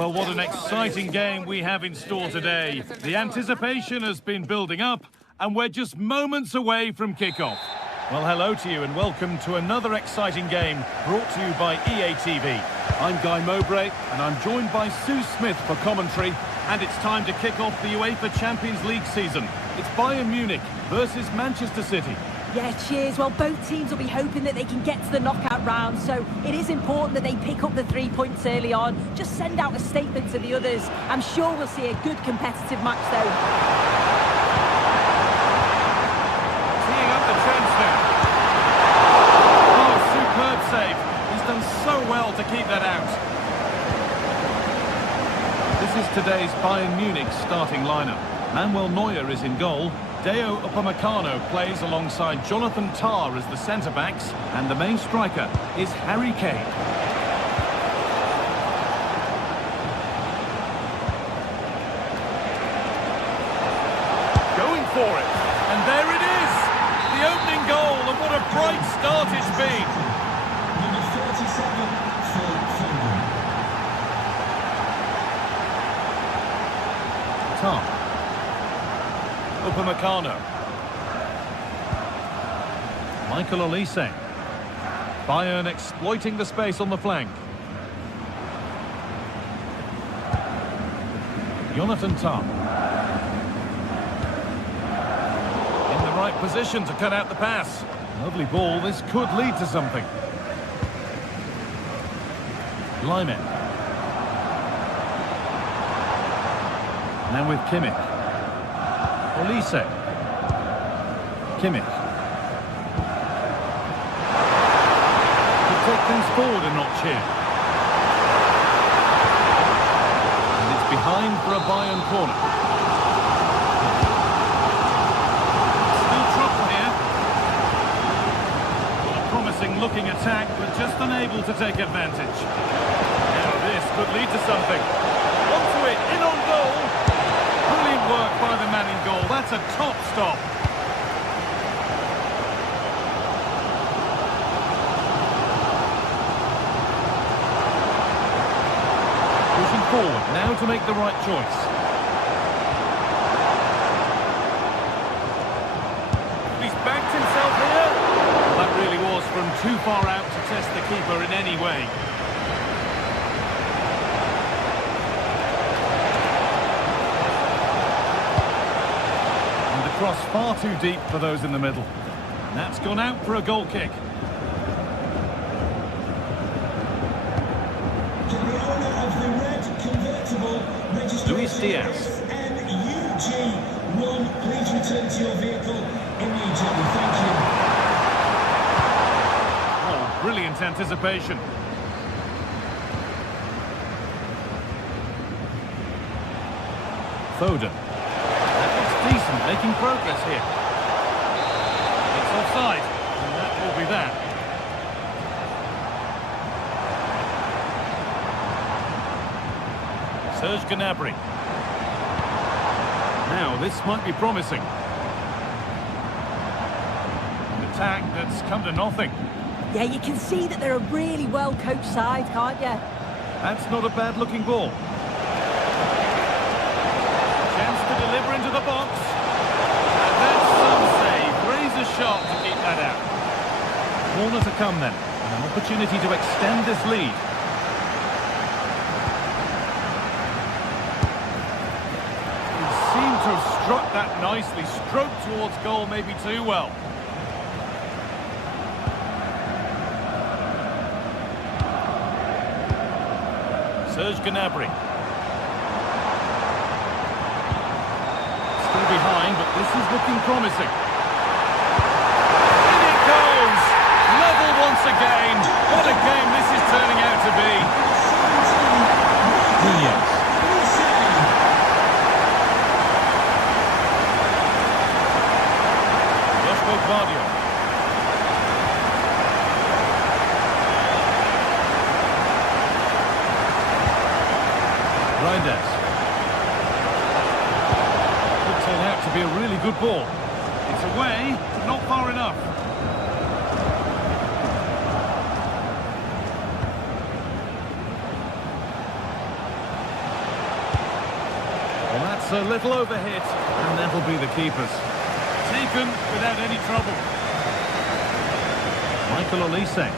Well, what an exciting game we have in store today. The anticipation has been building up, and we're just moments away from kickoff. Well, hello to you and welcome to another exciting game brought to you by EA TV. I'm Guy Mowbray and I'm joined by Sue Smith for commentary, and it's time to kick off the UEFA Champions League season. It's Bayern Munich versus Manchester City. Yeah, cheers. Well, both teams will be hoping that they can get to the knockout round, so it is important that they pick up the 3 points early on. Just send out a statement to the others. I'm sure we'll see a good competitive match, though. Teeing up the chance now. Oh, superb save. He's done so well to keep that out. This is today's Bayern Munich starting lineup. Manuel Neuer is in goal. Deo Upamecano plays alongside Jonathan Tah as the centre-backs, and the main striker is Harry Kane. Going for it, and there it is! The opening goal, and what a bright start it's been! Number 37, Tah. Upamecano. Michael Olise. Bayern exploiting the space on the flank. Jonathan Tah. In the right position to cut out the pass. Lovely ball, this could lead to something. Lyman. Now with Kimmich. Olise. Kimmich. Could take things forward a notch here. And it's behind for a Bayern corner. Still trouble here. A promising looking attack, but just unable to take advantage. Now this could lead to something. Onto it, in on goal. Brilliant work by the man in goal. That's a top stop. Pushing forward now to make the right choice. He's backed himself here. Well, that really was from too far out to test the keeper in any way. Cross far too deep for those in the middle. And that's gone out for a goal kick. To the owner of the red convertible Luis Diaz. NUG1, please return to your vehicle immediately. Thank you. Oh, brilliant anticipation. Foden. Decent, making progress here. It's offside, and that will be that. Serge Gnabry. Now, this might be promising. An attack that's come to nothing. Yeah, you can see that they're a really well-coached side, can't you? That's not a bad-looking ball. Chance to deliver into the box. And that's some save. Razor sharp to keep that out. Corner to come then. And an opportunity to extend this lead. He seemed to have struck that nicely. Stroked towards goal maybe too well. Serge Gnabry. Still behind, but this is looking promising. In it goes! Level once again. What a game this is turning out to be. Yes. Joshua Gvardiol. Reinders. Could turn out to be a really good ball. It's away, but not far enough. It's a little overhit, and that'll be the keepers. Taken without any trouble. Michael Olise.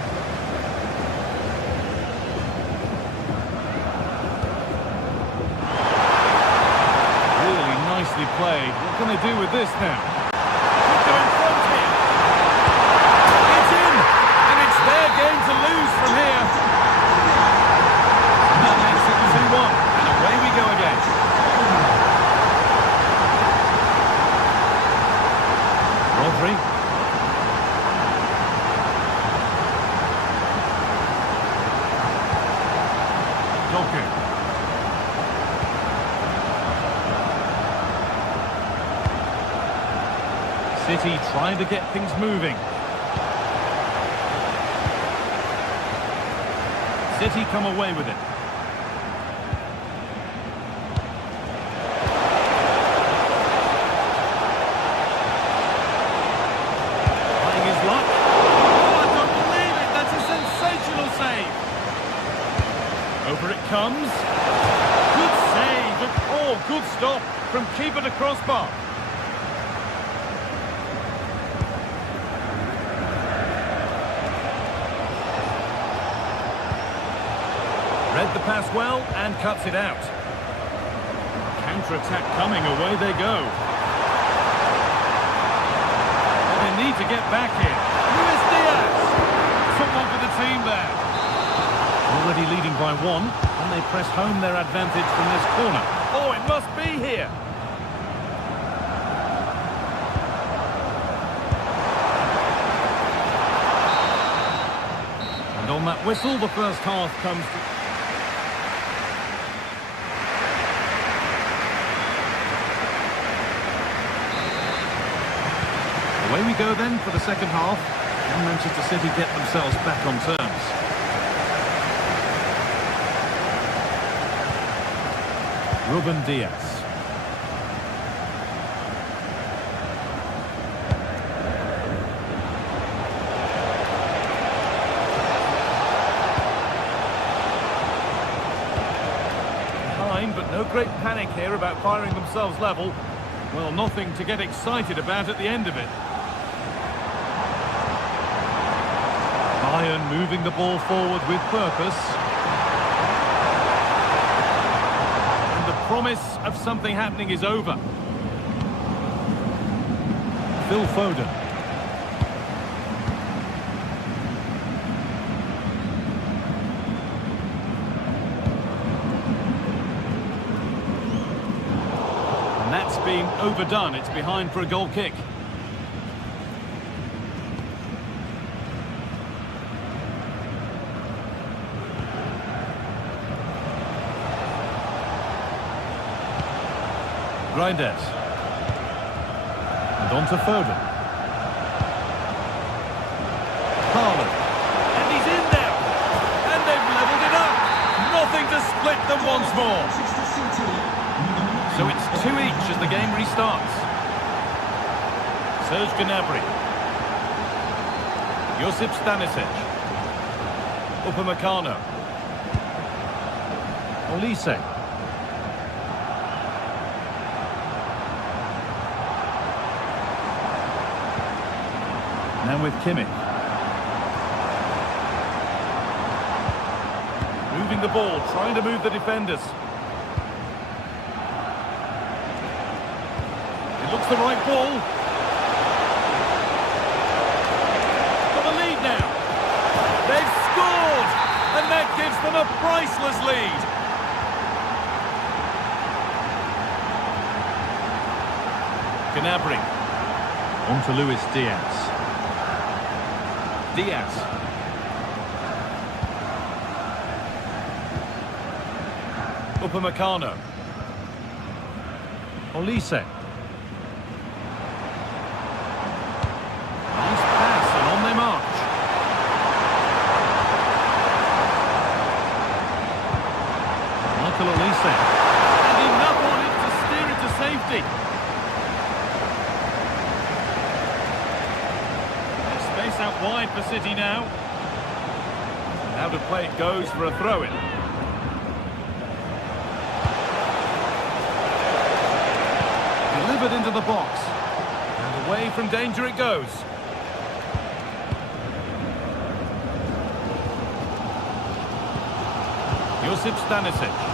Really nicely played. What can they do with this now? Could go in front here. It's in! And it's their game to lose from here. That makes it 2-1. And away we go again. Rodri. Doku. City trying to get things moving. City come away with it. Trying his luck. Oh, I don't believe it. That's a sensational save. Over it comes. Good save. And, oh, good stop from keeper to crossbar. Read the pass well and cuts it out. Counter-attack coming, away they go. Well, they need to get back here. Luis Diaz! Someone for the team there. Already leading by one, and they press home their advantage from this corner. Oh, it must be here! And on that whistle, the first half comes to... Away we go then for the second half, and Manchester City get themselves back on terms. Ruben Diaz. Behind, but no great panic here about firing themselves level. Well, nothing to get excited about at the end of it. Bayern moving the ball forward with purpose. And the promise of something happening is over. Phil Foden. And that's been overdone. It's behind for a goal kick. Reinders. And on to Foden. Haaland. And he's in there. And they've levelled it up. Nothing to split them once more. So it's 2 each as the game restarts. Serge Gnabry. Josip Stanisic. Upamecano. Olise. Now with Kimmich. Moving the ball, trying to move the defenders. It looks the right ball. Got the lead now. They've scored! And that gives them a priceless lead. Gnabry. On to Luis Diaz. Diaz. Upamecano. Olise. Nice pass and on they march. Michael Olise. And enough on it to steer it to safety. Space out wide for City now. Out of play it goes for a throw-in. Delivered into the box. And away from danger it goes. Josip Stanisic.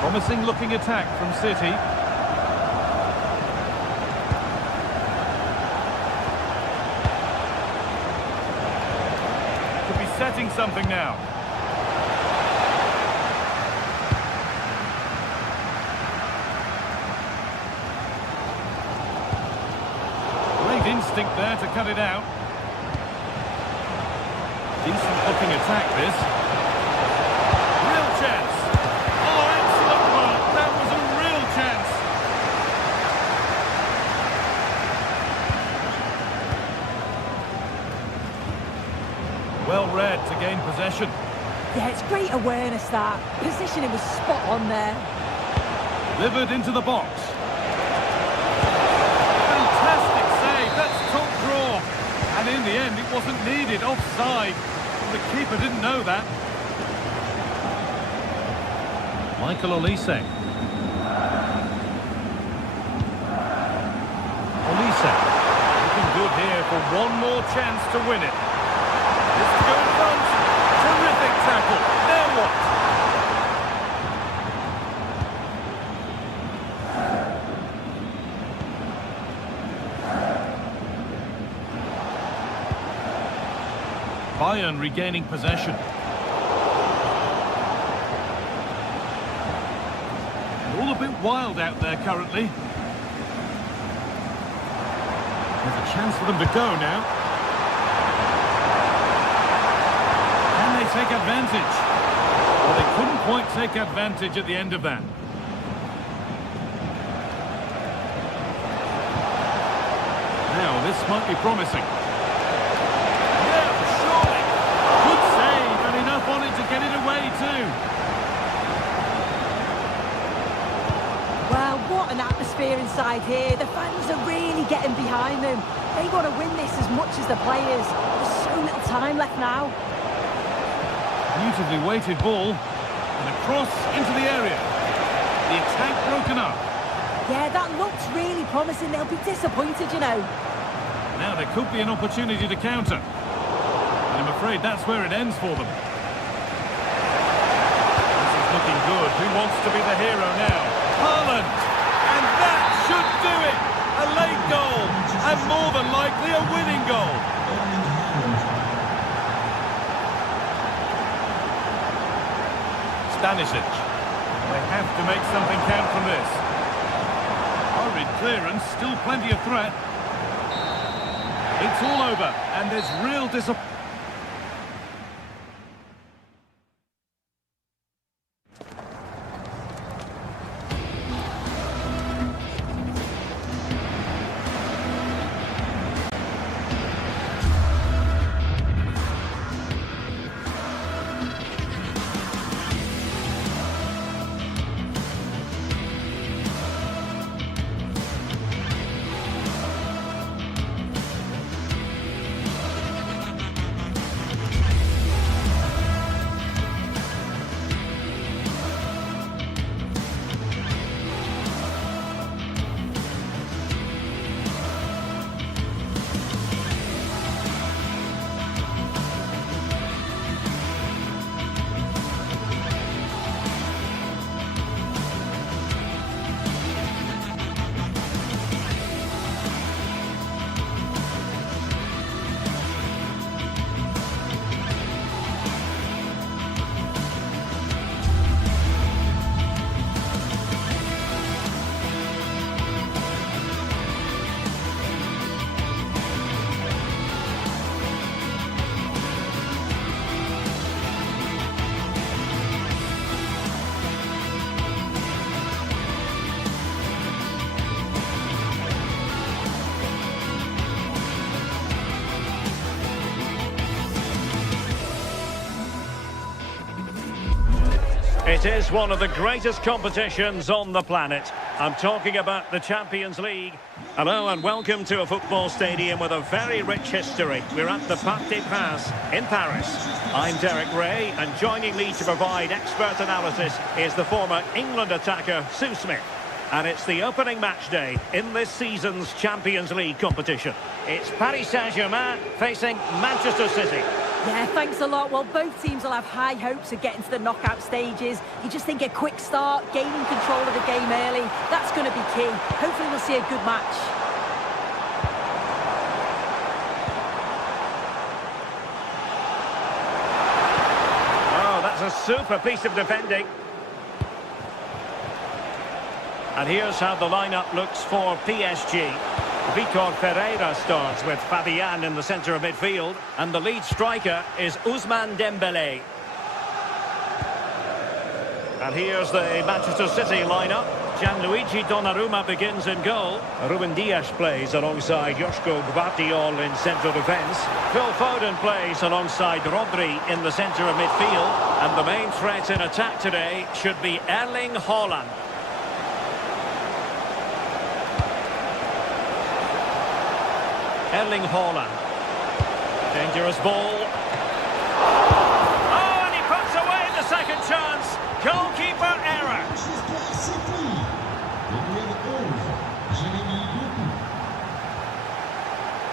Promising looking attack from City. Could be setting something now. Great instinct there to cut it out. Decent looking attack this. Real chance. Oh, excellent work. That was a real chance. Well read to gain possession. Yeah, it's great awareness that. Positioning was spot on there. Delivered into the box. Fantastic save. That's top draw. And in the end, it wasn't needed. Offside. The keeper didn't know that. Michael Olise. Olise. Looking good here for one more chance to win it. This to go in front. Terrific tackle. Now what? Bayern regaining possession. All a bit wild out there currently. There's a chance for them to go now. Can they take advantage? Well, they couldn't quite take advantage at the end of that. Now, this might be promising. Wanted to get it away too. Well, what an atmosphere inside here. The fans are really getting behind them. They want to win this as much as the players. There's so little time left now. Beautifully weighted ball. And a cross into the area. The attack broken up. Yeah, that looks really promising. They'll be disappointed, you know. Now there could be an opportunity to counter. And I'm afraid that's where it ends for them. Looking good. Who wants to be the hero now? Haaland! And that should do it! A late goal! And more than likely a winning goal! Stanisic. They have to make something count from this. Hurried clearance, still plenty of threat. It's all over, and there's real disappointment. It is one of the greatest competitions on the planet. I'm talking about the Champions League. Hello and welcome to a football stadium with a very rich history. We're at the Parc des Princes in Paris. I'm Derek Ray, and joining me to provide expert analysis is the former England attacker Sue Smith. And it's the opening match day in this season's Champions League competition. It's Paris Saint-Germain facing Manchester City. Yeah, thanks a lot. Well, both teams will have high hopes of getting to the knockout stages. You just think a quick start, gaining control of the game early, that's going to be key. Hopefully we'll see a good match. Oh, that's a super piece of defending. And here's how the lineup looks for PSG. Vitor Ferreira starts with Fabian in the centre of midfield. And the lead striker is Ousmane Dembélé. And here's the Manchester City lineup. Gianluigi Donnarumma begins in goal. Ruben Dias plays alongside Joško Gvardiol in central defence. Phil Foden plays alongside Rodri in the centre of midfield. And the main threat in attack today should be Erling Haaland. Erling Haaland. Dangerous ball. Oh, and he puts away the second chance. Goalkeeper error.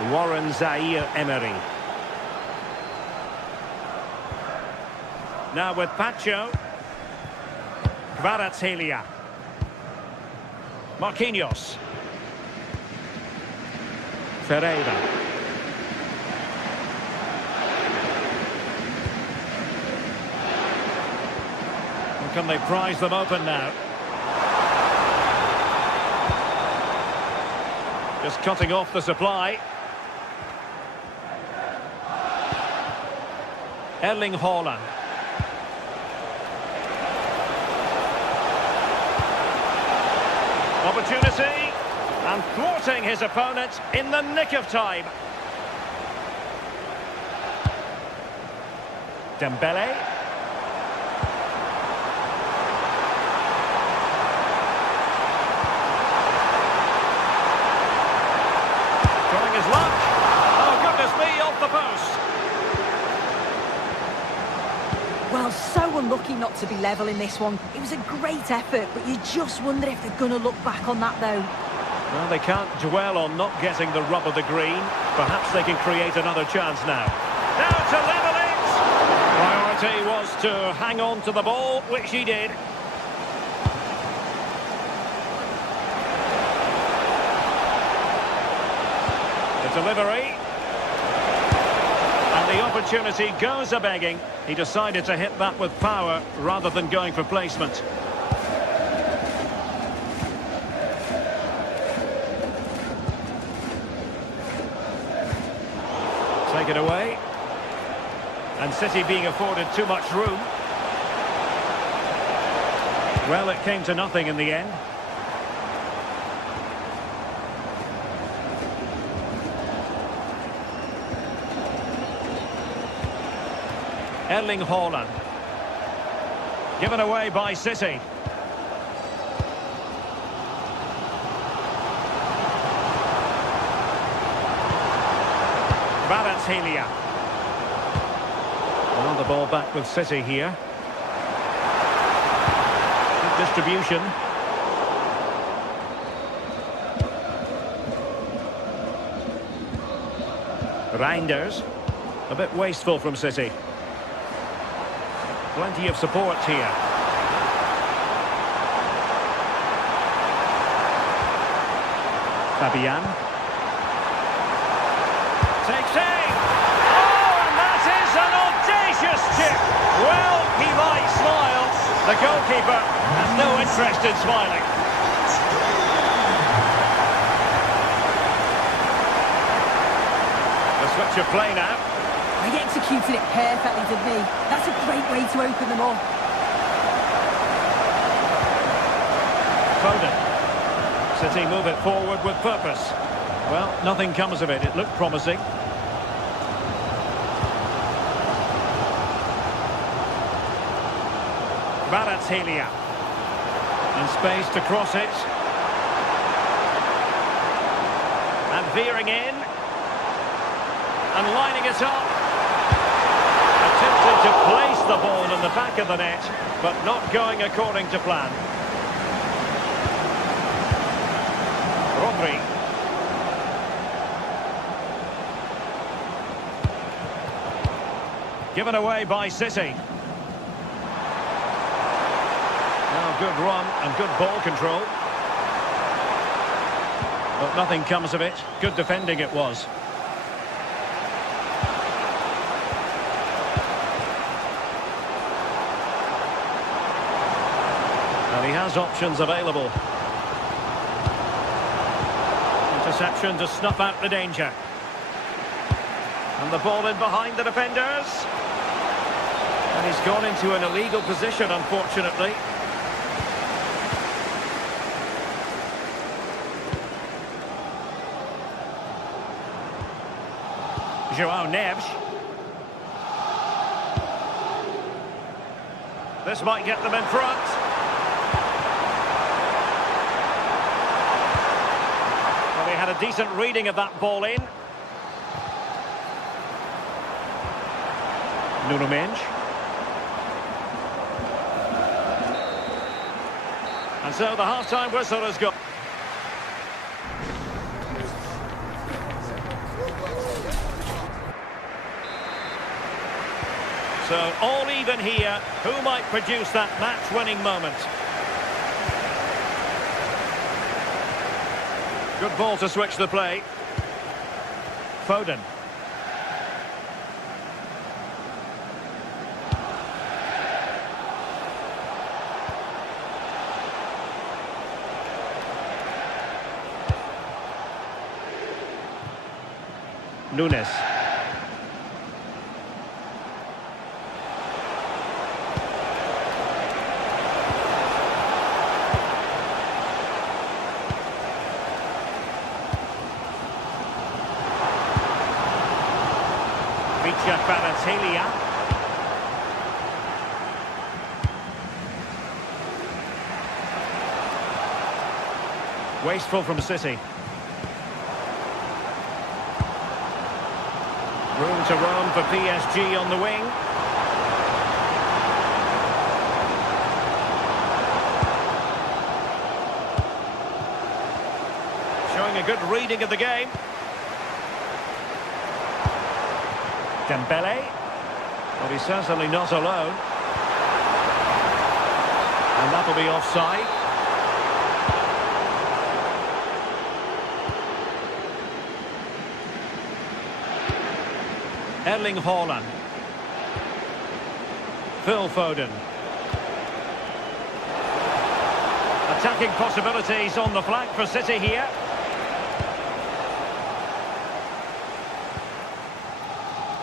Warren Zaïre-Emery. Now with Pacho. Kvaratskhelia. Marquinhos. Ferreira. And can they prize them open now? Just cutting off the supply. Erling Haaland. Opportunity. And thwarting his opponent in the nick of time. Dembélé. Trying his luck. Oh, goodness me, off the post. Well, so unlucky not to be level in this one. It was a great effort, but you just wonder if they're going to look back on that, though. Well, they can't dwell on not getting the rub of the green. Perhaps they can create another chance now. Now to level it! Priority was to hang on to the ball, which he did. The delivery. And the opportunity goes a-begging. He decided to hit that with power rather than going for placement. Take it away. And City being afforded too much room. Well, it came to nothing in the end. Erling Haaland. Given away by City. Kvaratskhelia. Well, the ball back with City here. Good distribution. Reinders. A bit wasteful from City. Plenty of support here. Fabian. Takes aim! Oh, and that is an audacious chip! Well, he might smile. The goalkeeper has no interest in smiling. The switch of play now. He executed it perfectly, didn't he? That's a great way to open them up. Foden. City move it forward with purpose. Well, nothing comes of it. It looked promising. Kvaratskhelia. And space to cross it. And veering in. And lining it up. Attempting to place the ball in the back of the net, but not going according to plan. Rodri. Given away by City. Now good run and good ball control. But nothing comes of it. Good defending it was. And he has options available. Interception to snuff out the danger. And the ball in behind the defenders. And he's gone into an illegal position, unfortunately. João Neves. This might get them in front. Well, he had a decent reading of that ball in. Nuno Mendes. And so the half-time whistle has gone. So all even here. Who might produce that match-winning moment? Good ball to switch the play. Foden. Nunes. Kvaratskhelia. Wasteful from City. Room to roam for PSG on the wing. Showing a good reading of the game. Dembele. But he's certainly not alone. And that'll be offside. Erling Haaland. Phil Foden. Attacking possibilities on the flank for City here.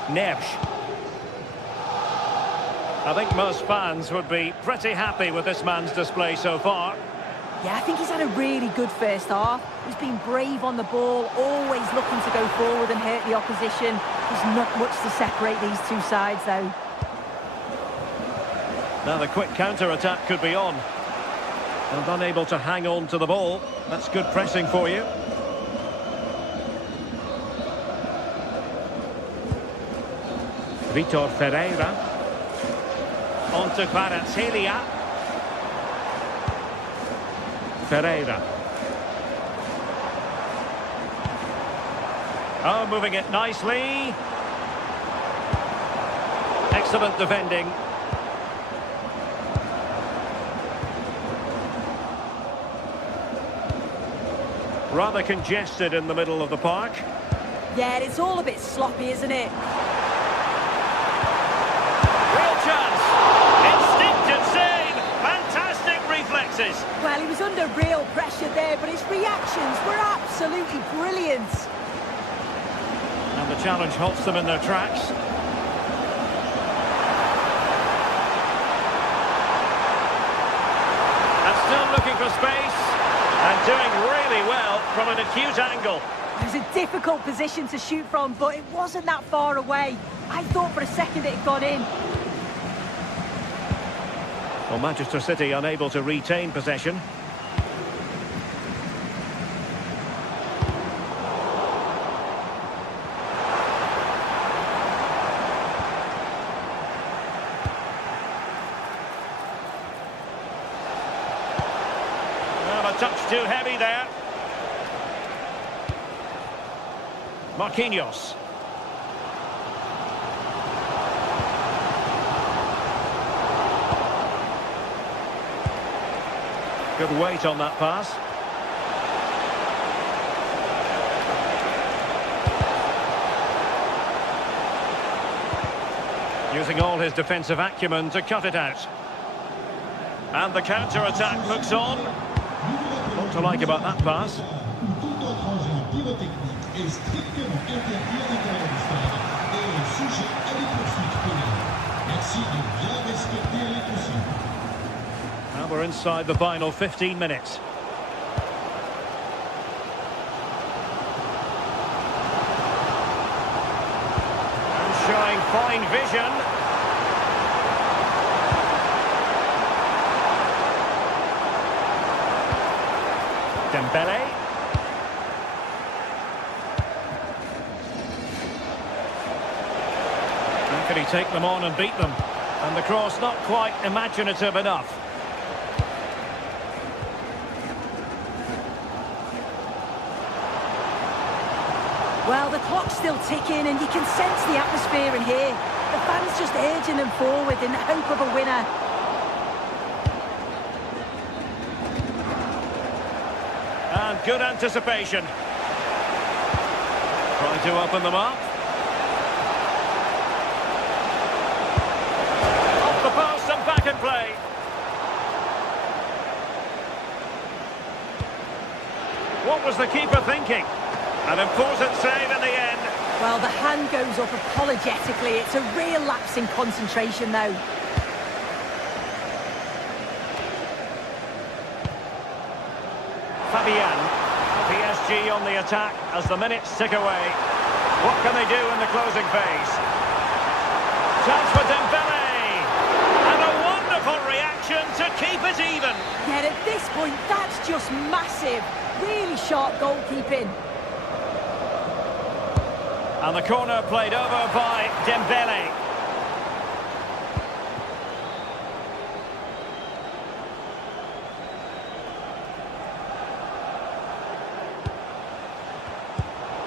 Neves. I think most fans would be pretty happy with this man's display so far. Yeah, I think he's had a really good first half. He's been brave on the ball, always looking to go forward and hurt the opposition. There's not much to separate these two sides, though. Now the quick counter-attack could be on. And unable to hang on to the ball. That's good pressing for you. Vitor Ferreira. On to Kvaratskhelia. Ferreira. Oh, moving it nicely. Excellent defending. Rather congested in the middle of the park. Yeah, it's all a bit sloppy, isn't it? Real chance. Instinctive save. Fantastic reflexes. Well, he was under real pressure there, but his reactions were absolutely brilliant. And the challenge halts them in their tracks. And still looking for space. And doing really well from an acute angle. It was a difficult position to shoot from, but it wasn't that far away. I thought for a second it had gone in. Well, Manchester City unable to retain possession. Well, a touch too heavy there. Marquinhos. Good weight on that pass. Using all his defensive acumen to cut it out. And the counter-attack looks on. What to like about that pass? Now we're inside the final 15 minutes. And showing fine vision. Dembele. And can he take them on and beat them? And the cross not quite imaginative enough. Well, the clock's still ticking and you can sense the atmosphere in here. The fans just urging them forward in the hope of a winner. And good anticipation. Trying to open them up. Off the post and back in play. What was the keeper thinking? An important save in the end. Well, the hand goes up apologetically. It's a real lapse in concentration, though. Fabian. PSG on the attack as the minutes tick away. What can they do in the closing phase? Chance for Dembele. And a wonderful reaction to keep it even. Yeah, at this point, that's just massive. Really sharp goalkeeping. And the corner played over by Dembele.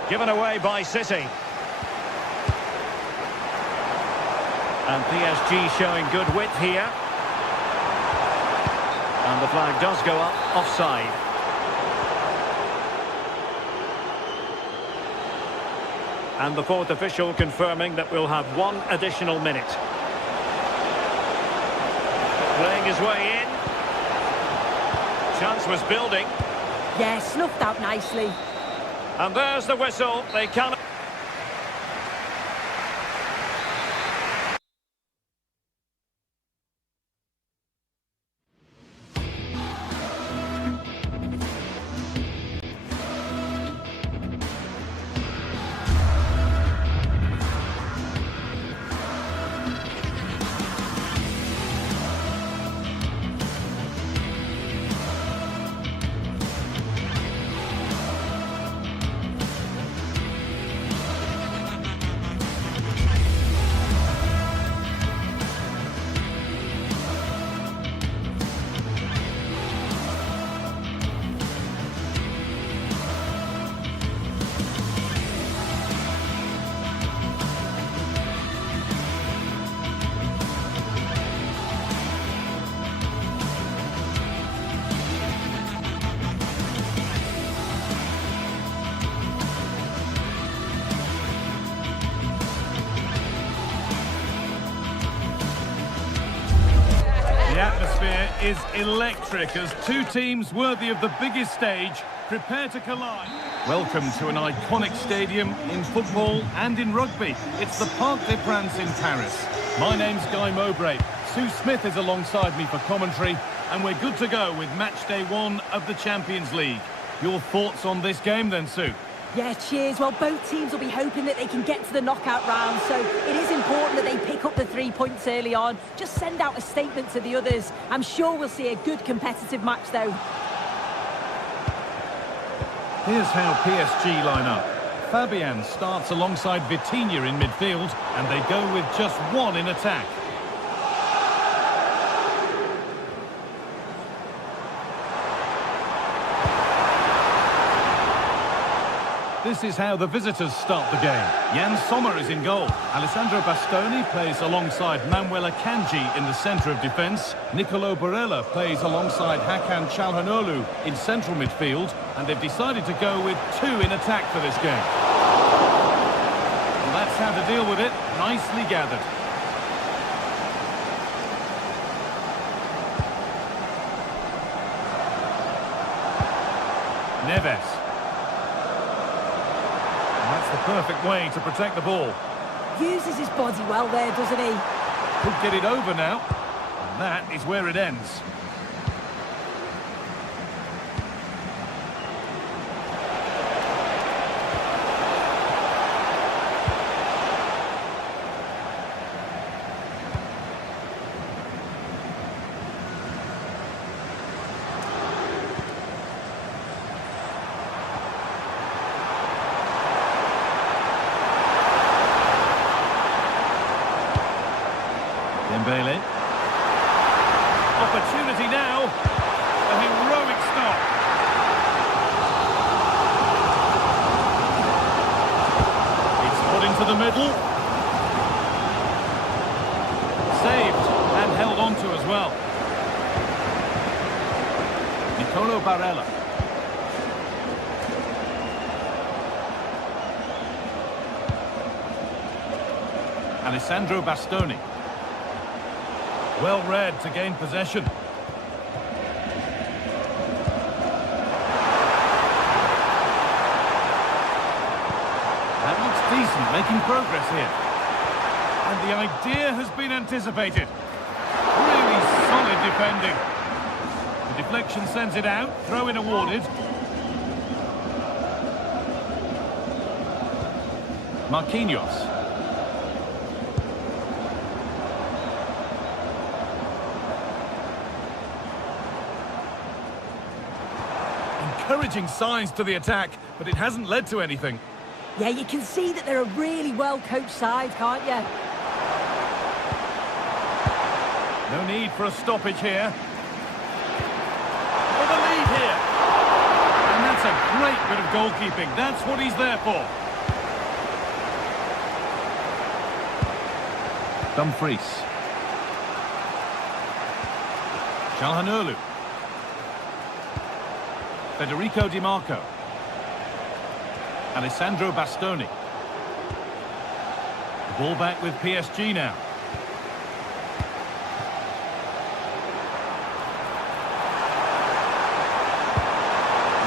Given away by City. And PSG showing good width here. And the flag does go up offside. And the fourth official confirming that we'll have one additional minute. Playing his way in. Chance was building. Yeah, snuffed out nicely. And there's the whistle. They cannot... The atmosphere is electric as two teams worthy of the biggest stage prepare to collide. Welcome to an iconic stadium in football and in rugby. It's the Parc des Princes in Paris. My name's Guy Mowbray. Sue Smith is alongside me for commentary, and we're good to go with match day one of the Champions League. Your thoughts on this game then, Sue? Yeah, cheers. Well, both teams will be hoping that they can get to the knockout round, so it is important that they pick up the 3 points early on. Just send out a statement to the others. I'm sure we'll see a good competitive match, though. Here's how PSG line up. Fabian starts alongside Vitinha in midfield, and they go with just one in attack. This is how the visitors start the game. Jan Sommer is in goal. Alessandro Bastoni plays alongside Manuel Akanji in the centre of defence. Nicolo Barella plays alongside Hakan Çalhanoğlu in central midfield. And they've decided to go with two in attack for this game. And that's how to deal with it. Nicely gathered. Neves. That's the perfect way to protect the ball. Uses his body well there, doesn't he? Could get it over now. And that is where it ends. Dembele. Opportunity now. A heroic stop. It's put into the middle. Saved and held on to as well. Nicolo Barella. Alessandro Bastoni. Well read to gain possession. That looks decent, making progress here. And the idea has been anticipated. Really solid defending. The deflection sends it out, throw-in awarded. Marquinhos. Encouraging signs to the attack, but it hasn't led to anything. Yeah, you can see that they're a really well-coached side, can't you? No need for a stoppage here. For the lead here. And that's a great bit of goalkeeping. That's what he's there for. Dumfries. Çalhanoğlu. Federico Di Marco. Alessandro Bastoni. The ball back with PSG now.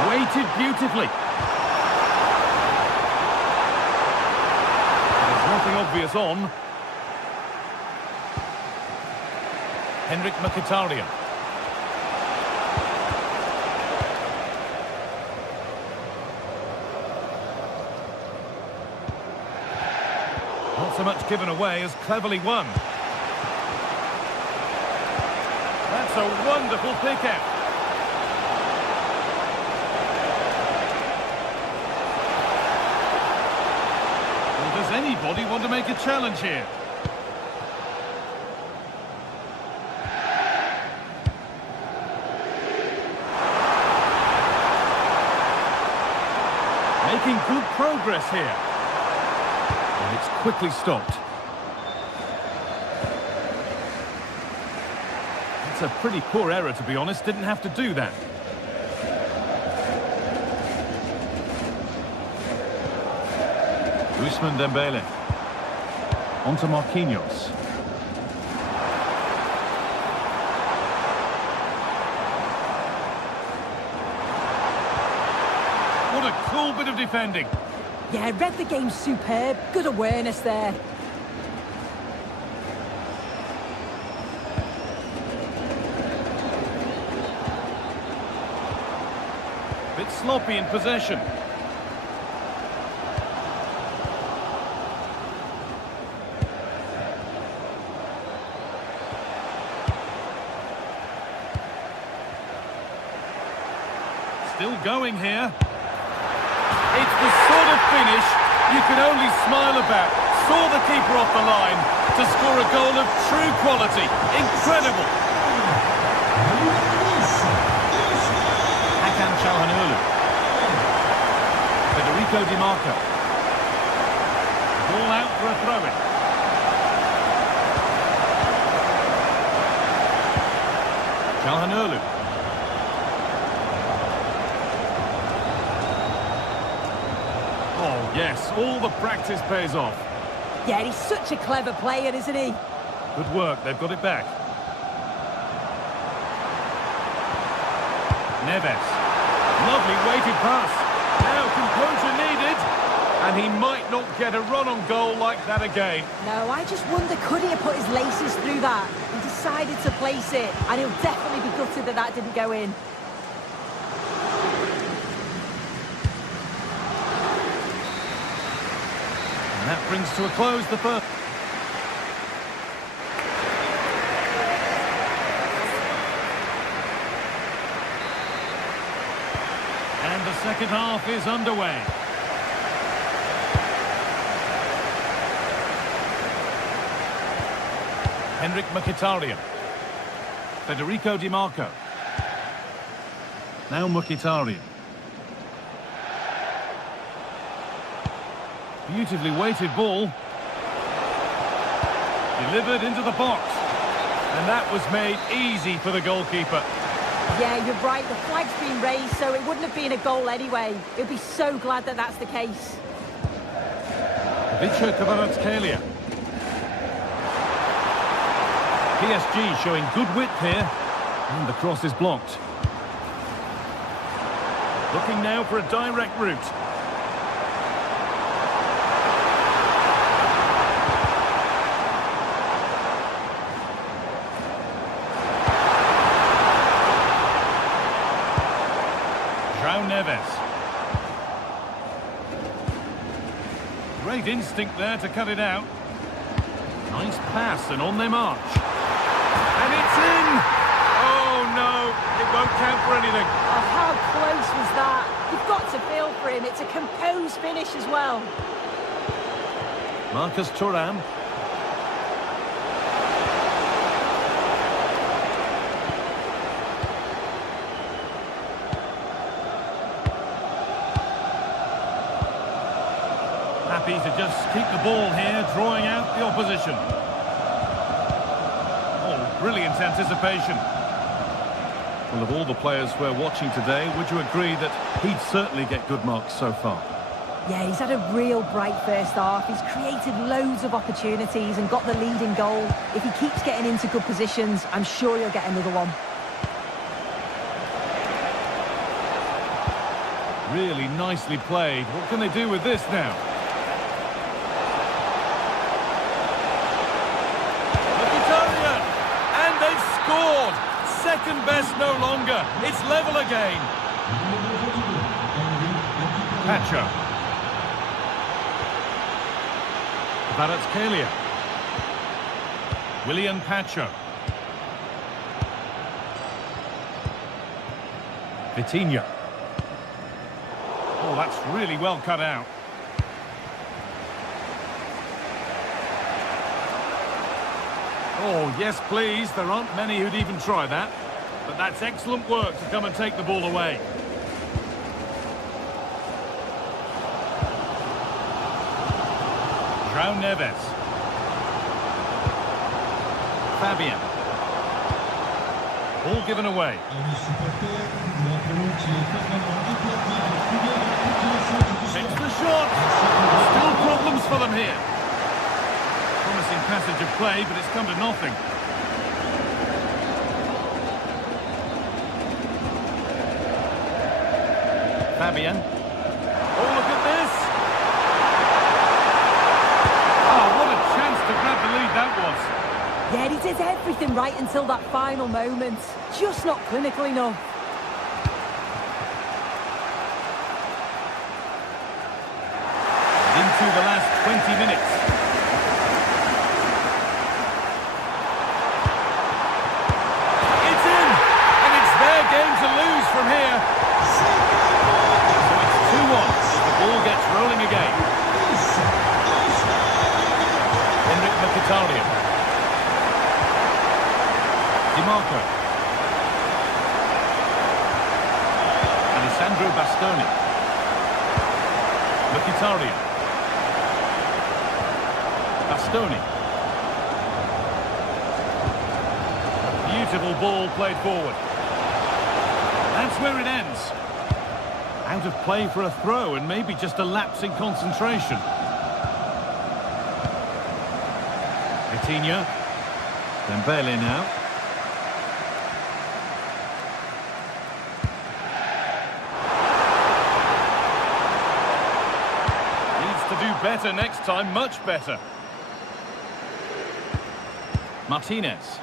Weighted beautifully. There's nothing obvious on. Henrik Mkhitaryan. Not so much given away as cleverly won. That's a wonderful pick-out. Well, does anybody want to make a challenge here? Making good progress here. And it's quickly stopped. It's a pretty poor error, to be honest. Didn't have to do that. Ousmane Dembele. On to Marquinhos. What a cool bit of defending. Yeah, read the game superb. Good awareness there. Bit sloppy in possession. Still going here. It's the sort of finish you can only smile about. Saw the keeper off the line to score a goal of true quality. Incredible. Hakan Çalhanoğlu. Federico Di Marco. Ball out for a throw-in. Çalhanoğlu. Oh, yes, all the practice pays off. Yeah, he's such a clever player, isn't he? Good work, they've got it back. Neves. Lovely weighted pass. Now composure needed. And he might not get a run on goal like that again. No, I just wonder, could he have put his laces through that? He decided to place it, and he'll definitely be gutted that that didn't go in. And that brings to a close the first. And the second half is underway. Henrik Mkhitaryan. Federico Di Marco. Now Mkhitaryan. Beautifully weighted ball. Delivered into the box. And that was made easy for the goalkeeper. Yeah, you're right. The flag's been raised, so it wouldn't have been a goal anyway. He'll be so glad that that's the case. Kvaratskhelia. PSG showing good width here. And the cross is blocked. Looking now for a direct route. Neves. Great instinct there to cut it out. Nice pass and on they march. And it's in! Oh no, it won't count for anything. Oh, how close was that? You've got to feel for him. It's a composed finish as well. Marcus Thuram. Happy to just keep the ball here, drawing out the opposition. Oh, brilliant anticipation. Well, of all the players we're watching today, would you agree that he'd certainly get good marks so far? Yeah, he's had a real bright first half. He's created loads of opportunities and got the leading goal. If he keeps getting into good positions, I'm sure he'll get another one. Really nicely played. What can they do with this now? Scored! Second best no longer. It's level again. Pacho. Kvaratskhelia. William Pacho. Vitinha. Oh, that's really well cut out. Oh, yes, please. There aren't many who'd even try that. But that's excellent work to come and take the ball away. João Neves. Fabian. Ball given away. Takes the shot. Still problems for them here. Promising passage of play, but it's come to nothing. Fabian. Oh, look at this! Oh, what a chance to grab the lead that was. Yeah, he did everything right until that final moment. Just not clinical enough. Into the last 20 minutes. It's in! And it's their game to lose from here. Marco. Alessandro Bastoni. Mkhitaryan. Bastoni. Beautiful ball played forward. That's where it ends. Out of play for a throw and maybe just a lapse in concentration. Vitinha. Dembele now. Needs to do better next time, much better. Martinez.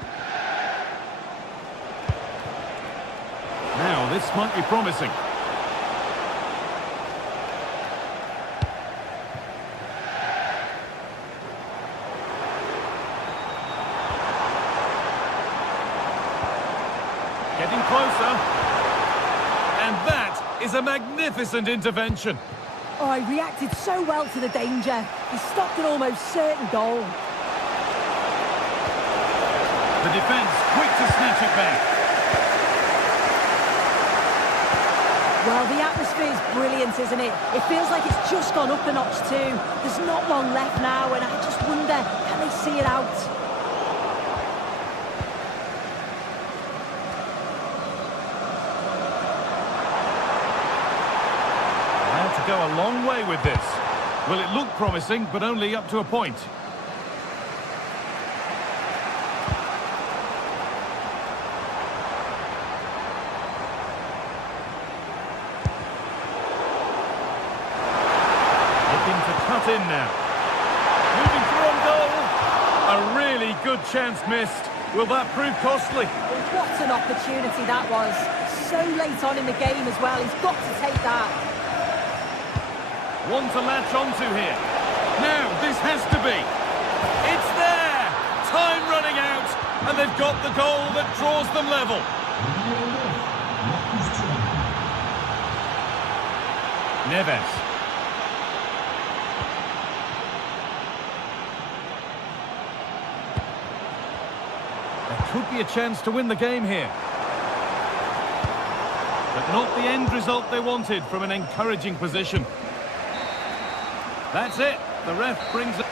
Now, this might be promising. Getting closer. And that is a magnificent intervention. Oh, he reacted so well to the danger. He stopped an almost certain goal. The defence quick to snatch it back. Well, the atmosphere is brilliant, isn't it? It feels like it's just gone up a notch too. There's not long left now, and I just wonder, can they see it out? Had to go a long way with this. Well, it looked promising, but only up to a point. Cut in now. Moving through on goal. A really good chance missed. Will that prove costly? What an opportunity that was. So late on in the game as well. He's got to take that. One to latch onto here. Now, this has to be. It's there! Time running out, and they've got the goal that draws them level. Neves. Could be a chance to win the game here. But not the end result they wanted from an encouraging position. That's it. The ref brings it.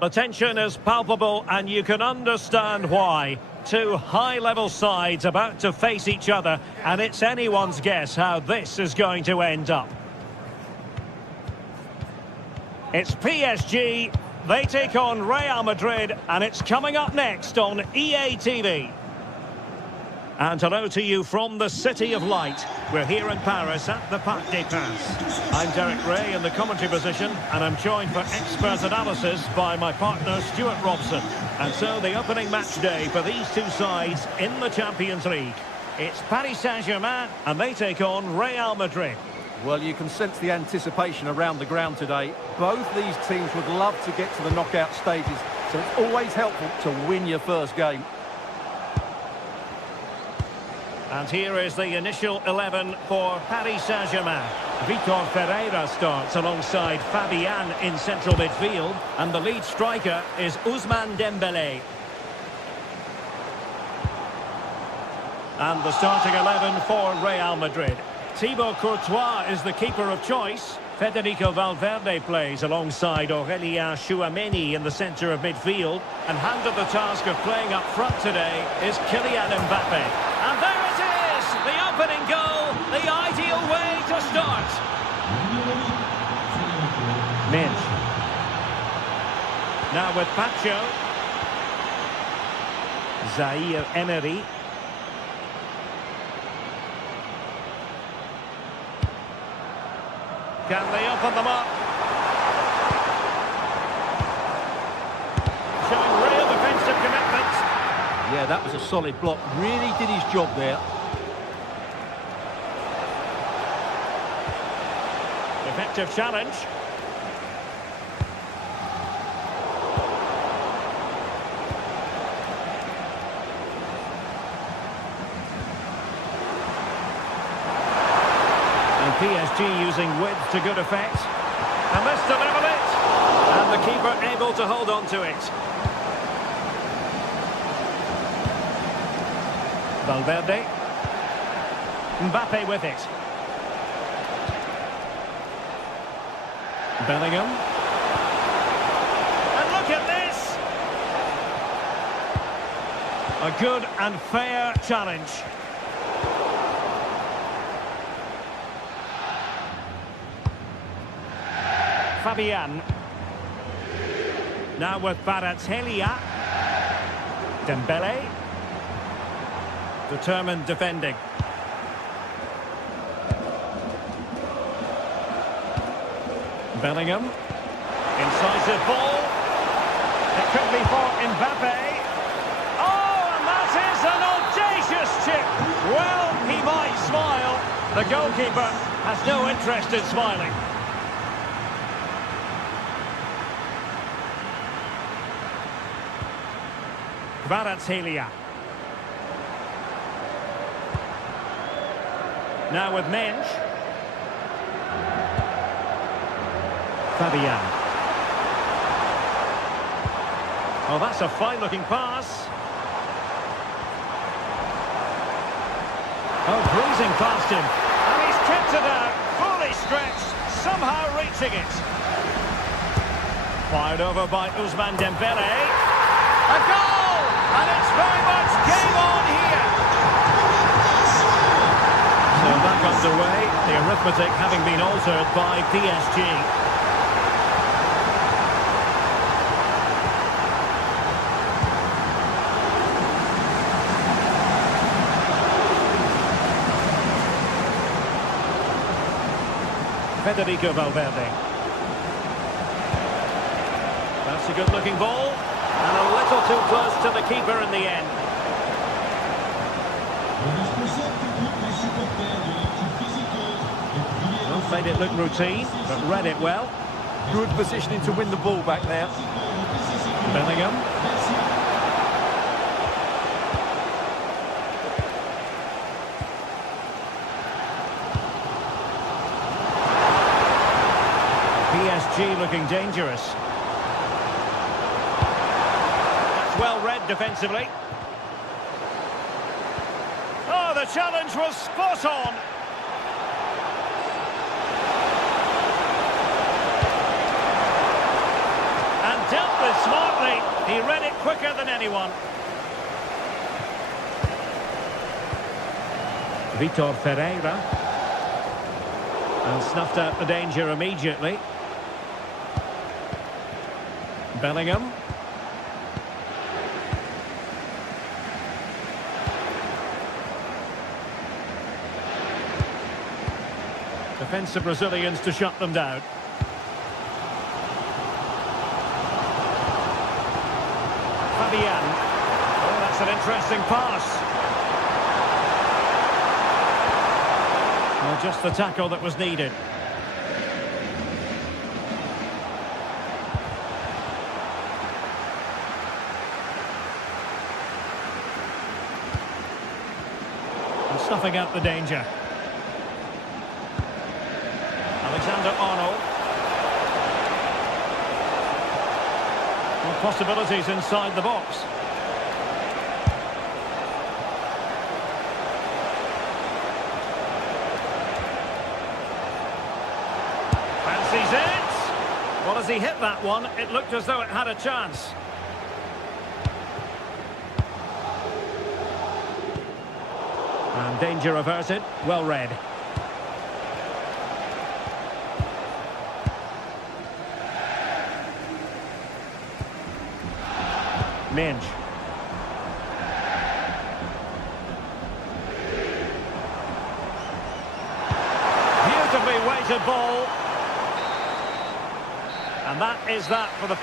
The tension is palpable, and you can understand why. Two high-level sides about to face each other, and it's anyone's guess how this is going to end up. It's PSG, they take on Real Madrid, and it's coming up next on EA TV. And hello to you from the City of Light. We're here in Paris at the Parc des Princes. I'm Derek Ray in the commentary position, and I'm joined for expert analysis by my partner Stuart Robson. And so the opening match day for these two sides in the Champions League. It's Paris Saint-Germain, and they take on Real Madrid. Well, you can sense the anticipation around the ground today. Both these teams would love to get to the knockout stages, so it's always helpful to win your first game. And here is the initial 11 for Paris Saint-Germain. Vitor Ferreira starts alongside Fabian in central midfield, and the lead striker is Ousmane Dembele. And the starting 11 for Real Madrid. Thibaut Courtois is the keeper of choice. Federico Valverde plays alongside Aurélien Tchouaméni in the centre of midfield. And handed the task of playing up front today is Kylian Mbappe. And there it is! The opening goal, the ideal way to start. Minch. Now with Pacho. Zaire Emery. Can they open them up? Showing real defensive commitment. Yeah, that was a solid block. Really did his job there. Effective challenge. PSG using width to good effect. And this to level it. And the keeper able to hold on to it. Valverde. Mbappe with it. Bellingham. And look at this. A good and fair challenge. Fabian. Now with Kvaratskhelia. Dembele. Determined defending. Bellingham. Incisive ball. It could be for Mbappe. Oh, and that is an audacious chip. Well, he might smile. The goalkeeper has no interest in smiling. Kvaratskhelia. Now with Mensch. Fabian. Oh, that's a fine-looking pass. Oh, breezing past him. And he's kept it out, fully stretched, somehow reaching it. Fired over by Ousmane Dembele. A goal! And it's very much game on here. So back underway, the arithmetic having been altered by PSG. Federico Valverde. That's a good-looking ball. And a little too close to the keeper in the end. Well, made it look routine, but read it well. Good positioning to win the ball back there. Bellingham. PSG looking dangerous. Well read defensively. Oh, the challenge was spot on. And dealt with smartly. He read it quicker than anyone. Vitor Ferreira. And snuffed out the danger immediately. Bellingham. Defensive Brazilians to shut them down. Fabian. Oh, that's an interesting pass. Well, just the tackle that was needed. And snuffing out the danger. Alexander-Arnold. Well, possibilities inside the box. is it! Well, as he hit that one, it looked as though it had a chance. And danger averted. Well read. Minge. Beautifully weighted ball. And that is that for the...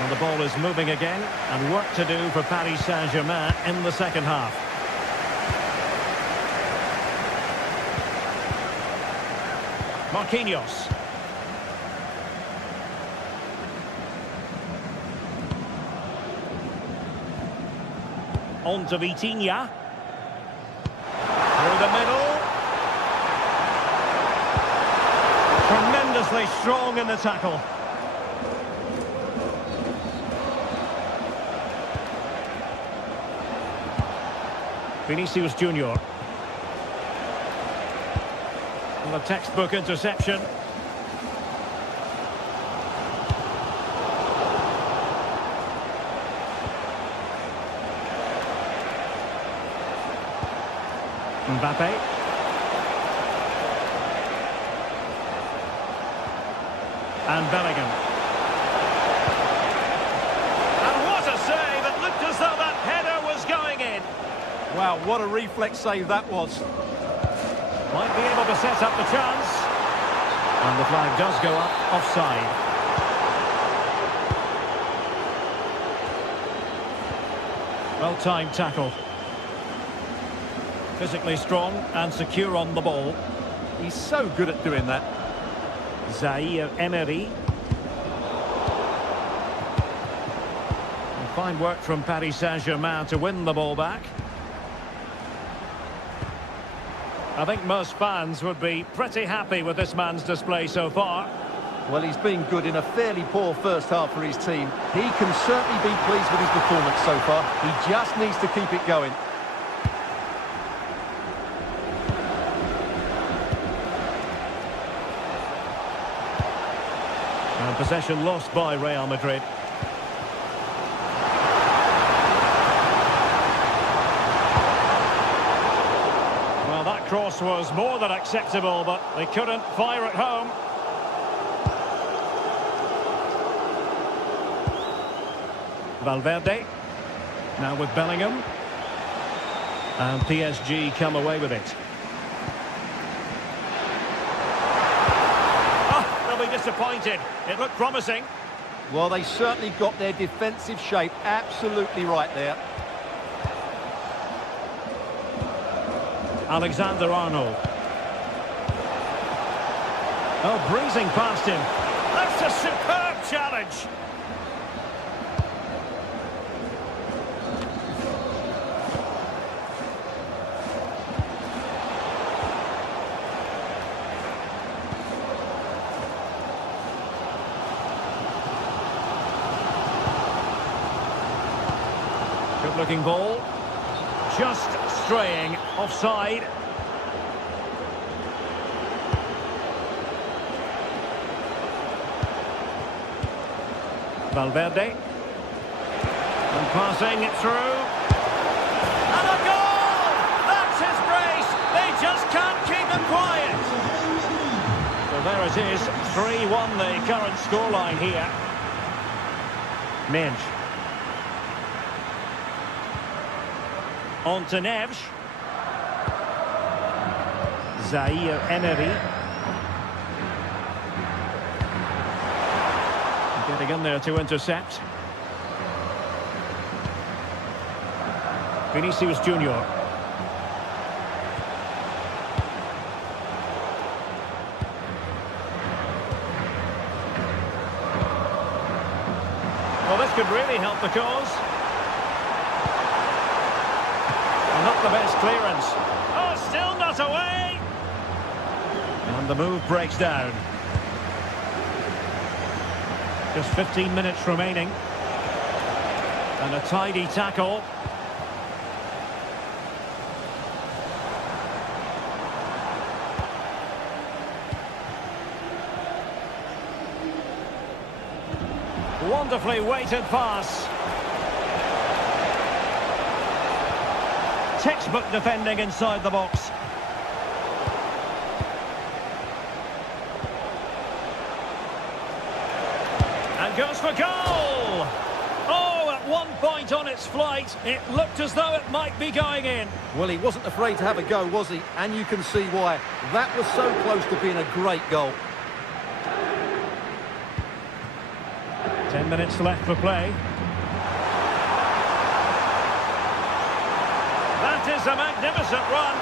Well, the ball is moving again, and work to do for Paris Saint-Germain in the second half. Marquinhos. On to Vitinha. Through the middle. Tremendously strong in the tackle. Vinicius Junior. And a textbook interception. Mbappe. And Bellingham. And what a save! It looked as though that header was going in. Wow, what a reflex save that was. Might be able to set up the chance. And the flag does go up, offside. Well-timed tackle. Physically strong and secure on the ball. He's so good at doing that. Zaire Emery. And fine work from Paris Saint-Germain to win the ball back. I think most fans would be pretty happy with this man's display so far. Well, he's been good in a fairly poor first half for his team. He can certainly be pleased with his performance so far. He just needs to keep it going. And possession lost by Real Madrid. Well, that cross was more than acceptable, but they couldn't fire it home. Valverde, now with Bellingham. And PSG come away with it. They'll be disappointed. It looked promising. Well, they certainly got their defensive shape absolutely right there. Alexander-Arnold. Oh, breezing past him. That's a superb challenge. Good-looking ball. Just straying offside. Valverde. And passing it through. And a goal! That's his brace! They just can't keep him quiet. So there it is. 3-1 the current scoreline here. Minge. On to Neves. Zaire Emery. Getting in there to intercept. Vinicius Junior. Well, this could really help the cause. Not the best clearance. Oh, still not away. And the move breaks down. Just 15 minutes remaining. And a tidy tackle. wonderfully weighted pass. Textbook defending inside the box. And goes for goal! Oh, at one point on its flight, it looked as though it might be going in. Well, he wasn't afraid to have a go, was he? And you can see why. That was so close to being a great goal. 10 minutes left for play. That is a magnificent run.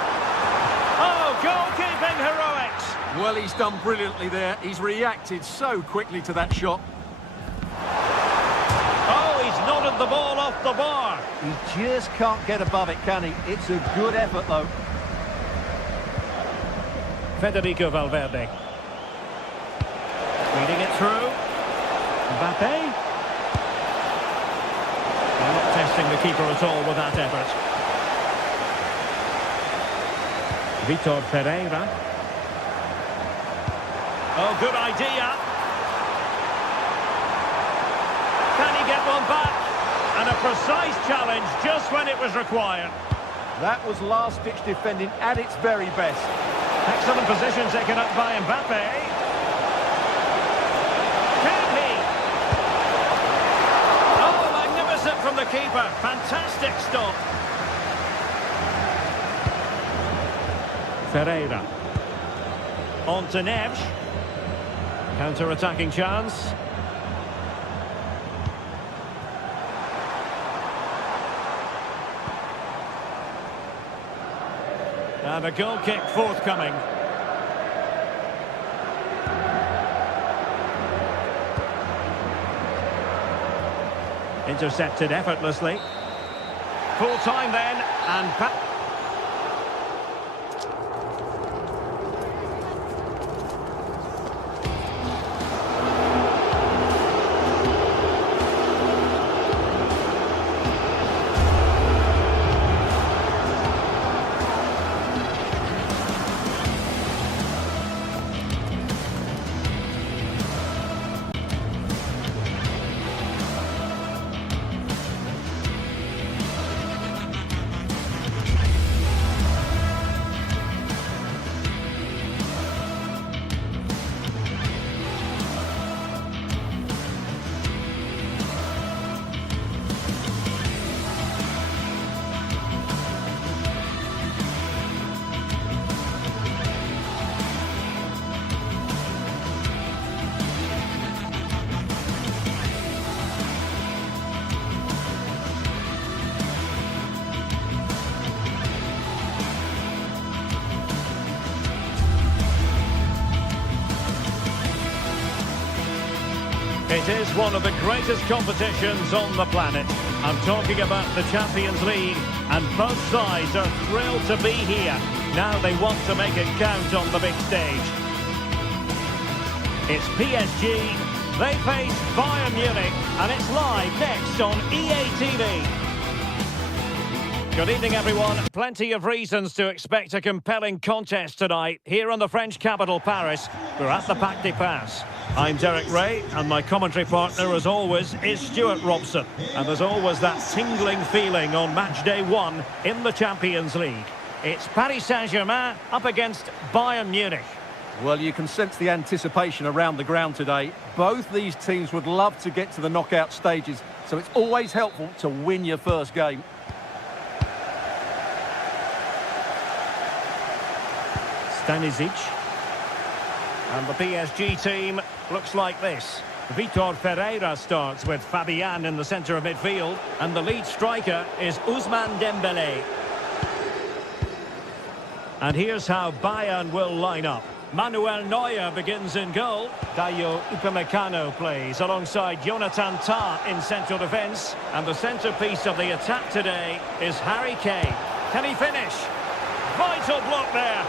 Oh, goalkeeping heroics. Well, he's done brilliantly there. He's reacted so quickly to that shot. Oh, he's nodded the ball off the bar. He just can't get above it, can he? It's a good effort, though. Federico Valverde. Reading it through. Mbappe. They're not testing the keeper at all with that effort. Vitor Pereira. Oh, good idea. Can he get one back? And a precise challenge just when it was required. That was last-ditch defending at its very best. Excellent position taken up by Mbappe. Can he? Oh, magnificent from the keeper. Fantastic stop. Ferreira. On to Neves. Counter-attacking chance. And a goal kick forthcoming. Intercepted effortlessly. Full time then, and it is one of the greatest competitions on the planet. I'm talking about the Champions League, and both sides are thrilled to be here. Now they want to make it count on the big stage. It's PSG, they face Bayern Munich, and it's live next on EA TV. Good evening, everyone. Plenty of reasons to expect a compelling contest tonight here in the French capital, Paris. We're at the Parc des Princes. I'm Derek Ray, and my commentary partner, as always, is Stuart Robson. And there's always that tingling feeling on match day 1 in the Champions League. It's Paris Saint-Germain up against Bayern Munich. Well, you can sense the anticipation around the ground today. Both these teams would love to get to the knockout stages, so it's always helpful to win your first game. Stanisic. And the PSG team looks like this. Vitor Pereira starts with Fabian in the centre of midfield, and the lead striker is Ousmane Dembélé. And here's how Bayern will line up. Manuel Neuer begins in goal. Dayo Upamecano plays alongside Jonathan Tah in central defence. And the centrepiece of the attack today is Harry Kane. Can he finish? Vital block there.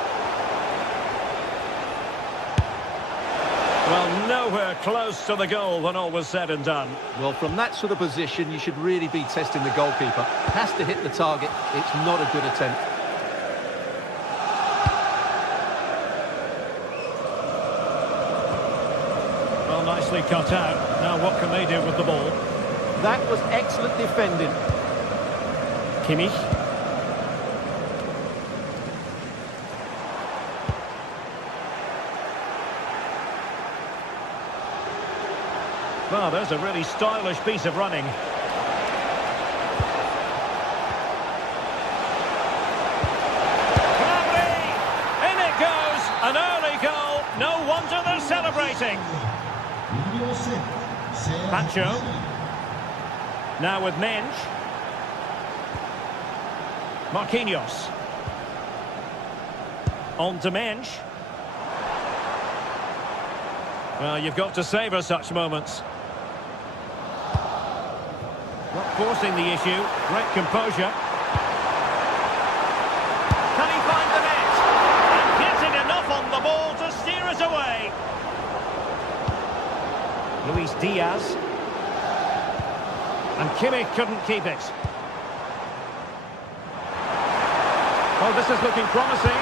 Well, nowhere close to the goal when all was said and done. Well, from that sort of position, you should really be testing the goalkeeper. Has to hit the target. It's not a good attempt. nicely cut out. Now what can they do with the ball? That was excellent defending. Kimmich. Well, there's a really stylish piece of running. In it goes! An early goal. No wonder they're celebrating. Pancho. Now with Mensch. Marquinhos. On to Mensch. Well, you've got to savour such moments. Not forcing the issue. Great composure. Can he find the net? And getting enough on the ball to steer it away. Luis Diaz. And Kimmich couldn't keep it. Oh, this is looking promising.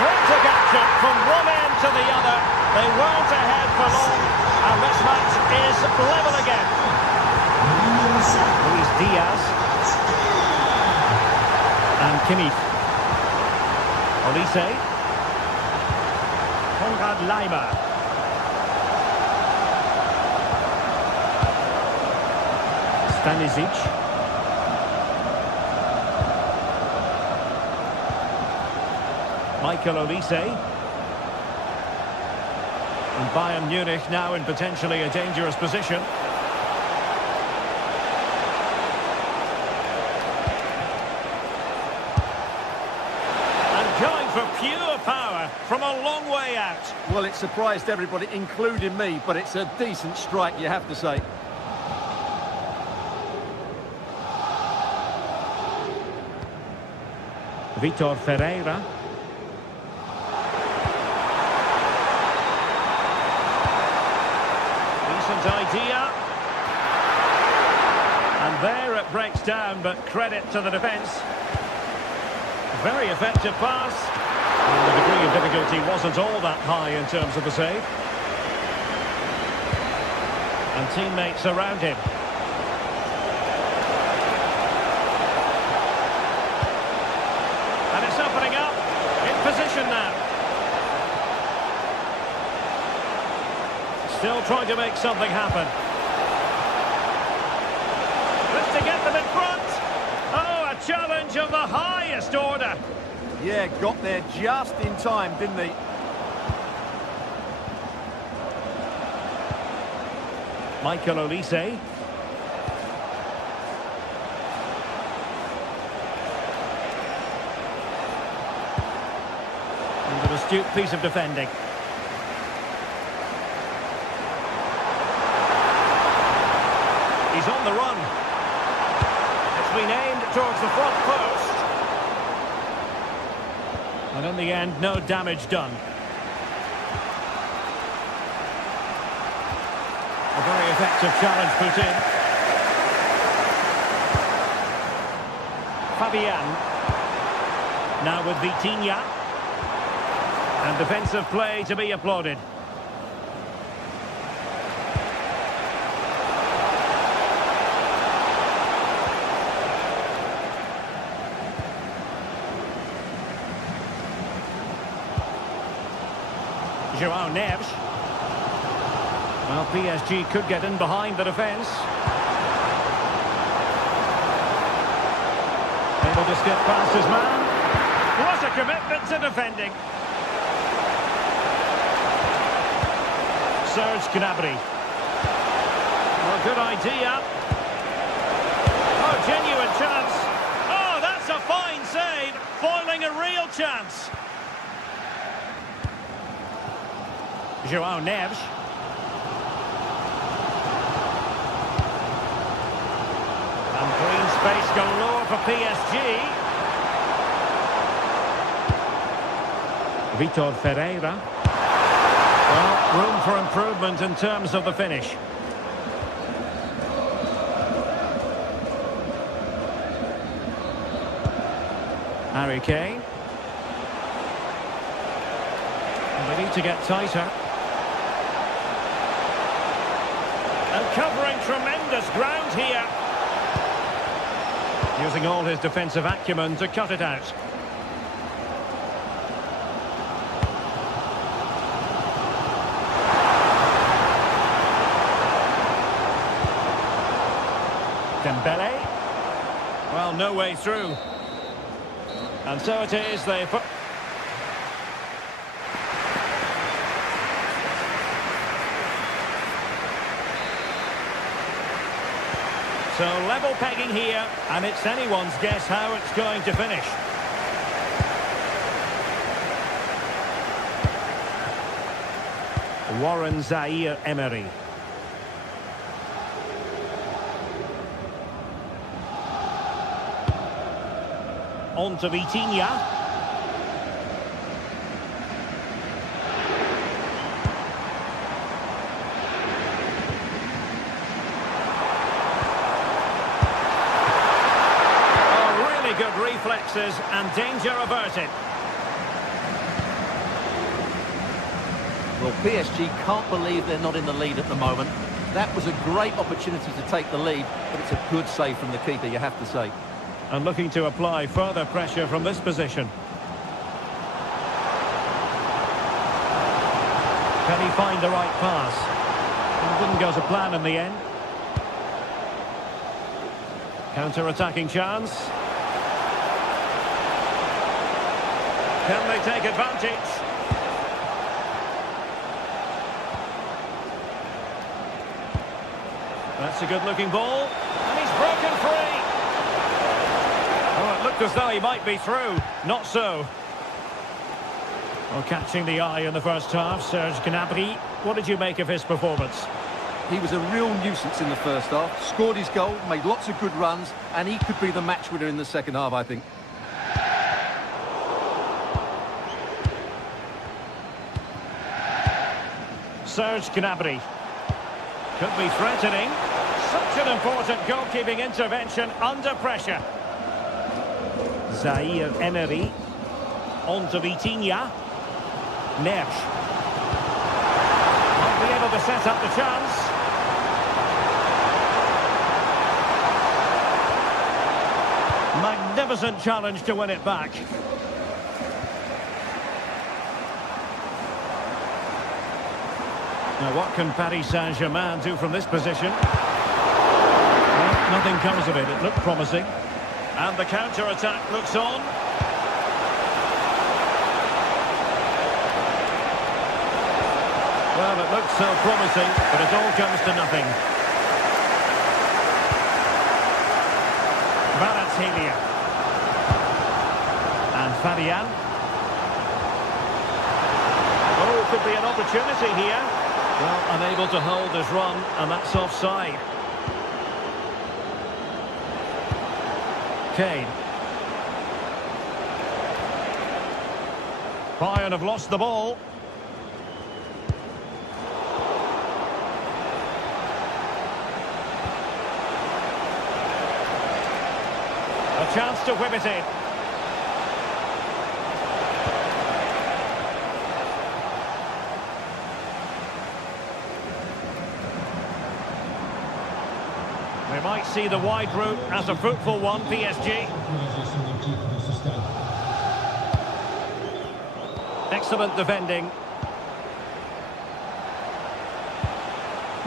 Frantic action from one end to the other. They weren't ahead for long. And this match is level again. Luis Diaz. And Kimmich. Olise. Konrad Laimer. Stanisic. Michael Olise. And Bayern Munich now in potentially a dangerous position. And going for pure power from a long way out. Well, it surprised everybody, including me, but it's a decent strike, you have to say. Vitor Ferreira. Decent idea. And there it breaks down, but credit to the defence. Very effective pass. And the degree of difficulty wasn't all that high in terms of the save. And teammates around him. And it's opening up. In position now. Still trying to make something happen. Just to get them in front. Oh, a challenge of the highest order. Yeah, got there just in time, didn't he? Michael Olise. And an astute piece of defending. He's on the run. It's been aimed towards the front post. And in the end, no damage done. A very effective challenge put in. Fabian. Now with Vitinha. And defensive play to be applauded. João Neves. Well, PSG could get in behind the defence. Able to skip past his man. What a commitment to defending. Serge Gnabry. Well, good idea. Oh, genuine chance. Oh, that's a fine save. Foiling a real chance. João Neves. And green space galore for PSG. Vitor Ferreira. Well, room for improvement in terms of the finish. Harry Kane. And they need to get tighter. tremendous ground here. Using all his defensive acumen to cut it out. Dembele. Well, no way through. And so it is, they put... So level pegging here, and it's anyone's guess how it's going to finish. Warren Zaire-Emery. On to Vitinha. Good reflexes and danger averted. Well, PSG can't believe they're not in the lead at the moment. That was a great opportunity to take the lead, but it's a good save from the keeper, you have to say. And looking to apply further pressure from this position. Can he find the right pass? It didn't go to plan in the end. Counter-attacking chance. Can they take advantage? That's a good-looking ball. And he's broken free. Oh, it looked as though he might be through. Not so. Well, catching the eye in the first half, Serge Gnabry. What did you make of his performance? He was a real nuisance in the first half. Scored his goal, made lots of good runs, and he could be the match winner in the second half, I think. Serge Gnabry. Could be threatening. Such an important goalkeeping intervention under pressure. Zaire-Emery. On to Vitinha. Nersch. Might be able to set up the chance. Magnificent challenge to win it back. Now, what can Paris Saint-Germain do from this position? Well, nothing comes of it. It looked promising. And the counter-attack looks on. Well, it looks so promising, but it all comes to nothing. Kvaratskhelia. And Fabian. Oh, could be an opportunity here. Well, unable to hold his run, and that's offside. Kane. Bayern have lost the ball. A chance to whip it in. We might see the wide route as a fruitful one, PSG. Excellent defending.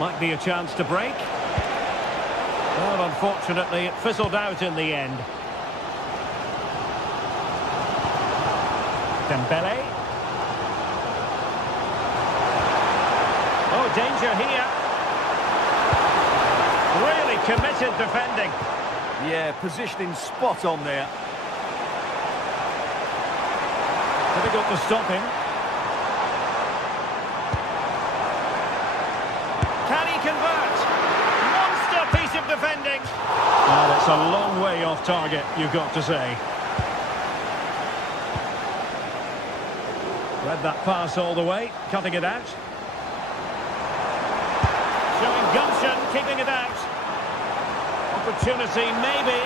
Might be a chance to break. Well, unfortunately, it fizzled out in the end. Dembele. Oh, danger here. Really committed defending. Yeah, positioning spot on there. Difficult to stop him. Can he convert? Monster piece of defending. Well, it's a long way off target, you've got to say. Read that pass all the way, cutting it out. Showing gumption, keeping it out. Opportunity, maybe.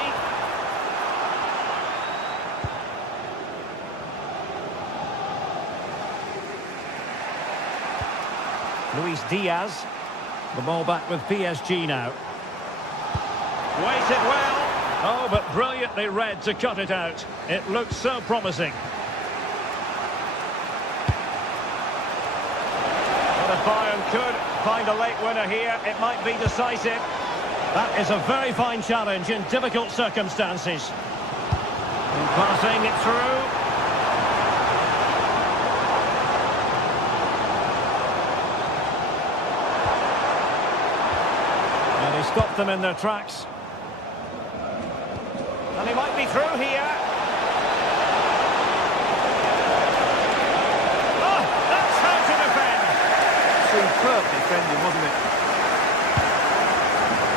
Luis Diaz. The ball back with PSG now. Waited well. Oh, but brilliantly read to cut it out. It looks so promising. But if Bayern could find a late winner here, it might be decisive. That is a very fine challenge in difficult circumstances. And passing it through. And he stopped them in their tracks. And he might be through here. Oh, that's how to defend. Superb defending, wasn't it?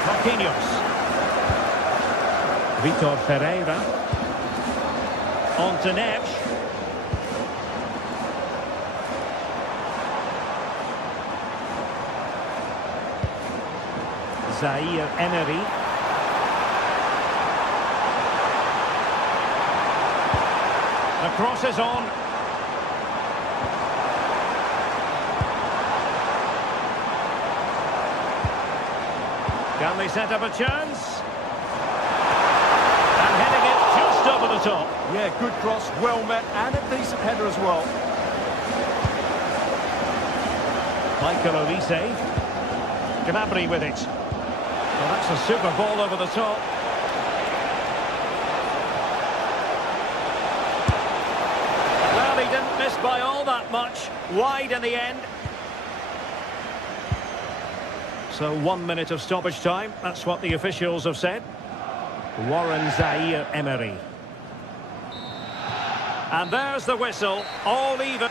Marquinhos. Vitor Pereira. On to Neves. Zaire Emery. The cross is on. Can they set up a chance? And heading it just over the top. Yeah, good cross, well met, and a decent header as well. Michael Olise. Gnabry with it. Well, that's a super ball over the top. Well, he didn't miss by all that much. Wide in the end. So 1 minute of stoppage time. That's what the officials have said. Warren Zaire Emery. And there's the whistle. All even.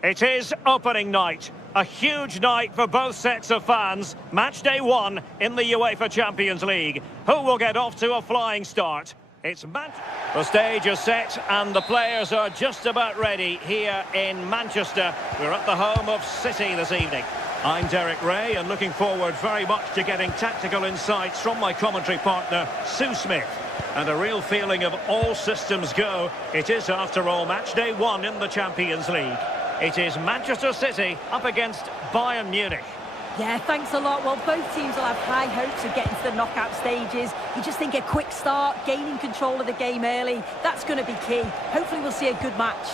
It is opening night. A huge night for both sets of fans. Match day 1 in the UEFA Champions League. Who will get off to a flying start? It's the stage is set and the players are just about ready here in Manchester. We're at the home of City this evening. I'm Derek Ray and looking forward very much to getting tactical insights from my commentary partner, Sue Smith. And a real feeling of all systems go. It is, after all, match day 1 in the Champions League. It is Manchester City up against Bayern Munich. Yeah, thanks a lot. Well, both teams will have high hopes of getting to the knockout stages. You just think a quick start, gaining control of the game early, that's going to be key. Hopefully we'll see a good match.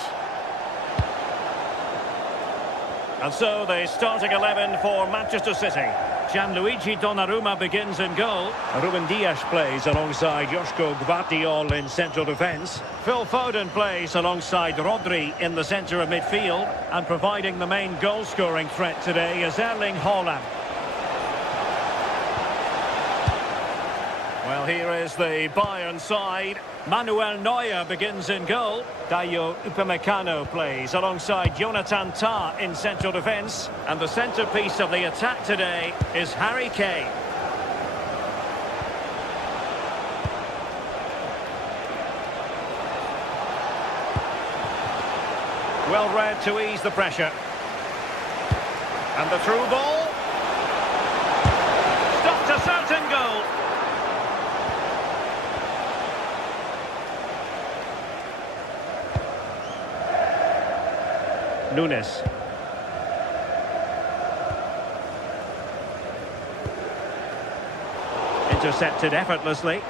And so the starting 11 for Manchester City. Gianluigi Donnarumma begins in goal. Ruben Dias plays alongside Joško Gvardiol in central defence. Phil Foden plays alongside Rodri in the centre of midfield. And providing the main goal-scoring threat today is Erling Haaland. Well, here is the Bayern side. Manuel Neuer begins in goal. Dayo Upamecano plays alongside Jonathan Tah in central defence. And the centrepiece of the attack today is Harry Kane. Well read to ease the pressure. And the through ball. Stopped a certain goal. Nunes. Intercepted effortlessly.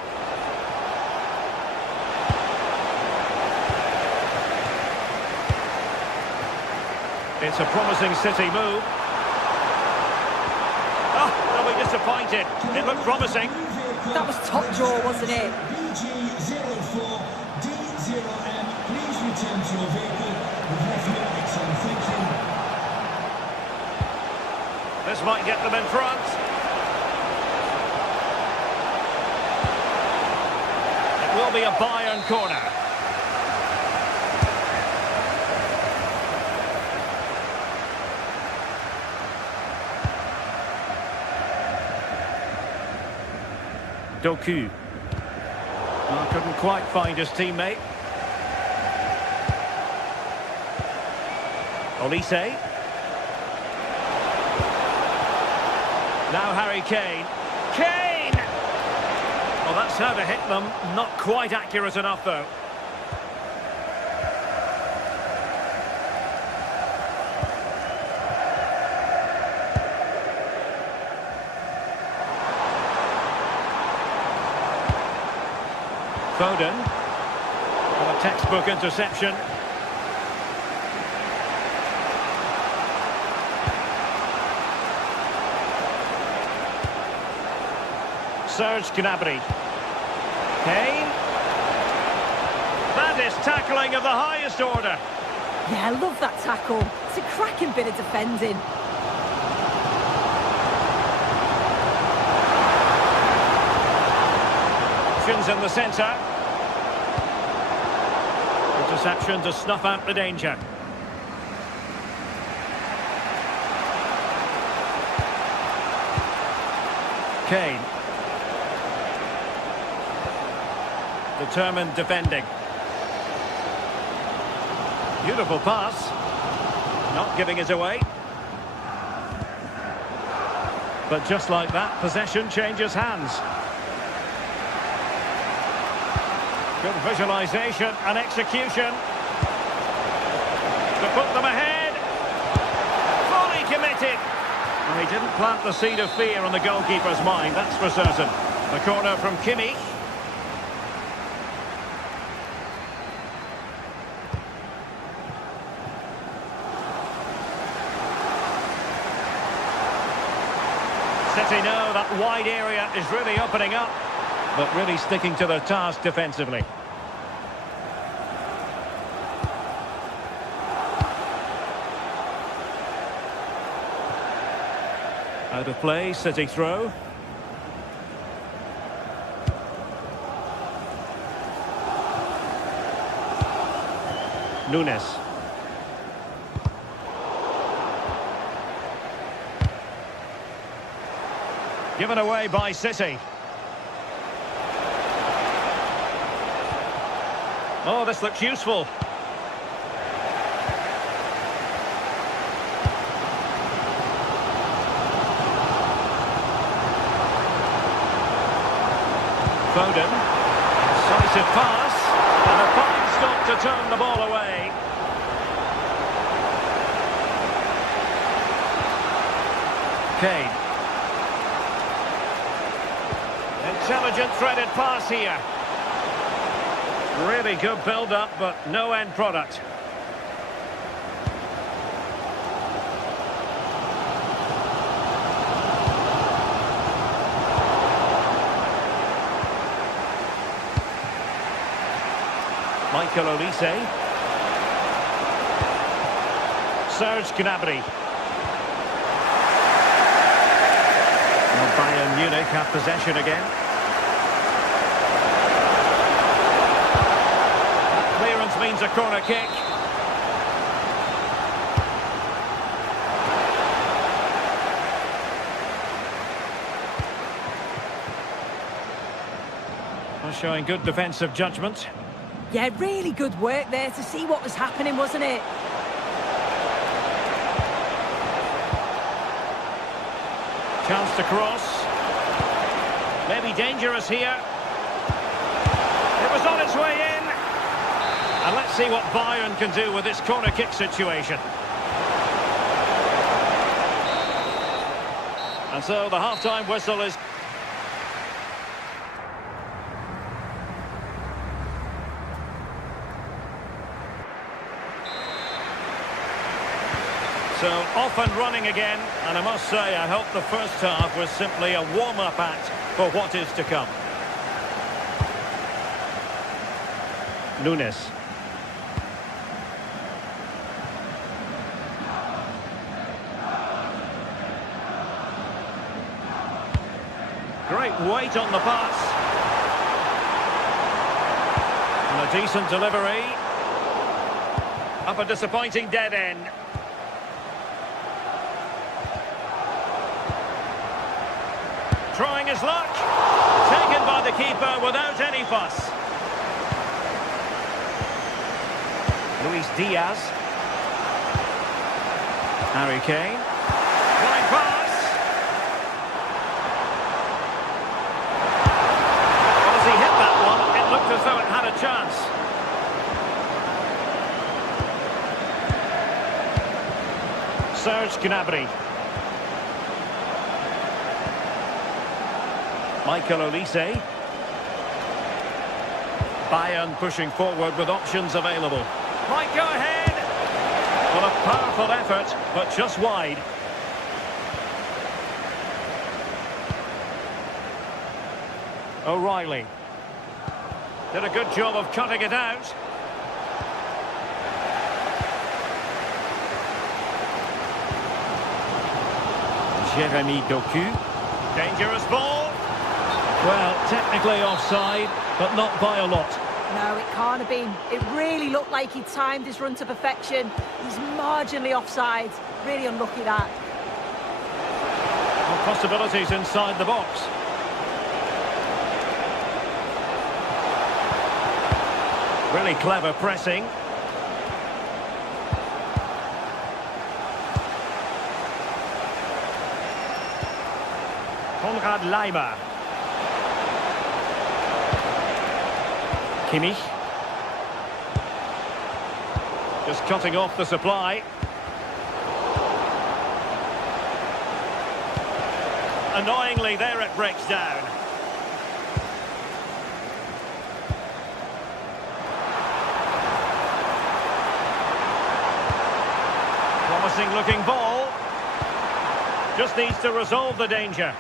It's a promising City move. Oh, they'll be disappointed. It looked promising. That was top draw, wasn't it? BG04D0M, please return to your vehicle. This might get them in front. It will be a Bayern corner. Doku. Oh, couldn't quite find his teammate. Olise. Now Harry Kane. Kane! Well, that's how to hit them. Not quite accurate enough, though. Foden. Well, a textbook interception. Serge Gnabry. Kane. That is tackling of the highest order. Yeah, I love that tackle. It's a cracking bit of defending. Options in the centre. Interception to snuff out the danger. Kane. Determined defending. Beautiful pass. Not giving it away. But just like that, possession changes hands. Good visualisation and execution. To put them ahead. Fully committed. Well, he didn't plant the seed of fear on the goalkeeper's mind, that's for certain. The corner from Kimmich. City know that wide area is really opening up, but really sticking to their task defensively. Out of play, City throw. Nunes. Given away by City. Oh, this looks useful. Foden. Decisive pass. And a fine stop to turn the ball away. Kane. Intelligent threaded pass here. Really good build-up, but no end product. Michael Olise. Serge Gnabry. Now Bayern Munich have possession again. That clearance means a corner kick. Showing good defensive judgment. Yeah, really good work there to see what was happening, wasn't it? Chance to cross. Maybe dangerous here. It was on its way in. And let's see what Bayern can do with this corner kick situation. And so the half-time whistle is... So off and running again, and I must say I hope the first half was simply a warm-up act for what is to come. Nunes. Great weight on the pass. And a decent delivery. Up a disappointing dead end. Trying his luck. Taken by the keeper without any fuss. Luis Diaz. Harry Kane. Flying pass. Well, as he hit that one, it looked as though it had a chance. Serge Gnabry. Michael Olise. Bayern pushing forward with options available. Might go ahead. Well, a powerful effort, but just wide. O'Reilly. Did a good job of cutting it out. Jeremy Doku. Dangerous ball. Well, technically offside, but not by a lot. No, it can't have been. It really looked like he timed his run to perfection. He's marginally offside. Really unlucky that. Well, possibilities inside the box. Really clever pressing. Konrad Laimer. Kimmich. Just cutting off the supply. Annoyingly, there it breaks down. Promising looking ball. Just needs to resolve the danger.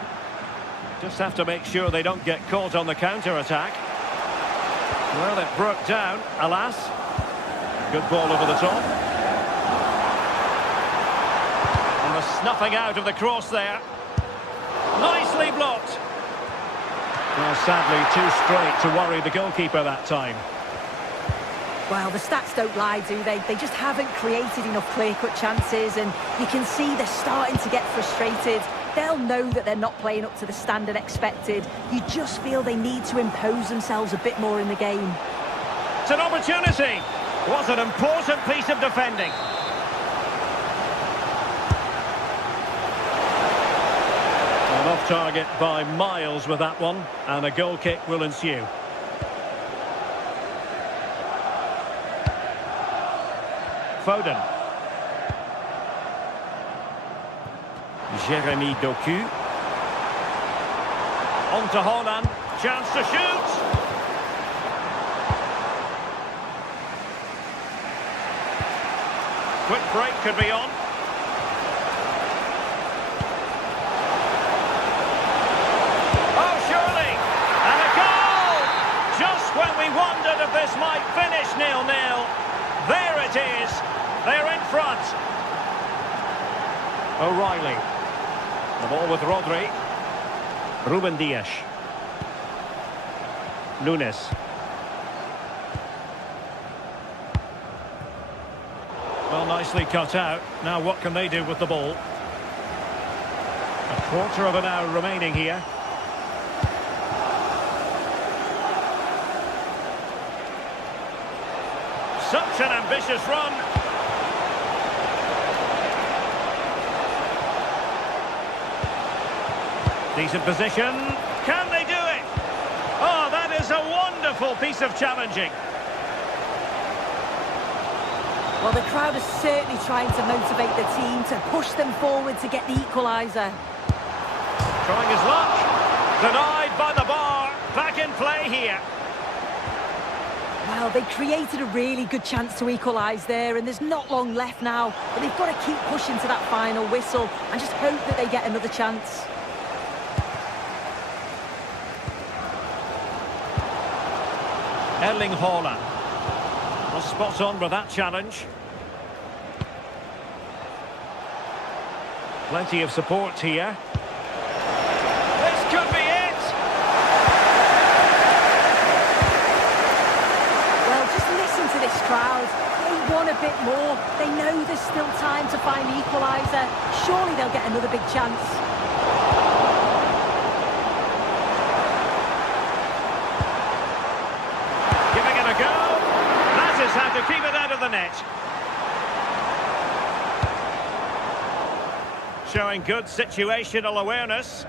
Just have to make sure they don't get caught on the counter-attack. Well, it broke down, alas. Good ball over the top. And the snuffing out of the cross there. Nicely blocked. Well, sadly, too straight to worry the goalkeeper that time. Well, the stats don't lie, do they? They just haven't created enough clear-cut chances, and you can see they're starting to get frustrated. They'll know that they're not playing up to the standard expected. You just feel they need to impose themselves a bit more in the game. It's an opportunity. Was an important piece of defending. Well, off target by miles with that one, and a goal kick will ensue. Foden. Jeremy Doku. On to Haaland. Chance to shoot. Quick break could be on. Oh, surely. And a goal! Just when we wondered if this might finish 0-0. O'Reilly. The ball with Rodri. Ruben Dias. Nunes. Well, nicely cut out. Now what can they do with the ball? A quarter of an hour remaining here. Such an ambitious run. Decent position. Can they do it? Oh, that is a wonderful piece of challenging. Well, the crowd is certainly trying to motivate the team to push them forward to get the equaliser. Trying his luck. Denied by the bar. Back in play here. Well, they created a really good chance to equalise there, and there's not long left now. But they've got to keep pushing to that final whistle and just hope that they get another chance. Erling Haaland was spot on with that challenge. Plenty of support here. This could be it! Well, just listen to this crowd. They want a bit more. They know there's still time to find the equaliser. Surely they'll get another big chance. Giving it a go. That is how to keep it out of the net. Showing good situational awareness.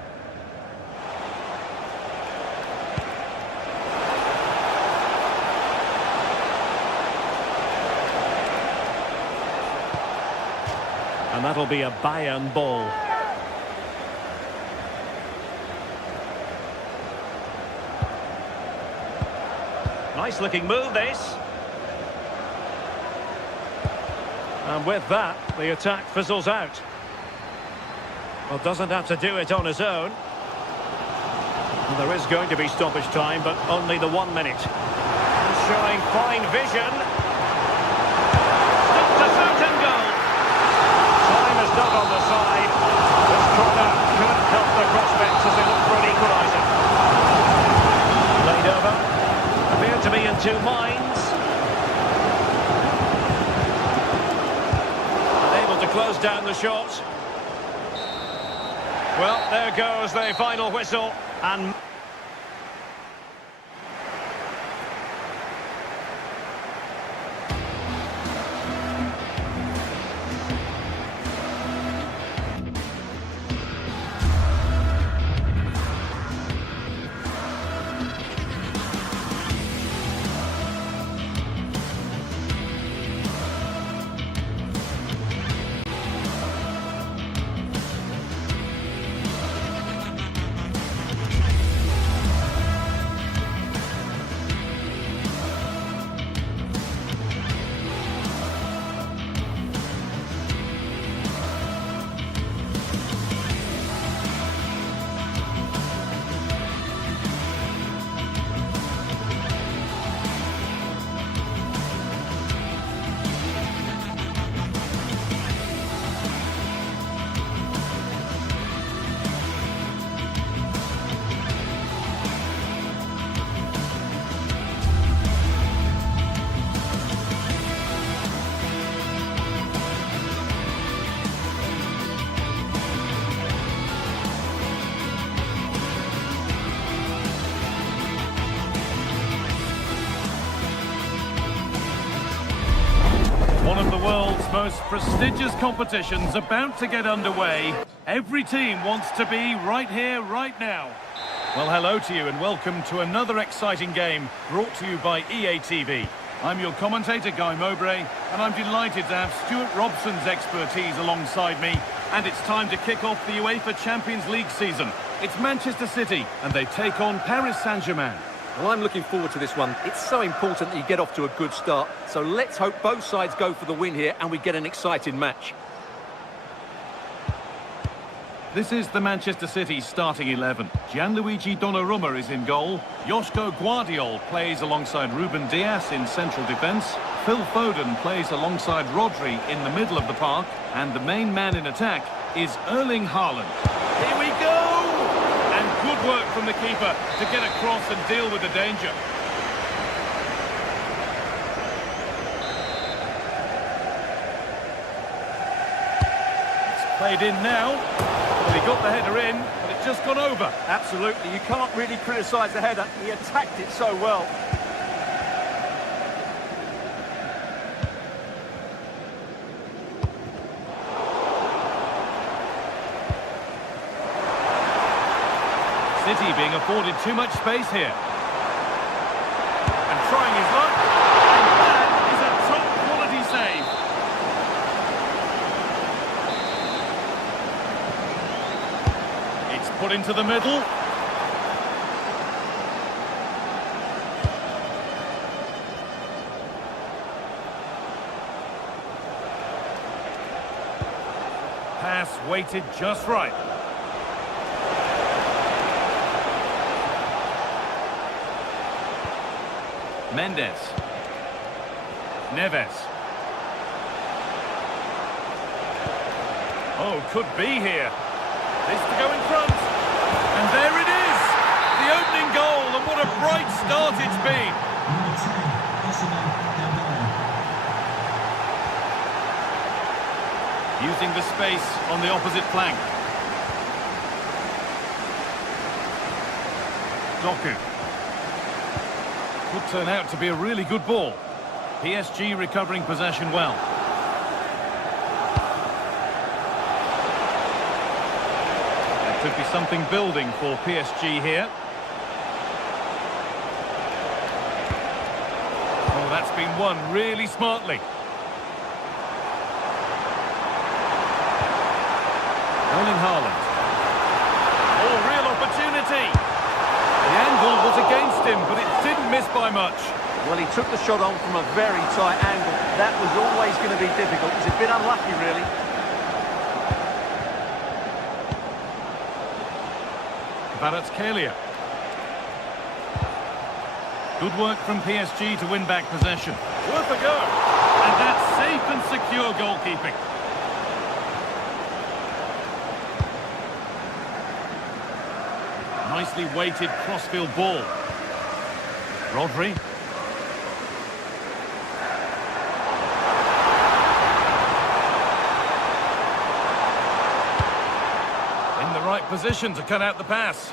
And that'll be a Bayern ball. Nice looking move, this. And with that, the attack fizzles out. Well, doesn't have to do it on his own. And there is going to be stoppage time, but only the 1 minute. And showing fine vision. Stopped a certain goal. Time is not on the side. This corner could help the prospects as they look for an equaliser. Laid over. Appeared to be in two minds. Unable to close down the shot. Well, there goes the final whistle, and One of the world's most prestigious competitions about to get underway. Every team wants to be right here, right now. Well, hello to you and welcome to another exciting game brought to you by EA TV. I'm your commentator, Guy Mowbray, and I'm delighted to have Stuart Robson's expertise alongside me. And it's time to kick off the UEFA Champions League season. It's Manchester City, and they take on Paris Saint-Germain. Well, I'm looking forward to this one. It's so important that you get off to a good start. So let's hope both sides go for the win here and we get an exciting match. This is the Manchester City starting 11. Gianluigi Donnarumma is in goal. Joško Guardiol plays alongside Ruben Dias in central defence. Phil Foden plays alongside Rodri in the middle of the park. And the main man in attack, is Erling Haaland. Here we go! And good work from the keeper to get across and deal with the danger. It's played in now. Well, he got the header in, but it's just gone over. Absolutely, you can't really criticise the header. He attacked it so well. City being afforded too much space here. And trying his luck. And that is a top-quality save. It's put into the middle. Pass weighted just right. Mendes. Neves. Oh, could be here. This to go in front. And there it is! The opening goal, and what a bright start it's been. Number 10, Osimhen, Using the space on the opposite flank. Doku. Could turn out to be a really good ball. PSG recovering possession well. There could be something building for PSG here. Oh, that's been won really smartly. Erling Haaland. Oh, real opportunity. The angle was against him, but it didn't miss by much. Well, he took the shot on from a very tight angle. That was always going to be difficult. He's a bit unlucky, really. Kvaratskhelia. Good work from PSG to win back possession. Worth a go. And that's safe and secure goalkeeping. Nicely weighted crossfield ball. Rodri. In the right position to cut out the pass.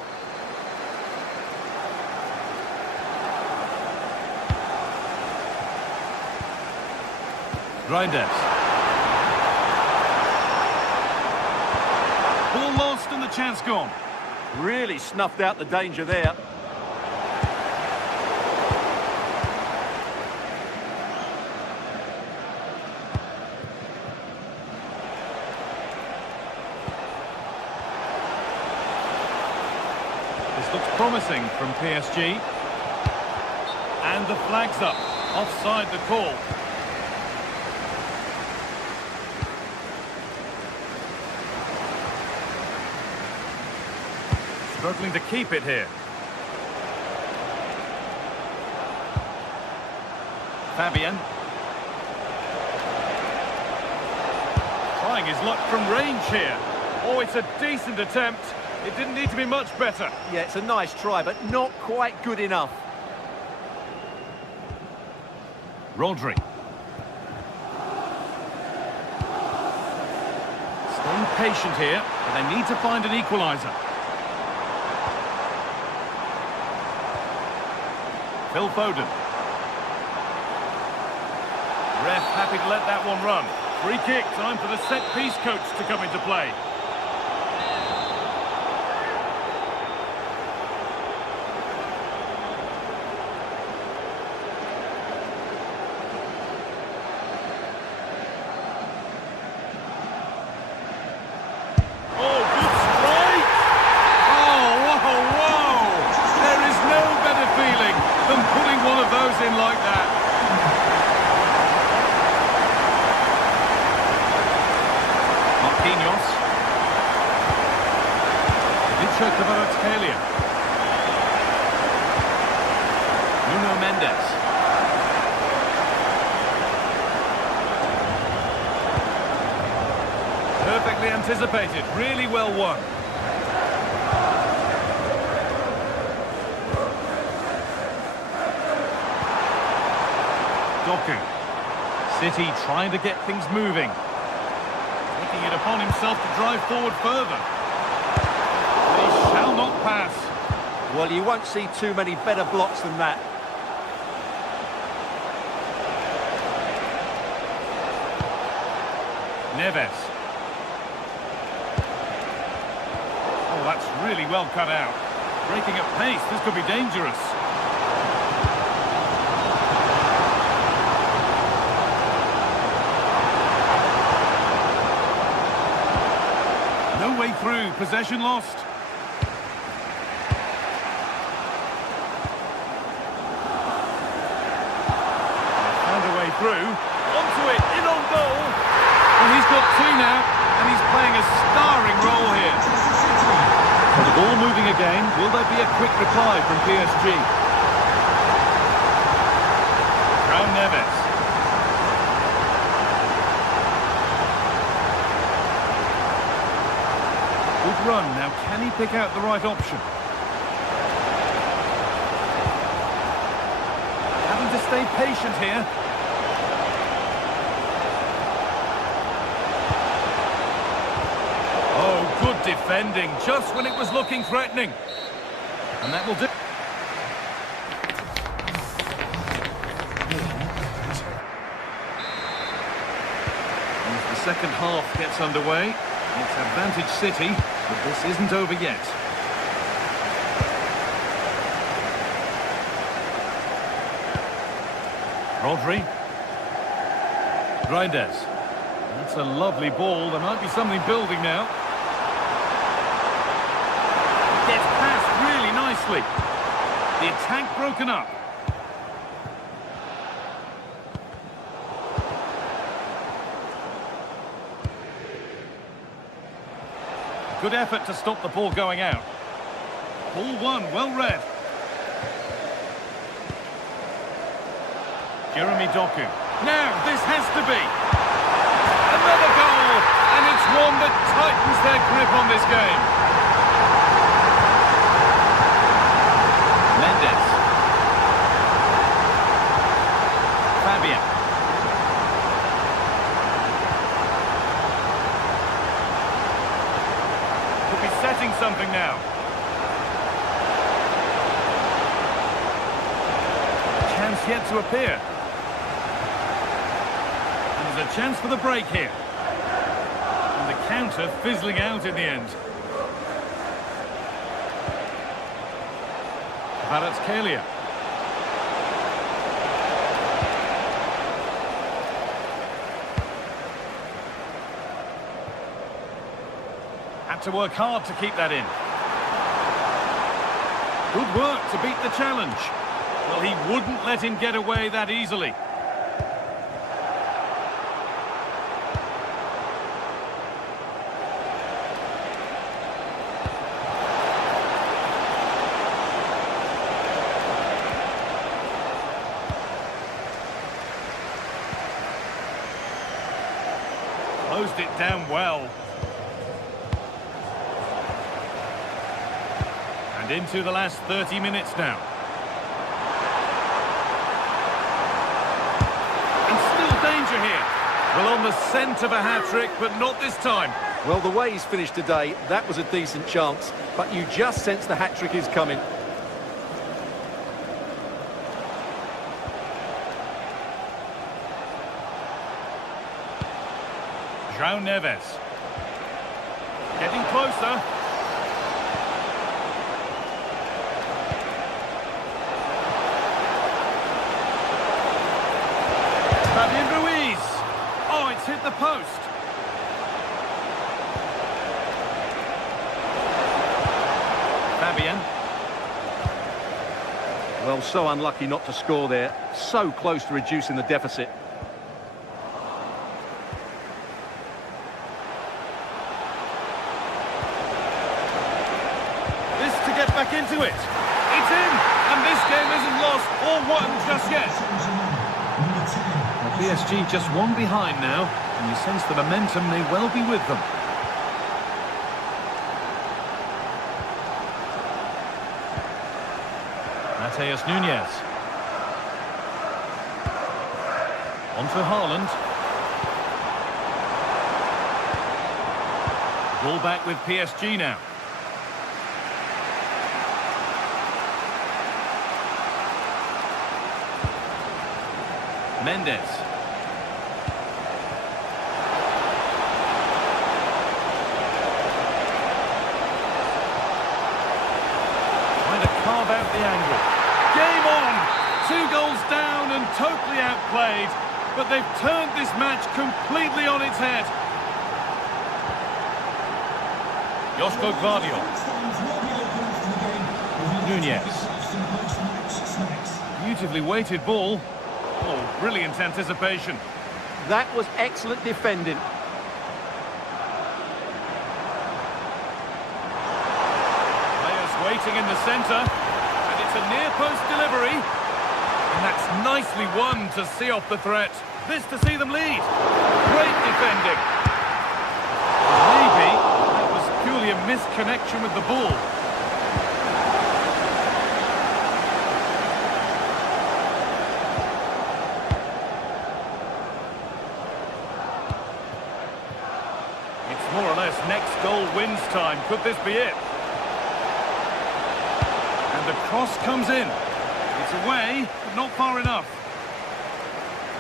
Reinders. Ball lost and the chance gone. Really snuffed out the danger there. This looks promising from PSG. And the flag's up. Offside the call. Struggling to keep it here. Fabian. Trying his luck from range here. Oh, it's a decent attempt. It didn't need to be much better. Yeah, it's a nice try, but not quite good enough. Rodri. Staying patient here, but they need to find an equaliser. Phil Foden. Ref happy to let that one run. Free kick, time for the set-piece coach to come into play. Oh, good strike! Oh, whoa! There is no better feeling than putting one of those in like that. Marquinhos. Kvaratskhelia. Nuno Mendes. Perfect perfectly anticipated, really well won. Doku. City trying to get things moving. Taking it upon himself to drive forward further. He shall not pass. Well, you won't see too many better blocks than that. Neves. Oh, that's really well cut out. Breaking at pace, this could be dangerous. No way through, possession lost. Found a way through. Onto it, in on goal. Well, he's got two now, and he's playing a starring role here. The ball moving again. Will there be a quick reply from PSG? Raul Neves. Good run. Now, can he pick out the right option? Having to stay patient here. Oh, good defending, just when it was looking threatening. And that will do. As the second half gets underway, it's advantage City, but this isn't over yet. Rodri. Reinders. That's a lovely ball. There might be something building now. Gets past really nicely. The attack broken up. Good effort to stop the ball going out. Ball one, well read. Jeremy Doku. Now, this has to be. Another goal, and it's one that tightens their grip on this game. Mendes. Fabian. Could be setting something now. Chance yet to appear. There's a chance for the break here. And the counter fizzling out in the end. Kvaratskhelia. Had to work hard to keep that in. Good work to beat the challenge. Well, he wouldn't let him get away that easily. Closed it down well. And into the last 30 minutes now. And still danger here. Well, on the scent of a hat-trick, but not this time. Well, the way he's finished today, that was a decent chance, but you just sense the hat-trick is coming. Raul Neves. Getting closer. Fabian Ruiz. Oh, it's hit the post. Fabian. Well, so unlucky not to score there. So close to reducing the deficit. Back into it. It's in, and this game isn't lost or won just yet. Well, PSG just one behind now, and you sense the momentum may well be with them. Mateus Nunes. On to Haaland. Ball back with PSG now. Mendes. Trying to carve out the angle. Game on! 2 goals down and totally outplayed. But they've turned this match completely on its head. Josko Gvardiol. Nunez. Beautifully weighted ball. Oh, brilliant anticipation. That was excellent defending. Players waiting in the centre. And it's a near-post delivery. And that's nicely won to see off the threat. This to see them lead. Great defending. Maybe that was purely a misconnection with the ball. It's more or less next goal wins time. Could this be it? And the cross comes in. It's away, but not far enough.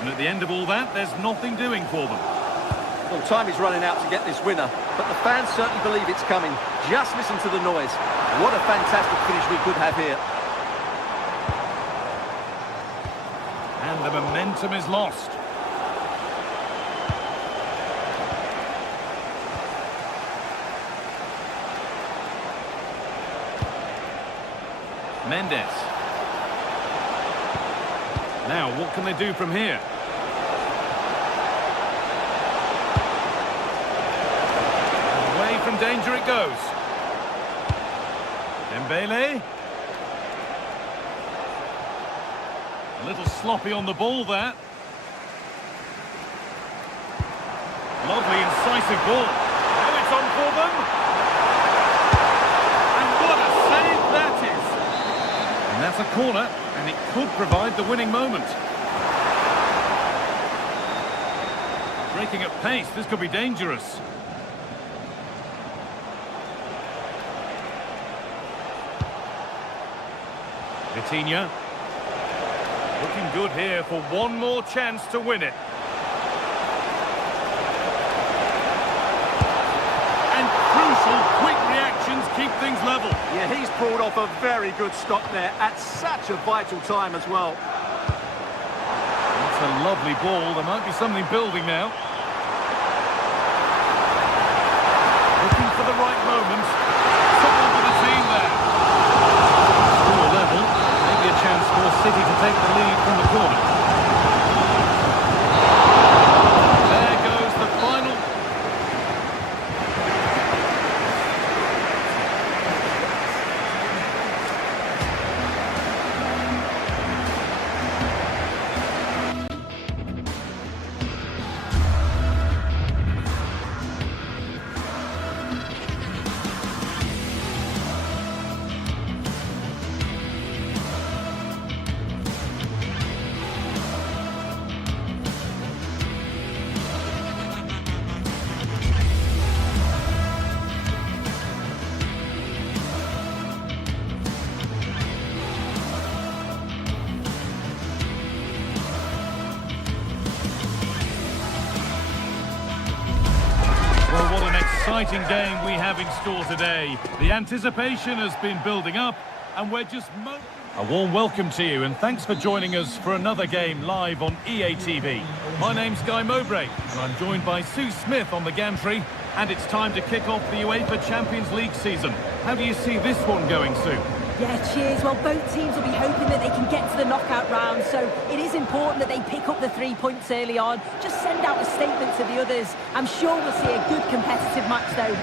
And at the end of all that, there's nothing doing for them. Well, time is running out to get this winner, but the fans certainly believe it's coming. Just listen to the noise. What a fantastic finish we could have here. And the momentum is lost. Mendes. Now, what can they do from here? Away from danger it goes. Dembele. A little sloppy on the ball there. Lovely incisive ball. Now it's on for them. And what a save that is. And that's a corner, and it could provide the winning moment. Breaking at pace, this could be dangerous. Vitinha. Looking good here for one more chance to win it. And crucial, quick reactions keep things level. Yeah, he's pulled off a very good stop there at such a vital time as well. That's a lovely ball. There might be something building now. Looking for the right moment. Someone for the team there. Score level. Maybe a chance for City to take the lead from the corner. There goes the final. Well, what an exciting game we have in store today. The anticipation has been building up, and we're just... A warm welcome to you, and thanks for joining us for another game live on EA TV. My name's Guy Mowbray, and I'm joined by Sue Smith on the gantry, and it's time to kick off the UEFA Champions League season. How do you see this one going, Sue? Yeah, cheers. Well, both teams will be hoping that they can get to the knockout round, so it is important that they pick up the 3 points early on. Just send out a statement to the others. I'm sure we'll see a good competitive match, though.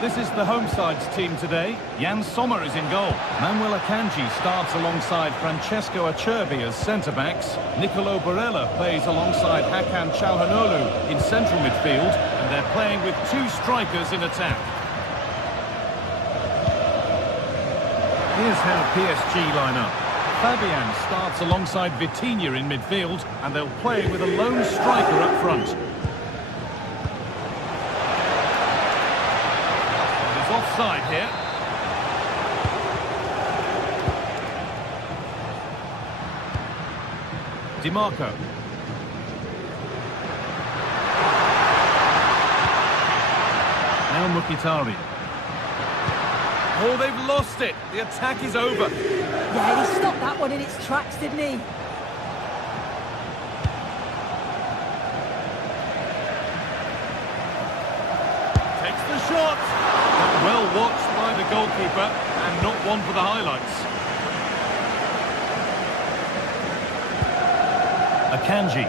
This is the home side's team today. Jan Sommer is in goal. Manuel Akanji starts alongside Francesco Acerbi as centre-backs. Nicolo Barella plays alongside Hakan Çalhanoğlu in central midfield, and they're playing with 2 strikers in attack. Here's how PSG line up. Fabian starts alongside Vitinha in midfield, and they'll play with a lone striker up front. He's offside here. DiMarco. Now Mkhitaryan. Oh, they've lost it. The attack is over. Yeah, he stopped that one in its tracks, didn't he? Takes the shot. Well watched by the goalkeeper, and not one for the highlights. Akanji.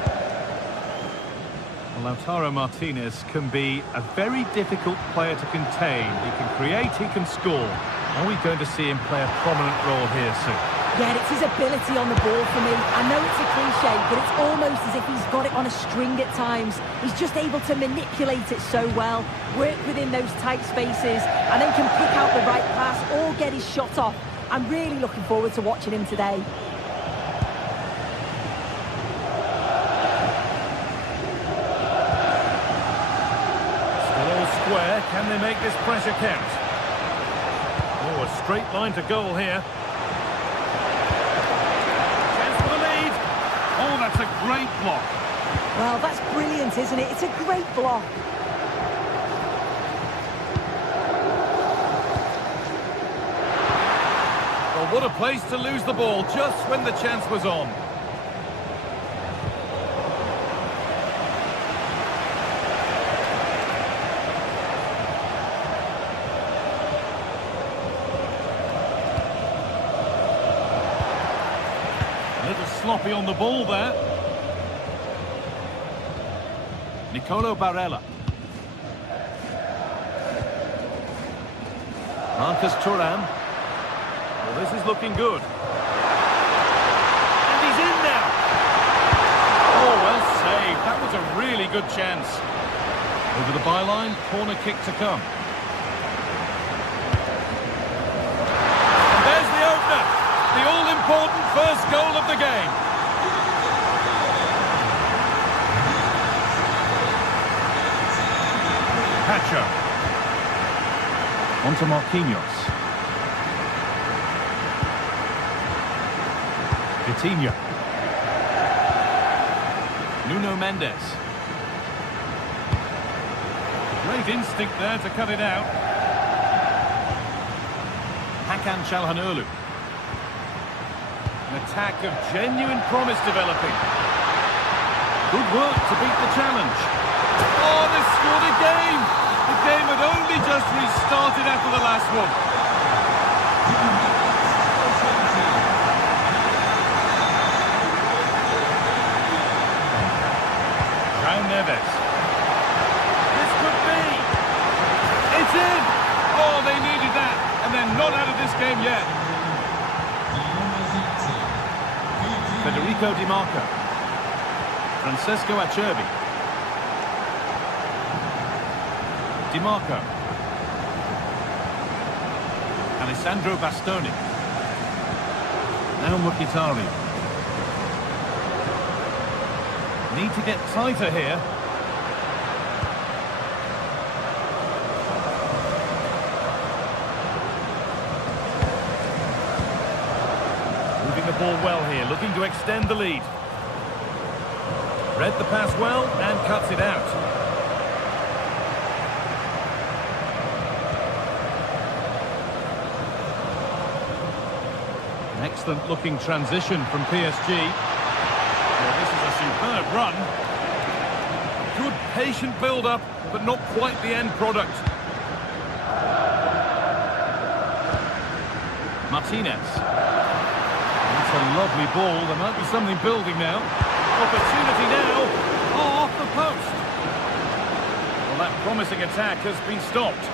Lautaro Martinez can be a very difficult player to contain. He can create, he can score. Are we going to see him play a prominent role here soon? Yeah, it's his ability on the ball for me. I know it's a cliche, but it's almost as if he's got it on a string at times. He's just able to manipulate it so well, work within those tight spaces, and then can pick out the right pass or get his shot off. I'm really looking forward to watching him today. Square, can they make this pressure count? Oh, a straight line to goal here. Chance for the lead. Oh, that's a great block. Well, that's brilliant, isn't it? It's a great block. Well, what a place to lose the ball just when the chance was on. A little sloppy on the ball there. Nicolo Barella. Marcus Thuram. Well, this is looking good. And he's in now. Oh, well saved. That was a really good chance. Over the byline, corner kick to come. And there's the opener. The all-important first goal of the game. Pacho. On to Marquinhos. Vitinha. Nuno Mendes. Great instinct there to cut it out. Hakan Çalhanoğlu. An attack of genuine promise developing. Good work to beat the challenge. Oh, they scored again! The game had only just restarted after the last one. Raul Neves. This could be. It's in! Oh, they needed that, and they're not out of this game yet. Federico Di Marco. Francesco Acerbi. Di Marco. Alessandro Bastoni. Now Mkhitaryan. Need to get tighter here. Moving the ball well here, looking to extend the lead. Read the pass well and cuts it out. Excellent looking transition from PSG. Well, this is a superb run. Good patient build-up, but not quite the end product. Martinez. That's a lovely ball. There might be something building now. Opportunity now. Oh, off the post. Well, that promising attack has been stopped.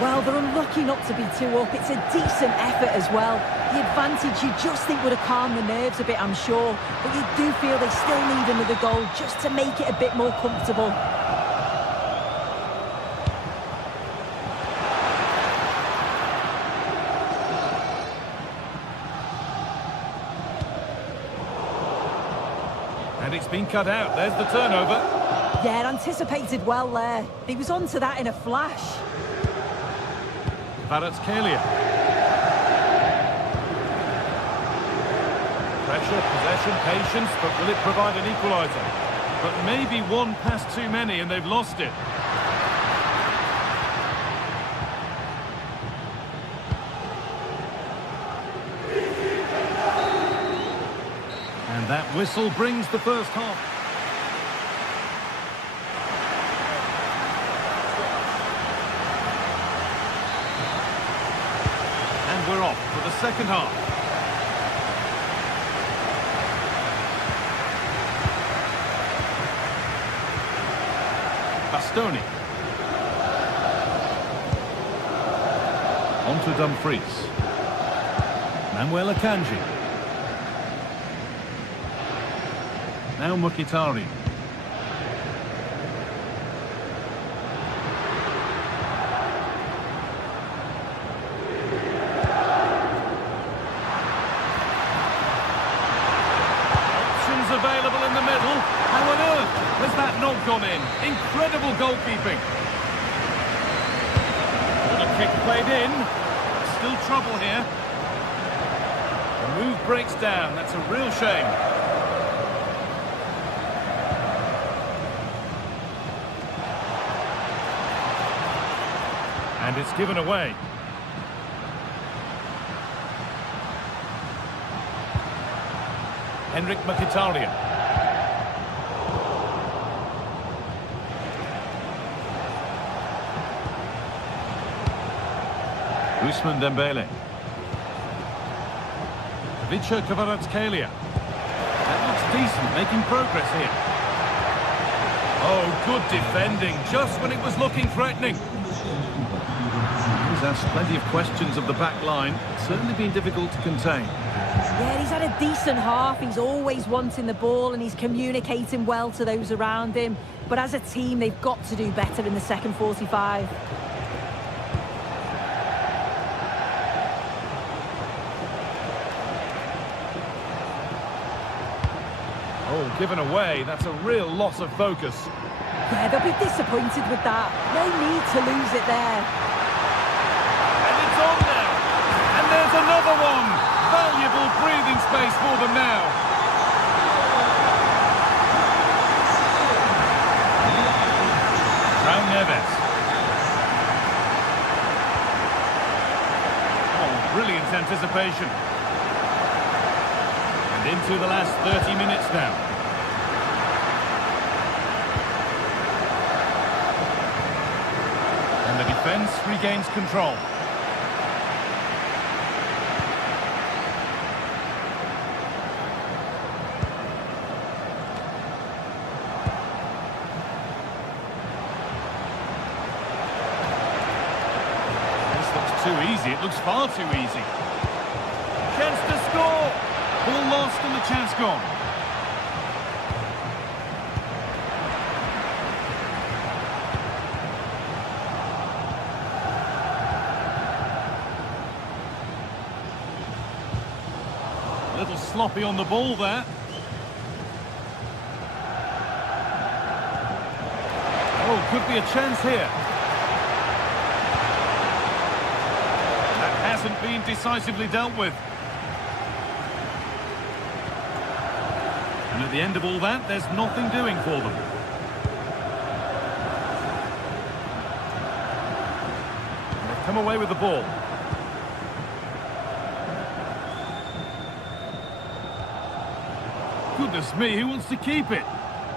Well, they're unlucky not to be 2 up. It's a decent effort as well. The advantage you just think would have calmed the nerves a bit, I'm sure. But you do feel they still need another goal just to make it a bit more comfortable. been cut out. There's the turnover. Yeah, anticipated well there. He was onto that in a flash. Kvaratskhelia. Pressure, possession, patience, but will it provide an equaliser? But maybe one pass too many and they've lost it. And that whistle brings the first half. And we're off for the second half. Bastoni. On to Dumfries. Manuel Akanji. Now Mkhitaryan. Options available in the middle. How on earth has that not gone in? Incredible goalkeeping. What a kick played in. Still trouble here. The move breaks down. That's a real shame. And it's given away. Henrik Mkhitaryan. Ousmane Dembele. Ivica Kvaratskhelia. That looks decent, making progress here. Oh, good defending, just when it was looking threatening. He's asked plenty of questions of the back line. It's certainly been difficult to contain. Yeah, he's had a decent half. He's always wanting the ball and he's communicating well to those around him. But as a team, they've got to do better in the second 45. Oh, given away. That's a real loss of focus. Yeah, they'll be disappointed with that. No need to lose it there. And it's on now. And there's another one. Valuable breathing space for them now. Raul Neves. Oh, brilliant anticipation. And into the last 30 minutes now. And the defence regains control. Too easy, it looks far too easy. Chance to score! Ball lost and the chance gone. A little sloppy on the ball there. Oh, could be a chance here. Hasn't been decisively dealt with. And at the end of all that, there's nothing doing for them. And they've come away with the ball. Goodness me, who wants to keep it?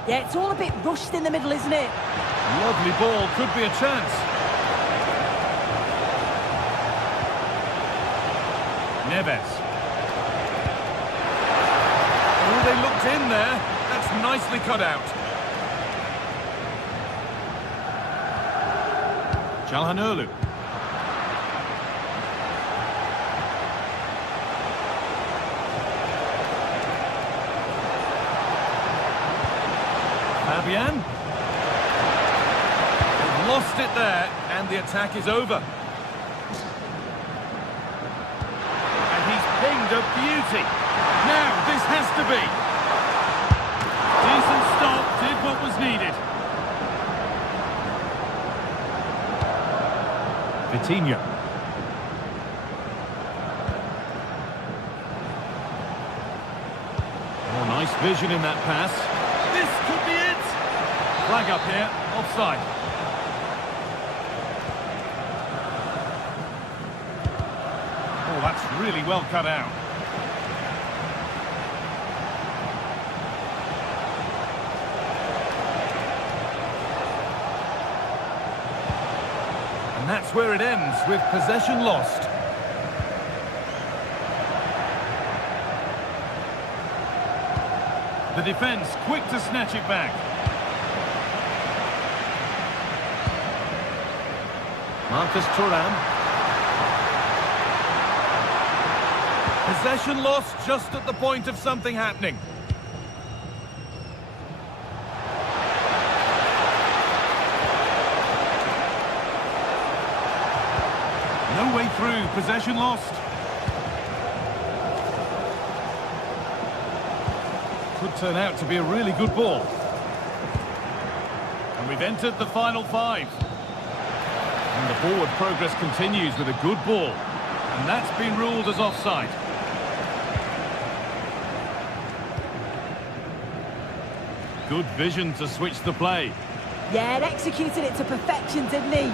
Yeah, it's all a bit rushed in the middle, isn't it? Lovely ball, could be a chance. Neves. Oh, they looked in there. That's nicely cut out. Çalhanoğlu. Fabian. They've lost it there, and the attack is over. Pinged a beauty. Now, this has to be. Decent did what was needed. Vitinha. Oh, nice vision in that pass. This could be it. Flag up here, offside. Oh, that's really well cut out. And that's where it ends, with possession lost. The defence quick to snatch it back. Marcus Thuram. Possession lost just at the point of something happening. No way through, possession lost. Could turn out to be a really good ball. And we've entered the final 5. And the forward progress continues with a good ball. And that's been ruled as offside. Good vision to switch the play. Yeah, and executed it to perfection, didn't he?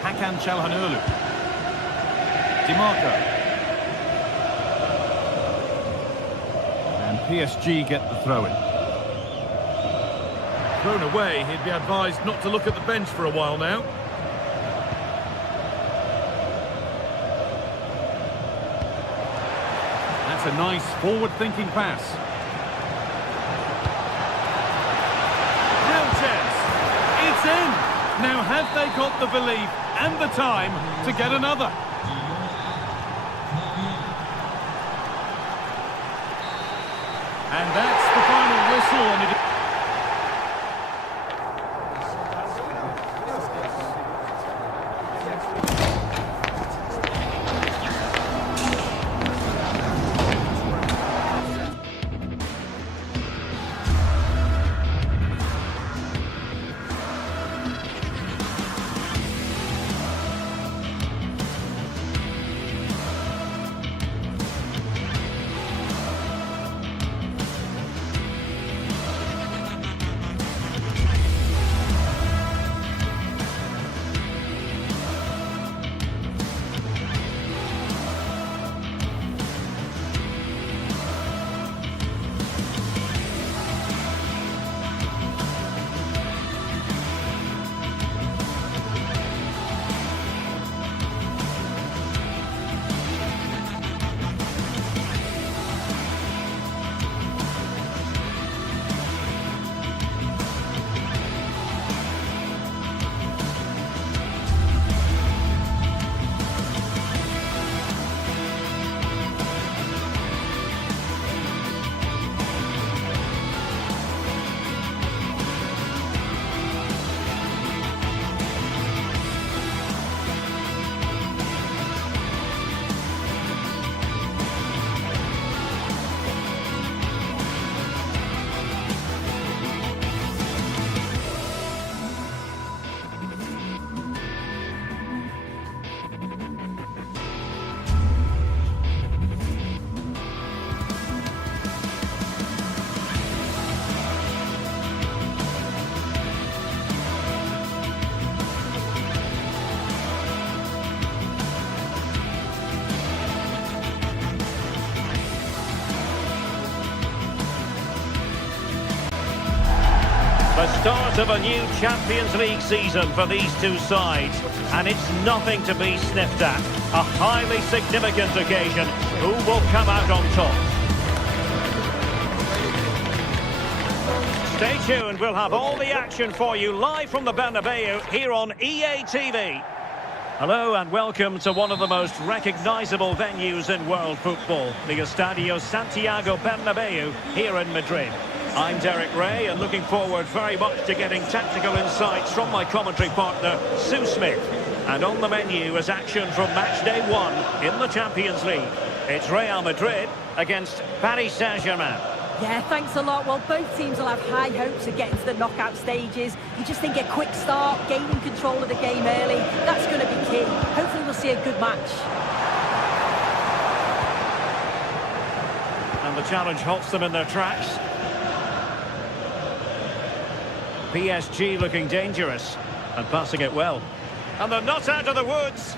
Hakan Çalhanoğlu. DiMarco. And PSG get the throw-in. Thrown away, he'd be advised not to look at the bench for a while now. That's a nice forward-thinking pass. Real chance. It's in. Now have they got the belief and the time to get another? And that's the final whistle, and it The start of a new Champions League season for these two sides, and it's nothing to be sniffed at. A highly significant occasion. Who will come out on top? Stay tuned, we'll have all the action for you live from the Bernabeu here on EA TV. Hello and welcome to one of the most recognisable venues in world football, the Estadio Santiago Bernabeu here in Madrid. I'm Derek Ray and looking forward very much to getting tactical insights from my commentary partner, Sue Smith. And on the menu is action from match day 1 in the Champions League. It's Real Madrid against Paris Saint-Germain. Yeah, thanks a lot. Well, both teams will have high hopes of getting to the knockout stages. You just think a quick start, gaining control of the game early, that's going to be key. Hopefully we'll see a good match. And the challenge halts them in their tracks. PSG looking dangerous and passing it well. And they're not out of the woods.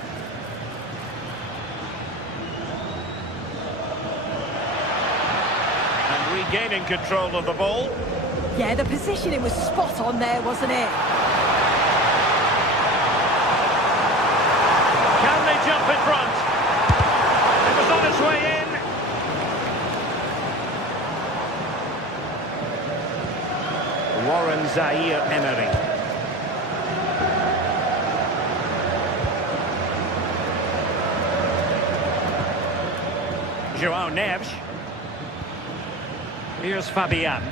And regaining control of the ball. Yeah, the positioning was spot on there, wasn't it? Can they jump in front? It was on its way in. Warren Zaire-Emery. Joao Neves. Here's Fabian.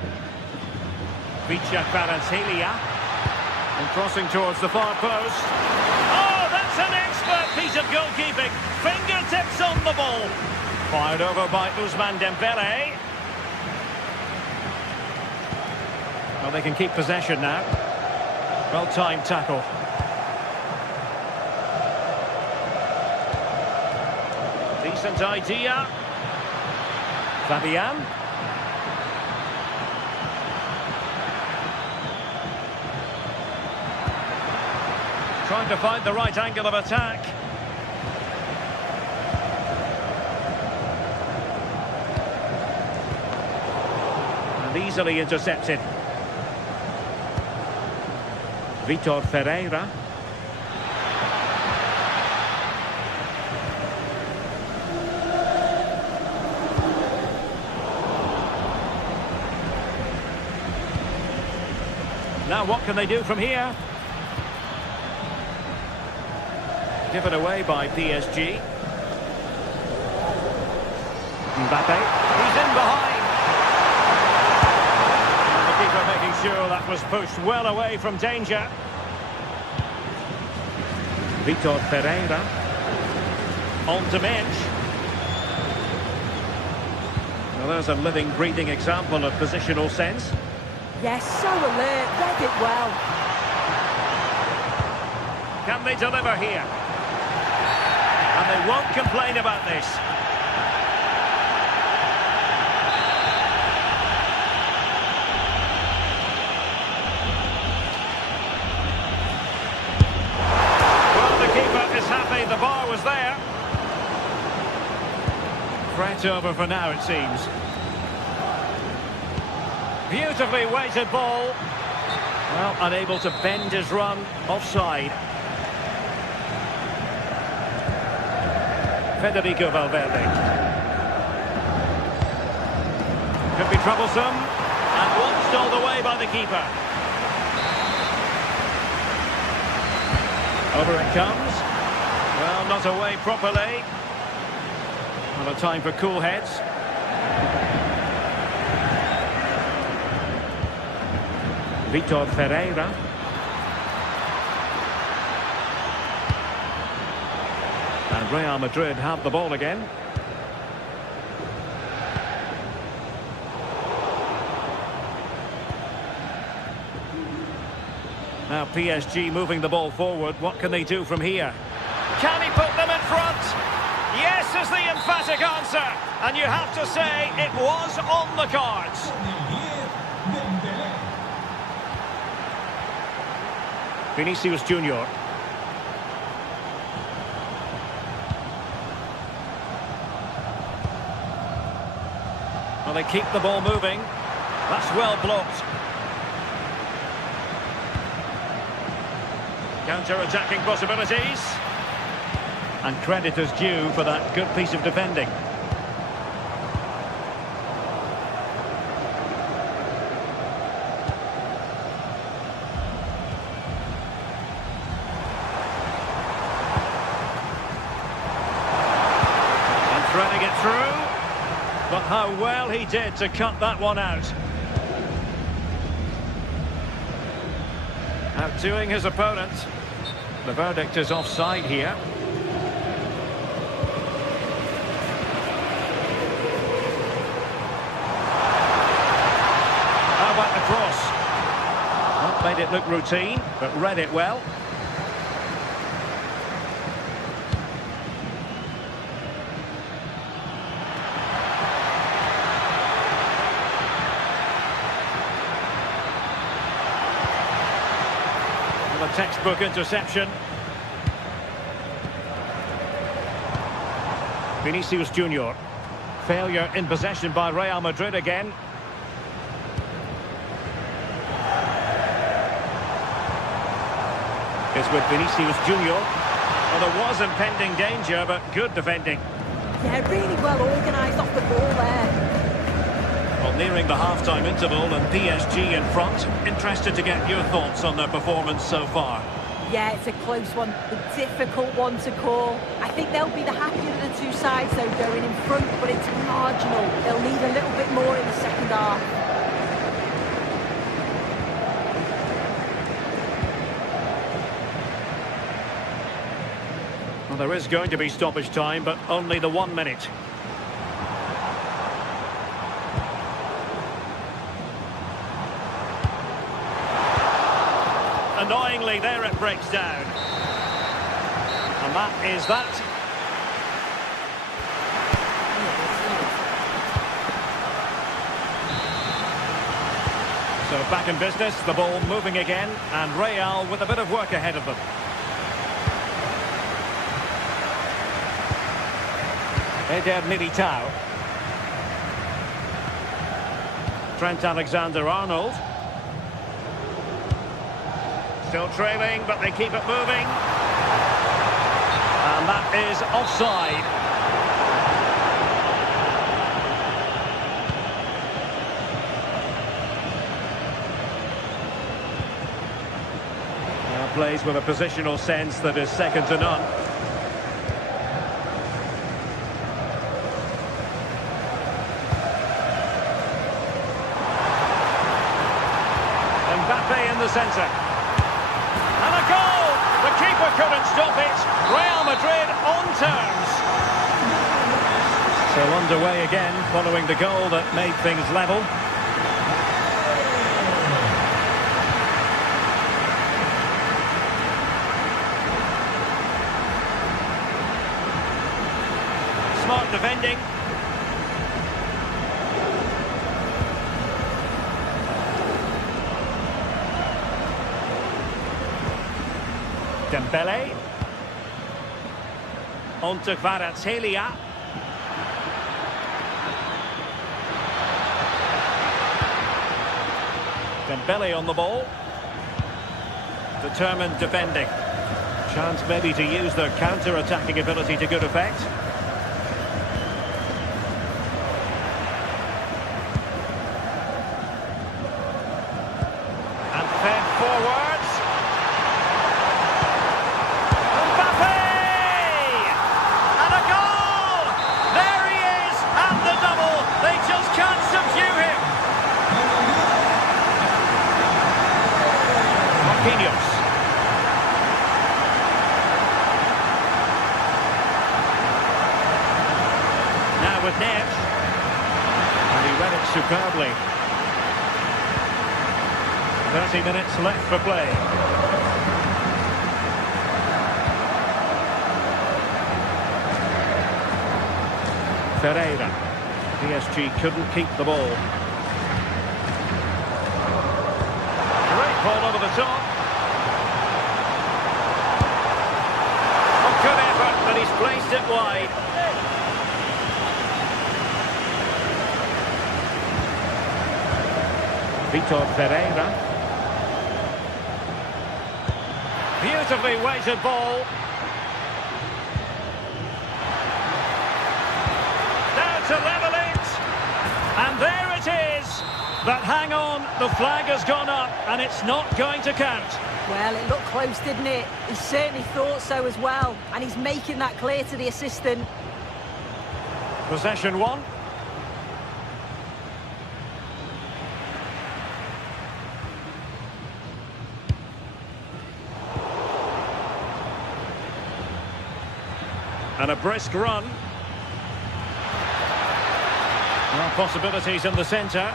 Vicha Kvaratskhelia. And crossing towards the far post. Oh, that's an expert piece of goalkeeping. Fingertips on the ball. Fired over by Ousmane Dembele. Well, they can keep possession now. Well-timed tackle. Decent idea. Fabian. Trying to find the right angle of attack. And easily intercepted. Vitor Ferreira. Now what can they do from here? Given away by PSG. Mbappe. He's in behind. And the keeper making sure that was pushed well away from danger. Vitor Ferreira. On to Mensch. Well, there's a living, breathing example of positional sense. Yes, so alert, read it well. Can they deliver here? And they won't complain about this. Well, the keeper is happy the bar was there. Threat over for now, it seems. Beautifully weighted ball. Well, unable to bend his run. Offside. Federico Valverde. Could be troublesome. And one stole away by the keeper. Over it comes. Well, not away properly. Not a time for cool heads. Vitor Ferreira. And Real Madrid have the ball again. Now PSG moving the ball forward. What can they do from here? Can he put them in front? Yes is the emphatic answer. And you have to say it was on the cards. Vinicius Junior. Well, they keep the ball moving. That's well blocked. Counter-attacking possibilities. And credit is due for that good piece of defending. Threading it through, but how well he did to cut that one out. Outdoing his opponent. The verdict is offside here. Might look routine, but read it well. The textbook interception. Vinicius Junior. Failure in possession by Real Madrid again. It's with Vinicius Junior. Well, there was impending danger, but good defending. Yeah, really well organised off the ball there. Well, nearing the half-time interval and PSG in front. Interested to get your thoughts on their performance so far. Yeah, it's a close one, a difficult one to call. I think they'll be the happier of the two sides, though, going in front, but it's marginal. They'll need a little bit more in the second half. Well, there is going to be stoppage time, but only the 1 minute. Annoyingly, there it breaks down. And that is that. So back in business, the ball moving again, and Real with a bit of work ahead of them. Eder Militao. Trent Alexander-Arnold. Still trailing, but they keep it moving. And that is offside. Now plays with a positional sense that is second to none. Mbappe in the centre. And a goal! The keeper couldn't stop it. Real Madrid on terms. So underway again, following the goal that made things level. Smart defending. Dembele. On to Kvaratskhelia. Dembele on the ball. Determined defending. Chance maybe to use their counter-attacking ability to good effect. And fed forwards. Now with Net, and he read it superbly. 30 minutes left for play. Ferreira. PSG couldn't keep the ball. Great ball over the top. Good effort, but he's placed it wide. Vitor Ferreira. Beautifully weighted ball. Now to level it. And there it is. But hang on, the flag has gone up and it's not going to count. Well, it looked close, didn't it? He certainly thought so as well. And he's making that clear to the assistant. Possession one. And a brisk run. Well, possibilities in the centre.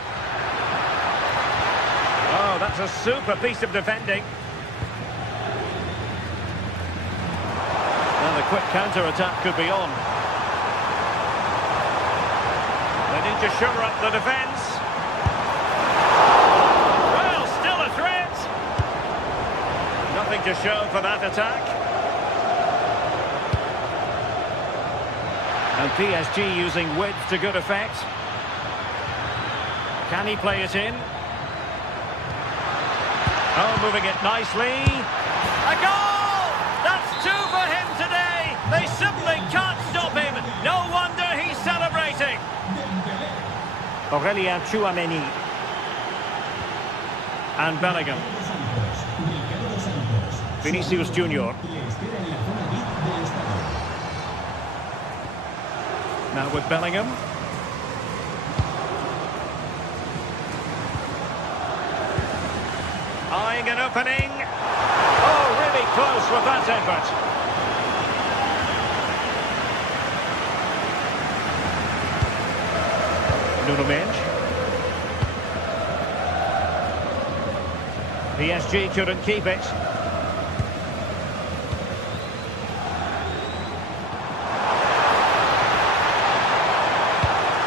Oh, Oh, that's a super piece of defending. And the quick counter-attack could be on. They need to shore up the defence. Well, still a threat. Nothing to show for that attack. And PSG using width to good effect. Can he play it in? Oh, moving it nicely. A goal! That's two for him today. They simply can't stop him. No wonder he's celebrating. Aurelien Tchouameni. And Bellingham. Vinicius Junior. Now with Bellingham. Eyeing an opening. Oh, really close with that effort. Nuno Mendes. PSG couldn't keep it.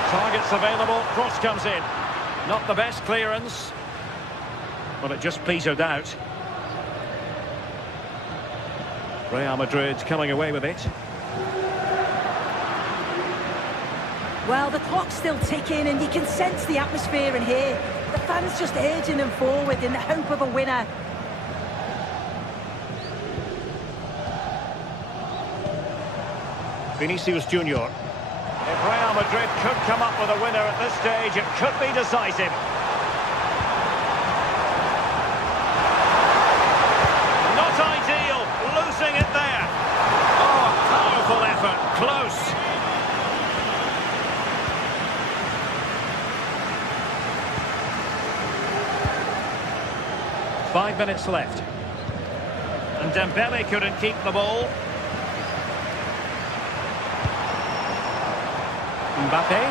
Targets available, cross comes in. Not the best clearance. Well, it just petered out. Real Madrid coming away with it. Well, the clock's still ticking and you can sense the atmosphere in here. The fans just urging them forward in the hope of a winner. Vinicius Junior. If Real Madrid could come up with a winner at this stage, it could be decisive. Not ideal, losing it there. Oh, powerful effort, close. Five minutes left. And Dembele couldn't keep the ball. Mbappe.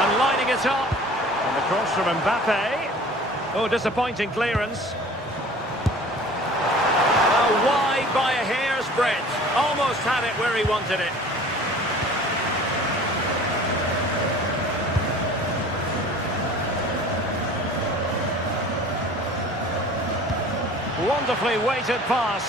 And lining it up. And the cross from Mbappe. Oh, disappointing clearance. Oh, wide by a hair's breadth. Almost had it where he wanted it. Wonderfully weighted pass.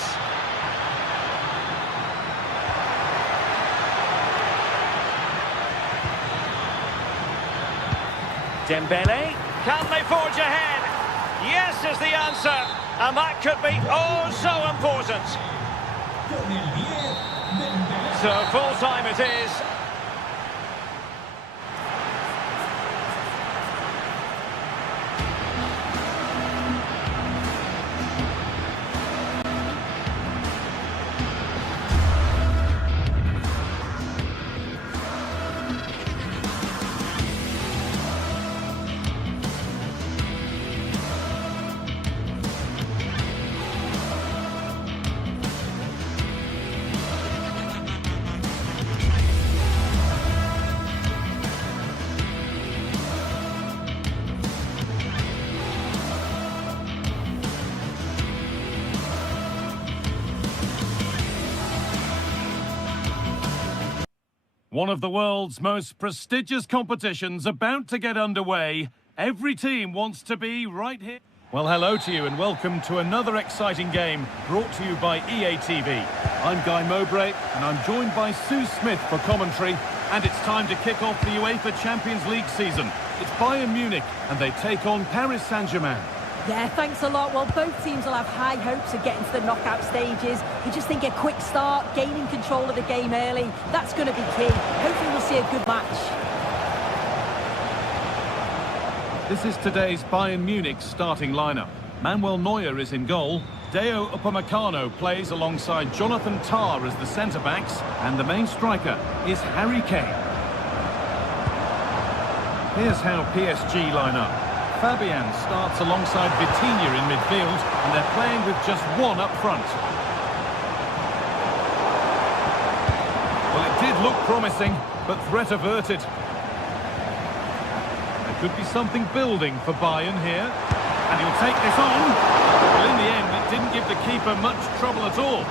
Dembele, can they forge ahead? Yes is the answer, and that could be oh so important. So full time it is. One of the world's most prestigious competitions about to get underway. Every team wants to be right here. Well, hello to you and welcome to another exciting game brought to you by EA TV. I'm Guy Mowbray and I'm joined by Sue Smith for commentary. And it's time to kick off the UEFA Champions League season. It's Bayern Munich and they take on Paris Saint-Germain. Yeah, thanks a lot. Well, both teams will have high hopes of getting to the knockout stages. You just think a quick start, gaining control of the game early, that's going to be key. Hopefully we'll see a good match. This is today's Bayern Munich starting lineup. Manuel Neuer is in goal. Deo Upamecano plays alongside Jonathan Tah as the centre-backs. And the main striker is Harry Kane. Here's how PSG line up. Fabian starts alongside Vitinha in midfield, and they're playing with just one up front. Well, it did look promising, but threat averted. Could be something building for Bayern here. And he'll take this on. Well, in the end, it didn't give the keeper much trouble at all.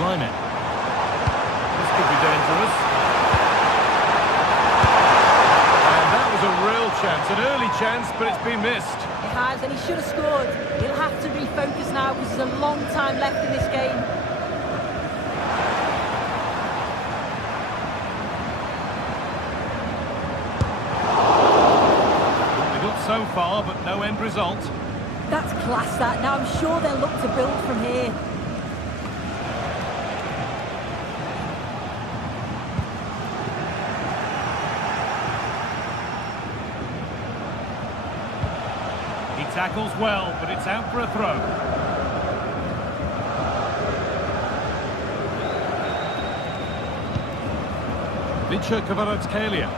Lyman. This could be dangerous. And that was a real chance, an early chance, but it's been missed. It has, and he should have scored. He'll have to refocus now because there's a long time left in this game. They got so far, but no end result. That's class, that. Now I'm sure they'll look to build from here. He tackles well, but it's out for a throw. Vicha Kvaratskhelia.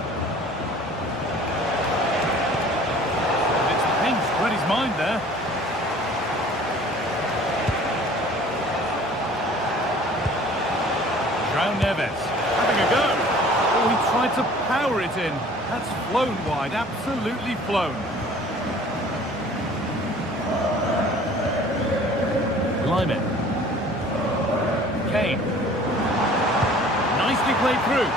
It's pinched, read his mind there. João Neves having a go. Oh, he tried to power it in. That's flown wide, absolutely flown. Lyman. Kane. Nicely played through.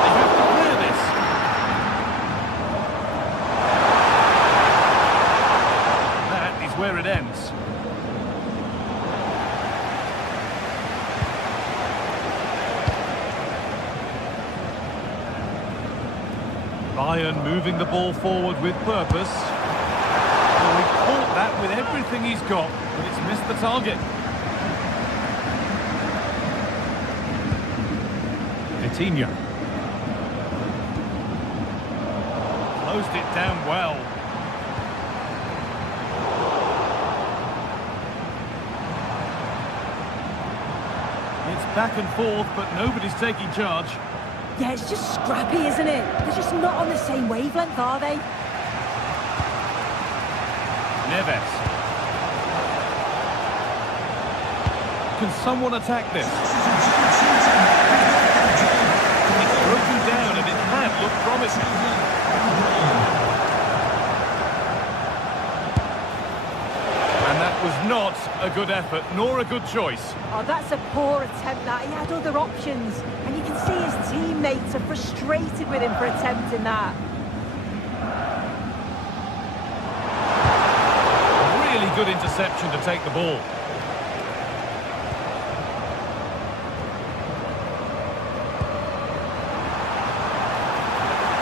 They have to clear this. That is where it ends. Bayern moving the ball forward with purpose. He caught that with everything he's got, but it's missed the target. Vitinha. Closed it down well. It's back and forth, but nobody's taking charge. Yeah, it's just scrappy, isn't it? They're just not on the same wavelength, are they? Neves. Can someone attack this? It's broken down and it had looked promising. And that was not a good effort, nor a good choice. Oh, that's a poor attempt, that. He had other options. And you can see his teammates are frustrated with him for attempting that. Good interception to take the ball.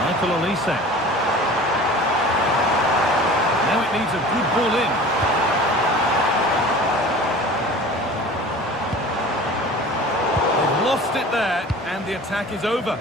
Michael Olise. Now it needs a good ball in. They've lost it there, and the attack is over.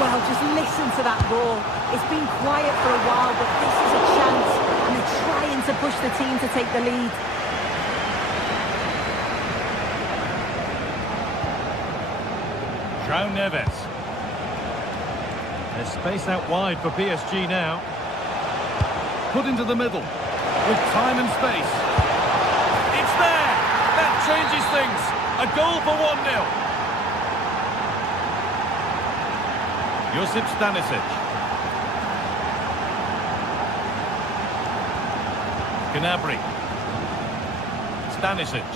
Well, just listen to that ball. It's been quiet for a while, but this is a chance, and they're trying to push the team to take the lead. João Neves. There's space out wide for PSG now. Put into the middle, with time and space. It's there! That changes things. A goal for 1-0. Josip Stanisic. Gnabry. Stanisic.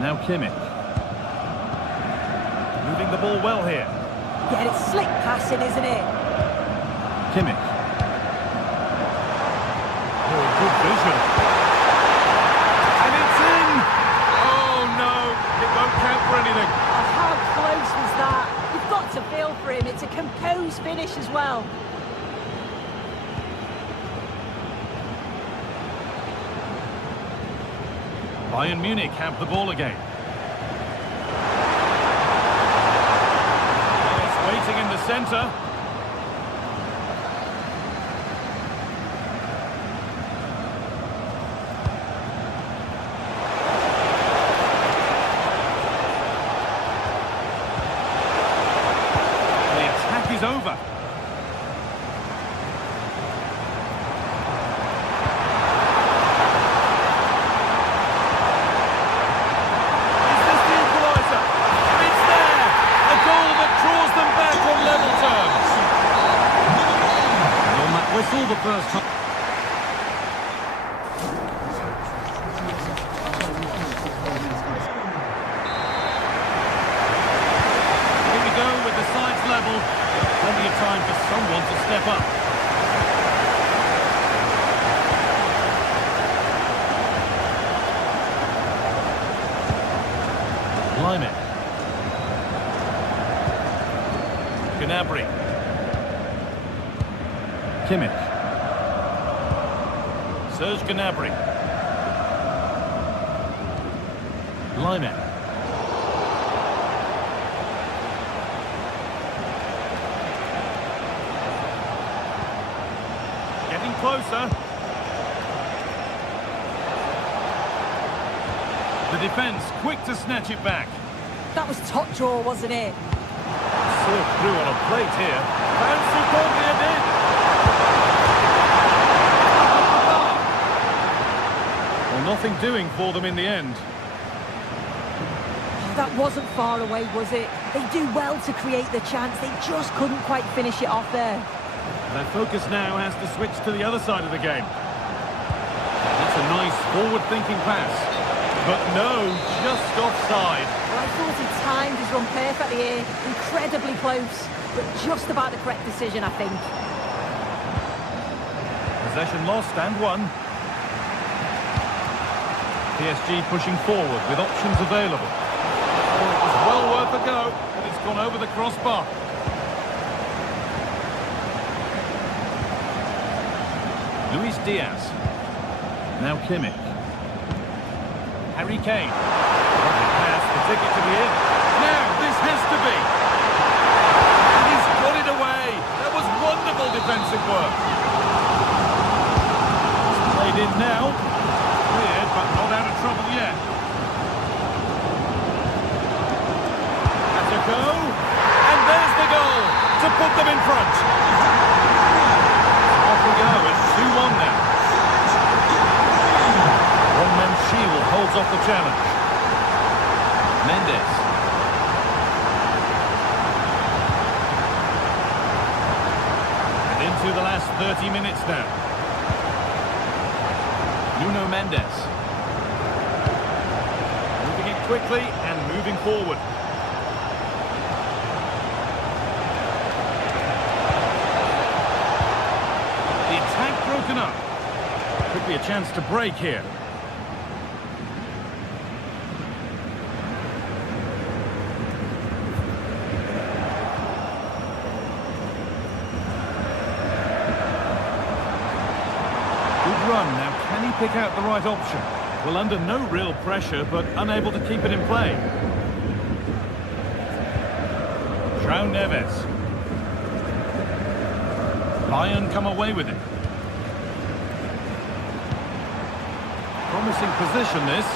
Now Kimmich. Moving the ball well here. Yeah, it's slick passing, isn't it? Kimmich. Oh, good vision. And it's in! Oh, no. It won't count for anything. Oh, how close was that? You've got to feel for him. It's a composed finish as well. Bayern Munich have the ball again. It's waiting in the centre. The attack is over. Whistle the first time. Here we go with the sides level. Plenty of time for someone to step up. Limit. Gnabry. Kimmich. Serge Gnabry. Limit. Getting closer. The defence quick to snatch it back. That was top draw, wasn't it? Served through on a plate here. And superbly it did. Well, nothing doing for them in the end. That wasn't far away, was it? They do well to create the chance. They just couldn't quite finish it off there. Their focus now has to switch to the other side of the game. That's a nice forward-thinking pass. But no, just offside. Well, I thought he timed his run perfectly here. Incredibly close, but just about the correct decision, I think. Possession lost and won. PSG pushing forward with options available. Oh, it was well worth a go, but it's gone over the crossbar. Luis Diaz. Now Kimmich. Harry Kane. Lovely pass, the ticket to the in. Now, this has to be. And he's got it away. That was wonderful defensive work. It's played in now. Cleared, but not out of trouble yet. That's a go. And there's the goal to put them in front. Off we go. It's 2-1 now. One-man shield holds off the challenge. Mendes. And into the last 30 minutes now. Nuno Mendes. Moving it quickly and moving forward. The attack broken up. Could be a chance to break here. Run. Now, can he pick out the right option? Well, under no real pressure, but unable to keep it in play. João Neves. Bayern come away with it. Promising position, this.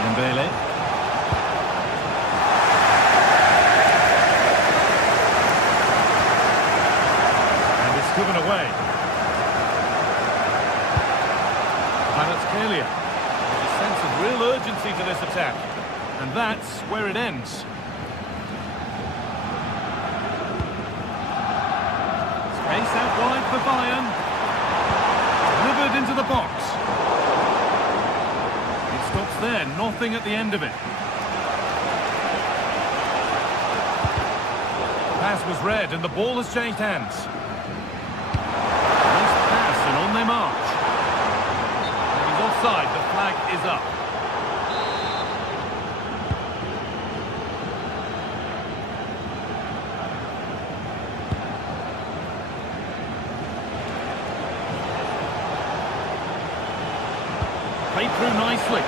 Dembele. And it's given away. Kvaratskhelia. There's a sense of real urgency to this attack. And that's where it ends. Space out wide for Bayern. Delivered into the box. Stops there, nothing at the end of it. Pass was read and the ball has changed hands. Nice pass and on they march. And he's offside, the flag is up. played through nicely.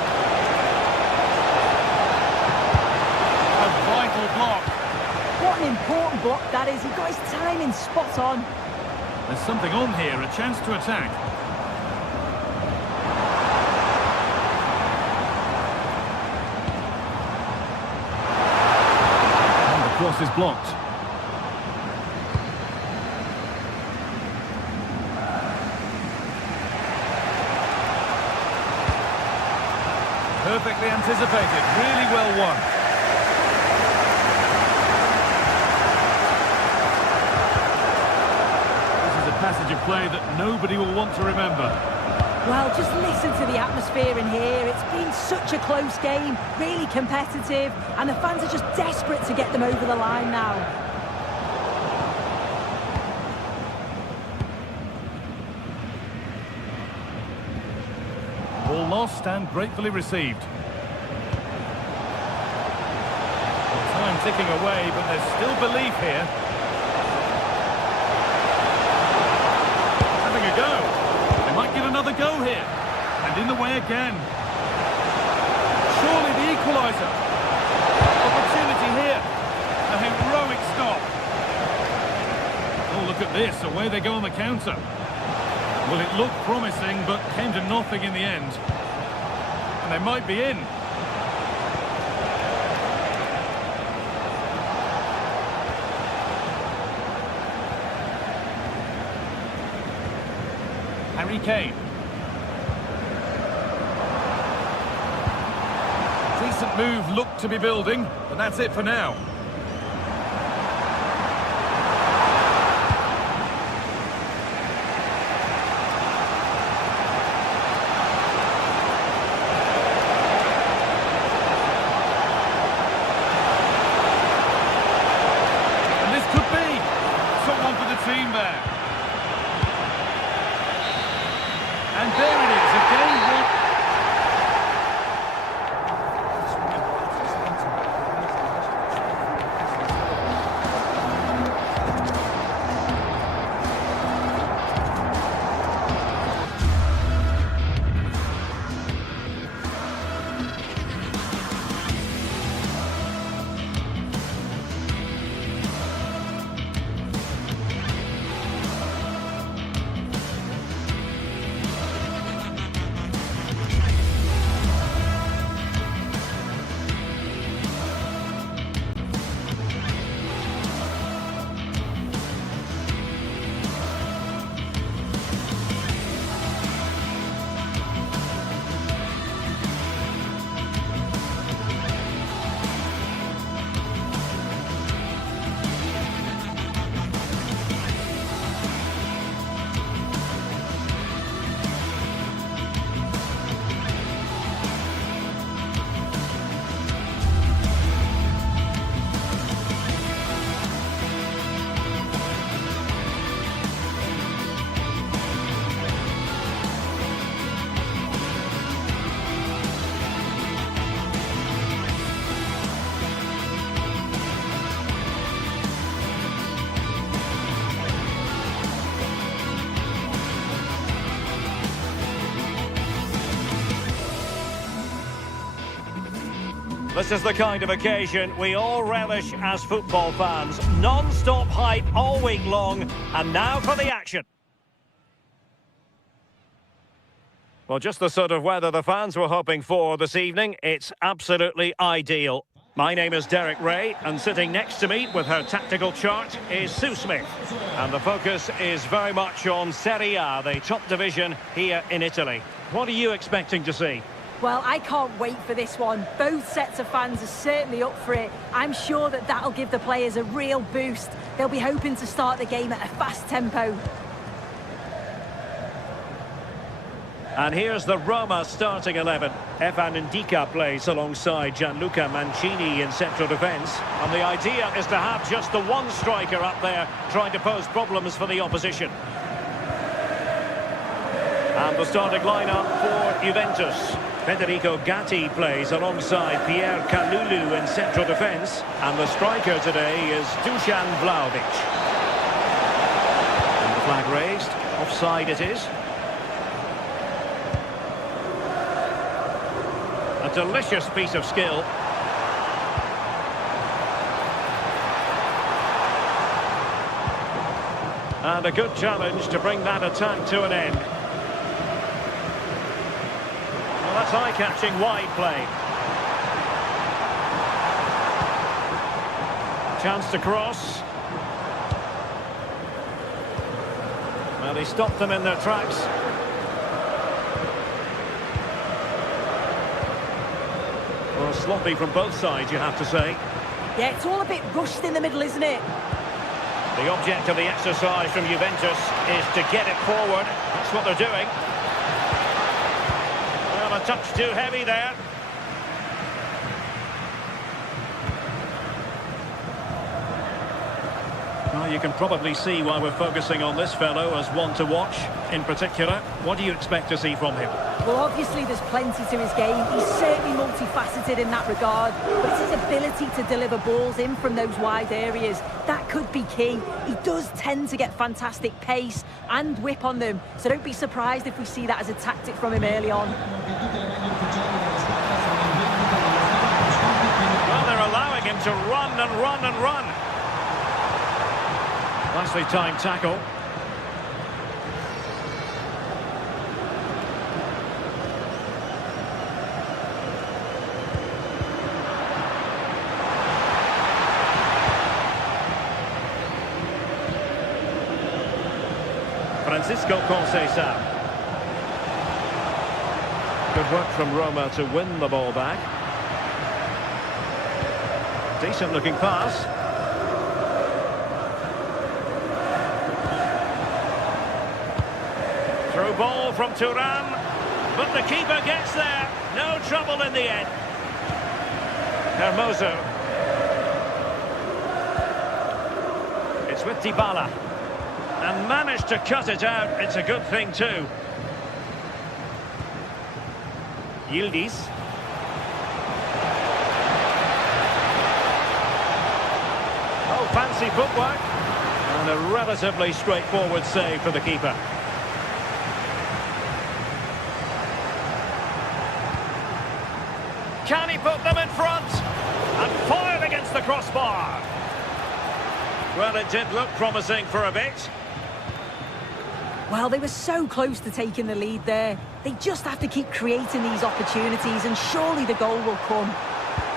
A vital block. What an important block that is. He got his timing spot on. There's something on here, a chance to attack. And the cross is blocked. Perfectly anticipated, really well won. This is a passage of play that nobody will want to remember. Well, just listen to the atmosphere in here. It's been such a close game, really competitive, and the fans are just desperate to get them over the line now. Ball lost and gratefully received. Well, time ticking away, but there's still belief here. Having a go. They might get another go here. And in the way again. Surely the equaliser. Opportunity here. A heroic stop. Oh, look at this. Away they go on the counter. Well, it looked promising, but came to nothing in the end. And they might be in. Harry Kane. Decent move looked to be building, but that's it for now. Team there. And there it is, again. This is the kind of occasion we all relish as football fans. Non-stop hype all week long, and now for the action. Well, just the sort of weather the fans were hoping for this evening. It's absolutely ideal. My name is Derek Ray, and sitting next to me with her tactical chart is Sue Smith. And the focus is very much on Serie A, the top division here in Italy. What are you expecting to see? Well, I can't wait for this one. Both sets of fans are certainly up for it. I'm sure that that'll give the players a real boost. They'll be hoping to start the game at a fast tempo. And here's the Roma starting 11. Evan Ndika plays alongside Gianluca Mancini in central defence. And the idea is to have just the one striker up there trying to pose problems for the opposition. And the starting lineup for Juventus. Federico Gatti plays alongside Pierre Kalulu in central defence. And the striker today is Dusan Vlahovic. And the flag raised. Offside it is. A delicious piece of skill. And a good challenge to bring that attack to an end. Well, that's eye-catching wide play. Chance to cross. Well, he stopped them in their tracks. Well, sloppy from both sides, you have to say. Yeah, it's all a bit rushed in the middle, isn't it? The object of the exercise from Juventus is to get it forward. That's what they're doing. Well, a touch too heavy there. Well, you can probably see why we're focusing on this fellow as one to watch. In particular, what do you expect to see from him? Well, obviously there's plenty to his game. He's certainly multifaceted in that regard, but it's his ability to deliver balls in from those wide areas. That could be key. He does tend to get fantastic pace and whip on them, so don't be surprised if we see that as a tactic from him early on. Well, they're allowing him to run and run and run. Nicely timed tackle. Francisco Conceição. Good work from Roma to win the ball back. Decent looking pass. Through ball from Thuram, but the keeper gets there. No trouble in the end. Hermoso. It's with Dybala. And managed to cut it out. It's a good thing too. Yildiz. Oh, fancy footwork. And a relatively straightforward save for the keeper. Can he put them in front? And fired against the crossbar. Well, it did look promising for a bit. Well, they were so close to taking the lead there. They just have to keep creating these opportunities, and surely the goal will come.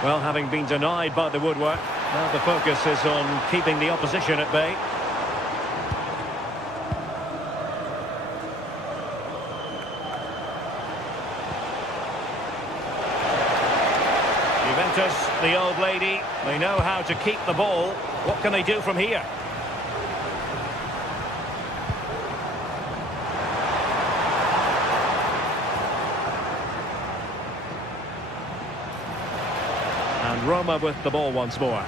Well, having been denied by the woodwork, now the focus is on keeping the opposition at bay. Juventus, the old lady, they know how to keep the ball. What can they do from here? And Roma with the ball once more.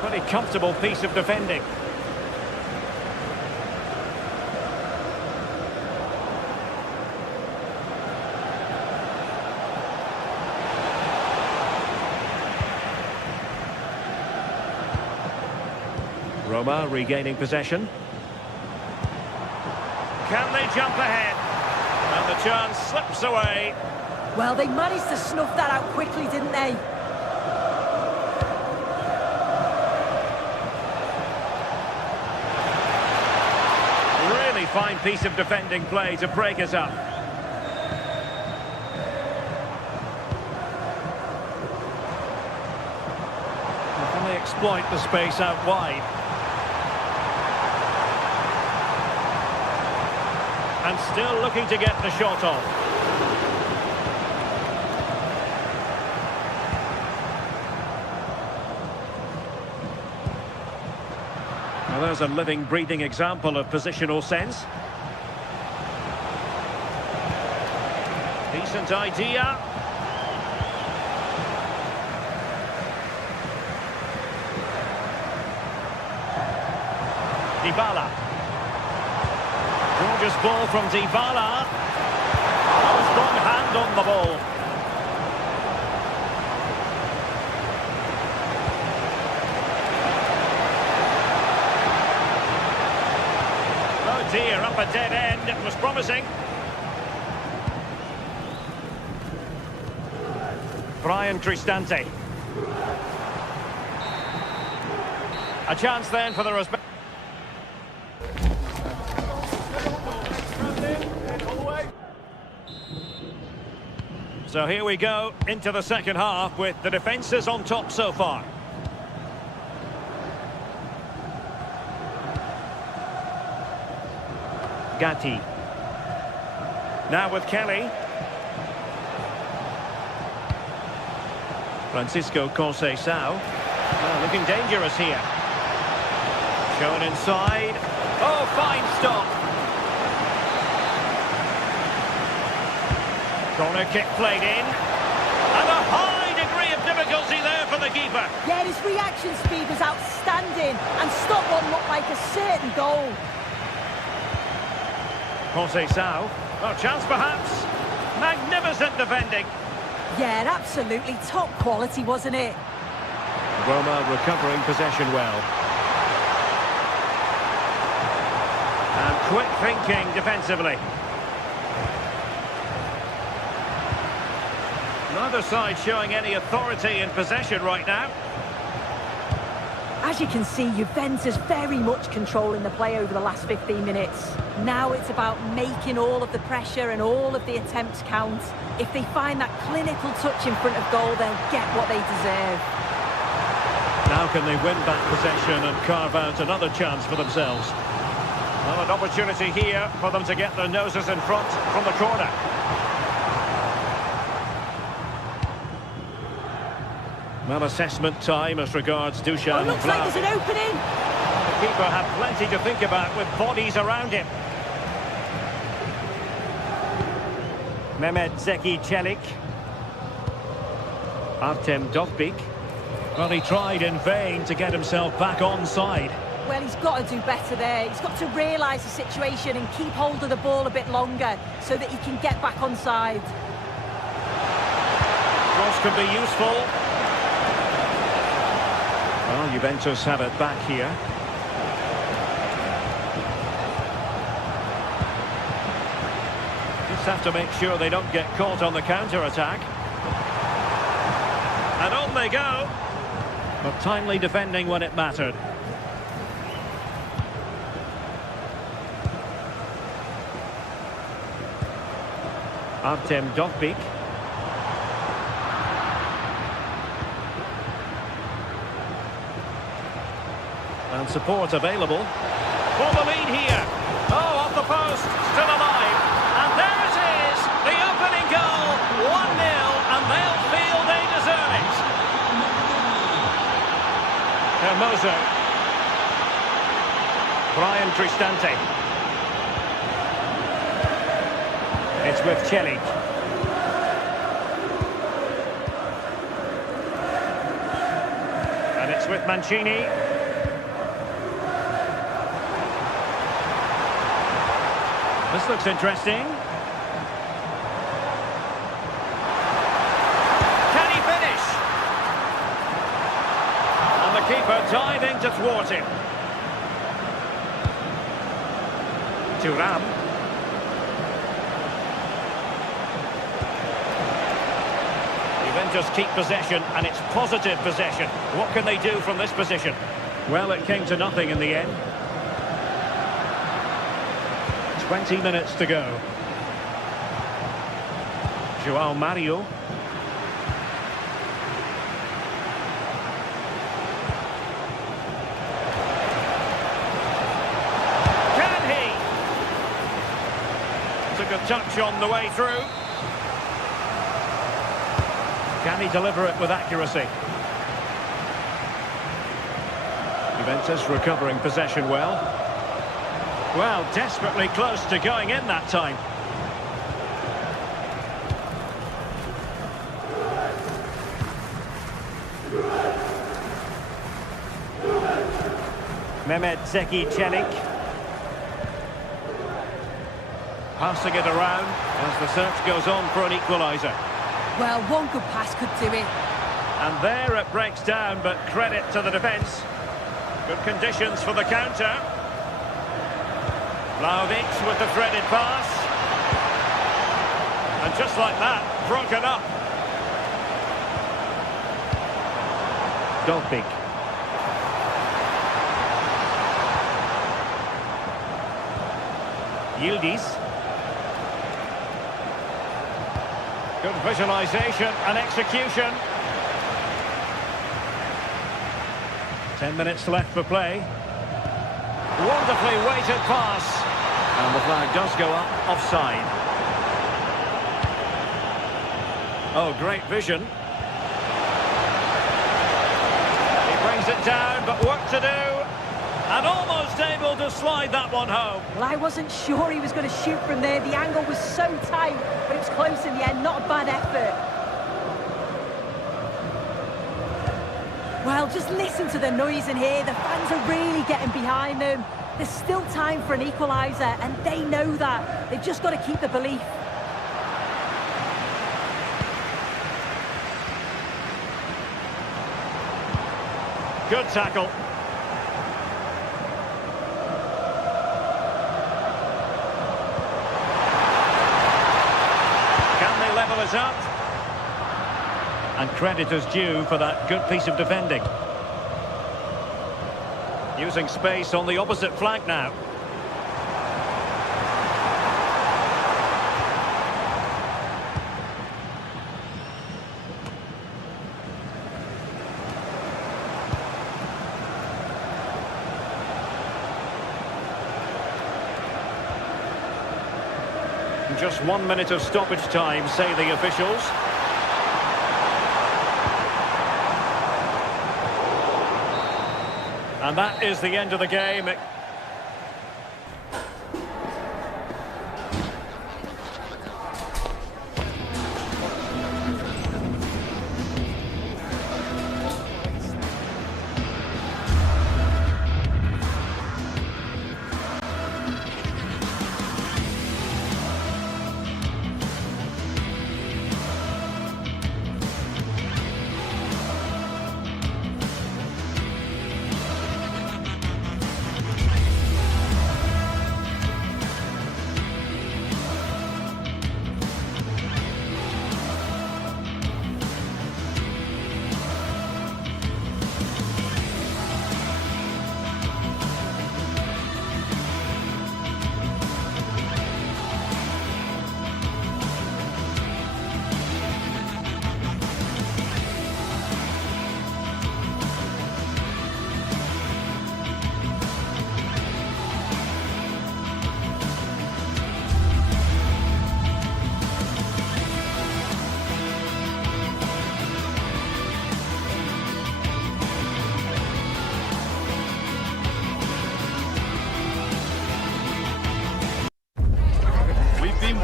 Pretty comfortable piece of defending. Roma regaining possession. Can they jump ahead? And the chance slips away. Well, they managed to snuff that out quickly, didn't they? Really fine piece of defending play to break us up. Can they exploit the space out wide? And still looking to get the shot off. Well, there's a living, breathing example of positional sense. Decent idea. Dybala. Gorgeous ball from Dybala. A strong hand on the ball. a dead end. It was promising. Brian Cristante. A chance then for the respect. So here we go into the second half with the defences on top so far. Gatti. Now with Kelly. Francisco Conceição. Well, looking dangerous here. Shown inside. Oh, fine stop. Corner kick played in. And a high degree of difficulty there for the keeper. Yeah, his reaction speed was outstanding and stopped what looked like a certain goal. Conceição. Well, chance perhaps. Magnificent defending. Yeah, absolutely top quality, wasn't it? Roma recovering possession well. And quick thinking defensively. Neither side showing any authority in possession right now. As you can see, Juventus very much controlling the play over the last 15 minutes. Now it's about making all of the pressure and all of the attempts count. If they find that clinical touch in front of goal, they'll get what they deserve. Now can they win back possession and carve out another chance for themselves? Well, an opportunity here for them to get their noses in front from the corner. Well, assessment time as regards Dusan. Oh, looks like there's an opening. The keeper had plenty to think about with bodies around him. Mehmet Zeki Çelik. Artem Dovbik. Well, he tried in vain to get himself back onside. Well, he's got to do better there. He's got to realise the situation and keep hold of the ball a bit longer so that he can get back onside. Cross could be useful. Well, Juventus have it back here. Just have to make sure they don't get caught on the counter-attack. And on they go. But timely defending when it mattered. Artem Dovbik. And support available. For the lead here. Oh, off the post. Still alive. And there it is. The opening goal. 1-0. And they'll feel they deserve it. Hermoso. Brian Cristante. It's with Çelik. And it's with Mancini. This looks interesting. Can he finish? And the keeper diving to thwart him. Thuram. Juventus keep possession, and it's positive possession. What can they do from this position? Well, it came to nothing in the end. 20 minutes to go. João Mario. Can he? Took a touch on the way through. Can he deliver it with accuracy? Juventus recovering possession well. Well, desperately close to going in that time. Mehmet Zeki Çelik. Passing it around as the search goes on for an equaliser. Well, one good pass could do it. And there it breaks down, but credit to the defence. Good conditions for the counter. Vlahovic with the threaded pass. And just like that, broken up. Dolpig. Yildiz. Good visualisation and execution. 10 minutes left for play. Wonderfully weighted pass. And the flag does go up offside. Oh, great vision. He brings it down, but work to do. And almost able to slide that one home. Well, I wasn't sure he was going to shoot from there. The angle was so tight, but it was close in the end. Not a bad effort. Well, just listen to the noise in here. The fans are really getting behind them. There's still time for an equaliser, and they know that. They've just got to keep the belief. Good tackle. Can they level us up? And credit is due for that good piece of defending. Using space on the opposite flank now. Just 1 minute of stoppage time, say the officials. And that is the end of the game.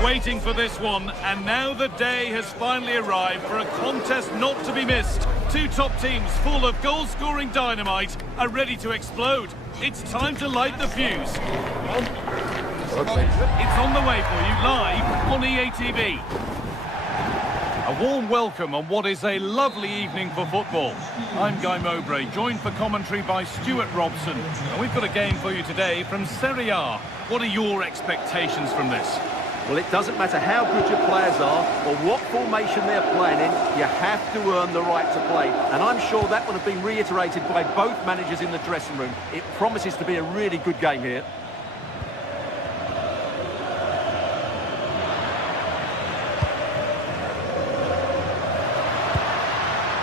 Waiting for this one, and now the day has finally arrived for a contest not to be missed. Two top teams full of goal-scoring dynamite are ready to explode. It's time to light the fuse. It's on the way for you live on EA TV. A warm welcome on what is a lovely evening for football. I'm Guy Mowbray, joined for commentary by Stuart Robson, and we've got a game for you today from Serie A. What are your expectations from this? Well, it doesn't matter how good your players are or what formation they're playing in, you have to earn the right to play. And I'm sure that would have been reiterated by both managers in the dressing room. It promises to be a really good game here.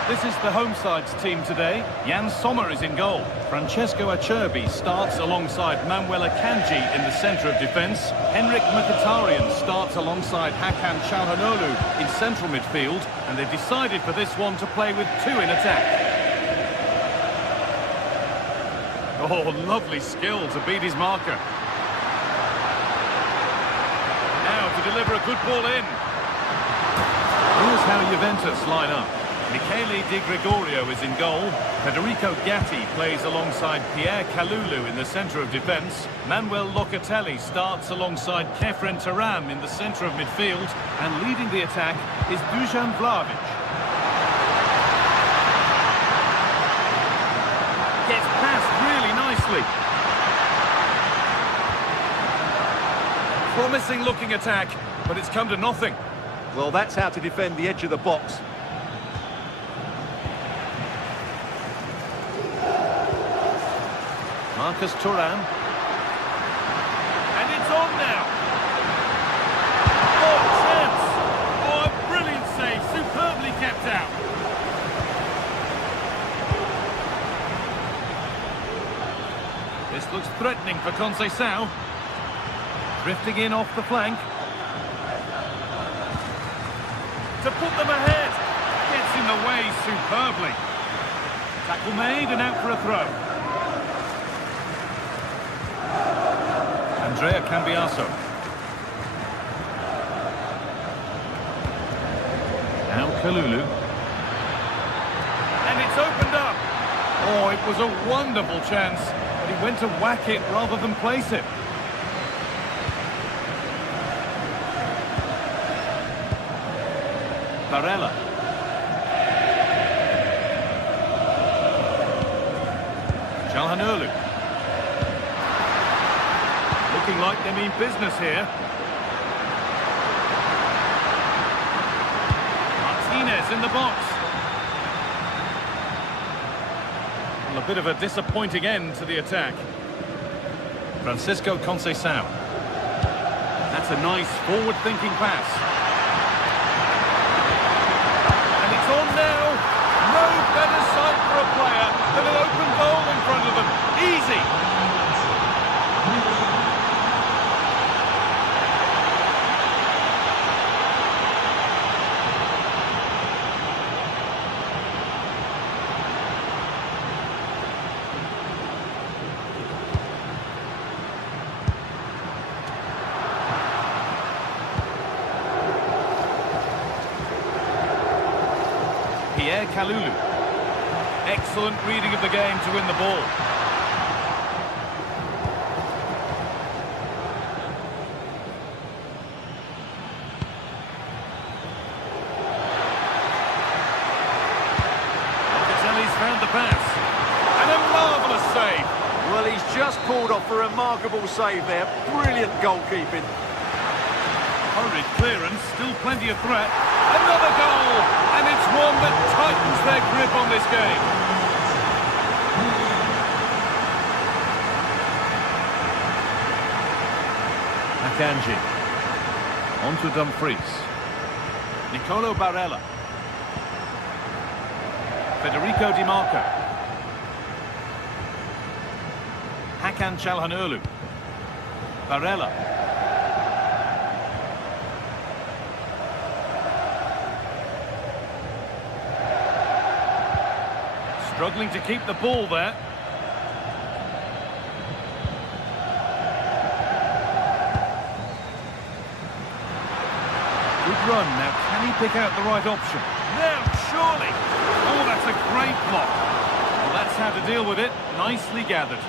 This is the home side's team today. Jan Sommer is in goal. Francesco Acerbi starts alongside Manuel Akanji in the centre of defence. Henrik Mkhitaryan starts alongside Hakan Çalhanoğlu in central midfield. And they've decided for this one to play with two in attack. Oh, lovely skill to beat his marker. Now to deliver a good ball in. Here's how Juventus line up. Michele Di Gregorio is in goal. Federico Gatti plays alongside Pierre Kalulu in the centre of defence. Manuel Locatelli starts alongside Kefren Turam in the centre of midfield. And leading the attack is Dusan Vlahovic. Gets past really nicely. promising looking attack, but it's come to nothing. Well, that's how to defend the edge of the box. Marcus Thuram. And it's on now. Oh, chance. Oh, a brilliant save. Superbly kept out. This looks threatening for Conceição. Drifting in off the flank. To put them ahead. Gets in the way superbly. Tackle made and out for a throw. Andrea Cambiaso. Now Kalulu. And it's opened up. Oh, it was a wonderful chance. But he went to whack it rather than place it. Barella. Calhanoglu. Looking like they mean business here. Martinez in the box. Well, a bit of a disappointing end to the attack. Francisco Conceição. That's a nice forward-thinking pass. And it's on now. No better sight for a player than an open goal in front of them. Easy. Kalulu. Excellent reading of the game to win the ball. Locatelli's found the pass. And a marvellous save. Well, he's just pulled off a remarkable save there. Brilliant goalkeeping. Hurried clearance, still plenty of threat. Another goal! And it's one that tightens their grip on this game. Akanji. On to Dumfries. Nicolo Barella. Federico Di Marco. Hakan Calhanoglu. Barella. Struggling to keep the ball there. Good run. Now, can he pick out the right option? Now, surely. Oh, that's a great block. Well, that's how to deal with it. Nicely gathered.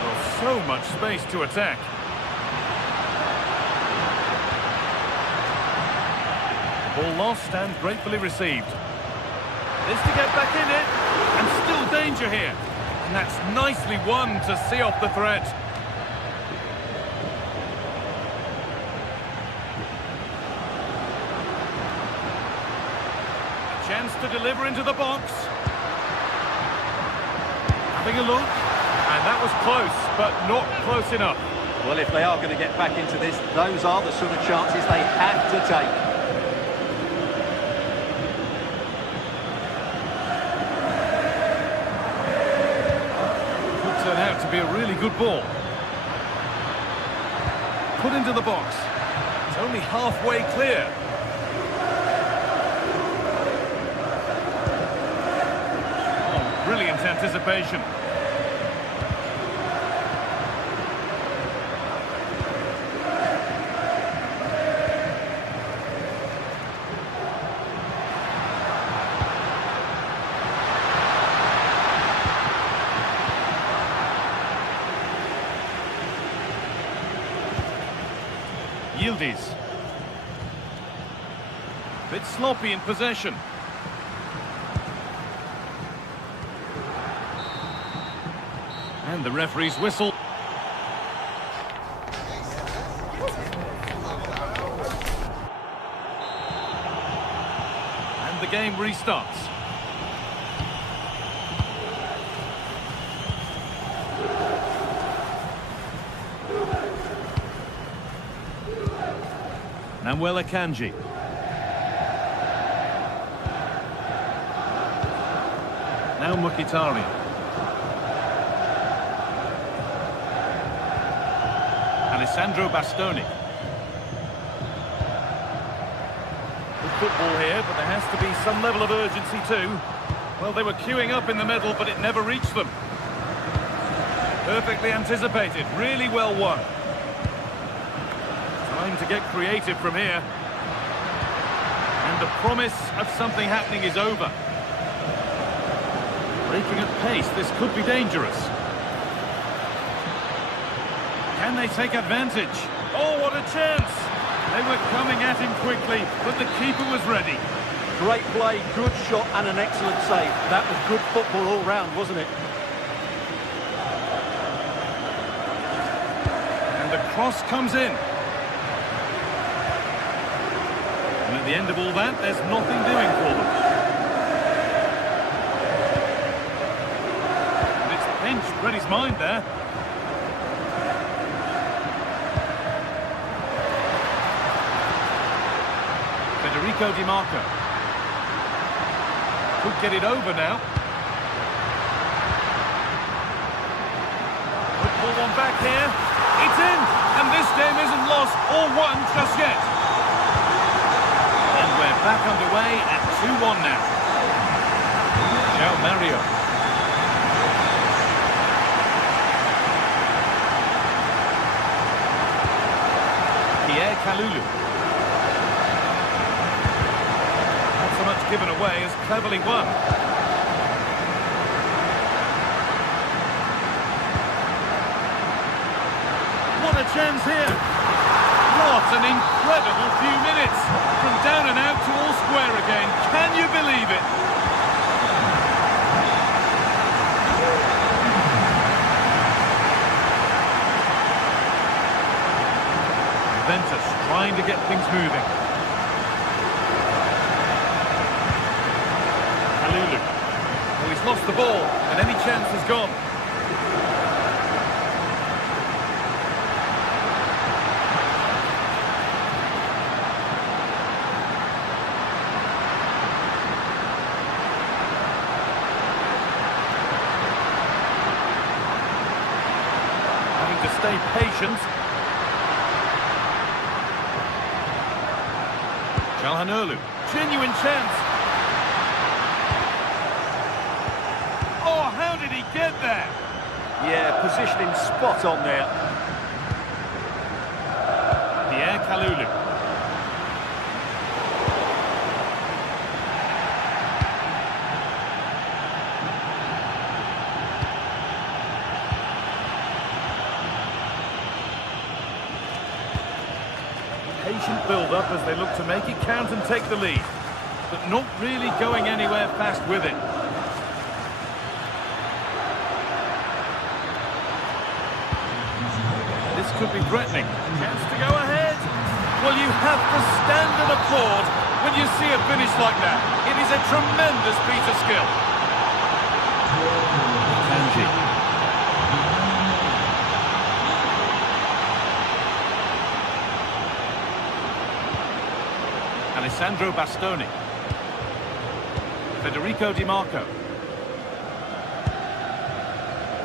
Well, so much space to attack. Ball lost and gratefully received. This to get back in it, and still danger here. And that's nicely won to see off the threat. A chance to deliver into the box. Having a look, and that was close, but not close enough. Well, if they are going to get back into this, those are the sort of chances they have to take. Turn out to be a really good ball. Put into the box. It's only halfway clear. Oh, brilliant anticipation. Yildiz. Bit sloppy in possession. And the referee's whistle. And the game restarts. Namuela Kanji. Now Mkhitaryan. Alessandro Bastoni. Good football here, but there has to be some level of urgency too. Well, they were queuing up in the middle, but it never reached them. Perfectly anticipated, really well won. Time to get creative from here. And the promise of something happening is over. Breaking at pace, this could be dangerous. Can they take advantage? Oh, what a chance! They were coming at him quickly, but the keeper was ready. Great play, good shot and an excellent save. That was good football all round, wasn't it? And the cross comes in. And at the end of all that, there's nothing doing for them. And it's pinched Reddy's mind there. Federico Di Marco. Could get it over now. Could pull one back here. It's in! And this game isn't lost or won just yet. And we're back underway at 2-1 now. João Mario. Pierre Kalulu. Not so much given away as cleverly won. What a chance here! What an incredible few minutes! From down and out to all square again. Can you believe it? Juventus trying to get things moving. Kalulu. Oh, he's lost the ball, and any chance is gone. Having to stay patient. Calhanoglu, genuine chance. Oh, how did he get there? Yeah, positioning spot on there. Pierre Kalulu. Patient build-up as they look to make it count and take the lead, but not really going anywhere fast with it. This could be threatening. Chance to go ahead. Well, you have to stand and applaud when you see a finish like that. It is a tremendous piece of skill. Kanji. Alessandro Bastoni. Federico Di Marco.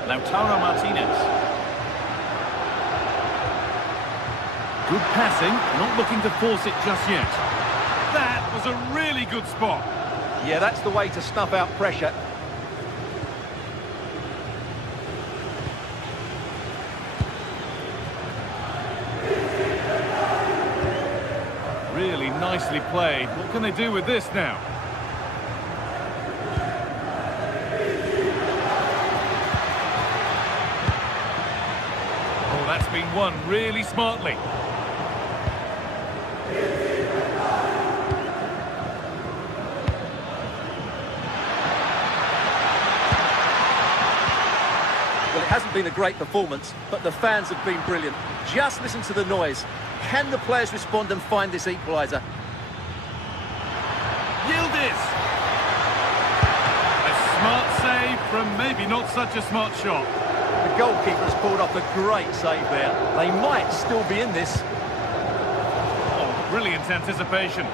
Lautaro Martinez. Good passing, not looking to force it just yet. That was a really good spot. Yeah, that's the way to snuff out pressure. Really nicely played. What can they do with this now? Oh, that's been won really smartly. Well, hasn't been a great performance, but the fans have been brilliant. Just listen to the noise. Can the players respond and find this equaliser? Yildiz! A smart save from maybe not such a smart shot. The goalkeeper has pulled off a great save there. They might still be in this. Oh, brilliant anticipation.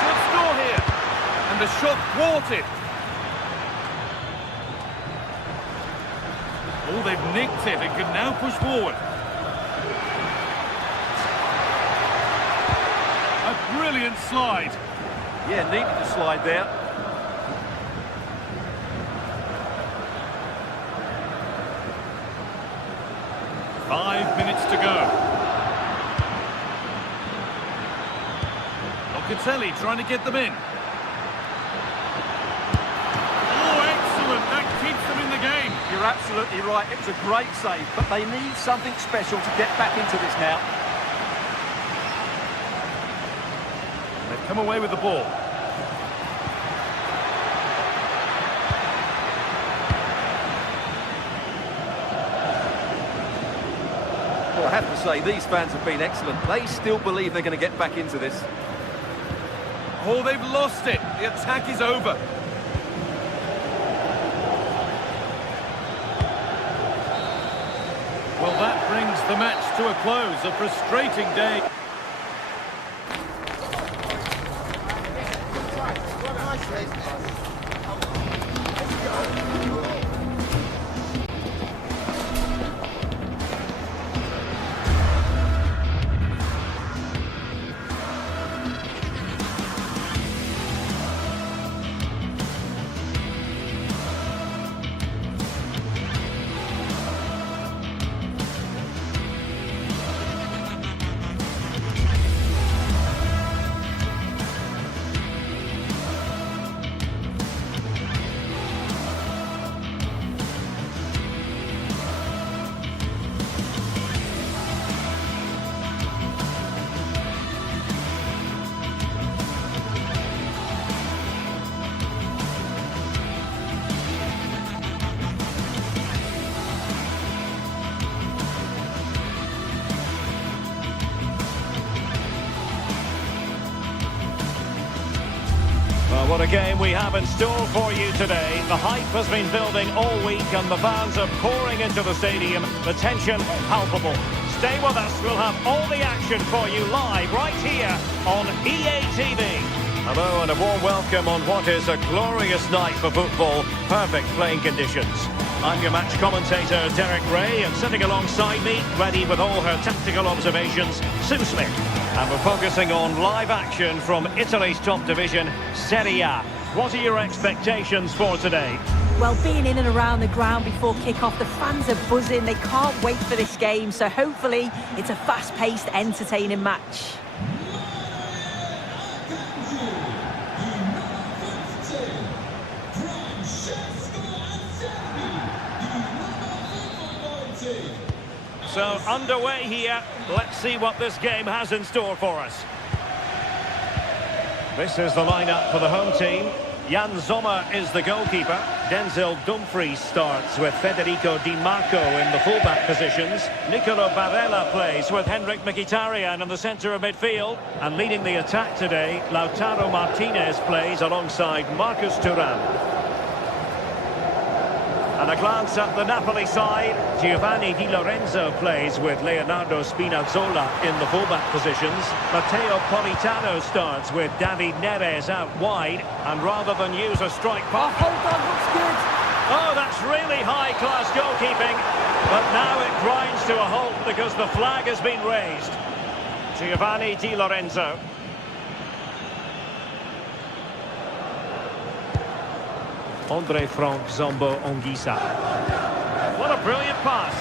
Should score here. And the shot thwarted. Oh, they've nicked it. It can now push forward. A brilliant slide. Yeah, needed to slide there. Five minutes to go. Locatelli trying to get them in. Oh, excellent. That keeps them in the game. You're absolutely right. It was a great save, but they need something special to get back into this now. They've come away with the ball. Well, I have to say, these fans have been excellent. They still believe they're going to get back into this. Oh, they've lost it. The attack is over. Well, that brings the match to a close. A frustrating day. Well, what a game we have in store for you today. The hype has been building all week and the fans are pouring into the stadium. The tension palpable. Stay with us. We'll have all the action for you live right here on EA TV. Hello and a warm welcome on what is a glorious night for football. Perfect playing conditions. I'm your match commentator, Derek Ray, and sitting alongside me, ready with all her tactical observations, Sue Smith. And we're focusing on live action from Italy's top division, Serie A. What are your expectations for today? Well, being in and around the ground before kick-off, the fans are buzzing. They can't wait for this game, so hopefully it's a fast-paced, entertaining match. So, underway here. Let's see what this game has in store for us. This is the lineup for the home team. Jan Sommer is the goalkeeper. Denzel Dumfries starts with Federico Di Marco in the fullback positions. Nicolo Barella plays with Henrik Mkhitaryan in the centre of midfield. And leading the attack today, Lautaro Martinez plays alongside Marcus Thuram. And a glance at the Napoli side. Giovanni Di Lorenzo plays with Leonardo Spinazzola in the fullback positions. Matteo Politano starts with David Neres out wide. And rather than use a strike pass... Oh, hold on, looks good. Oh, that's really high-class goalkeeping. But now it grinds to a halt because the flag has been raised. Giovanni Di Lorenzo. Andre Frank Zombo Onguisa. What a brilliant pass.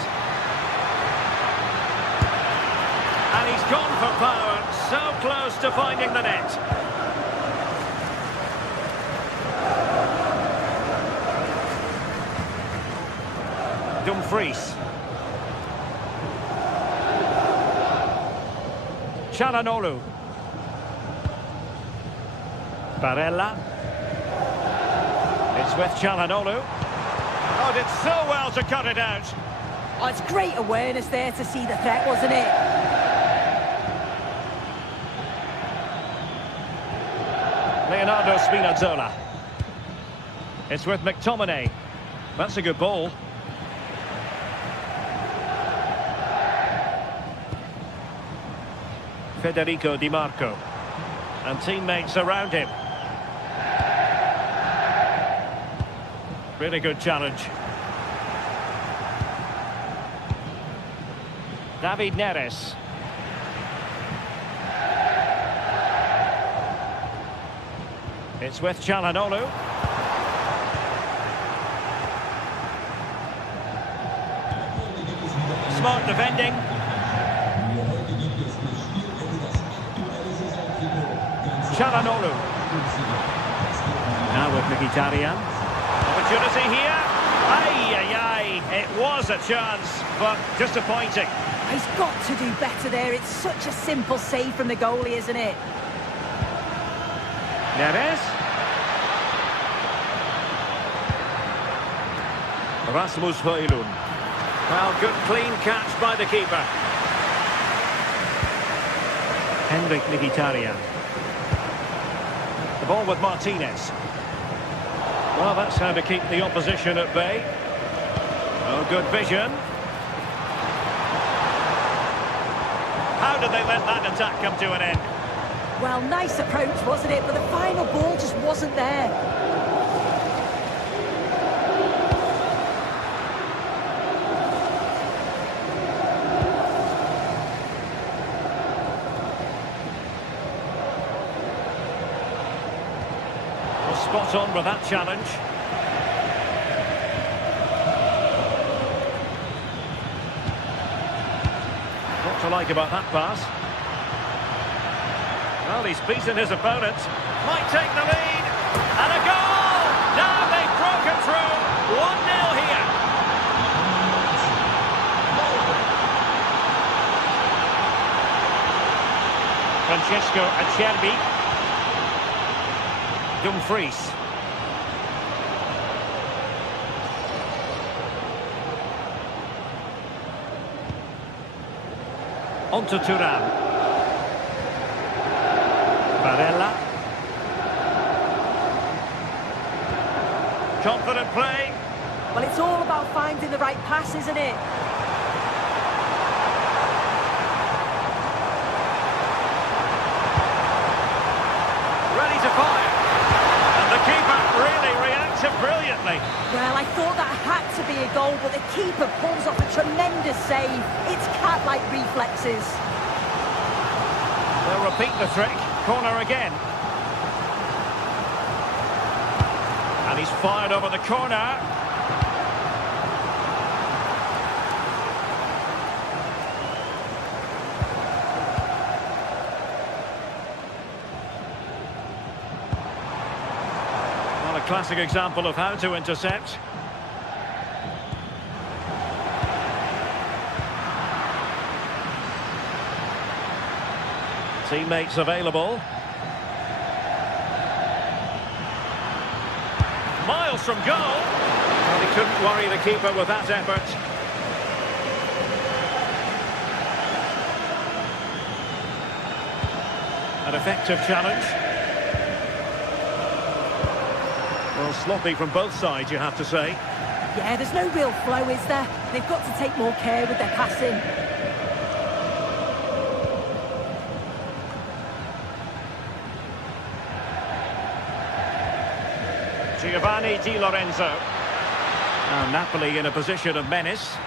And he's gone for power, so close to finding the net. Dumfries. Çalhanoğlu. It's with Çalhanoğlu. Oh, did so well to cut it out. Oh, it's great awareness there to see the threat, wasn't it? Leonardo Spinazzola. It's with McTominay. That's a good ball. Federico Di Marco. And teammates around him. Really good challenge. David Neres. It's with Çalhanoğlu. Smart defending. Çalhanoğlu. Now with Mkhitaryan. Opportunity here. Ay, ay, ay. It was a chance, but disappointing. He's got to do better there. It's such a simple save from the goalie, isn't it? Neres. Rasmus Højlund. Well, good clean catch by the keeper. Henrik Mkhitaryan. The ball with Martinez. Well, that's how to keep the opposition at bay. Oh, good vision. How did they let that attack come to an end? Well, nice approach, wasn't it? But the final ball just wasn't there. Well, spot on with that challenge. What to like about that pass? Well, he's beaten his opponent. Might take the lead. And a goal! Now they've broken through. 1-0 here. Francesco Acerbi. Dumfries. On to Thuram. Barella. Confident play. Well, it's all about finding the right pass, isn't it? Ready to fire. And the keeper really reacted brilliantly. Well, I thought that had to be a goal, but the keeper pulls off a tremendous save. It's cat-like reflexes. They'll repeat the trick. Corner again. And he's fired over the corner. Well, a classic example of how to intercept. Teammates available. Miles from goal. Well, he couldn't worry the keeper with that effort. An effective challenge. Well, sloppy from both sides, you have to say. Yeah, there's no real flow, is there? They've got to take more care with their passing. Giovanni Di Lorenzo. Now Napoli in a position of menace.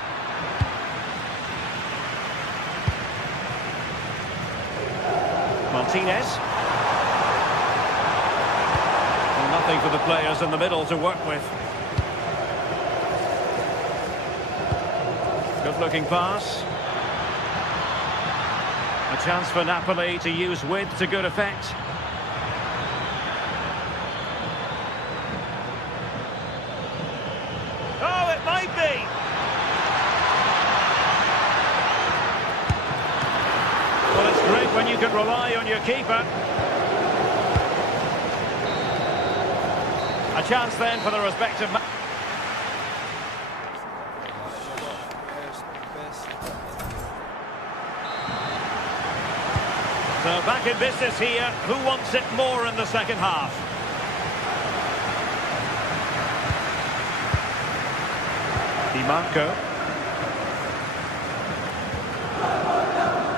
Martinez. Well, nothing for the players in the middle to work with. Good-looking pass. A chance for Napoli to use width to good effect. Oh, it might be! Well, it's great when you can rely on your keeper. A chance then for the respective... So back in business here. Who wants it more in the second half? Di Marco.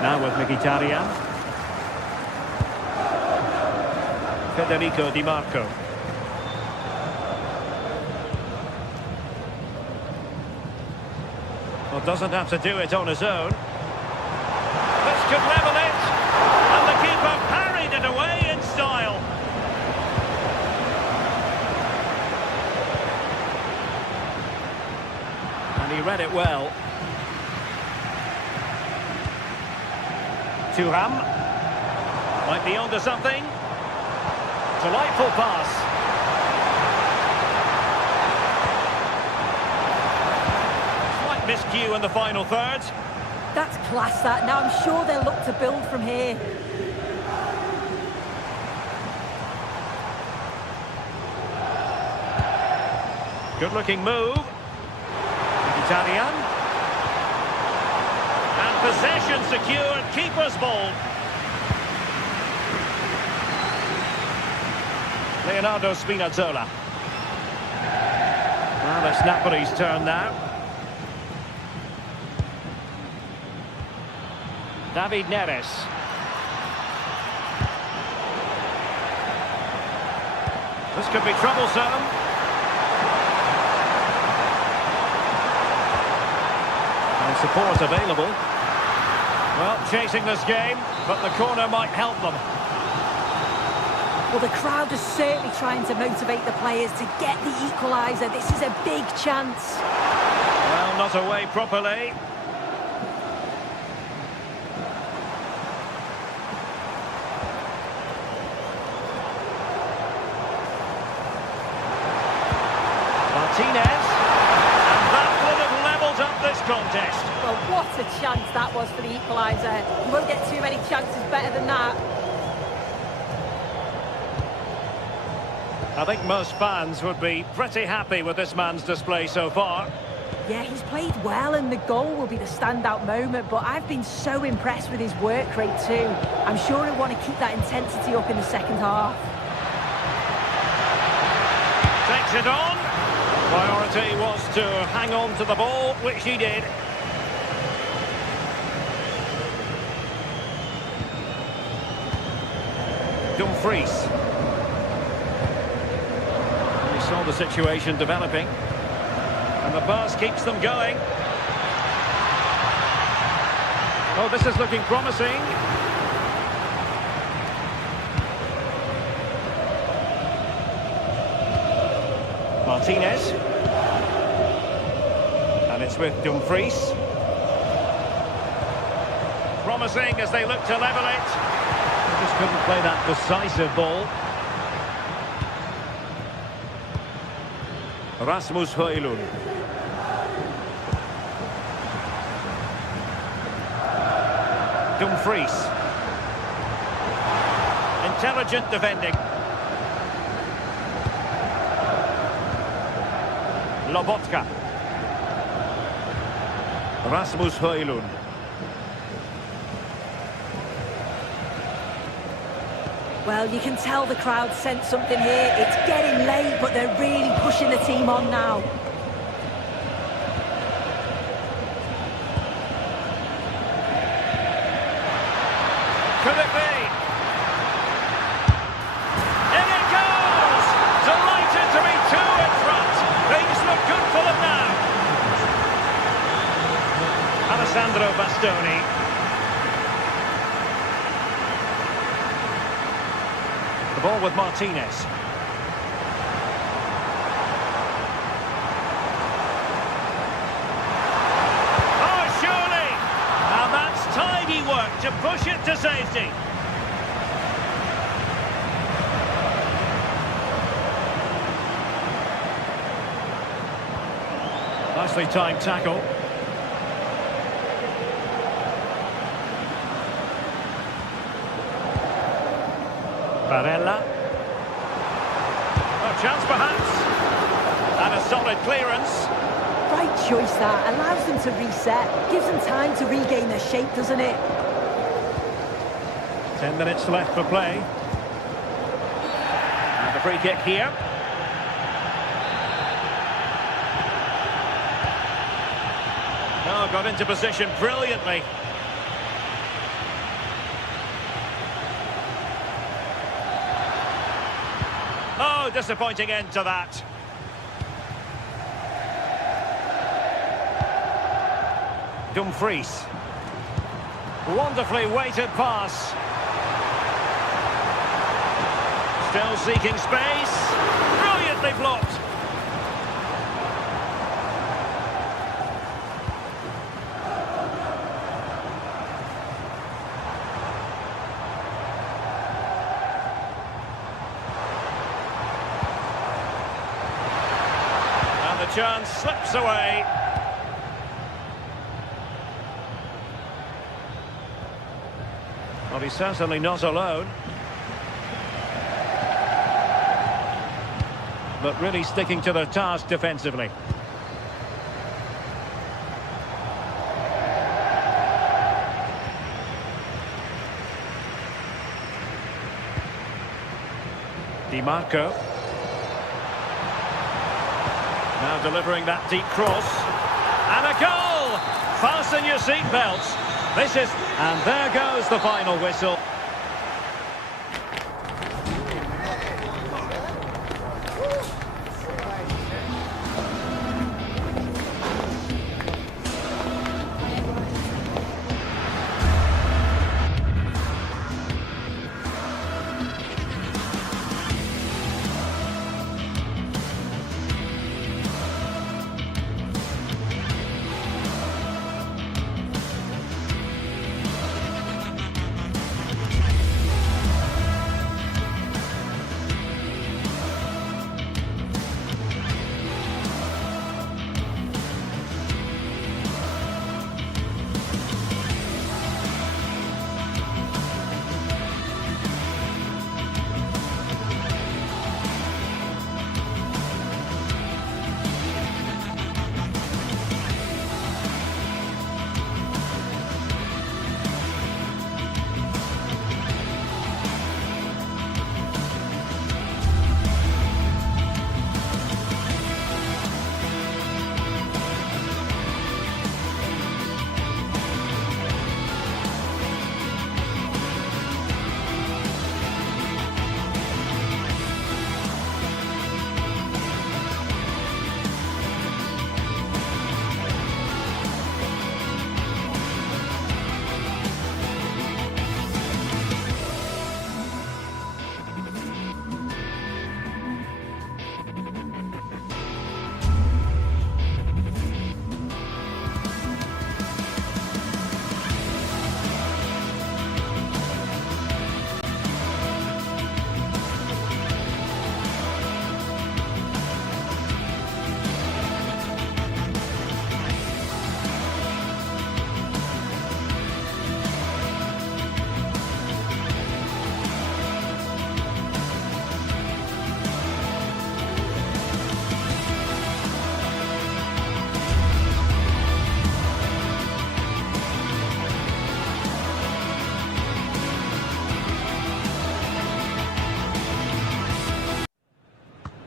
Now with Mkhitaryan. Federico Di Marco. Well, doesn't have to do it on his own. This could level it. And the keeper parried it away in style. And he read it well. Thuram. Might be onto something. Delightful pass. Slight miscue in the final third. That's class, that. Now I'm sure they'll look to build from here. Good-looking move. Mkhitaryan. And possession secured. Keeper's ball. Leonardo Spinazzola. Well, it's Napoli's turn now. David Neres. This could be troublesome. And support available. Well, chasing this game, but the corner might help them. Well, the crowd is certainly trying to motivate the players to get the equaliser. This is a big chance. Well, not away properly. Martinez. And that would have levelled up this contest. Well, what a chance that was for the equaliser. You won't get too many chances better than that. I think most fans would be pretty happy with this man's display so far. Yeah, he's played well and the goal will be the standout moment, but I've been so impressed with his work rate too. I'm sure he'll want to keep that intensity up in the second half. Takes it on. Priority was to hang on to the ball, which he did. Dumfries. Saw the situation developing, and the pass keeps them going. Oh, this is looking promising. Martinez, and it's with Dumfries. Promising as they look to level it. They just couldn't play that decisive ball. Rasmus Højlund. Dumfries. Intelligent defending. Lobotka. Rasmus Højlund. Well, you can tell the crowd sense something here. It's getting late, but they're really pushing the team on now. Could it be? In it goes! Delighted to be two in front. Things look good for them now. Alessandro Bastoni. The ball with Martinez. Oh, surely! Now that's tidy work to push it to safety. Nicely timed tackle. Barella. A Chance perhaps. And a solid clearance. Right choice that. Allows them to reset. Gives them time to regain their shape, doesn't it? 10 minutes left for play. And the free kick here. Oh, got into position brilliantly. Oh, disappointing end to that. Dumfries. Wonderfully weighted pass. Still seeking space. Brilliantly blocked. And the chance slips away. Well, he's certainly not alone. But really sticking to their task defensively. Di Marco. Now delivering that deep cross. And a goal! Fasten your seatbelts. This is... And there goes the final whistle.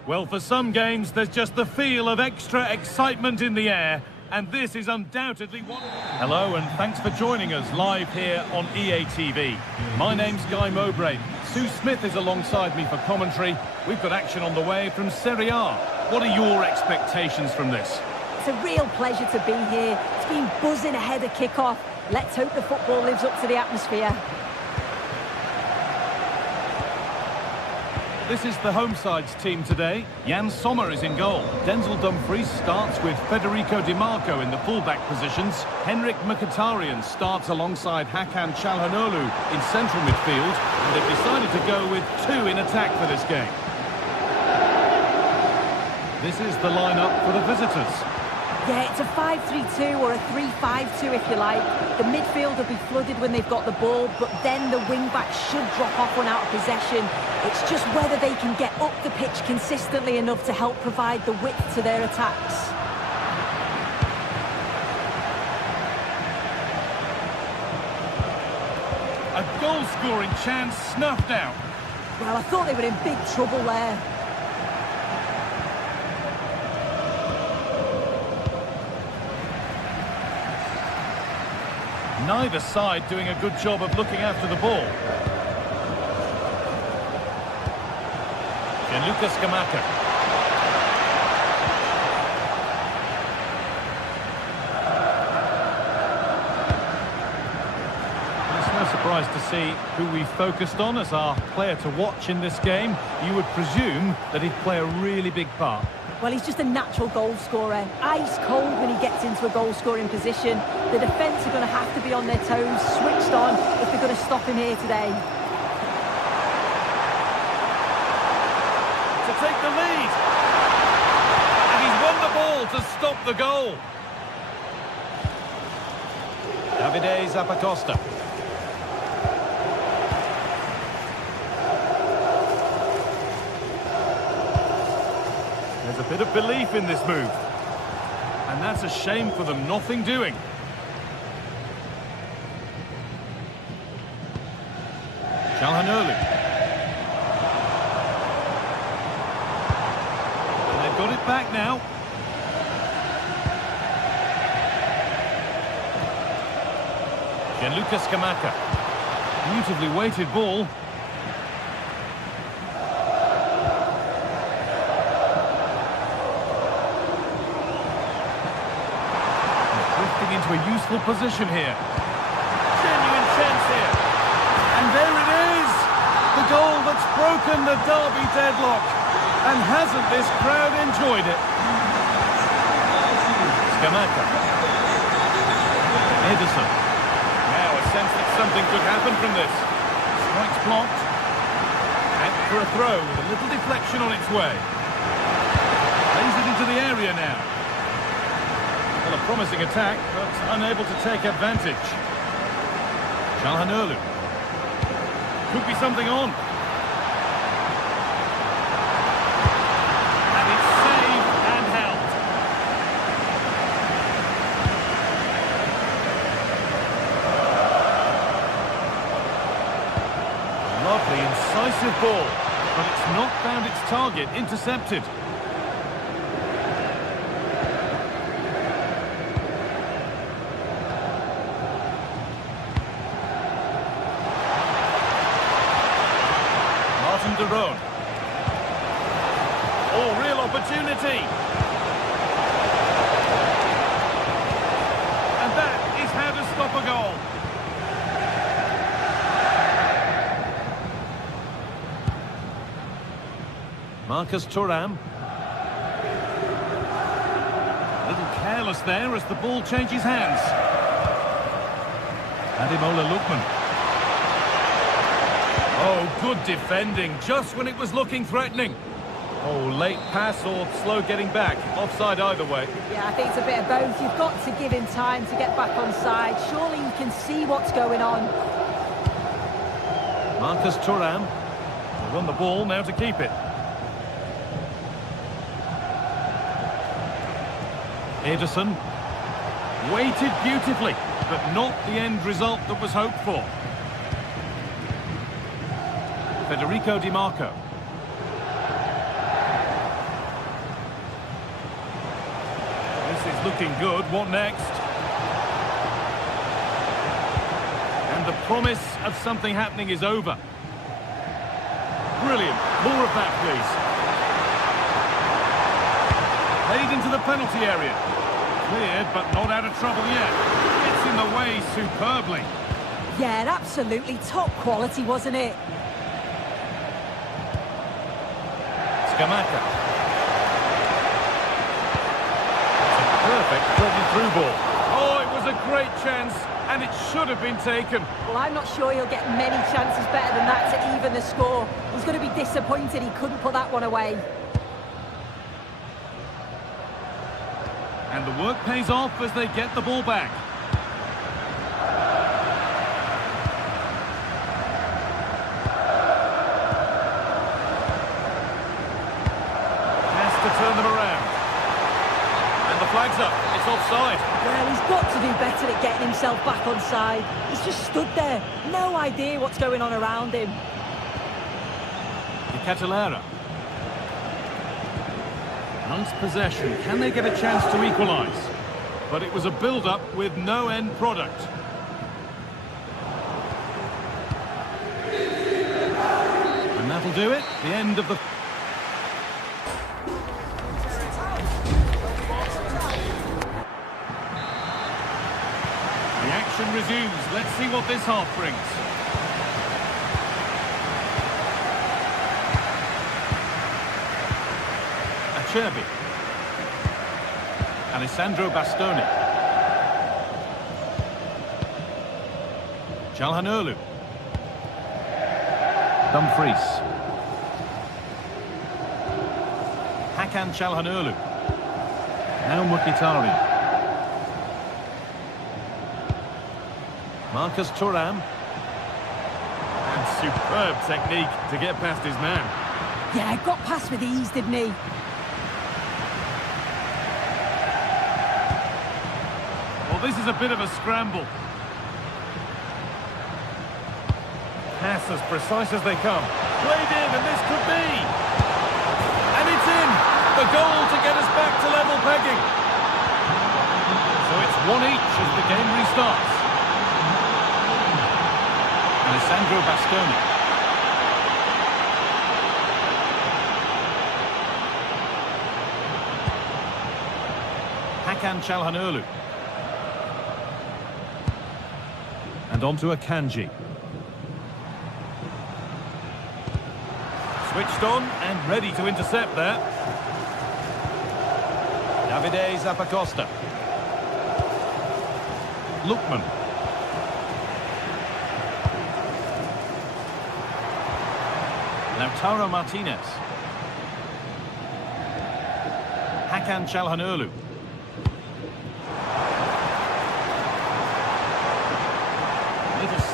Well, for some games, there's just the feel of extra excitement in the air, and this is undoubtedly one... Hello, and thanks for joining us live here on EA TV. My name's Guy Mowbray. Sue Smith is alongside me for commentary. We've got action on the way from Serie A. What are your expectations from this? It's a real pleasure to be here. It's been buzzing ahead of kick-off. Let's hope the football lives up to the atmosphere. This is the home side's team today. Jan Sommer is in goal. Denzel Dumfries starts with Federico Di Marco in the full-back positions. Henrik Mkhitaryan starts alongside Hakan Çalhanoğlu in central midfield. And they've decided to go with two in attack for this game. This is the lineup for the visitors. Yeah, it's a 5-3-2 or a 3-5-2 if you like. The midfield will be flooded when they've got the ball, but then the wing-backs should drop off when out of possession. It's just whether they can get up the pitch consistently enough to help provide the width to their attacks. A goal-scoring chance snuffed out. Well, I thought they were in big trouble there. Neither side doing a good job of looking after the ball. Lucas Kamaka. It's no surprise to see who we focused on as our player to watch in this game. You would presume that he'd play a really big part. Well, he's just a natural goal scorer. Ice cold when he gets into a goal-scoring position. The defence are going to have to be on their toes, switched on, if they're going to stop him here today. To take the lead. And he's won the ball to stop the goal. Davide Zappacosta. There's a bit of belief in this move. And that's a shame for them, nothing doing. Calhanoglu. And they've got it back now. Lucas Kamaka. Beautifully weighted ball. Into a useful position here. Genuine chance here. And there it is! The goal that's broken the derby deadlock. And hasn't this crowd enjoyed it? Skamaka. Ederson. Now a sense that something could happen from this. Strikes blocked. And for a throw with a little deflection on its way. Plays it into the area now. Well, a promising attack, but unable to take advantage. Calhanoglu. Could be something on. And it's saved and held. Lovely, incisive ball, but it's not found its target, intercepted. Derone. Oh, real opportunity. And that is how to stop a goal. Marcus Thuram. A little careless there as the ball changes hands. Ademola Lookman. Oh, good defending, just when it was looking threatening. Oh, late pass or slow getting back. Offside either way. Yeah, I think it's a bit of both. You've got to give him time to get back on side. Surely you can see what's going on. Marcus Thuram will run the ball now to keep it. Ederson. Weighted beautifully, but not the end result that was hoped for. Federico Di Marco. This is looking good. What next? And the promise of something happening is over. Brilliant. More of that, please. Played into the penalty area. Cleared, but not out of trouble yet. Gets in the way superbly. Yeah, absolutely top quality, wasn't it? Skamaka. It's a perfect through ball. Oh, it was a great chance, and it should have been taken. Well, I'm not sure he'll get many chances better than that to even the score. He's going to be disappointed he couldn't put that one away. And the work pays off as they get the ball back. Has to turn them around. And the flag's up. It's offside. Well, he's got to do better at getting himself back on side. He's just stood there. No idea what's going on around him. Catalera. Once possession, can they get a chance to equalise? But it was a build-up with no end product. And that'll do it. The end of the... The action resumes. Let's see what this half brings. Cherby. Alessandro Bastoni. Çalhanoğlu. Dumfries. Hakan Çalhanoğlu. Now Mkhitaryan. Marcus Thuram. And superb technique to get past his man. Yeah, got past with ease, didn't he? This is a bit of a scramble. Pass as precise as they come. Played in, and this could be. And it's in. The goal to get us back to level pegging. So it's 1 each as the game restarts. Alessandro Bastoni. Hakan Çalhanoğlu. And on to Akanji. Switched on and ready to intercept there. Davide Zappacosta. Lookman. Lautaro Martinez. Hakan Çalhanoğlu.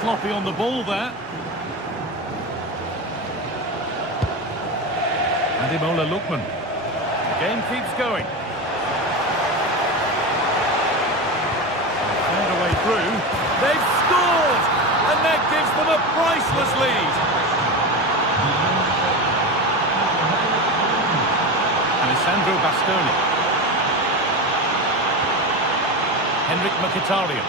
Sloppy on the ball there. And Imola Lookman. The game keeps going. Found a way through. They've scored! And that gives them a priceless lead. Alessandro Bastoni. Henrik Mkhitaryan.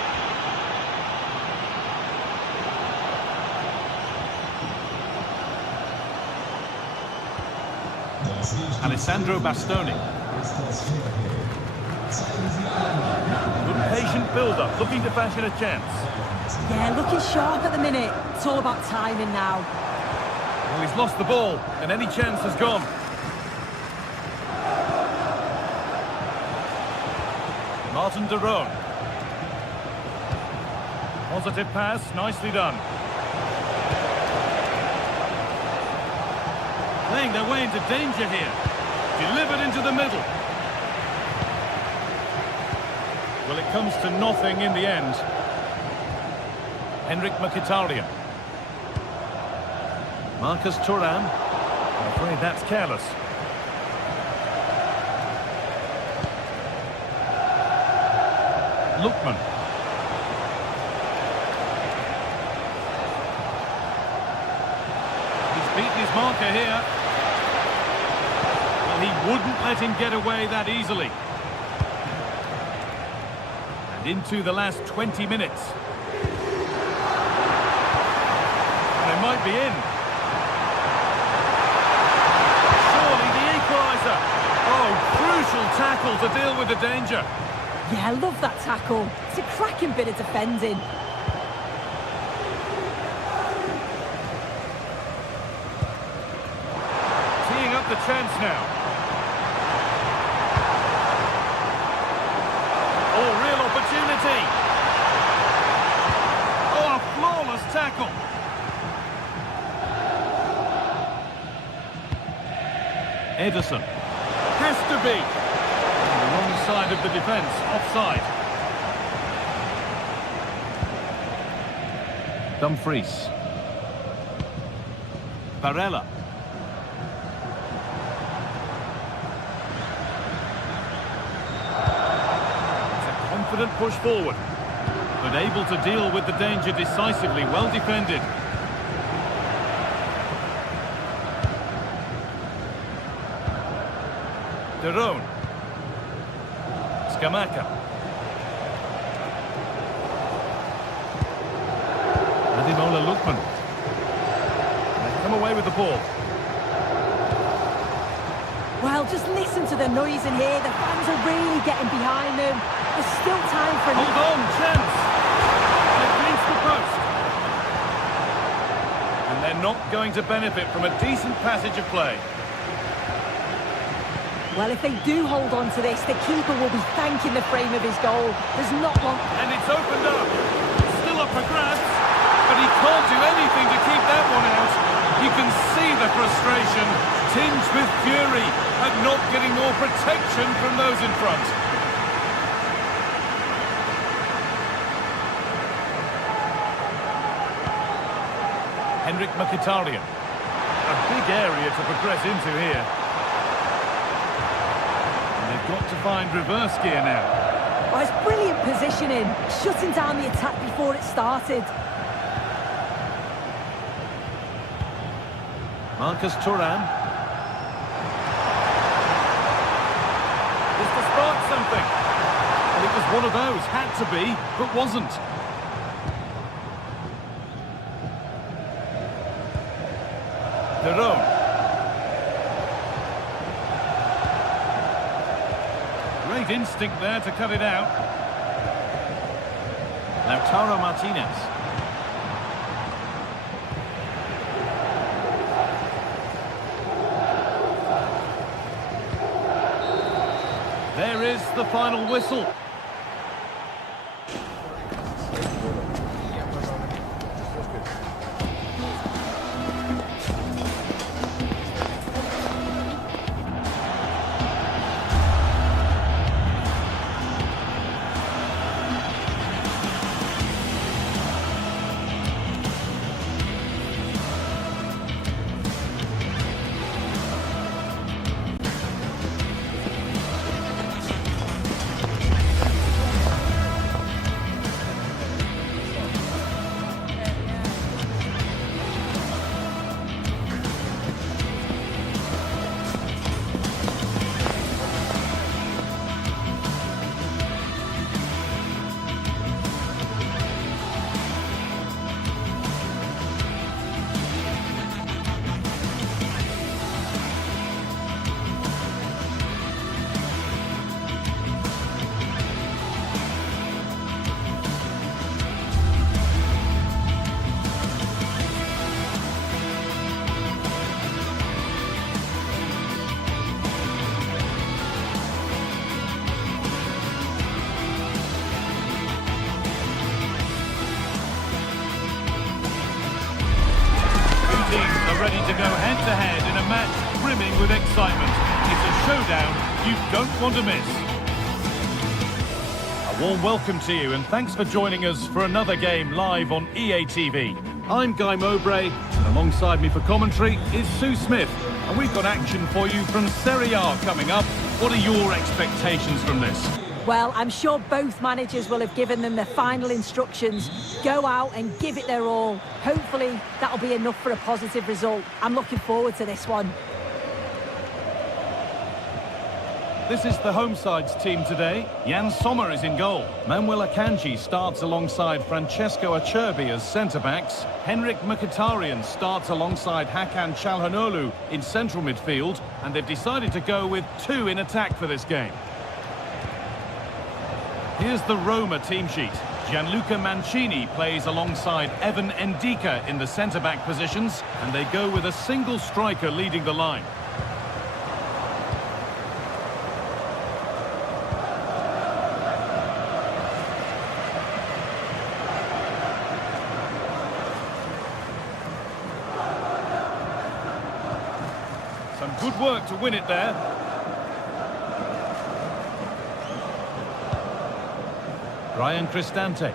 Alessandro Bastoni. Good patient build-up, looking to fashion a chance. Yeah, looking sharp at the minute. It's all about timing now. Well, he's lost the ball, and any chance has gone. Martin de Roon. Positive pass, nicely done. Playing their way into danger here. Delivered into the middle. Well, it comes to nothing in the end. Henrik Mkhitaryan. Marcus Thuram. I'm afraid that's careless. Lookman. He's beaten his marker here. Well, he wouldn't let him get away that easily. And into the last 20 minutes. They might be in. Surely the equaliser. Oh, crucial tackle to deal with the danger. Yeah, I love that tackle. It's a cracking bit of defending. Teeing up the chance now. Oh, real opportunity. Oh, a flawless tackle. Ederson. Has to be. On the wrong side of the defence, offside. Dumfries. Barella. It's a confident push forward, but able to deal with the danger decisively, well defended. De Roon. Scamacca. Ademola Lookman. They come away with the ball. Well, just listen to the noise in here. The fans are really getting behind them. There's still time for... Hold on, chance! They've reached the post. And they're not going to benefit from a decent passage of play. Well, if they do hold on to this, the keeper will be thanking the frame of his goal. There's not long... And it's opened up. It's still up for grabs, but he can't do anything to keep that one out. You can see the frustration, tinged with fury, at not getting more protection from those in front. Henrik Mkhitaryan. A big area to progress into here. Got to find reverse gear now. Well, it's brilliant positioning, shutting down the attack before it started. Marcus Thuram. Just to spark something. And it was one of those, had to be, but wasn't. De Roon. Great instinct there to cut it out. Lautaro Martinez. There is the final whistle. Ready to go head-to-head in a match brimming with excitement. It's a showdown you don't want to miss. A warm welcome to you and thanks for joining us for another game live on EA TV. I'm Guy Mowbray and alongside me for commentary is Sue Smith. And we've got action for you from Serie A coming up. What are your expectations from this? Well, I'm sure both managers will have given them their final instructions. Go out and give it their all. Hopefully, that'll be enough for a positive result. I'm looking forward to this one. This is the home side's team today. Jan Sommer is in goal. Manuel Akanji starts alongside Francesco Acerbi as centre-backs. Henrik Mkhitaryan starts alongside Hakan Çalhanoğlu in central midfield. And they've decided to go with two in attack for this game. Here's the Roma team sheet. Gianluca Mancini plays alongside Evan Ndika in the centre-back positions, and they go with a single striker leading the line. Some good work to win it there. Ryan Cristante.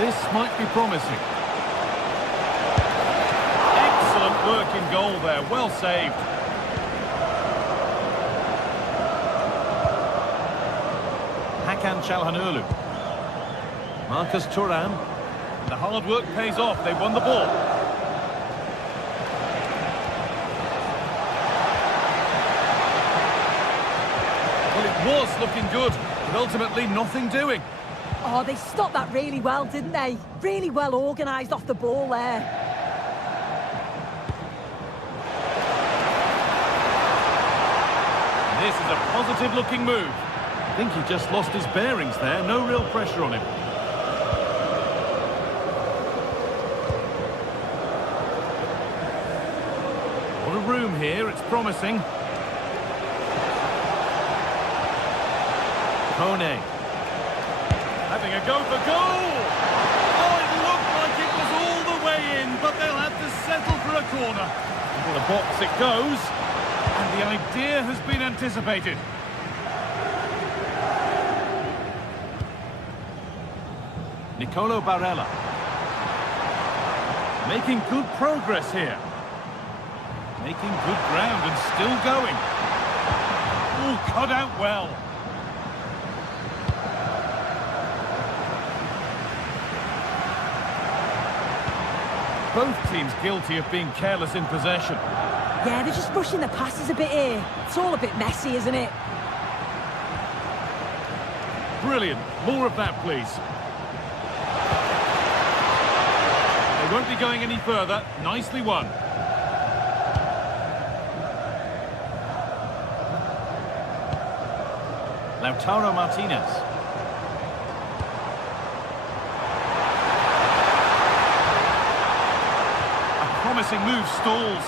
This might be promising. Excellent work in goal there, well saved. Hakan Çalhanoğlu. Marcus Thuram. The hard work pays off, they've won the ball. Well, it was looking good, but ultimately nothing doing. Oh, they stopped that really well, didn't they? Really well organised off the ball there. This is a positive-looking move. I think he just lost his bearings there. No real pressure on him. What a room here. It's promising. Kone. Having a go for goal! Oh, it looked like it was all the way in, but they'll have to settle for a corner. Into the box it goes, and the idea has been anticipated. Nicolo Barella. Making good progress here. Making good ground and still going. Oh, cut out well. Both teams guilty of being careless in possession. Yeah, they're just rushing the passes a bit here. It's all a bit messy, isn't it? Brilliant. More of that, please. They won't be going any further. Nicely won. Lautaro Martinez. Promising move stalls.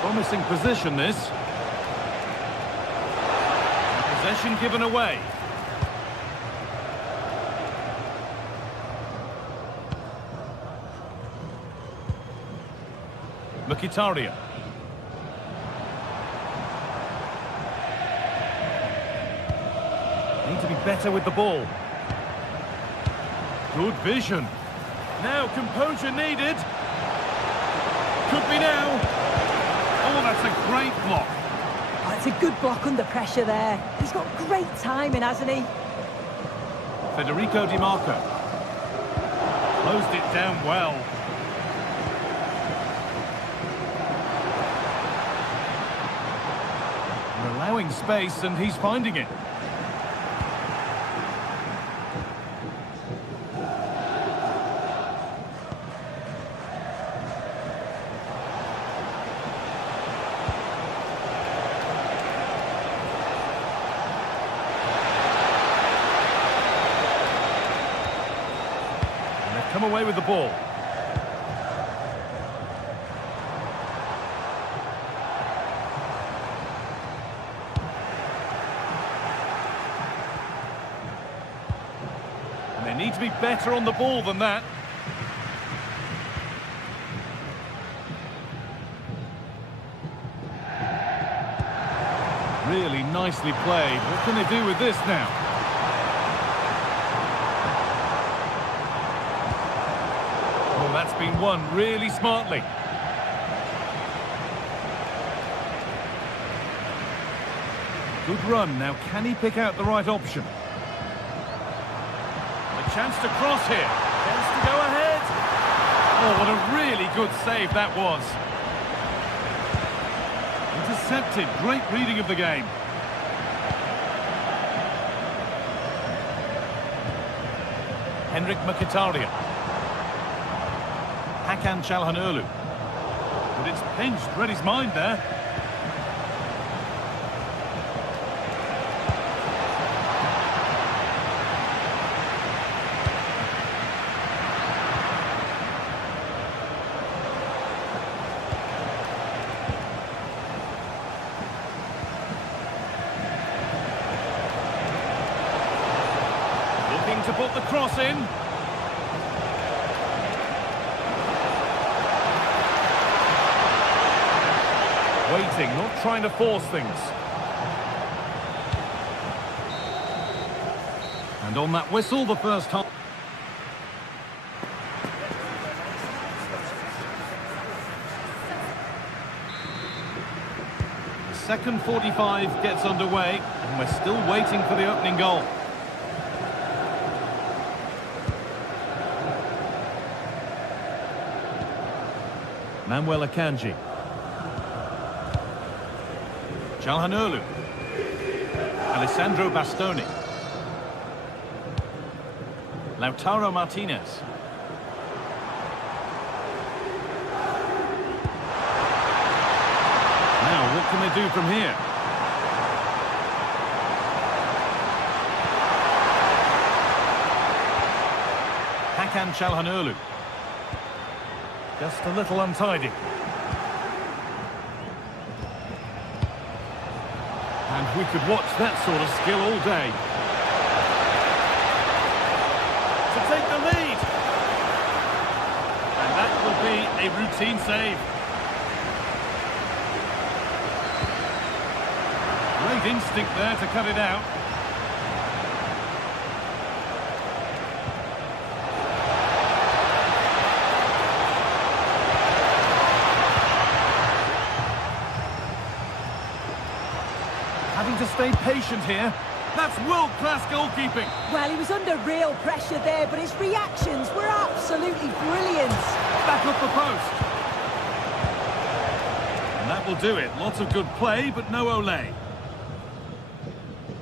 Promising position this. Possession given away. Mkhitaryan. Need to be better with the ball. Good vision. Now composure needed. Could be now. Oh, that's a great block. Oh, it's a good block under pressure there. He's got great timing, hasn't he? Federico Di Marco. Closed it down well. Allowing space, and he's finding it. And they've come away with the ball. They need to be better on the ball than that. Really nicely played. What can they do with this now? Oh, that's been won really smartly. Good run. Now, can he pick out the right option? Chance to cross here. Chance to go ahead. Oh, what a really good save that was. Intercepted. Great reading of the game. Henrik Mkhitaryan. Hakan Çalhanoğlu. But it's pinched. Read his mind there. looking to put the cross in. Waiting, not trying to force things. And on that whistle, the first half. The second 45 gets underway, and we're still waiting for the opening goal. Manuel Akanji. Calhanoglu. Alessandro Bastoni. Lautaro Martinez. Now, what can they do from here? Hakan Calhanoglu. Just a little untidy. And we could watch that sort of skill all day. To take the lead. And that will be a routine save. Great instinct there to cut it out. Having to stay patient here. That's world-class goalkeeping. Well, he was under real pressure there, but his reactions were absolutely brilliant. Back up the post. And that will do it. Lots of good play, but no Olé.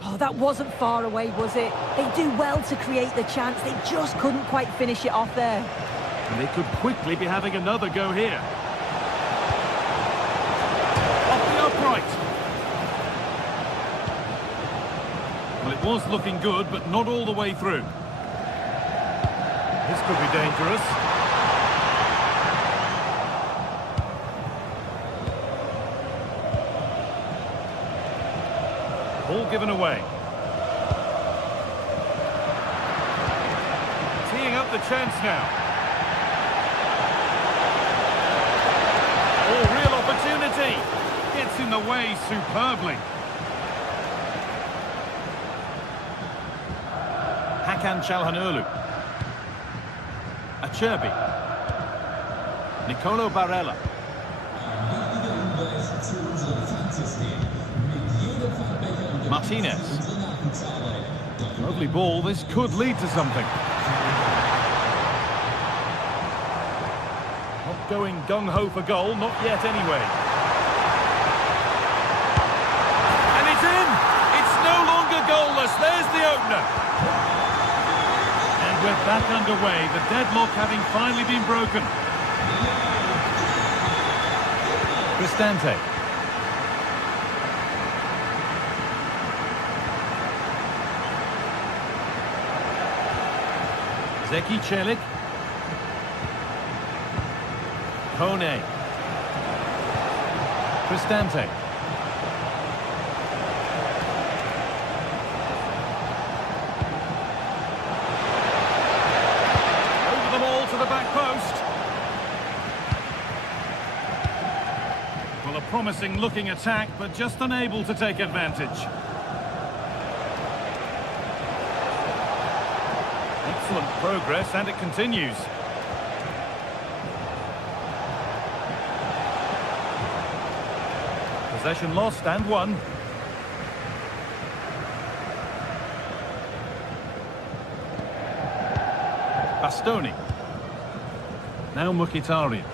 Oh, that wasn't far away, was it? They do well to create the chance. They just couldn't quite finish it off there. And they could quickly be having another go here. Off the upright. Well, it was looking good, but not all the way through. This could be dangerous. Ball given away. Teeing up the chance now. Oh, real opportunity. Gets in the way superbly. Hakan Calhanoglu. Acerbi. Nicolo Barella. Martinez. Lovely ball. This could lead to something. Not going gung-ho for goal. Not yet anyway. And it's in! It's no longer goalless. There's the opener. And we're back underway. The deadlock having finally been broken. Cristante. Zeki Celik. Kone. Cristante. Over the ball to the back post. Well, a promising looking attack, but just unable to take advantage. Excellent progress, and it continues. Possession lost and won. Bastoni. Now Mkhitaryan.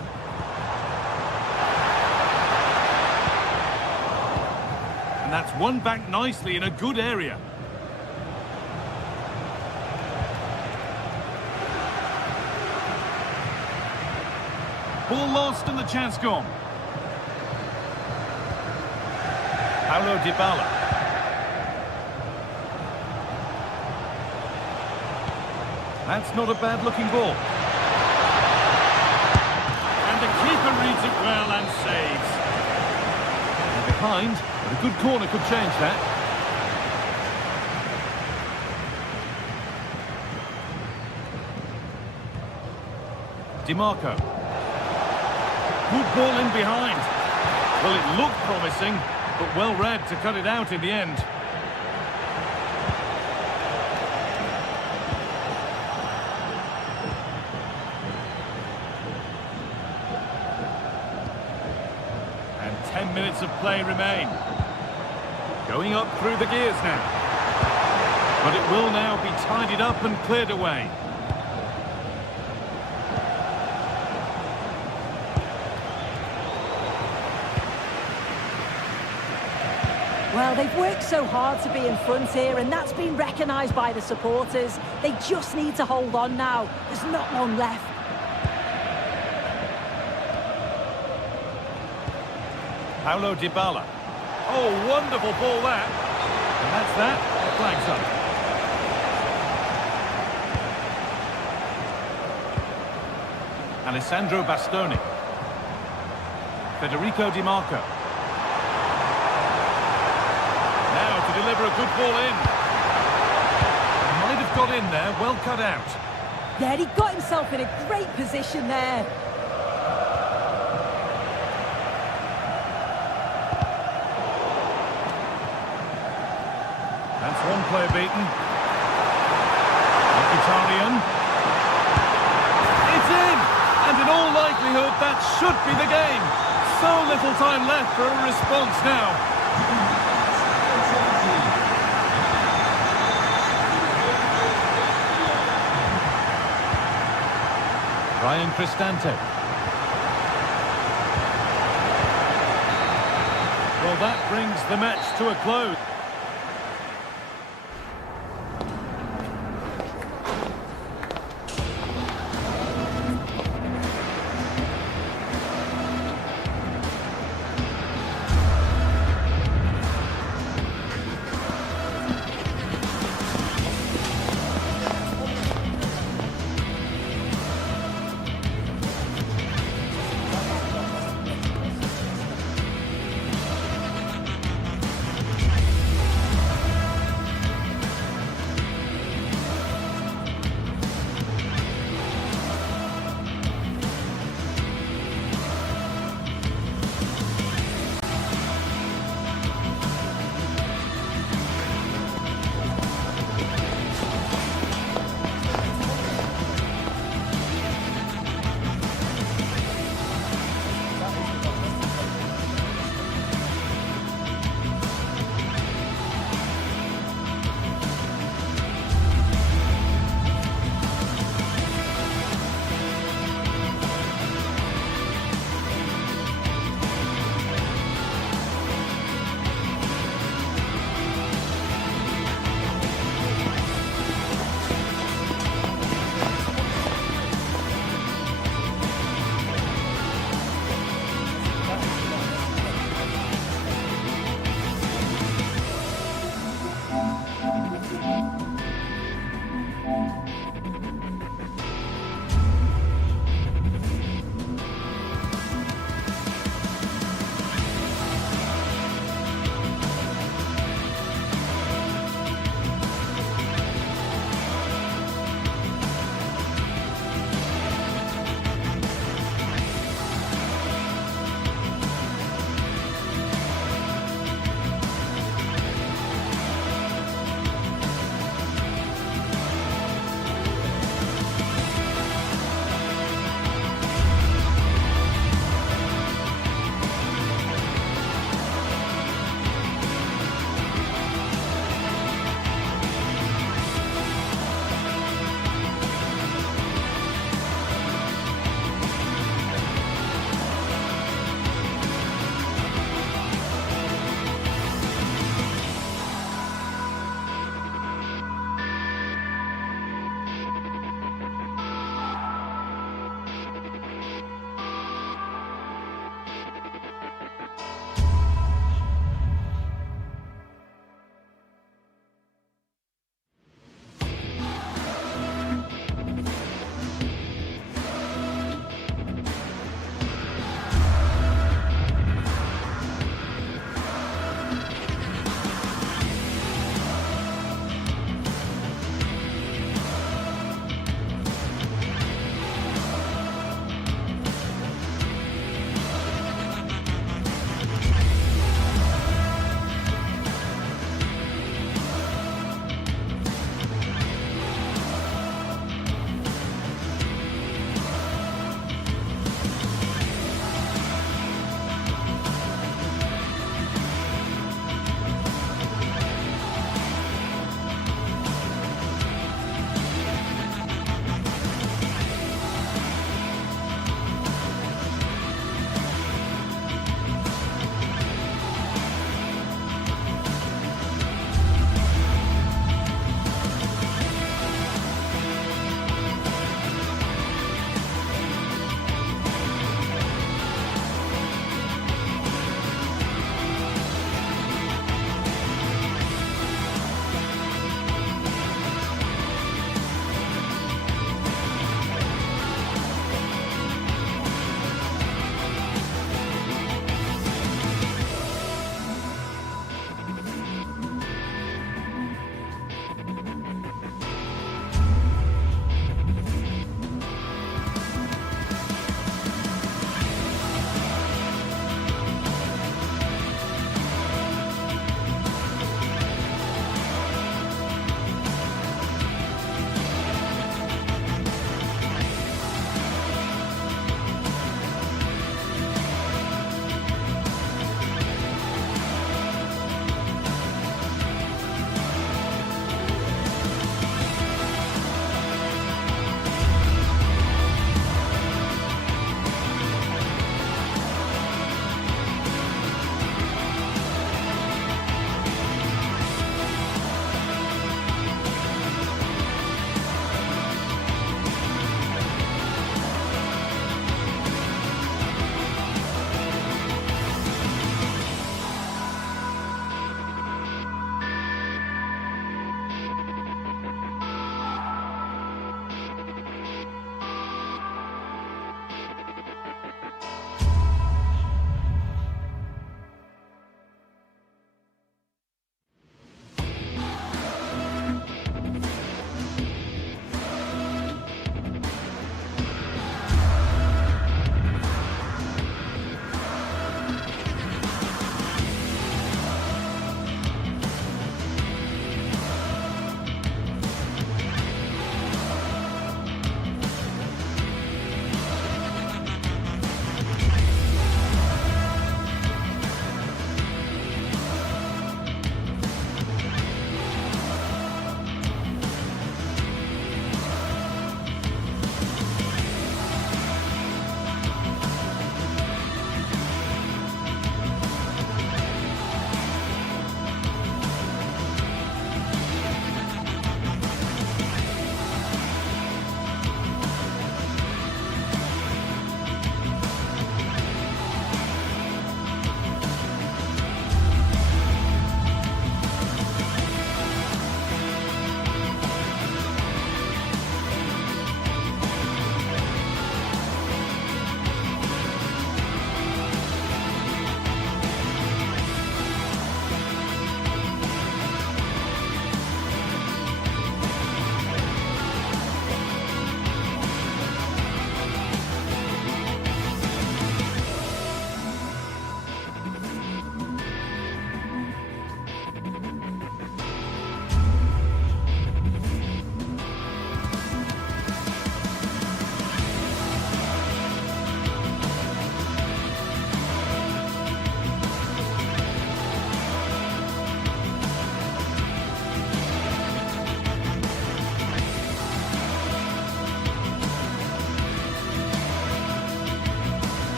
And that's won back nicely in a good area. Ball lost and the chance gone. Paulo Dybala. That's not a bad-looking ball. And the keeper reads it well and saves. And behind, but a good corner could change that. DiMarco. Good ball in behind. Well, it looked promising, but well read to cut it out in the end. And 10 minutes of play remain. Going up through the gears now. But it will now be tidied up and cleared away. Well, they've worked so hard to be in front here, and that's been recognised by the supporters. They just need to hold on now. There's not long left. Paulo Dybala. Oh, wonderful ball that. And that's that. The flag's up. Alessandro Bastoni. Federico DiMarco. Now to deliver a good ball in. Might have got in there, well cut out. Yeah, he got himself in a great position there. That's one player beaten. Mkhitaryan. It's in! And in all likelihood, that should be the game. So little time left for a response now. Ryan Cristante. Well, that brings the match to a close.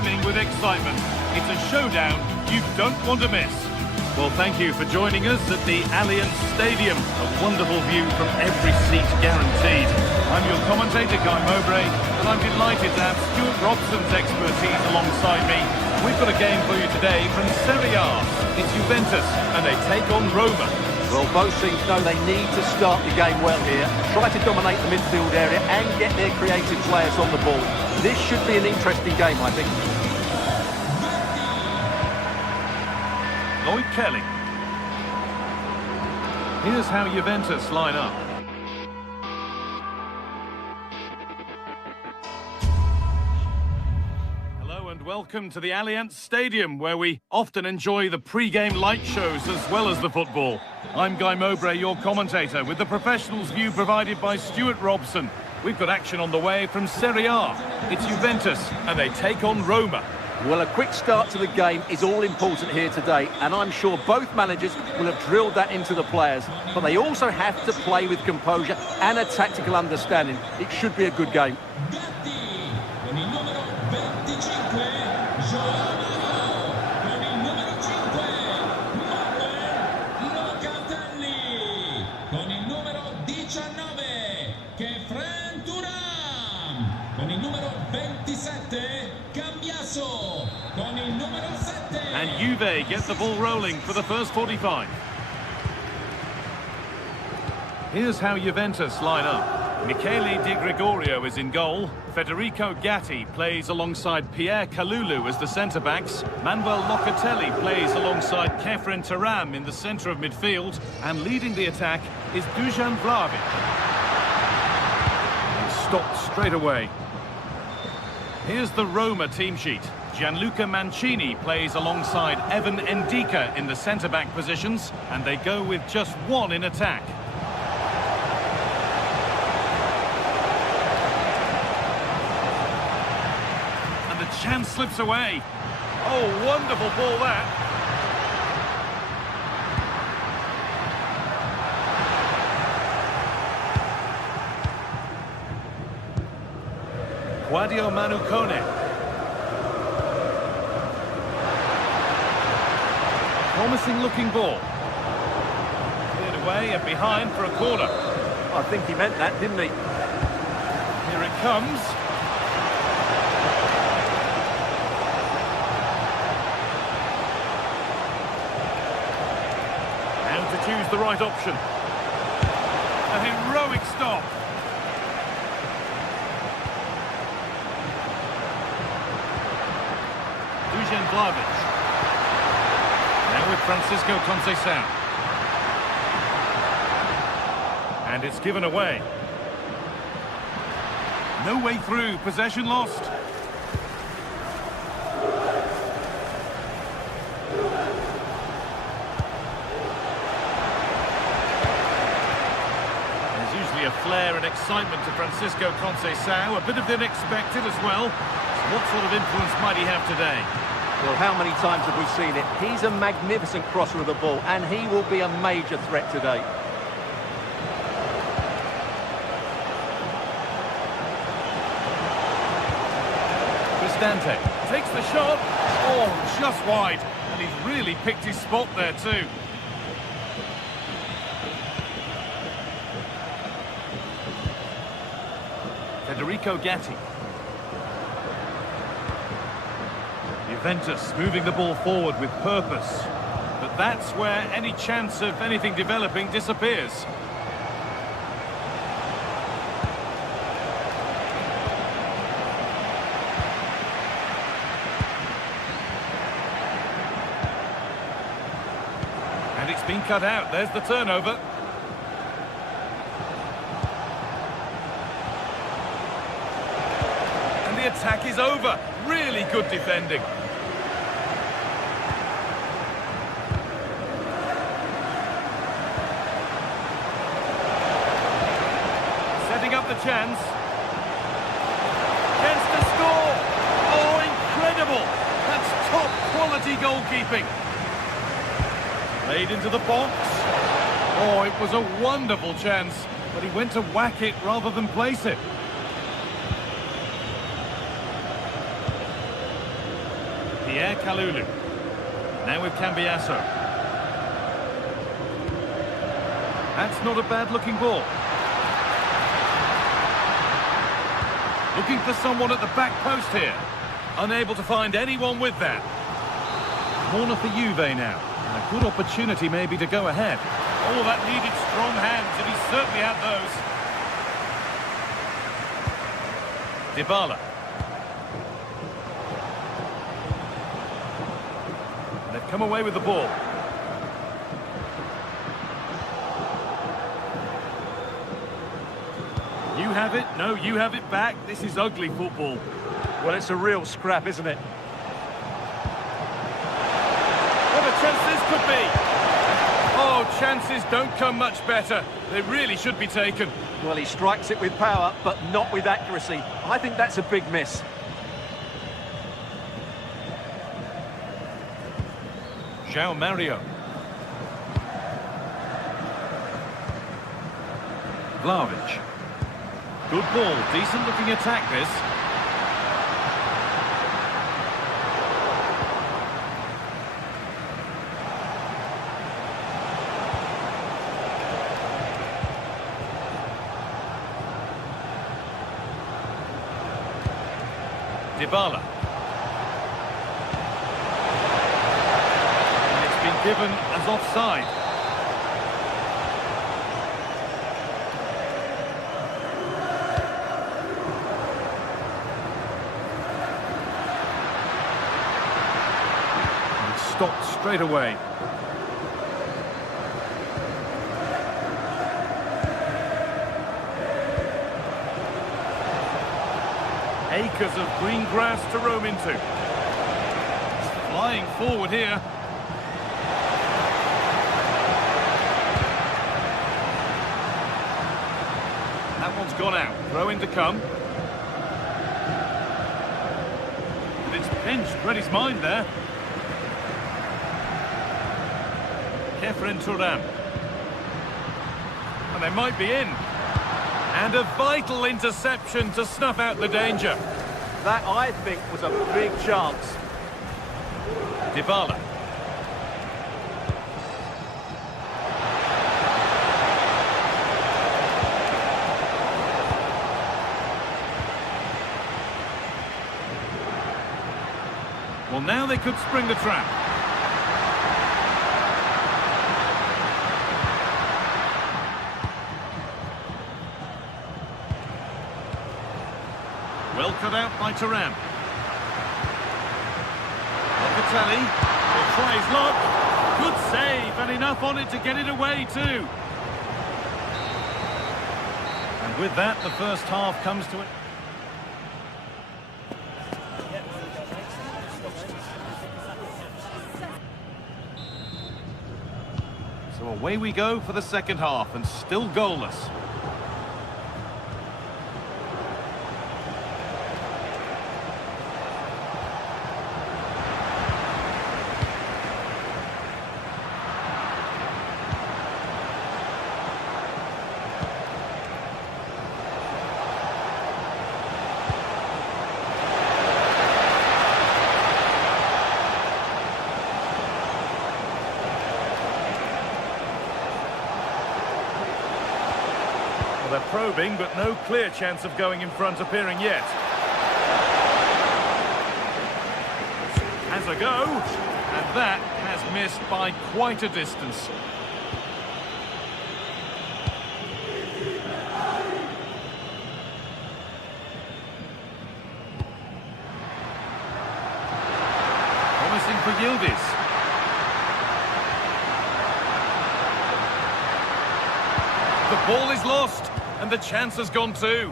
brimming with excitement. It's a showdown you don't want to miss. Well, thank you for joining us at the Allianz Stadium. A wonderful view from every seat guaranteed. I'm your commentator, Guy Mowbray, and I'm delighted to have Stuart Robson's expertise alongside me. We've got a game for you today from Serie A. It's Juventus, and they take on Roma. Well, both teams know they need to start the game well here. Try to dominate the midfield area and get their creative players on the ball. This should be an interesting game, I think. Lloyd Kelly. Here's how Juventus line up. Hello and welcome to the Allianz Stadium, where we often enjoy the pre-game light shows as well as the football. I'm Guy Mowbray, your commentator, with the professionals' view provided by Stuart Robson. We've got action on the way from Serie A. It's Juventus, and they take on Roma. Well, a quick start to the game is all important here today, and I'm sure both managers will have drilled that into the players. But they also have to play with composure and a tactical understanding. It should be a good game. And Juve get the ball rolling for the first 45. Here's how Juventus line up. Michele Di Gregorio is in goal. Federico Gatti plays alongside Pierre Kalulu as the centre-backs. Manuel Locatelli plays alongside Kefren Turam in the centre of midfield. And leading the attack is Dusan Vlahovic. And stopped straight away. Here's the Roma team sheet. Gianluca Mancini plays alongside Evan Ndika in the centre-back positions, and they go with just one in attack. And the chance slips away. Oh, wonderful ball that. Quadio Manucone. Promising looking ball. Cleared away and behind for a corner. I think he meant that, didn't he? Here it comes. Now to choose the right option. A heroic stop. Dusan Vlahovic. Now with Francisco Conceição. And it's given away. No way through, possession lost. There's usually a flair and excitement to Francisco Conceição, a bit of the unexpected as well. So what sort of influence might he have today? Well, how many times have we seen it? He's a magnificent crosser of the ball, and he will be a major threat today. Cristante takes the shot. Oh, just wide. And he's really picked his spot there too. Federico Gatti. Juventus moving the ball forward with purpose. But that's where any chance of anything developing disappears. And it's been cut out. There's the turnover. And the attack is over. Really good defending. Setting up the chance. Chance to score. Oh, incredible. That's top quality goalkeeping. Played into the box. Oh, it was a wonderful chance, but he went to whack it rather than place it. Pierre Kalulu. Now with Cambiasso. That's not a bad-looking ball. Looking for someone at the back post here. Unable to find anyone with that. Corner for Juve now. And a good opportunity maybe to go ahead. Oh, that needed strong hands, and he certainly had those. Dybala. And they've come away with the ball. You have it. No, you have it back. This is ugly football. Well, it's a real scrap, isn't it? What a chance this could be. Oh, chances don't come much better. They really should be taken. Well, he strikes it with power, but not with accuracy. I think that's a big miss. João Mario. Vlahovic. Good ball, decent looking attack this. Dybala. And it's been given as offside. Stopped straight away. Acres of green grass to roam into. It's flying forward here. That one's gone out. Throw in to come. And it's pinched. Read his mind there. Kefren Turam. And they might be in. And a vital interception to snuff out the danger. That, I think, was a big chance. Dybala. Well, now they could spring the trap. Well cut out by Turam. Locatelli will try his luck. Good save, and enough on it to get it away too. And with that, the first half comes to it. So away we go for the second half, and still goalless. They're probing, but no clear chance of going in front appearing yet. Has a go, and that has missed by quite a distance. Promising for Yildiz. The ball is lost. And the chance has gone too.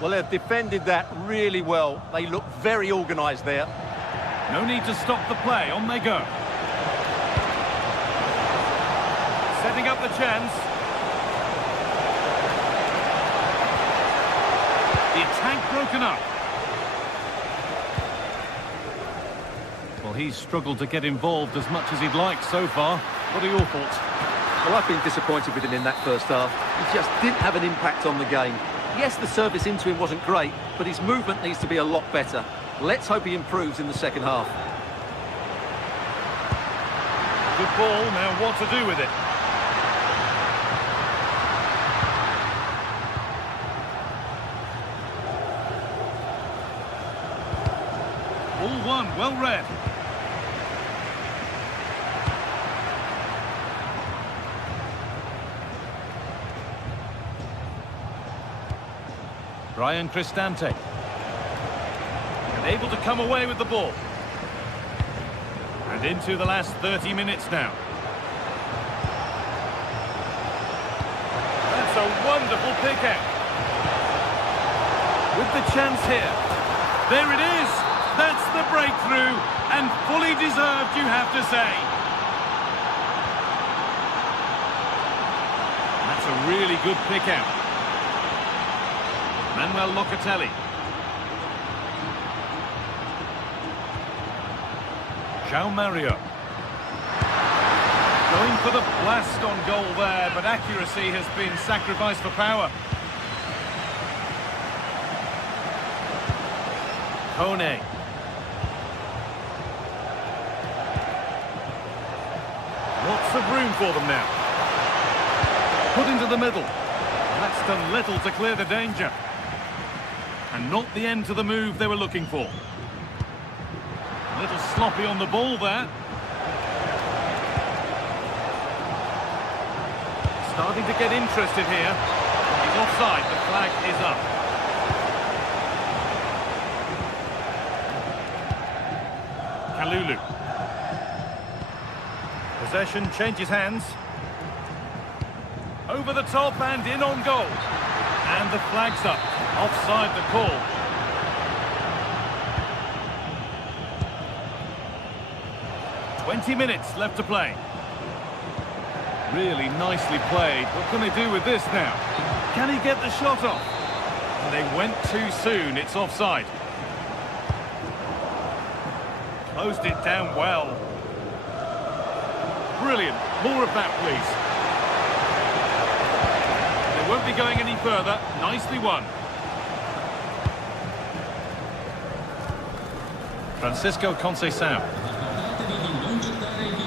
Well, they've defended that really well. They look very organised there. No need to stop the play. On they go. Setting up the chance. The attack broken up. Well, he's struggled to get involved as much as he'd like so far. What are your thoughts? Well, I've been disappointed with him in that first half. He just didn't have an impact on the game. Yes, the service into him wasn't great, but his movement needs to be a lot better. Let's hope he improves in the second half. Good ball, now what to do with it? All one, well read. Brian Cristante. And able to come away with the ball. And into the last 30 minutes now. That's a wonderful pick out. With the chance here. There it is. That's the breakthrough. And fully deserved, you have to say. That's a really good pick out. Manuel Locatelli. João Mario. Going for the blast on goal there, but accuracy has been sacrificed for power. Kone. Lots of room for them now. Put into the middle. That's done little to clear the danger. And not the end to the move they were looking for. A little sloppy on the ball there. Starting to get interested here. He's offside, the flag is up. Kalulu. Possession changes hands. Over the top and in on goal. And the flag's up. Offside the call. "20 minutes left to play." Really nicely played. What can they do with this now? Can he get the shot off? And they went too soon. It's offside. Closed it down well. Brilliant. More of that, please. They won't be going any further. Nicely won. Francisco Conceição.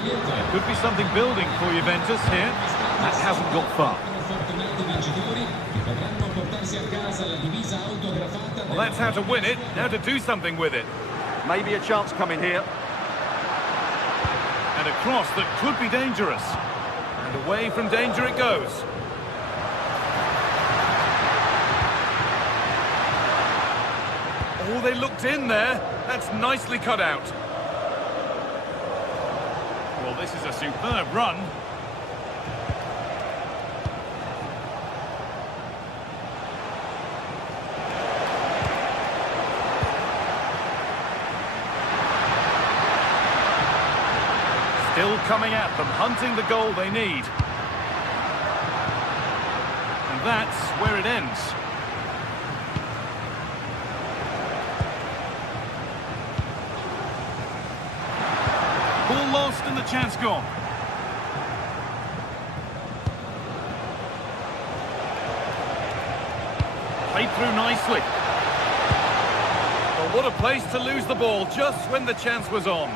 It could be something building for Juventus here. That hasn't got far. Well, that's how to win it. Now to do something with it. Maybe a chance coming here. And a cross that could be dangerous. And away from danger it goes. Oh, they looked in there. That's nicely cut out. Well, this is a superb run. Still coming at them, hunting the goal they need. And that's where it ends. Ball lost and the chance gone. Played through nicely. Well, what a place to lose the ball just when the chance was on.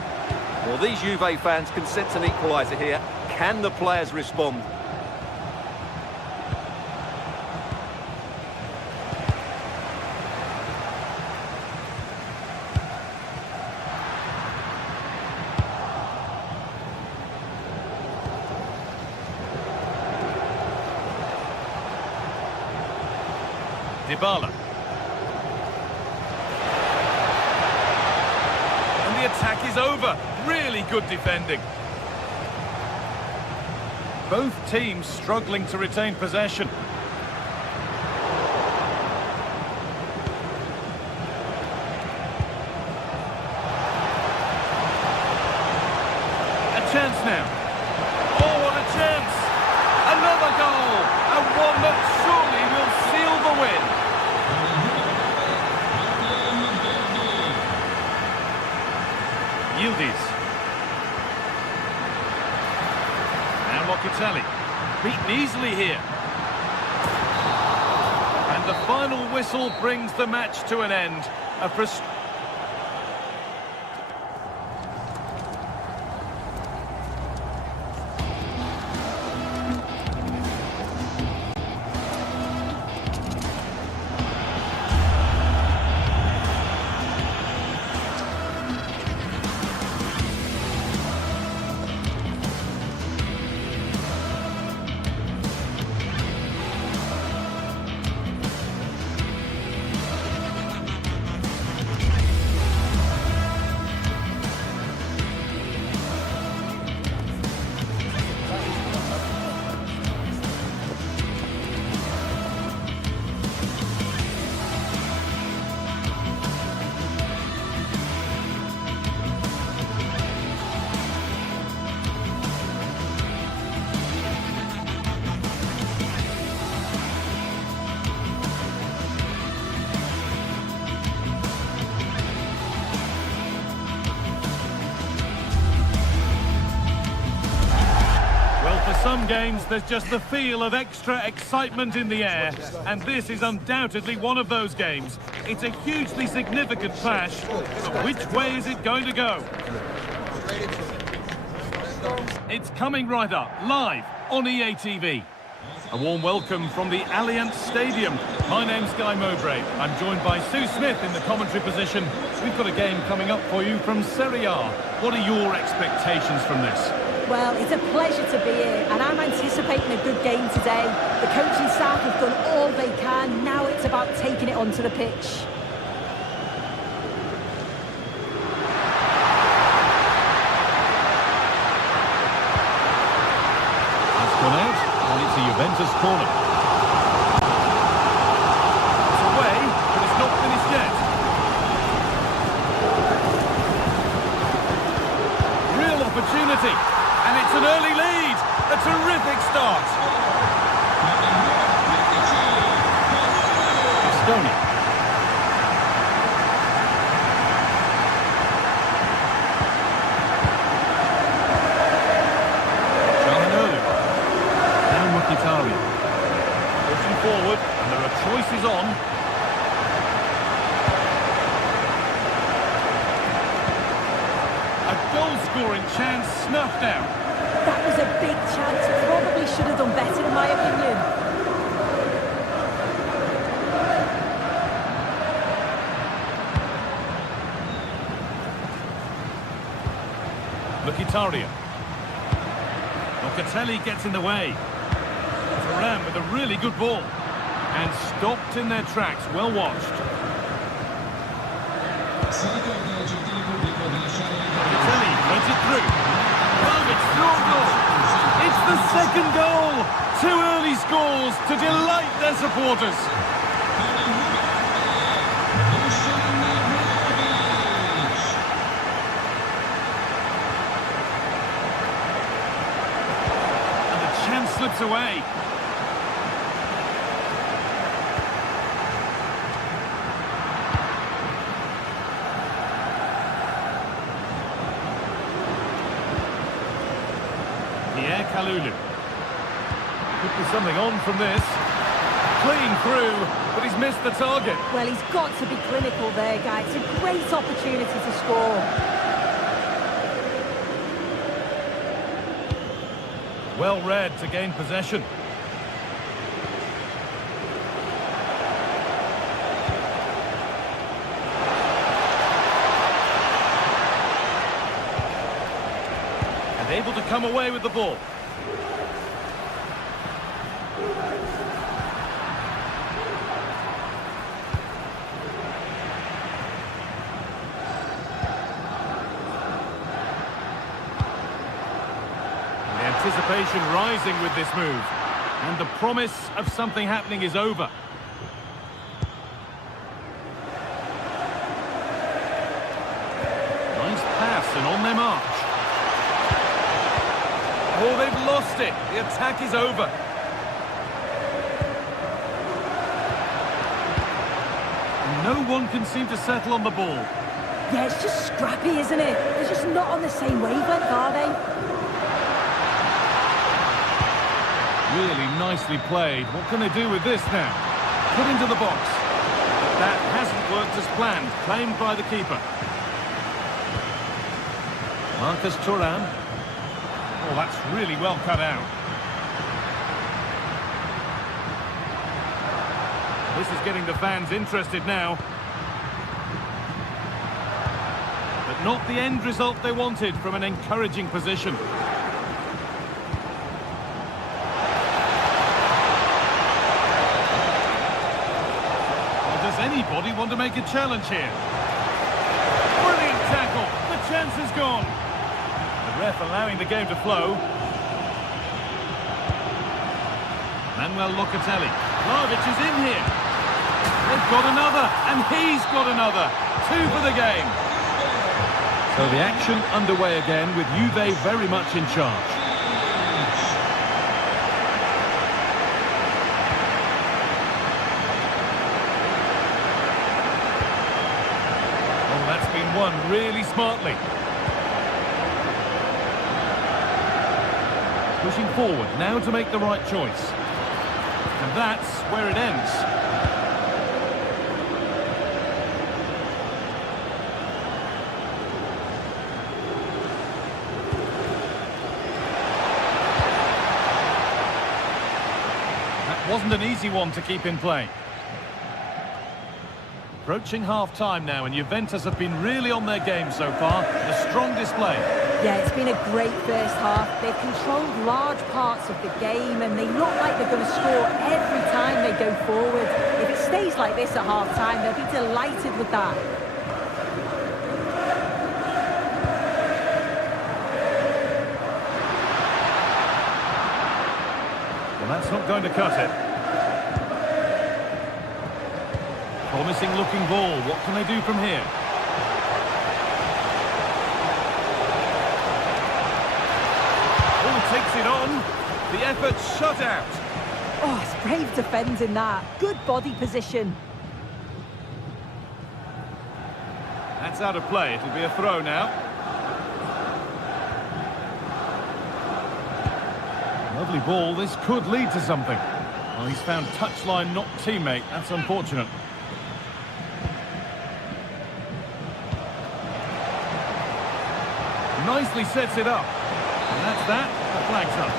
Well, these Juve fans can sense an equaliser here. Can the players respond? Dybala. And the attack is over. Really good defending. Both teams struggling to retain possession. A chance now. Oh, what a chance! Another goal! And one that surely will seal the win. Yildiz. Now Locatelli. Beaten easily here. And the final whistle brings the match to an end. some games, there's just the feel of extra excitement in the air, and this is undoubtedly one of those games. It's a hugely significant clash, but which way is it going to go? It's coming right up, live on EA TV. A warm welcome from the Allianz Stadium. My name's Guy Mowbray. I'm joined by Sue Smith in the commentary position. We've got a game coming up for you from Serie A. What are your expectations from this? Well, it's a pleasure to be here, and I'm anticipating a good game today. The coaching staff have done all they can. Now it's about taking it onto the pitch. It's gone out, and it's a Juventus corner. It's away, but it's not finished yet. Real opportunity. And it's an early lead. A terrific start. Estonia. Chalanolu. Now Mkhitaryan. Pushing forward, and there are choices on. A goal-scoring chance snuffed out. That was a big chance. Probably should have done better, in my opinion. Mkhitaryan. Locatelli gets in the way. Varane with a really good ball. And stopped in their tracks. Well watched. Locatelli runs it through. Oh, it's through goal. It's the second goal. 2 early scores to delight their supporters. And the chance slips away. Kalulu. Could be something on from this. Clean through, but he's missed the target. Well, he's got to be clinical there, guys. It's a great opportunity to score. Well read to gain possession. And able to come away with the ball. Anticipation rising with this move, and the promise of something happening is over. Nice pass and on their march. Oh, they've lost it. The attack is over. No one can seem to settle on the ball. Yeah, it's just scrappy, isn't it? They're just not on the same wavelength, are they? Really nicely played. What can they do with this now? Put into the box. But that hasn't worked as planned. Claimed by the keeper. Marcus Thuram. Oh, that's really well cut out. This is getting the fans interested now. But not the end result they wanted from an encouraging position. Does anybody want to make a challenge here? Brilliant tackle. The chance is gone. The ref allowing the game to flow. Manuel Locatelli. Vlahovic is in here. They've got another, and he's got another. 2 for the game. So the action underway again with Juve very much in charge. Won really smartly. Pushing forward, now to make the right choice. And that's where it ends. That wasn't an easy one to keep in play. Approaching half-time now, and Juventus have been really on their game so far. A strong display. Yeah, it's been a great first half. They've controlled large parts of the game, and they look like they're going to score every time they go forward. If it stays like this at half-time, they'll be delighted with that. Well, that's not going to cut it. Promising looking ball. What can they do from here? Oh, takes it on. The effort shut out. Oh, it's brave defending that. Good body position. That's out of play. It'll be a throw now. Lovely ball. This could lead to something. Well, he's found touchline, not teammate. That's unfortunate. Nicely sets it up. And that's that. The flag's up.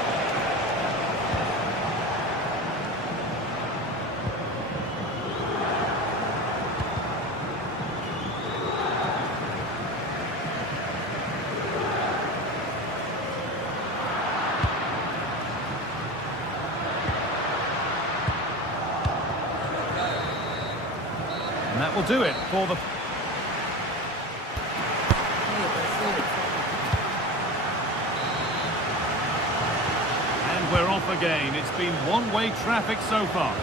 And that will do it for the... We're off again. It's been one-way traffic so far.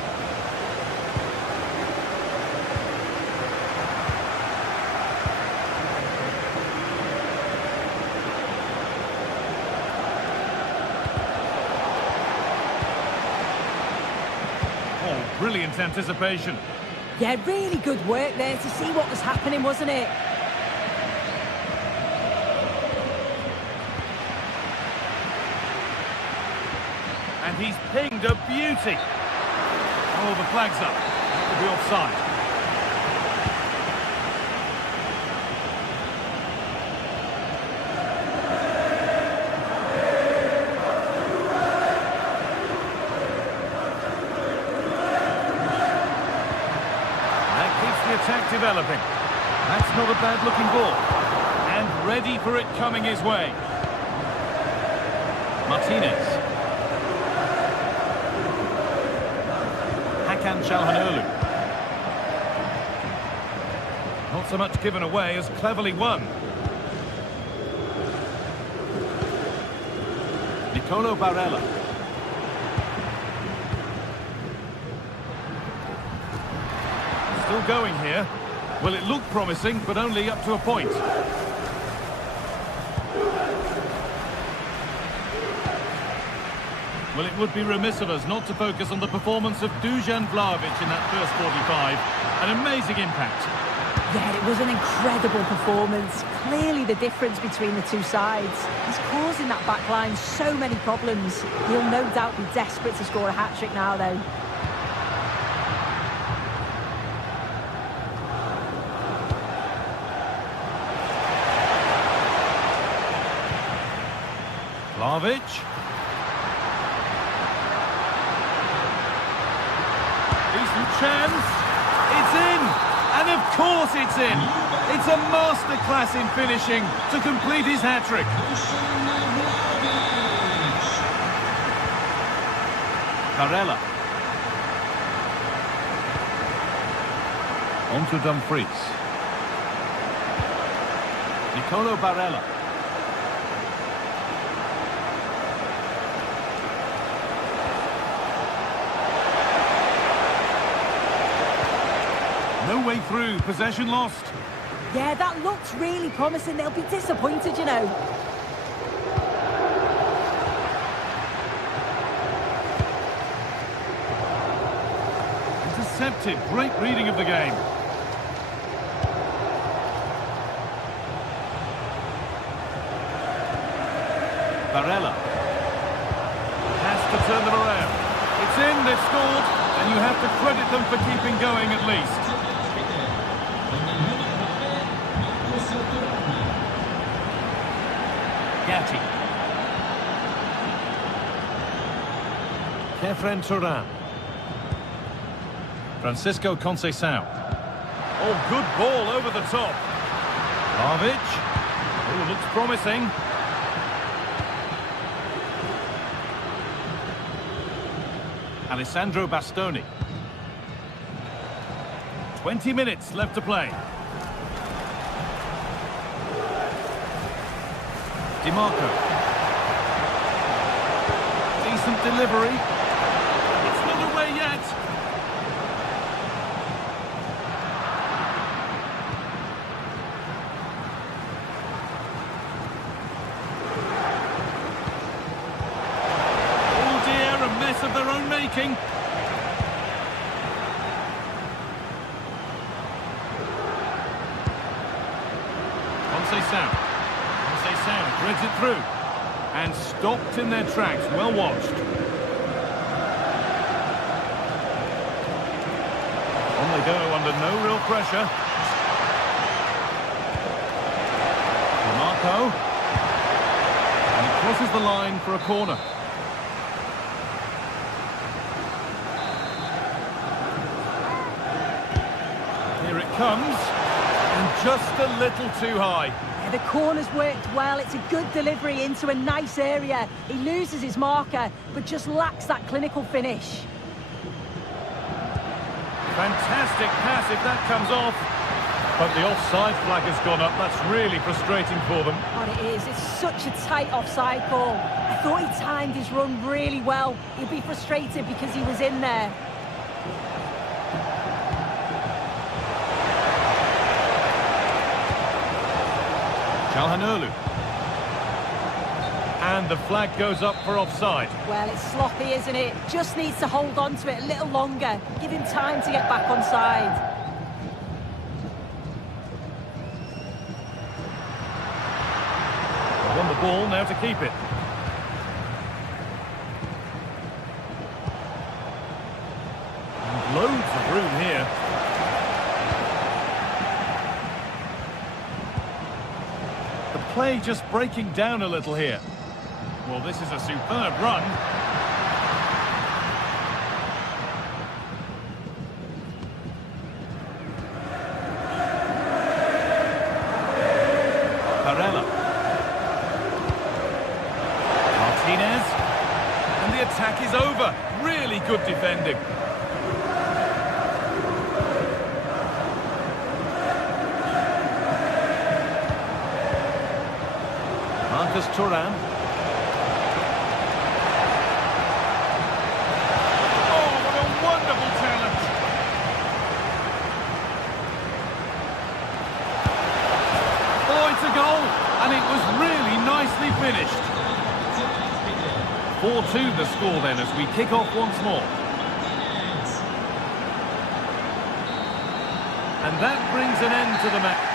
Oh, brilliant anticipation. Yeah, really good work there to see what was happening, wasn't it? And he's pinged a beauty. Oh, the flag's up. That will be offside. That keeps the attack developing. That's not a bad-looking ball. And ready for it coming his way. Martinez. Çalhanoğlu. Not so much given away as cleverly won. Nicolo Barella. Still going here. Well, it looked promising, but only up to a point. Well, it would be remiss of us not to focus on the performance of Dusan Vlahovic in that first 45. An amazing impact. Yeah, it was an incredible performance. Clearly the difference between the two sides. He's causing that back line so many problems. He'll no doubt be desperate to score a hat-trick now, though. Vlahovic. Chance, it's in, and of course it's in. It's a masterclass in finishing to complete his hat-trick. Barella. On to Dumfries. Nicolo Barella. No way through, possession lost. Yeah, that looks really promising. They'll be disappointed, you know. Intercepted, great reading of the game. Barella. to turn them around. It's in, they've scored, and you have to credit them for keeping going at least. Gatti. Kefren Turan. Francisco Conceição. Oh, good ball over the top. Vlahovic. Oh, looks promising. Alessandro Bastoni. 20 minutes left to play. DiMarco. Decent delivery. It's not away yet. Oh dear, a mess of their own making. Conceição. Threads it through and stopped in their tracks. Well watched. On they go under no real pressure. DiMarco. And he crosses the line for a corner. Here it comes. And just a little too high. The corner's worked well. It's a good delivery into a nice area. He loses his marker, but just lacks that clinical finish. Fantastic pass if that comes off. But the offside flag has gone up. That's really frustrating for them. God, it is. It's such a tight offside call. I thought he timed his run really well. He'll be frustrated because he was in there. Calhanoglu. And the flag goes up for offside. Well, it's sloppy, isn't it? Just needs to hold on to it a little longer. Give him time to get back on side. Won the ball, now to keep it. And loads of room here. Play just breaking down a little here. Well, this is a superb run. Barella. Martinez. And the attack is over. Really good defending. Marcus Thuram. Oh, what a wonderful talent! Oh, it's a goal, and it was really nicely finished. 4-2 the score then as we kick off once more. And that brings an end to the match.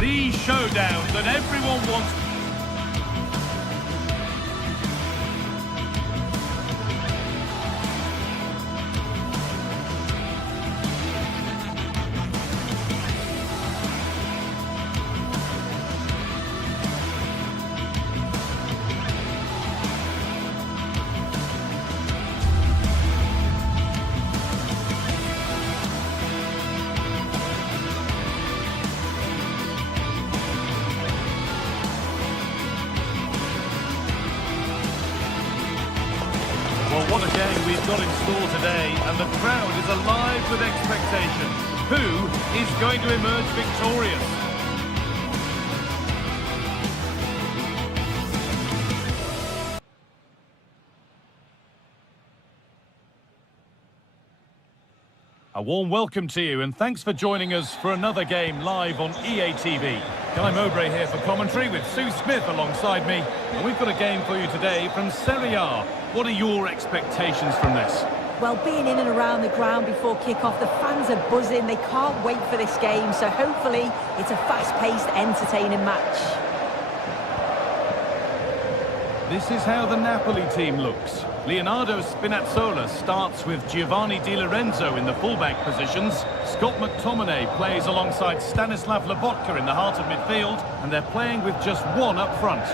The showdown that everyone wants. got in store today, and the crowd is alive with expectation. Who is going to emerge victorious? A warm welcome to you, and thanks for joining us for another game live on EA TV. Guy Mowbray here for commentary with Sue Smith alongside me, and we've got a game for you today from Serie A. What are your expectations from this? Well, being in and around the ground before kick-off, the fans are buzzing. They can't wait for this game, so hopefully it's a fast-paced, entertaining match. This is how the Napoli team looks. Leonardo Spinazzola starts with Giovanni Di Lorenzo in the fullback positions. Scott McTominay plays alongside Stanislav Lobotka in the heart of midfield, and they're playing with just one up front.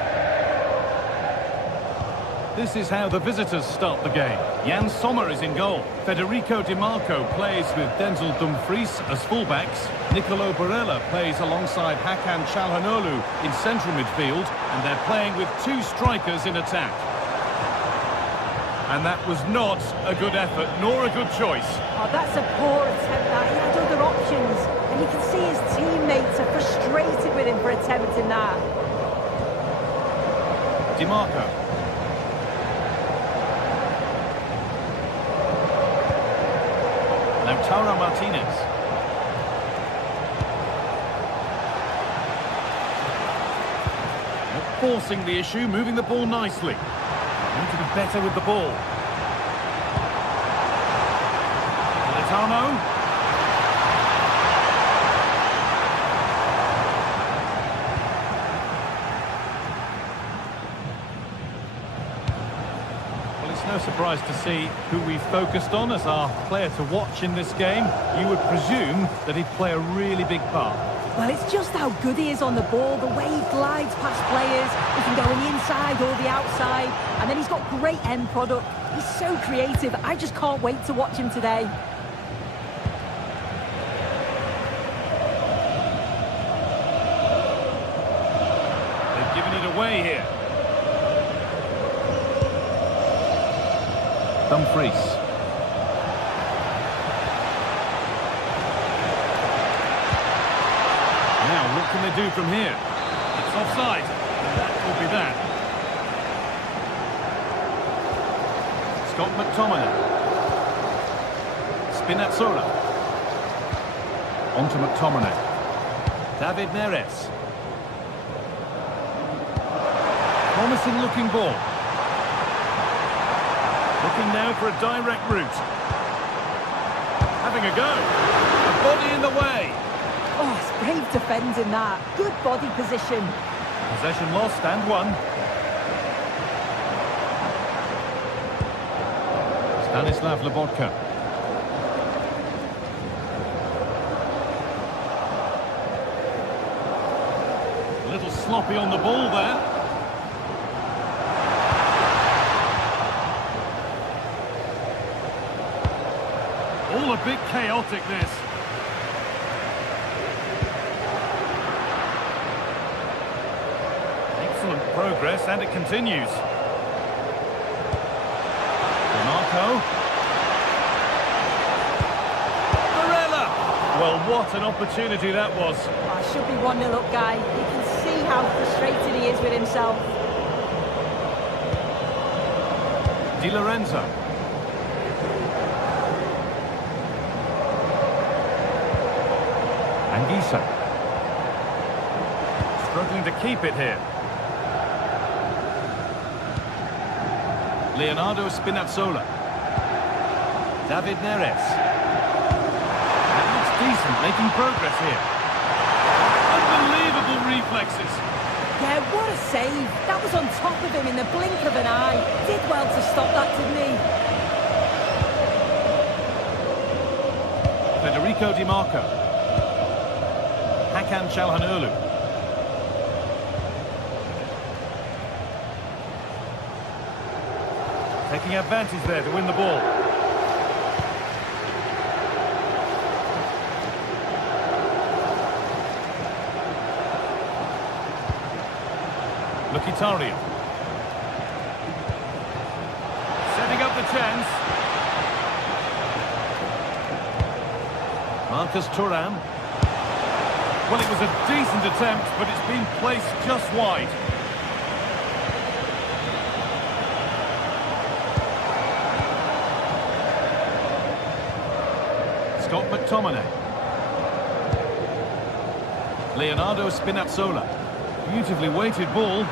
This is how the visitors start the game. Jan Sommer is in goal. Federico Di Marco plays with Denzel Dumfries as fullbacks. Nicolo Barella plays alongside Hakan Çalhanoğlu in central midfield, and they're playing with two strikers in attack. And that was not a good effort, nor a good choice. Oh, that's a poor attempt, that. He had other options, and you can see his teammates are frustrated with him for attempting that. Di Marco. Lautaro Martinez. Not forcing the issue, moving the ball nicely. Need to be better with the ball. Politano. Well, it's no surprise to see who we focused on as our player to watch in this game. You would presume that he'd play a really big part. Well, it's just how good he is on the ball, the way he glides past players. He can go on the inside or the outside, and then he's got great end product. He's so creative. I just can't wait to watch him today. They've given it away here. Dumfries. Now, what can they do from here? It's offside. That could be that. Scott McTominay. Spinazzola. On to McTominay. David Neres. Promising looking ball. Looking now for a direct route. Having a go. A body in the way. Oh, it's brave defending that. Good body position. Possession lost and won. Stanislav Lobotka. A little sloppy on the ball there. All a bit chaotic, this. Excellent progress, and it continues. Marco. Barella! Well, what an opportunity that was. Oh, it should be 1-0 up, Guy. You can see how frustrated he is with himself. Di Lorenzo. Anguissa. Struggling to keep it here. Leonardo Spinazzola. David Neres. That looks decent, making progress here. Unbelievable reflexes. Yeah, what a save. That was on top of him in the blink of an eye. Did well to stop that, didn't he? Federico Di Marco. Hakan Çalhanoğlu. Taking advantage there to win the ball. Mkhitaryan. Setting up the chance. Marcus Thuram. Well, it was a decent attempt, but it's been placed just wide. Scott McTominay. Leonardo Spinazzola. Beautifully weighted ball.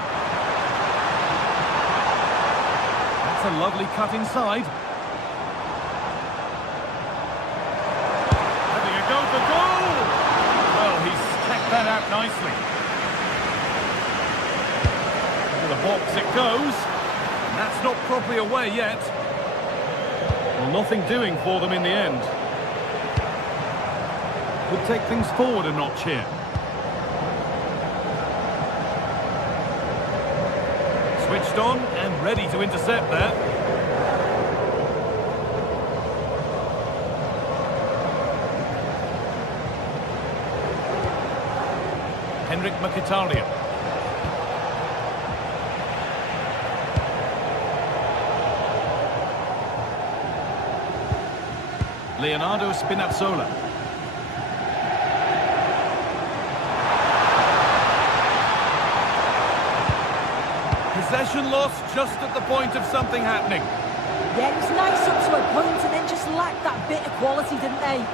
That's a lovely cut inside. Having a go for goal! Well, he's kept that out nicely. Into the box it goes. And that's not properly away yet. Well, nothing doing for them in the end. Could take things forward a notch here. Switched on and ready to intercept there. Henrik Mkhitaryan. Leonardo Spinazzola. Possession lost just at the point of something happening. Yeah, it was nice up to a point and then just lacked that bit of quality, didn't they?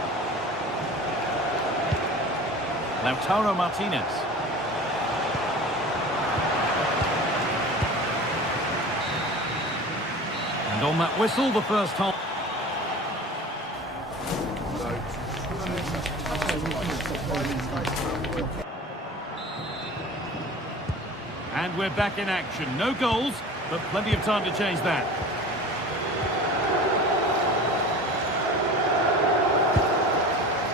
Lautaro Martinez. And on that whistle, the first half. And we're back in action. No goals, but plenty of time to change that.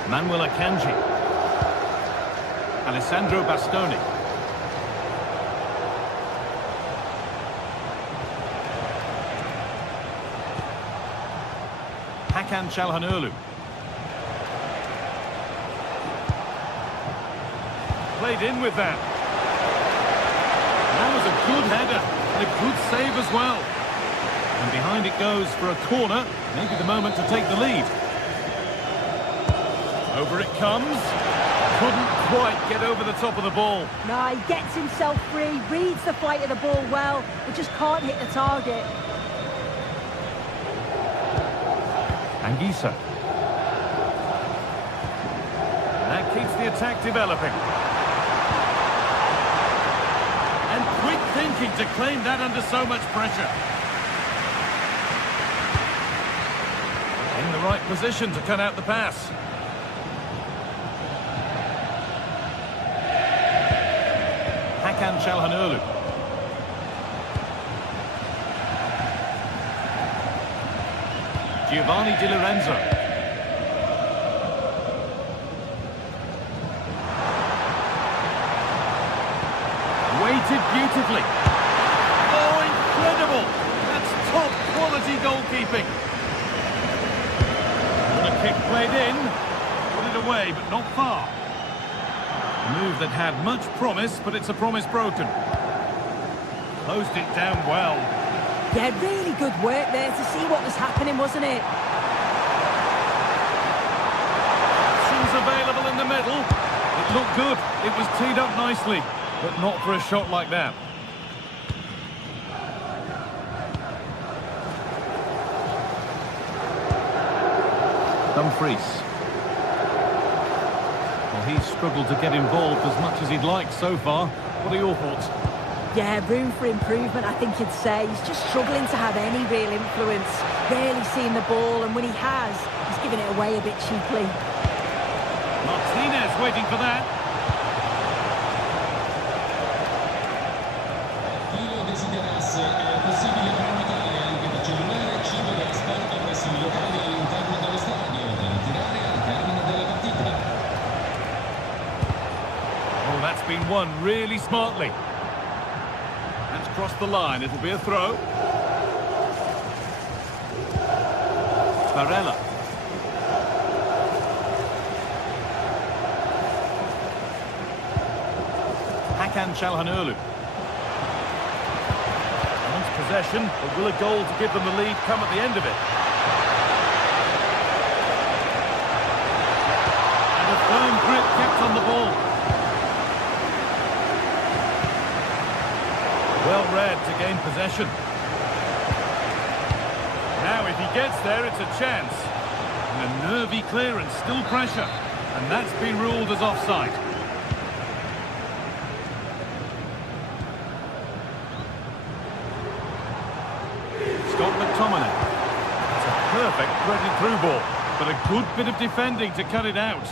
Manuel Akanji. Alessandro Bastoni. Hakan Çalhanoğlu. Played in with that. That was a good header and a good save as well. And behind it goes for a corner. Maybe the moment to take the lead. Over it comes. Couldn't quite get over the top of the ball. No, he gets himself free, reads the flight of the ball well, but just can't hit the target. Anguissa. That keeps the attack developing. And quick thinking to claim that under so much pressure. In the right position to cut out the pass. Hakan Çalhanoğlu. Giovanni Di Lorenzo. Weighted beautifully. Oh, incredible! That's top quality goalkeeping. And a kick played in. Put it away, but not far. A move that had much promise, but it's a promise broken. Closed it down well. Yeah, really good work there to see what was happening, wasn't it? Options available in the middle. It looked good. It was teed up nicely, but not for a shot like that. Dumfries. Well, he's struggled to get involved as much as he'd like so far. What are your thoughts? Yeah, room for improvement, I think you'd say. He's just struggling to have any real influence. Rarely seeing the ball, and when he has, he's giving it away a bit cheaply. Martinez waiting for that. Chi lo desiderasse è possibile prenotare anche da cellulare, cibo da asporto presso i locali all'interno dello stadio, da ritirare al termine della partita. Oh, that's been won really smartly. That's crossed the line. It'll be a throw. Barella. Hakan Çalhanoğlu. Wants possession, but will a goal to give them the lead come at the end of it? regain possession. Now if he gets there, it's a chance. And a nervy clearance, still pressure. And that's been ruled as offside. Scott McTominay. It's a perfect threaded through ball, but a good bit of defending to cut it out.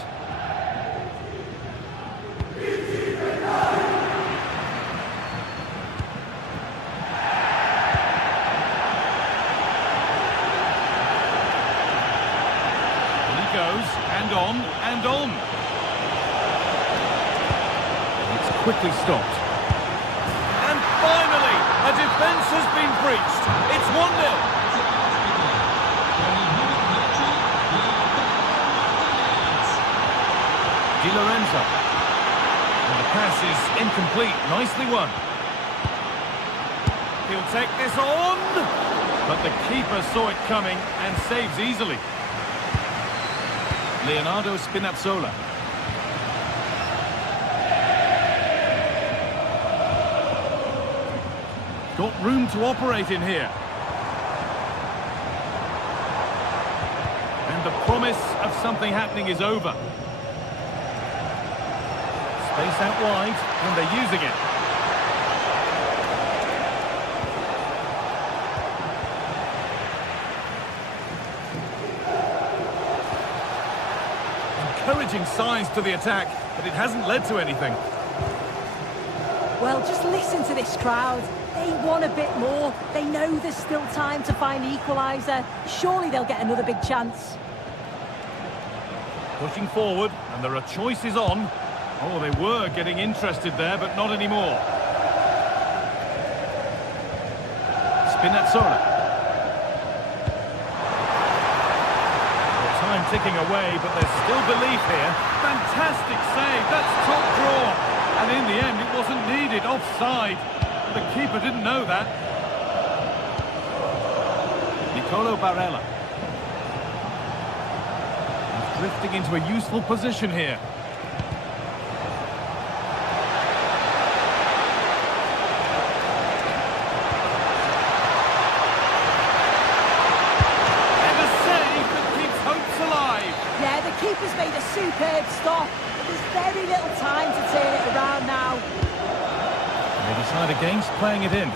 Goes, and on, and on. It's quickly stopped. And finally, a defence has been breached. It's 1-0. Di Lorenzo. And the pass is incomplete. Nicely won. He'll take this on. But the keeper saw it coming and saves easily. Leonardo Spinazzola. Got room to operate in here. And the promise of something happening is over. Space out wide, and they're using it. Encouraging signs to the attack, but it hasn't led to anything. Well, just listen to this crowd. They want a bit more. They know there's still time to find the equaliser. Surely they'll get another big chance. Pushing forward, and there are choices on. Oh, they were getting interested there, but not anymore. Spinazzola. Time ticking away, but there's still belief here. Fantastic save, that's top draw. And in the end, it wasn't needed, offside. The keeper didn't know that. Nicolo Barella. He's drifting into a useful position here. Keeper's made a superb stop, but there's very little time to turn it around now. They decide against playing it in.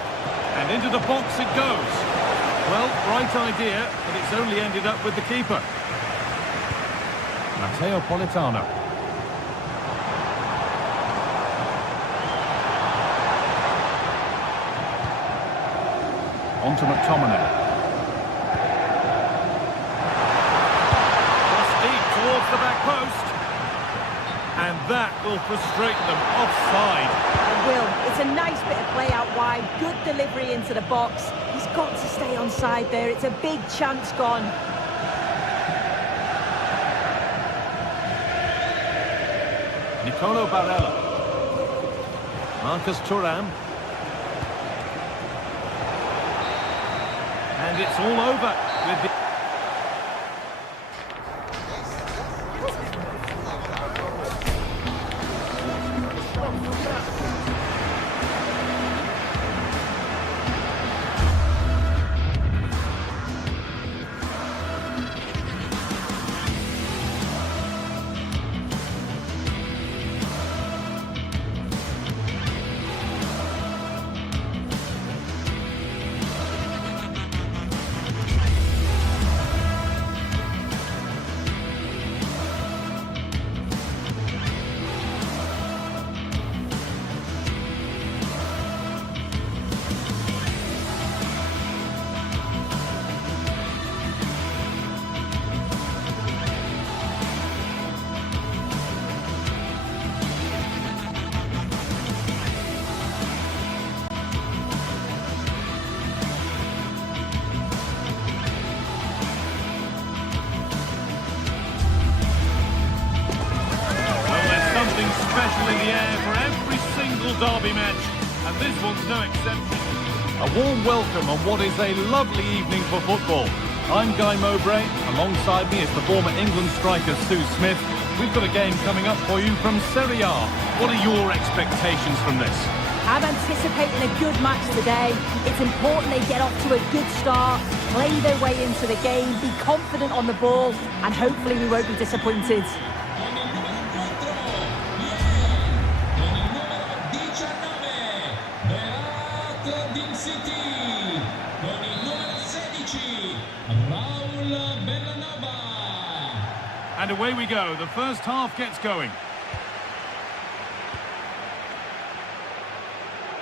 And into the box it goes. Well, right idea, but it's only ended up with the keeper. Matteo Politano. On to McTominay. Towards the back post, and that will frustrate them. Offside. It will. It's a nice bit of play out wide, good delivery into the box. He's got to stay onside there. It's a big chance gone. Nicolo Barella. Marcus Thuram. And it's all over with the... Special in the air for every single derby match, and this one's no exception. A warm welcome on what is a lovely evening for football. I'm Guy Mowbray, alongside me is the former England striker Sue Smith. We've got a game coming up for you from Serie A. What are your expectations from this? I'm anticipating a good match today. It's important they get off to a good start, play their way into the game, be confident on the ball, and hopefully we won't be disappointed. Con il numero 4, con il numero 19, Berat Dimsiti, con il numero 16, Raul Bellanova. And away we go. The first half gets going.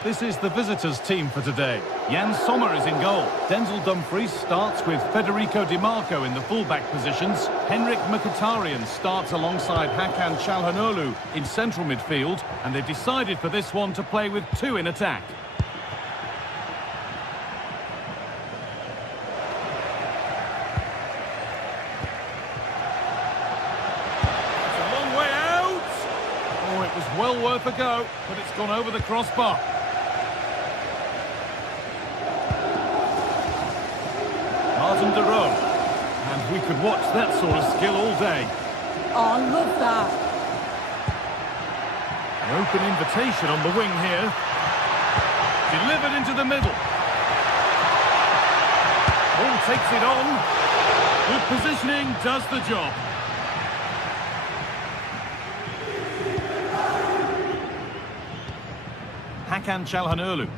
This is the visitors' team for today. Jan Sommer is in goal. Denzel Dumfries starts with Federico Di Marco in the full-back positions. Henrik Mkhitaryan starts alongside Hakan Çalhanoğlu in central midfield. And they've decided for this one to play with two in attack. It's a long way out. Oh, it was well worth a go, but it's gone over the crossbar. Martin de Roon. And we could watch that sort of skill all day. Oh, I love that. An open invitation on the wing here. Delivered into the middle. Ball takes it on. Good positioning, does the job. Hakan Çalhanoğlu.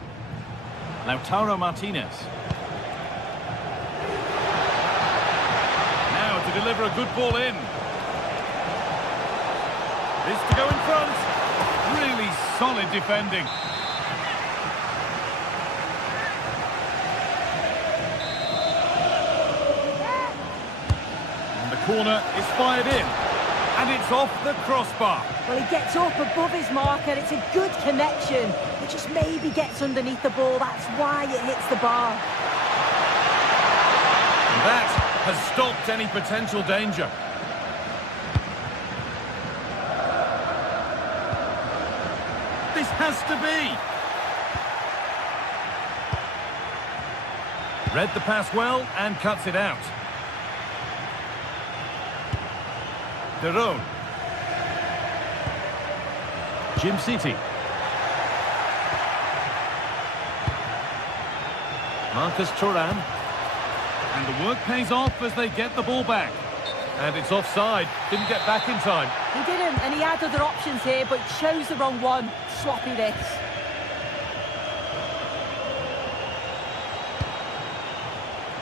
Lautaro Martinez. To deliver a good ball in. This to go in front. Really solid defending. And the corner is fired in. And it's off the crossbar. Well, he gets up above his marker. It's a good connection. It just maybe gets underneath the ball. That's why it hits the bar. And that has stopped any potential danger. This has to be. Read the pass well and cuts it out. De Roon. Jim City. Marcus Thuram. And the work pays off as they get the ball back. And it's offside. Didn't get back in time. He didn't, and he had other options here, but chose the wrong one. Sloppy this.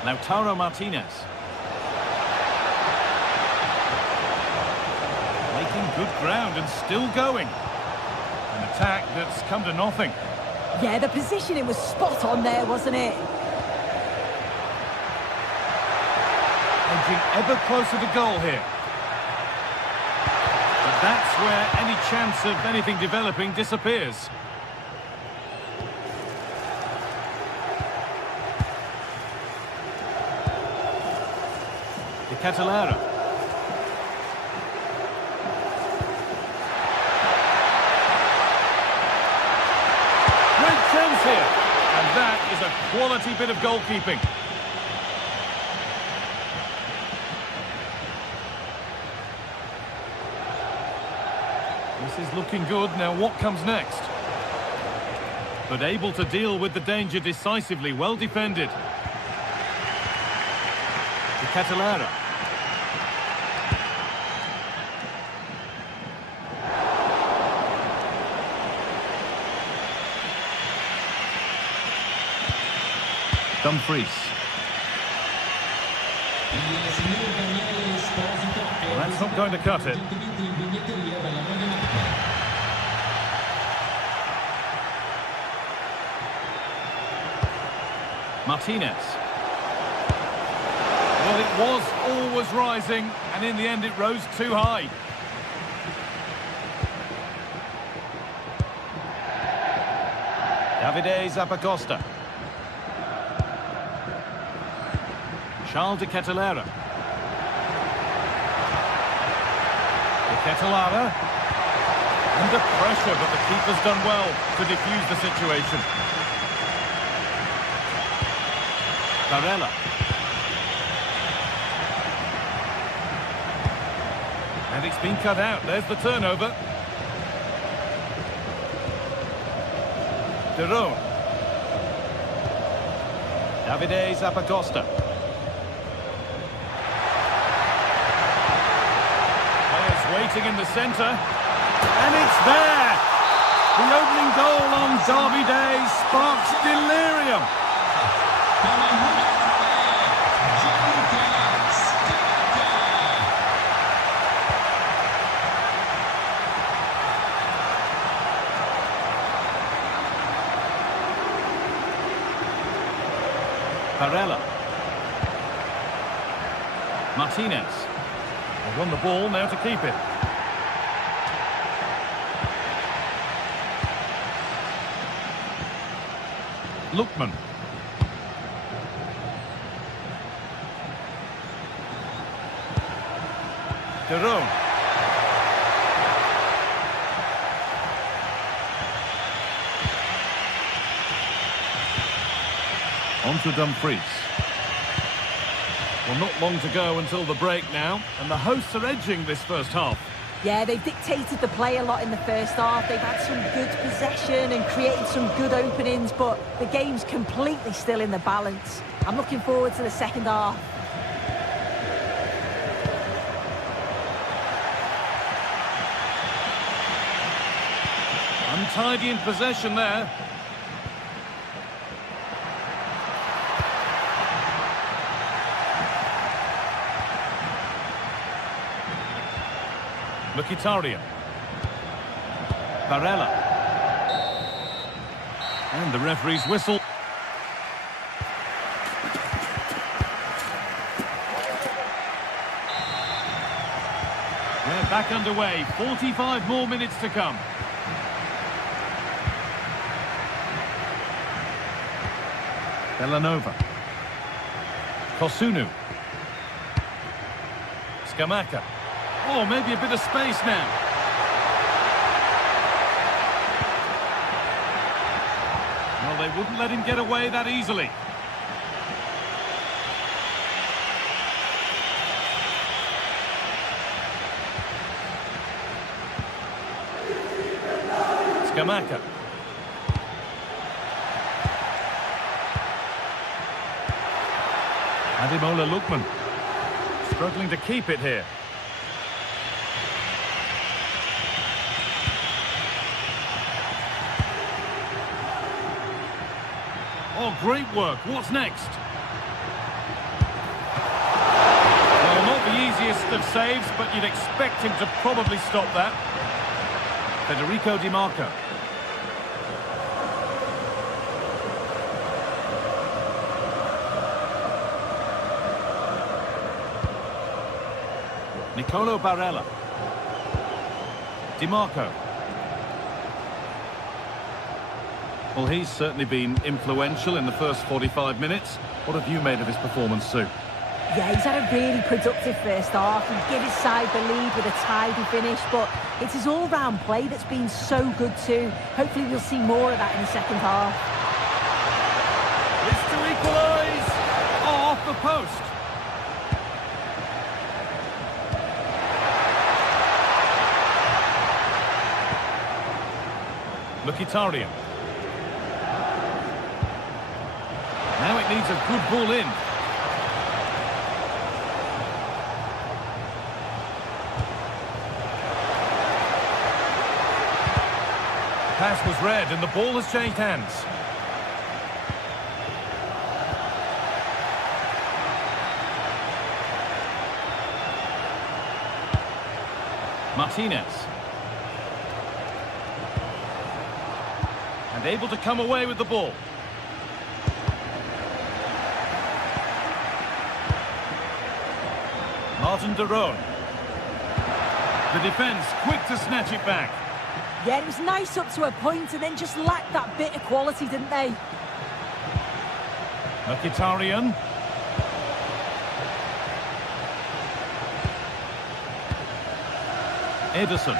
Lautaro Martinez. Making good ground and still going. An attack that's come to nothing. Yeah, the positioning was spot on there, wasn't it? Edging ever closer to goal here. But that's where any chance of anything developing disappears. De Ketelaere. Great chance here. And that is a quality bit of goalkeeping. This is looking good. Now what comes next? But able to deal with the danger decisively. Well defended. De Ketelaere. Dumfries. Well, that's not going to cut it. Martinez. Well, it was always rising, and in the end it rose too high. Davide Zappacosta. Charles de Ketelaere. De Ketelaere. Under pressure, but the keeper's done well to defuse the situation. Barella. And it's been cut out. There's the turnover. De Roon. Davide Zappacosta. Players waiting in the centre. And it's there! The opening goal on Derby Day sparks delirium. Barella. Martinez. They won the ball, now to keep it. Lookman. De Roon. On to Dumfries. Well, not long to go until the break now, and the hosts are edging this first half. Yeah, they've dictated the play a lot in the first half. They've had some good possession and created some good openings, but the game's completely still in the balance. I'm looking forward to the second half. Untidy in possession there. Mkhitaryan. Barella. And the referee's whistle. We're back underway. 45 more minutes to come. Bellanova. Kosunu. Scamacca. Oh, maybe a bit of space now. Well, they wouldn't let him get away that easily. Scamacca. Ademola Lookman. Struggling to keep it here. Oh, great work. What's next? Well, not the easiest of saves, but you'd expect him to probably stop that. Federico Di Marco. Nicolo Barella. Di Marco. Well, he's certainly been influential in the first 45 minutes. What have you made of his performance, Sue? Yeah, he's had a really productive first half. He gave his side the lead with a tidy finish, but it's his all-round play that's been so good too. Hopefully we'll see more of that in the second half. It's to equalise! Oh, off the post. Mkhitaryan. Now it needs a good ball in. Pass was read and the ball has changed hands. Martinez. And able to come away with the ball. Martin De Roon. The defence quick to snatch it back. Yeah, it was nice up to a point and then just lacked that bit of quality, didn't they? Mkhitaryan. Ederson.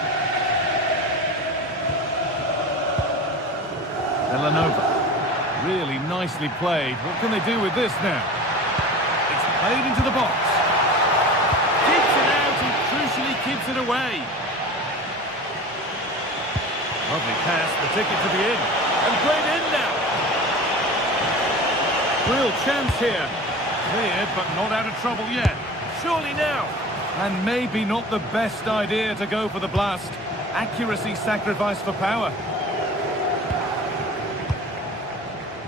Bellanova. Really nicely played. What can they do with this now? It's played into the box. Keeps it out and crucially keeps it away. Lovely pass, the ticket to the in. and played in now. Real chance here. Cleared, but not out of trouble yet. Surely now. And maybe not the best idea to go for the blast. Accuracy sacrificed for power.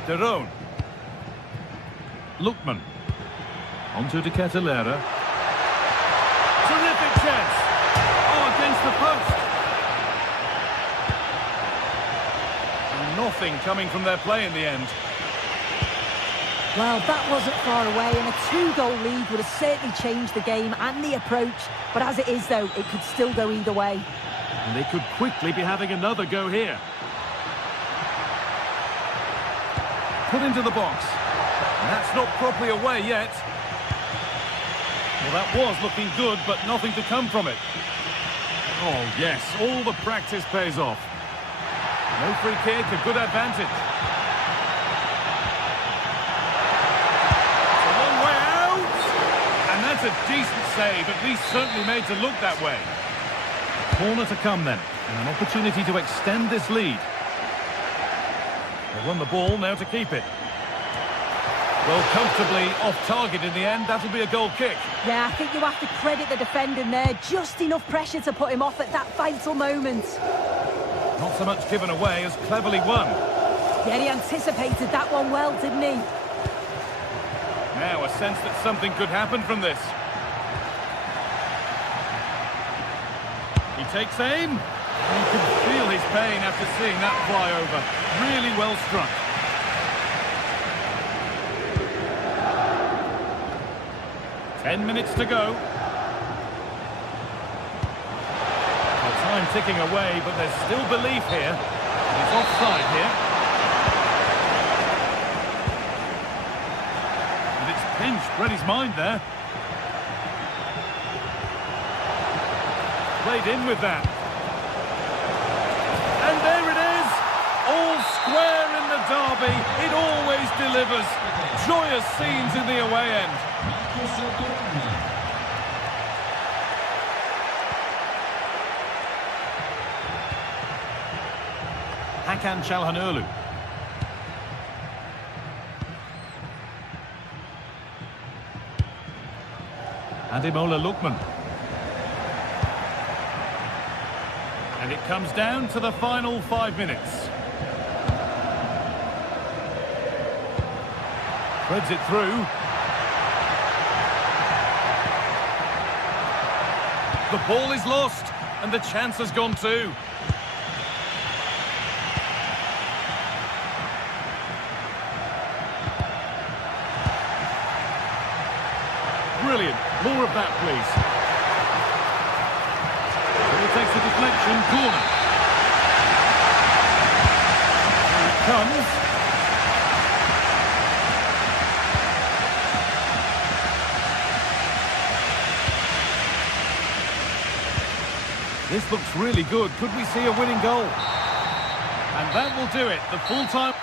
De Roon. Lookman. Onto De Ketelera. Terrific chance. Oh, against the post. And nothing coming from their play in the end. Well, that wasn't far away, and a 2-goal lead would have certainly changed the game and the approach. But as it is, though, it could still go either way. And they could quickly be having another go here. Put into the box. And that's not properly away yet. Well, that was looking good, but nothing to come from it. Oh, yes, all the practice pays off. No free kick, a good advantage. That's a decent save, at least certainly made to look that way. Corner to come then, and an opportunity to extend this lead. They won the ball, now to keep it. Well, comfortably off target in the end, that'll be a goal kick. Yeah, I think you have to credit the defending there. Just enough pressure to put him off at that vital moment. Not so much given away as cleverly won. Yeah, he anticipated that one well, didn't he? Now a sense that something could happen from this. He takes aim. You can feel his pain after seeing that fly over. Really well struck. Ten minutes to go. Well, time ticking away, but there's still belief here. He's offside here. Pinched, read his mind there. Played in with that. And there it is! All square in the derby. It always delivers. Joyous scenes in the away end. Hakan Çalhanoğlu. Ademola Lookman. And it comes down to the final 5 minutes. Threads it through. The ball is lost, and the chance has gone too. Brilliant. More of that, please. So he takes the deflection, corner. Here it comes. This looks really good. Could we see a winning goal? And that will do it. The full-time...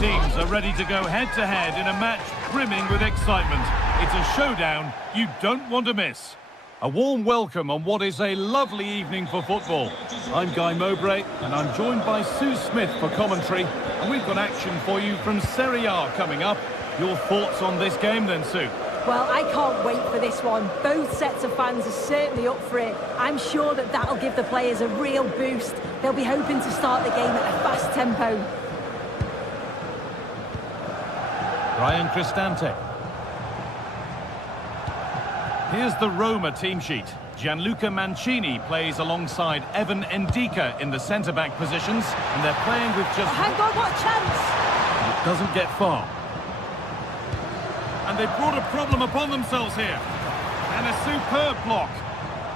teams are ready to go head-to-head in a match brimming with excitement. It's a showdown you don't want to miss. A warm welcome on what is a lovely evening for football. I'm Guy Mowbray, and I'm joined by Sue Smith for commentary. And we've got action for you from Serie A coming up. Your thoughts on this game then, Sue? Well, I can't wait for this one. Both sets of fans are certainly up for it. I'm sure that that'll give the players a real boost. They'll be hoping to start the game at a fast tempo. Brian Cristante. Here's the Roma team sheet. Gianluca Mancini plays alongside Evan Ndika in the centre-back positions, and they're playing with just... Oh, hang on, what a chance! It doesn't get far. And they've brought a problem upon themselves here. And a superb block.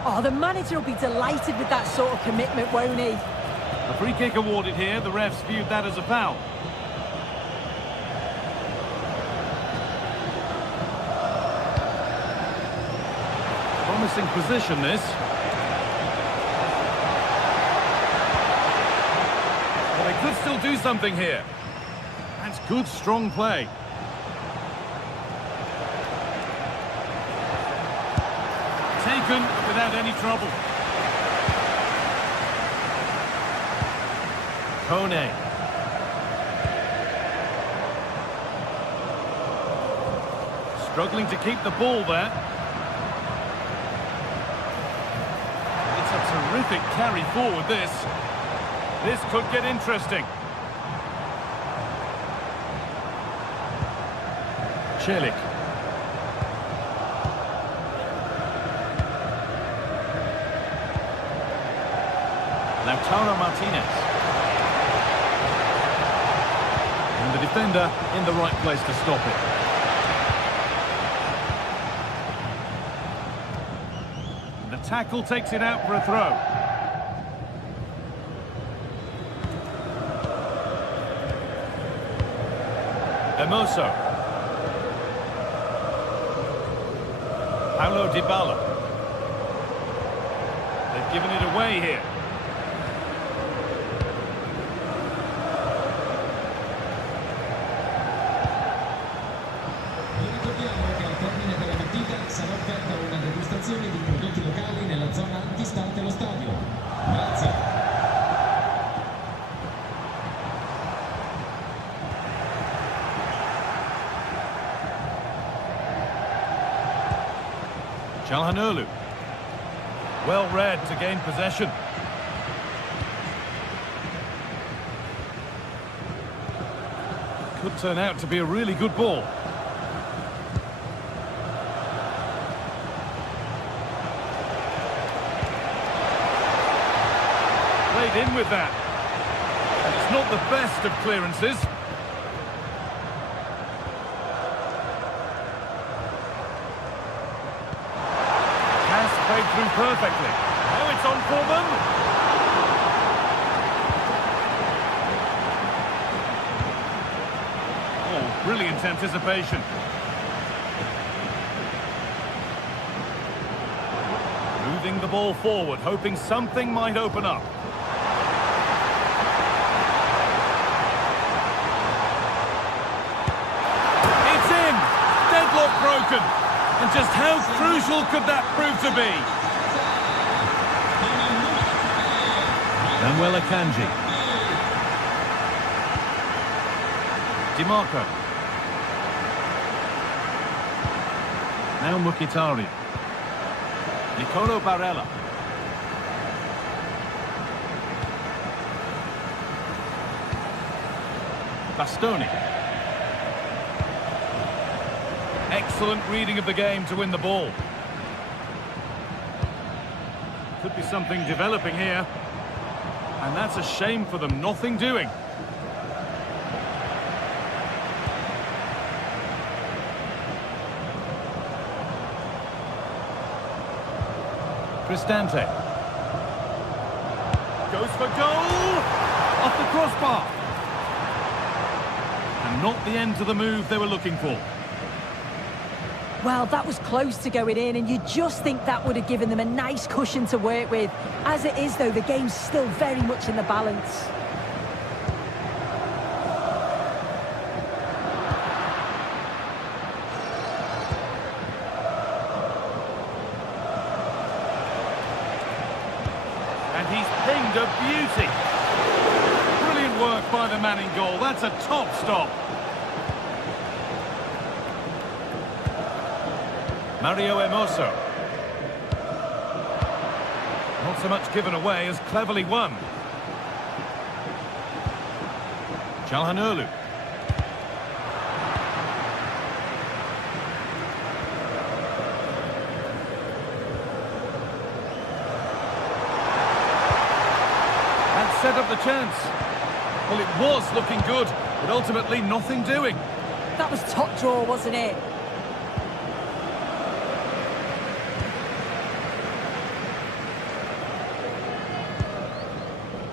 Oh, the manager will be delighted with that sort of commitment, won't he? A free kick awarded here. The refs viewed that as a foul. Promising position, this. Well, they could still do something here. That's good, strong play. Taken without any trouble. Kone. Struggling to keep the ball there. It's a terrific carry forward, this. This could get interesting. Celik. Lautaro Martinez. And the defender in the right place to stop it. The tackle takes it out for a throw. Hermoso. Paulo Dybala. They've given it away here. Sarà offerta una degustazione di prodotti locali nella zona antistante lo stadio. Grazie. Calhanoglu. Well read to gain possession. Could turn out to be a really good ball. In with that. And it's not the best of clearances. Pass played through perfectly. Oh, it's on for them. Oh, brilliant anticipation. Moving the ball forward, hoping something might open up. Broken. And just how crucial could that prove to be? Manuel Akanji. Di Marco. Now Mkhitaryan. Nicolo Barella. Bastoni. Excellent reading of the game to win the ball. Could be something developing here. And that's a shame for them, nothing doing. Cristante. Goes for goal! Off the crossbar. And not the end to the move they were looking for. Well, that was close to going in, and you just think that would have given them a nice cushion to work with. As it is, though, the game's still very much in the balance. He's pinged a beauty. Brilliant work by the man in goal. That's a top stop. Mario Hermoso. Not so much given away as cleverly won. Çalhanoğlu. That set up the chance. Well, it was looking good, but ultimately nothing doing. That was top draw, wasn't it?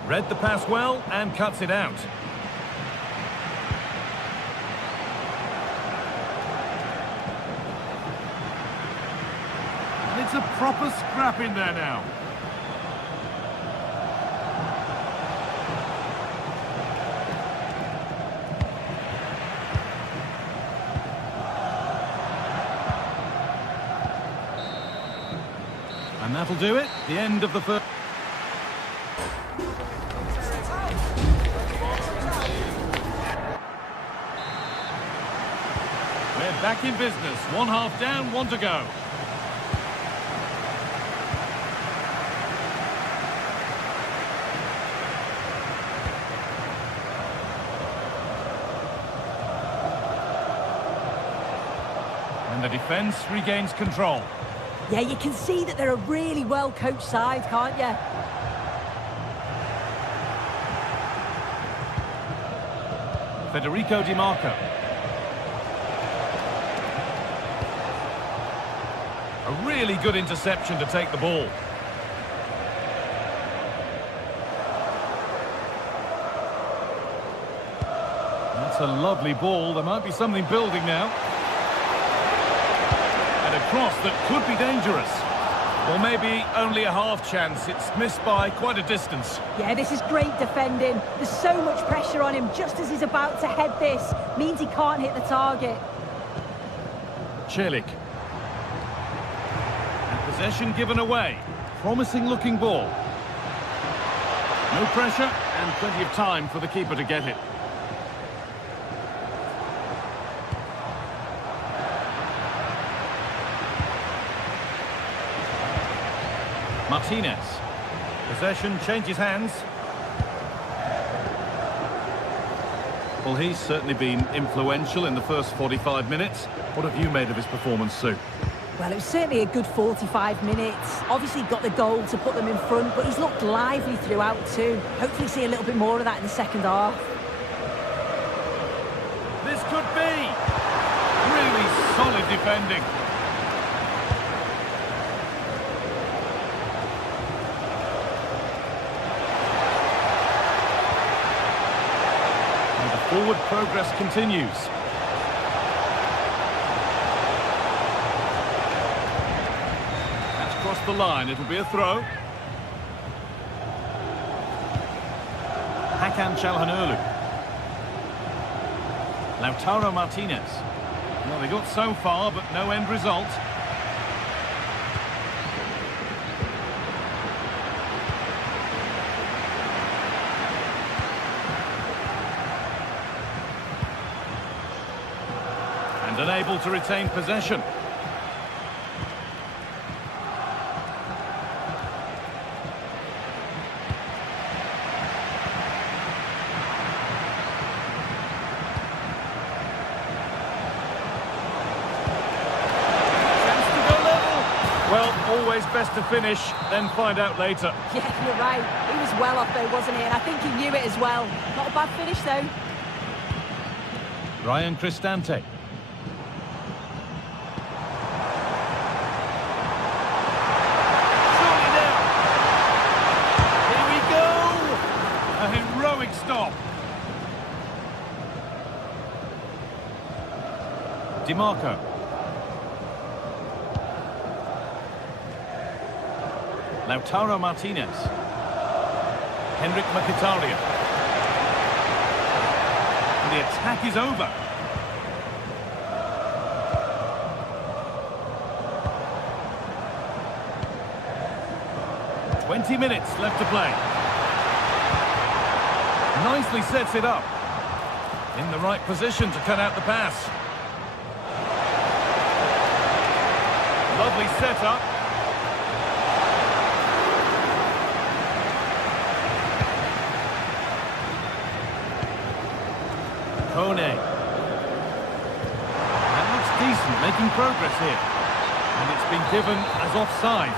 Read the pass well and cuts it out. And it's a proper scrap in there now. And that'll do it. The end of the first. We're back in business. 1 half down, 1 to go. And the defence regains control. Yeah, you can see that they're a really well-coached side, can't you? Federico Di Marco. A really good interception to take the ball. That's a lovely ball. There might be something building now. And a cross that could be dangerous. Well, maybe only a half chance. It's missed by quite a distance. Yeah, this is great defending. There's so much pressure on him just as he's about to head this. Means he can't hit the target. Celik. Possession given away. Promising looking ball. No pressure and plenty of time for the keeper to get it. Martinez. Possession changes hands. Well, he's certainly been influential in the first 45 minutes. What have you made of his performance, Sue? Well, it was certainly a good 45 minutes. Obviously got the goal to put them in front, but he's looked lively throughout too. Hopefully see a little bit more of that in the second half. This could be really solid defending. And the forward progress continues. Across the line, it'll be a throw. Hakan Çalhanoğlu. Lautaro Martinez. Well, they got so far, but no end result. And unable to retain possession. Always best to finish, then find out later. Yeah, you're right. He was well off though, wasn't he? And I think he knew it as well. Not a bad finish though. Ryan Cristante. Surely now. Here we go. A heroic stop. Di Marco. Lautaro Martinez. Henrik Mkhitaryan. And the attack is over. 20 minutes left to play. Nicely sets it up. In the right position to cut out the pass. Lovely setup. Kone. That looks decent, making progress here. And it's been given as offside.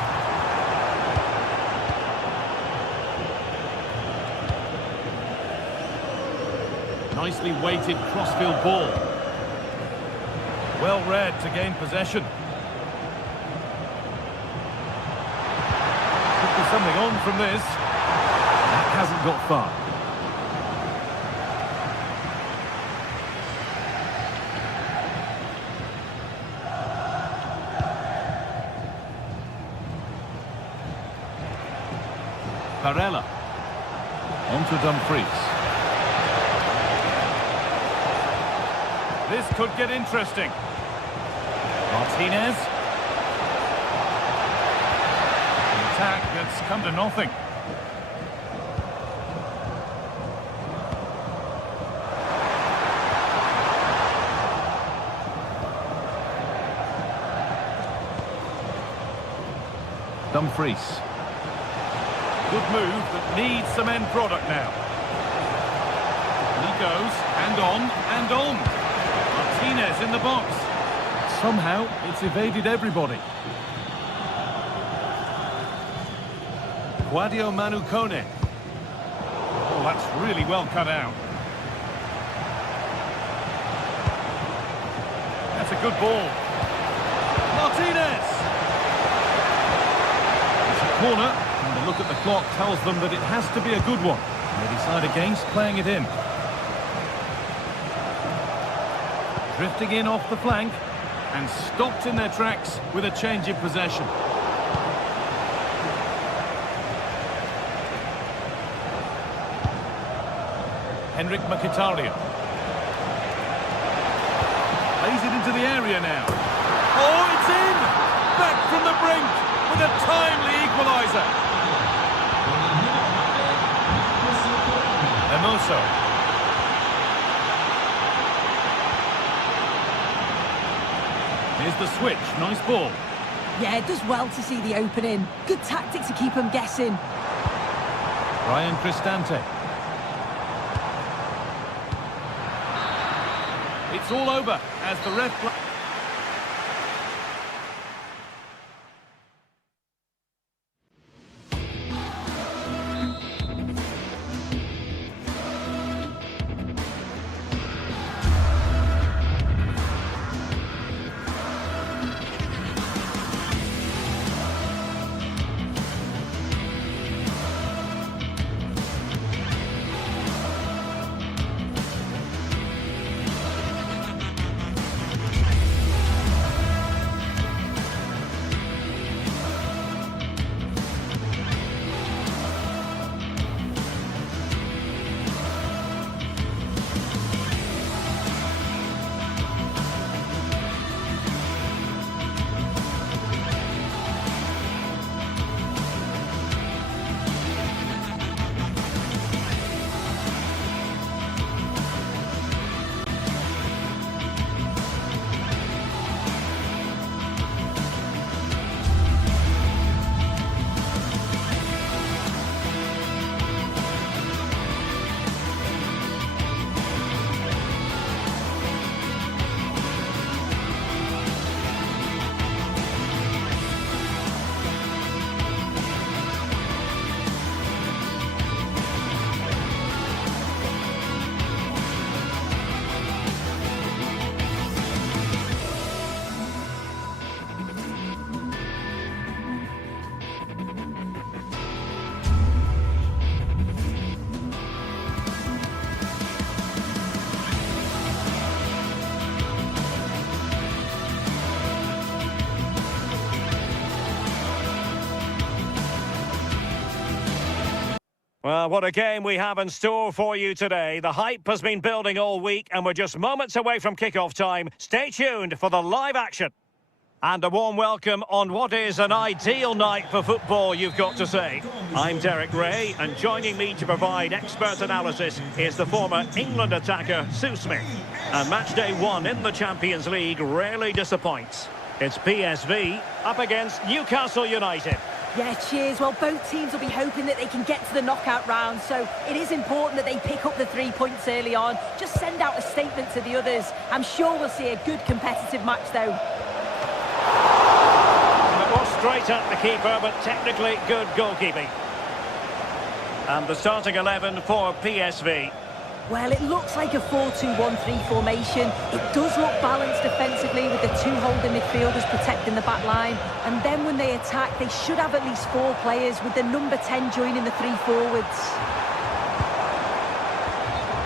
Nicely weighted crossfield ball. Well read to gain possession. Could be something on from this. That hasn't got far. Barella. On to Dumfries. This could get interesting. Martinez. An attack that's come to nothing. Dumfries. Good move that needs some end product now. And he goes, and on. Martinez in the box. Somehow, it's evaded everybody. Guadio Manu Kone. Oh, that's really well cut out. That's a good ball. Martinez! It's a corner, and the look at the clock tells them that it has to be a good one. And they decide against playing it in. Drifting in off the flank and stopped in their tracks with a change in possession. Henrik Mkhitaryan. Plays it into the area now. Oh, it's in! Back from the brink with a timely equaliser. Hermoso. Here's the switch, nice ball. Yeah, it does well to see the opening. Good tactic to keep them guessing. Ryan Cristante. It's all over as the ref... Well, what a game we have in store for you today. The hype has been building all week and we're just moments away from kick-off time. Stay tuned for the live action. And a warm welcome on what is an ideal night for football, you've got to say. I'm Derek Ray, and joining me to provide expert analysis is the former England attacker, Sue Smith. And match day 1 in the Champions League rarely disappoints. It's PSV up against Newcastle United. Yeah, cheers. Well, both teams will be hoping that they can get to the knockout round, so it is important that they pick up the 3 points early on. Just send out a statement to the others. I'm sure we'll see a good competitive match, though. It was straight at the keeper, but technically good goalkeeping. And the starting 11 for PSV. Well, it looks like a 4-2-1-3 formation. It does look balanced defensively with the 2 holding midfielders protecting the back line. And then when they attack, they should have at least 4 players with the number 10 joining the 3 forwards.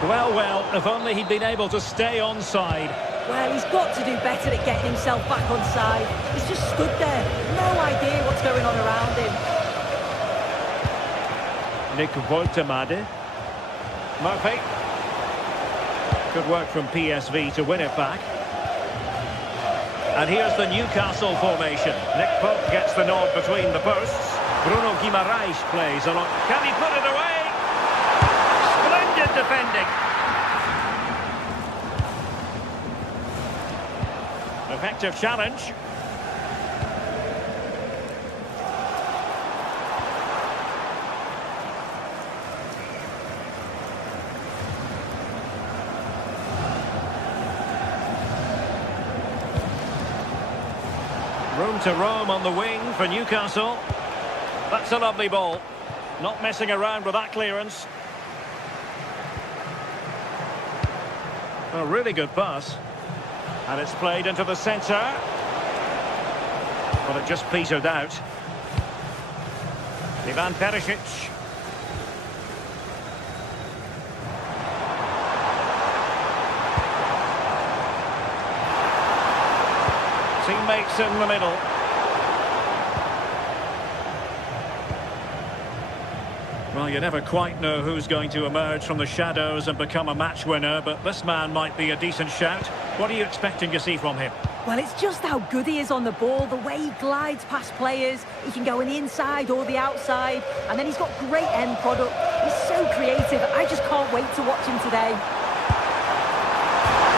Well, if only he'd been able to stay onside. Well, he's got to do better at getting himself back onside. He's just stood there, no idea what's going on around him. Nick Woltemade. Murphy. Good work from PSV to win it back. And here's the Newcastle formation. Nick Pope gets the nod between the posts. Bruno Guimaraes plays along. Can he put it away? Splendid defending. Effective challenge. Room to roam on the wing for Newcastle. That's a lovely ball. Not messing around with that clearance. A really good pass. And it's played into the centre. But it just petered out. Ivan Perisic. Teammates in the middle. Well, you never quite know who's going to emerge from the shadows and become a match winner, but this man might be a decent shout. What are you expecting to see from him? Well, it's just how good he is on the ball, the way he glides past players. He can go on the inside or the outside, and then he's got great end product. He's so creative. I just can't wait to watch him today.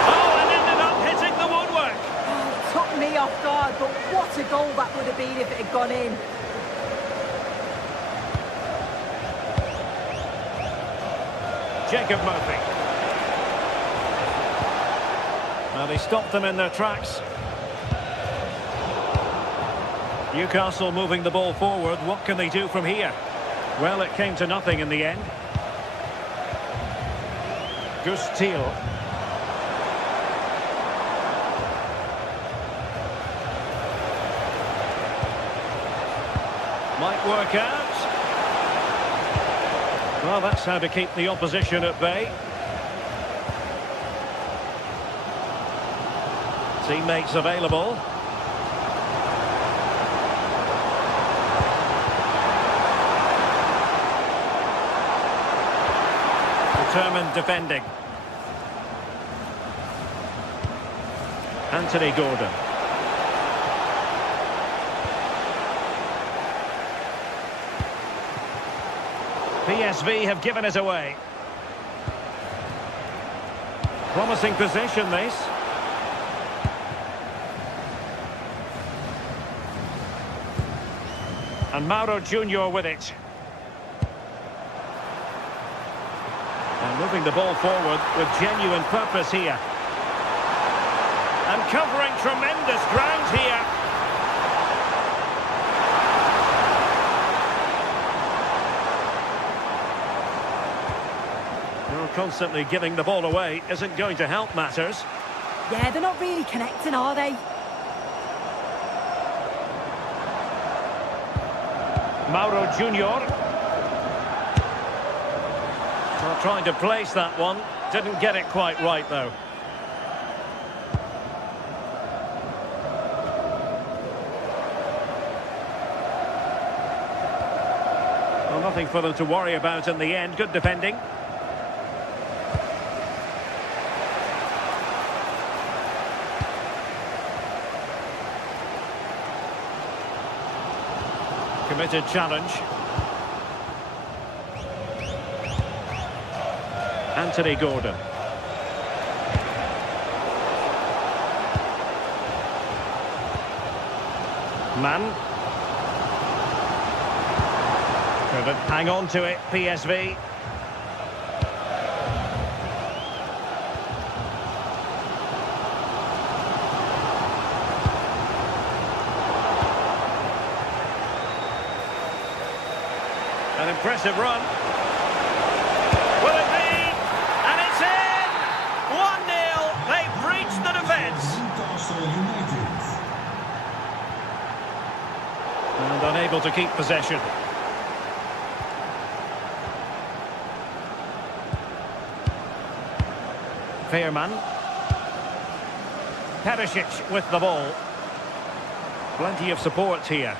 Oh, and ended up hitting the woodwork. Oh, it took me off guard, but what a goal that would have been if it had gone in. Jacob Murphy. Now they stopped them in their tracks. Newcastle moving the ball forward. What can they do from here? Well, it came to nothing in the end. Gus Thiel. Might work out. Well, that's how to keep the opposition at bay. Teammates available. Determined defending. Anthony Gordon. PSV have given it away. Promising possession, this. And Mauro Junior with it. And moving the ball forward with genuine purpose here. And covering tremendous ground here. Constantly giving the ball away isn't going to help matters. Yeah, they're not really connecting, are they? Mauro Junior. Well, trying to place that one. Didn't get it quite right, though. Well, nothing for them to worry about in the end. Good defending. Committed challenge. Anthony Gordon. Man. Could hang on to it, PSV. An impressive run. Will it be? And it's in! 1-0. They've breached the defence. Newcastle United. And unable to keep possession. Fairman. Perisic with the ball. Plenty of support here.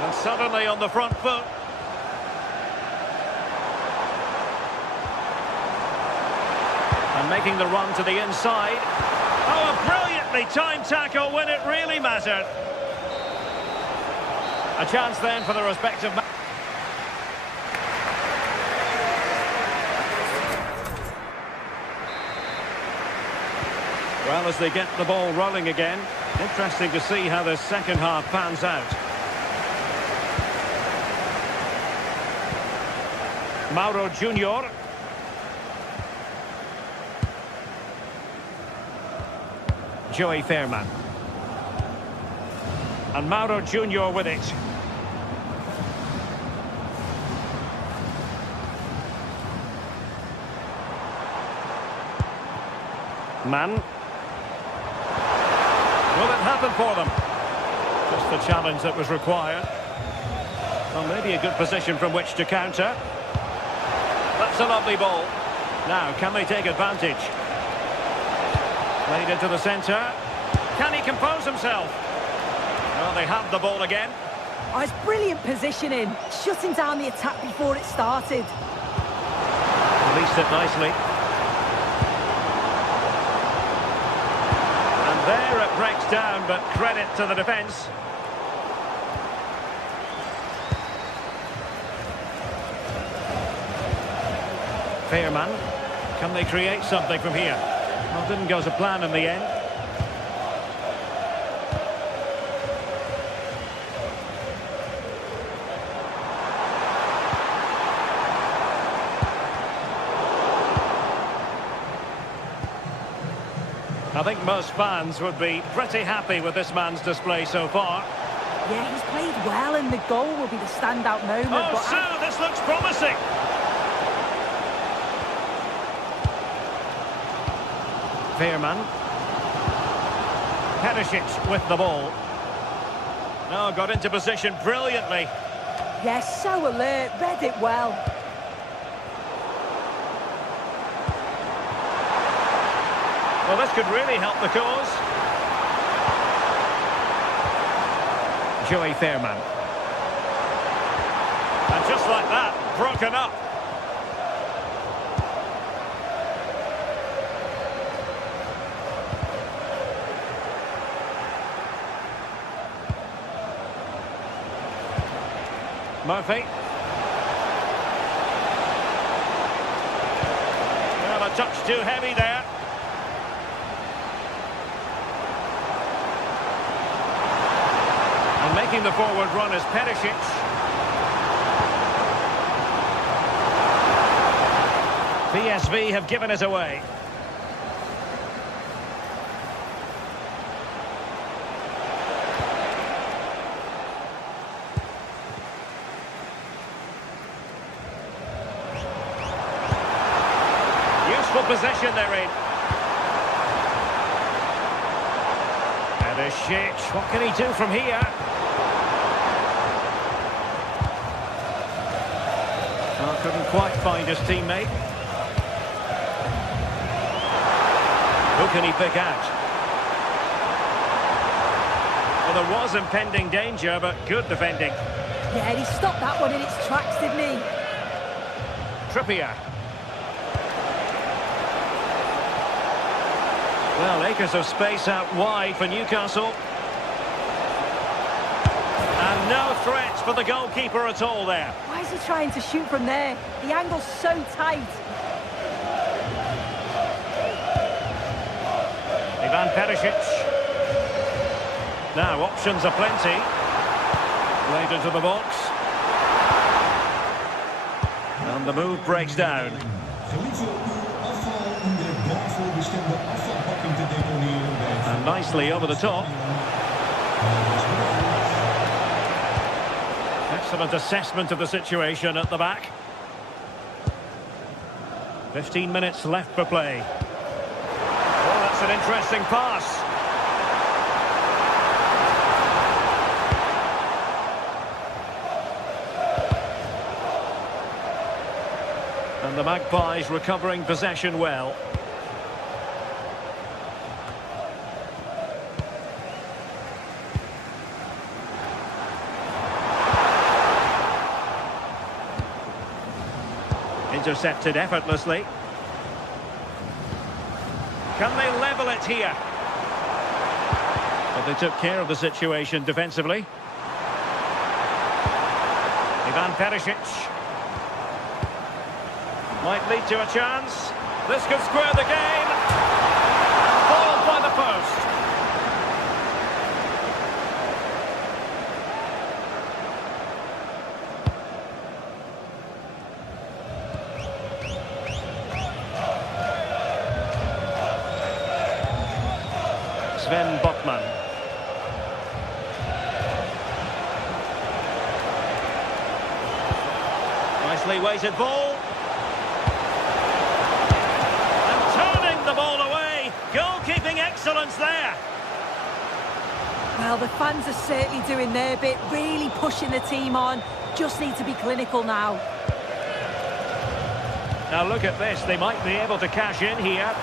And suddenly on the front foot. And making the run to the inside. Oh, a brilliantly timed tackle when it really mattered. A chance then for the respective... Well, as they get the ball rolling again, interesting to see how the second half pans out. Mauro Junior. Joey Fairman. And Mauro Junior with it. Man. Will it happen for them? Just the challenge that was required. Well, maybe a good position from which to counter. That's a lovely ball. Now, can they take advantage? Played into the centre. Can he compose himself? Well, they have the ball again. Oh, it's brilliant positioning. Shutting down the attack before it started. Released it nicely. And there it breaks down, but credit to the defence. Fairman. Can they create something from here? Well, didn't go to plan in the end. I think most fans would be pretty happy with this man's display so far. Yeah, he's played well, and the goal will be the standout moment. Oh, Sue, this looks promising. Fairman. Perisic with the ball. No, got into position brilliantly. Yes, so alert, read it well. Well, this could really help the cause. Joey Fairman. And just like that, broken up. Murphy. Well, a touch too heavy there. And making the forward run is Perisic. PSV have given it away. Possession they're in. Perisic, what can he do from here? Oh, couldn't quite find his teammate. Who can he pick out? Well, there was impending danger, but good defending. Yeah, he stopped that one in its tracks, didn't he? Trippier. Well, acres of space out wide for Newcastle. And no threat for the goalkeeper at all there. Why is he trying to shoot from there? The angle's so tight. Ivan Perisic. Now, options are plenty. Late into the box. And the move breaks down. And nicely over the top. Excellent assessment of the situation at the back. 15 minutes left for play. Oh, that's an interesting pass. And the Magpies recovering possession well. Intercepted effortlessly. Can they level it here? But they took care of the situation defensively. Ivan Perisic. Might lead to a chance. This could square the game. Ball by the post. Sven Botman. Nicely weighted ball. And turning the ball away. Goalkeeping excellence there. Well, the fans are certainly doing their bit, really pushing the team on. Just need to be clinical now. Now look at this. They might be able to cash in here.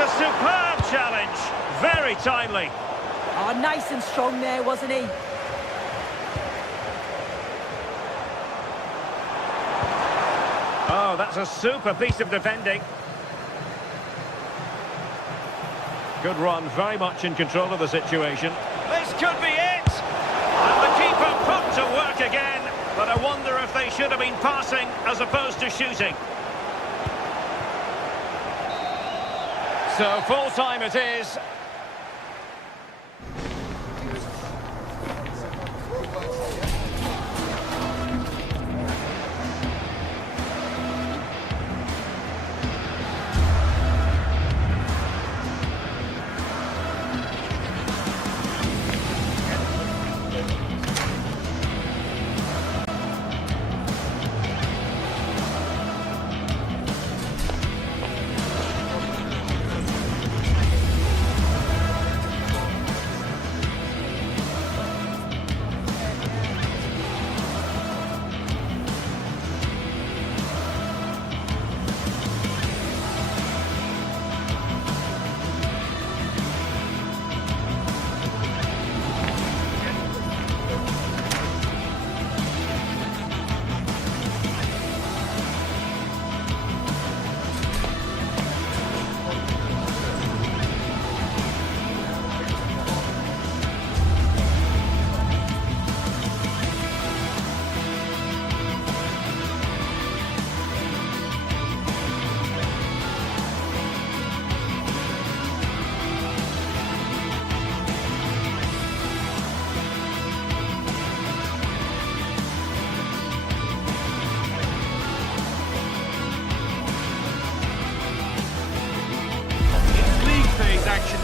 A superb challenge, very timely. Oh, nice and strong there, wasn't he? Oh, that's a super piece of defending. Good run, very much in control of the situation. This could be it! And the keeper put to work again, but I wonder if they should have been passing as opposed to shooting. So full time it is.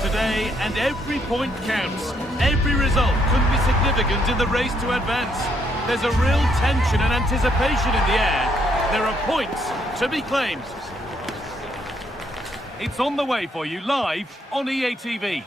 Today, and every point counts. Every result could be significant in the race to advance. There's a real tension and anticipation in the air. There are points to be claimed. It's on the way for you live on EA TV.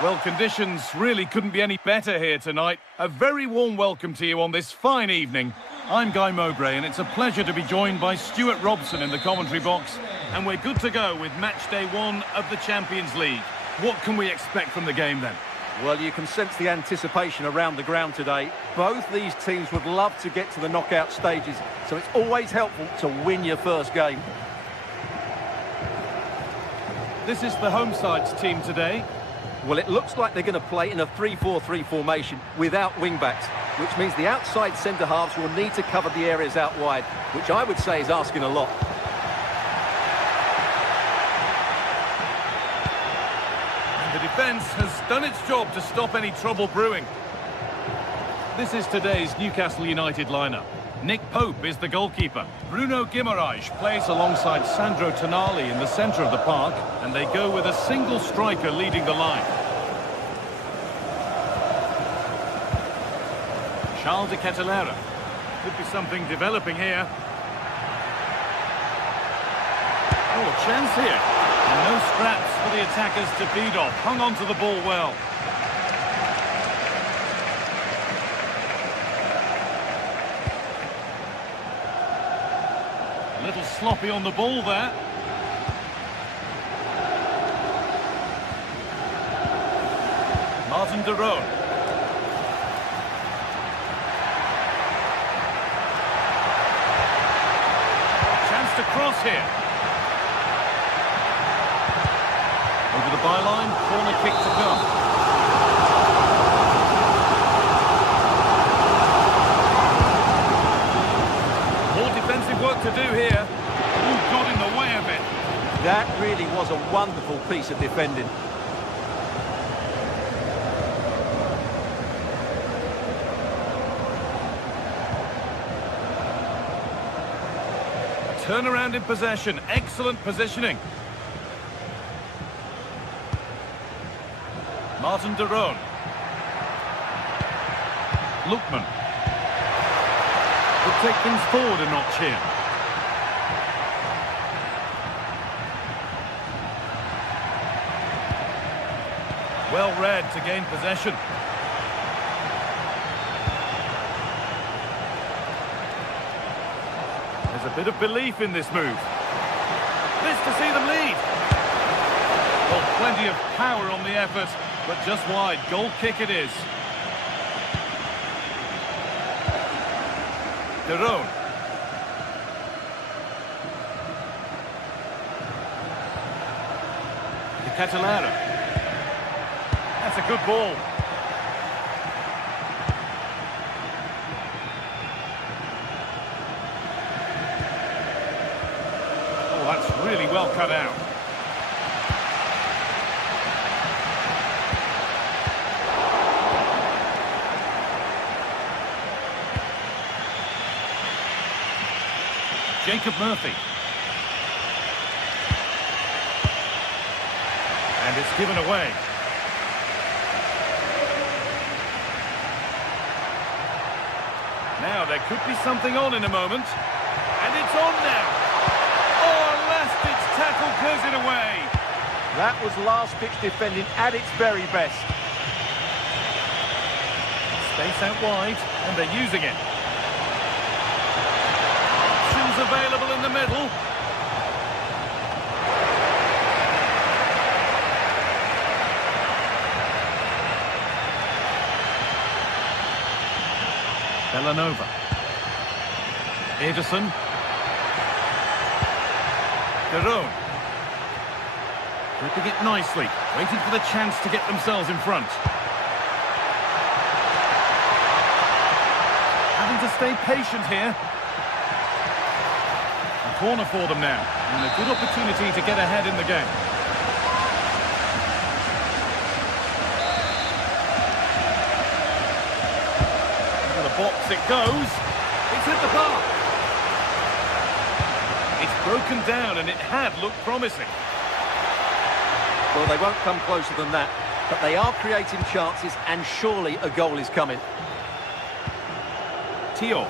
Well, conditions really couldn't be any better here tonight. A very warm welcome to you on this fine evening. I'm Guy Mowbray, and it's a pleasure to be joined by Stuart Robson in the commentary box. And we're good to go with match day 1 of the Champions League. What can we expect from the game then? Well, you can sense the anticipation around the ground today. Both these teams would love to get to the knockout stages, so it's always helpful to win your first game. This is the home side's team today. Well, it looks like they're going to play in a 3-4-3 formation without wing-backs, which means the outside centre-halves will need to cover the areas out wide, which I would say is asking a lot. The defence has done its job to stop any trouble brewing. This is today's Newcastle United lineup. Nick Pope is the goalkeeper. Bruno Guimaraes plays alongside Sandro Tonali in the centre of the park, and they go with a single striker leading the line. Charles de Ketelaere. Could be something developing here. Oh, chance here. And no scraps for the attackers to feed off. Hung on to the ball well. A little sloppy on the ball there. Martin de Roon. Chance to cross here. Over the byline, corner kick to come. More defensive work to do here. Ooh, got in the way of it. That really was a wonderful piece of defending. Turnaround in possession, excellent positioning. Martin de Roon. Lookman. Could take things forward a notch here. Well read to gain possession. There's a bit of belief in this move. This to see them lead. Well, plenty of power on the effort, but just wide. Goal kick it is. De Roon. De Ketelaere. That's a good ball. Oh, that's really well cut out. Jacob Murphy. And it's given away. Now, there could be something on in a moment. And it's on now. Oh, last-ditch tackle clears it away. That was last-ditch defending at its very best. Space out wide, and they're using it. Options available in the middle. Villanova. Ederson. De Roon. Gripping it nicely, waiting for the chance to get themselves in front. Having to stay patient here. A corner for them now, and a good opportunity to get ahead in the game. Box it goes. It's hit the bar. It's broken down, and it had looked promising. Well, they won't come closer than that, but they are creating chances, and surely a goal is coming. Tio.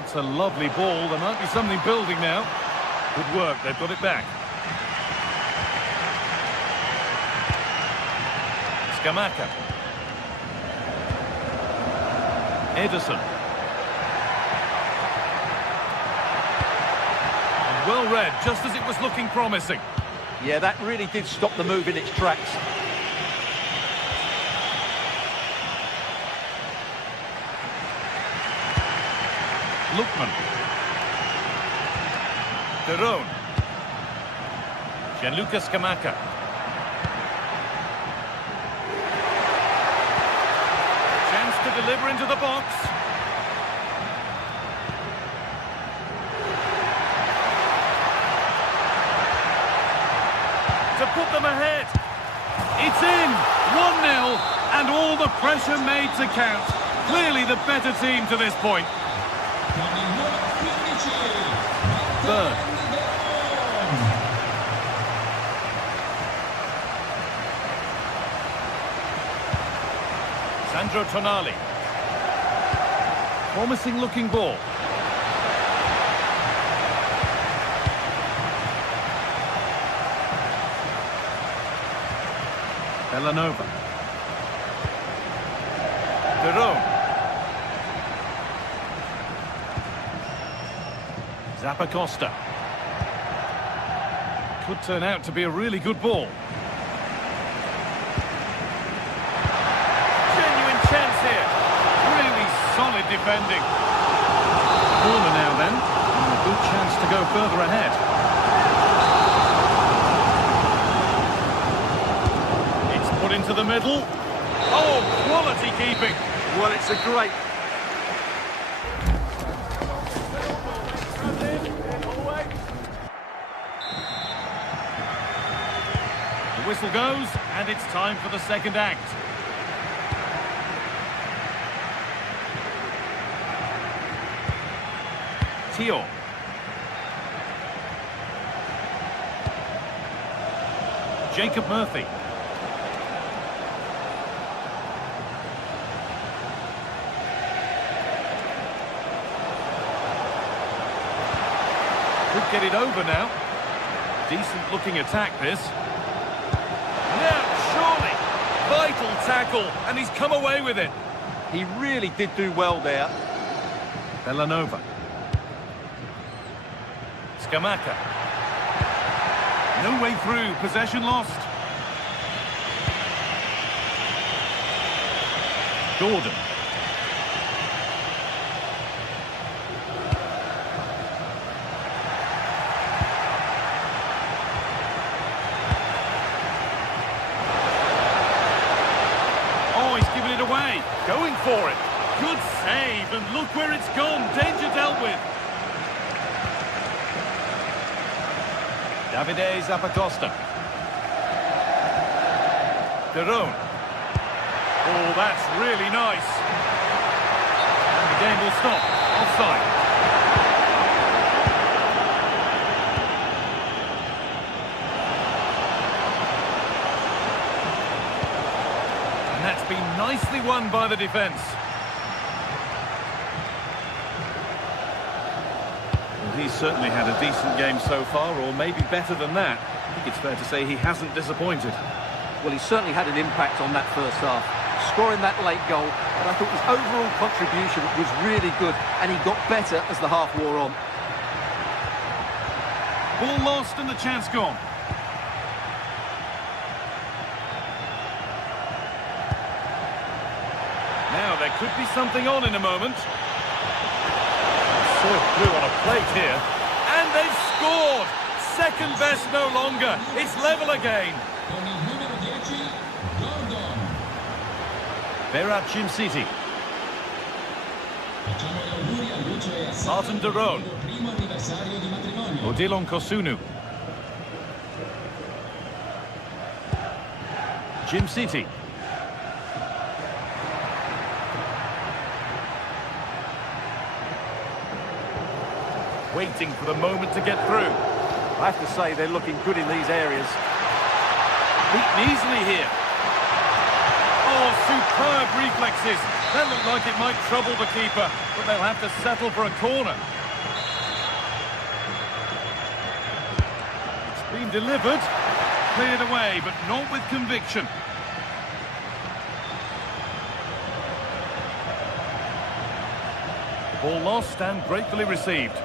That's a lovely ball. There might be something building now. Good work. They've got it back. Scamacca. Ederson. well read, just as it was looking promising. Yeah, that really did stop the move in its tracks. Lookman. De Roon. Gianluca Scamacca. Chance to deliver into the box. To put them ahead. It's in. 1-0, and all the pressure made to count. Clearly the better team to this point. Third. Sandro Tonali. Promising looking ball. Villanova. De Roon. Zappacosta. Could turn out to be a really good ball. Genuine chance here. Really solid defending. Corner now then, and a good chance to go further ahead. It's put into the middle. Oh, quality keeping. Well, it's a great... The whistle goes, and it's time for the second act. Tio. Jacob Murphy. Could get it over now. Decent looking attack this. Now, surely. Vital tackle, and he's come away with it. He really did do well there. Villanova. Scamacca. No way through, possession lost. Gordon. Oh, he's given it away. Going for it. Good save, and look where it's gone. Danger dealt with. Davide Zappacosta. De Roon. Oh, that's really nice. And the game will stop. Offside. And that's been nicely won by the defence. He's certainly had a decent game so far, or maybe better than that. I think it's fair to say he hasn't disappointed. Well, he certainly had an impact on that first half, scoring that late goal, but I thought his overall contribution was really good, and he got better as the half wore on. Ball lost and the chance gone. Now there could be something on in a moment. Served through on a plate here, and they've scored. Second best no longer. It's level again. Berat Jim City. Martin De Roon. Odilon Kosunu. Jim City. Waiting for the moment to get through. I have to say they're looking good in these areas. Beaten easily here. Oh, superb reflexes. That looked like it might trouble the keeper, but they'll have to settle for a corner. It's been delivered. Cleared away, but not with conviction. Ball lost and gratefully received.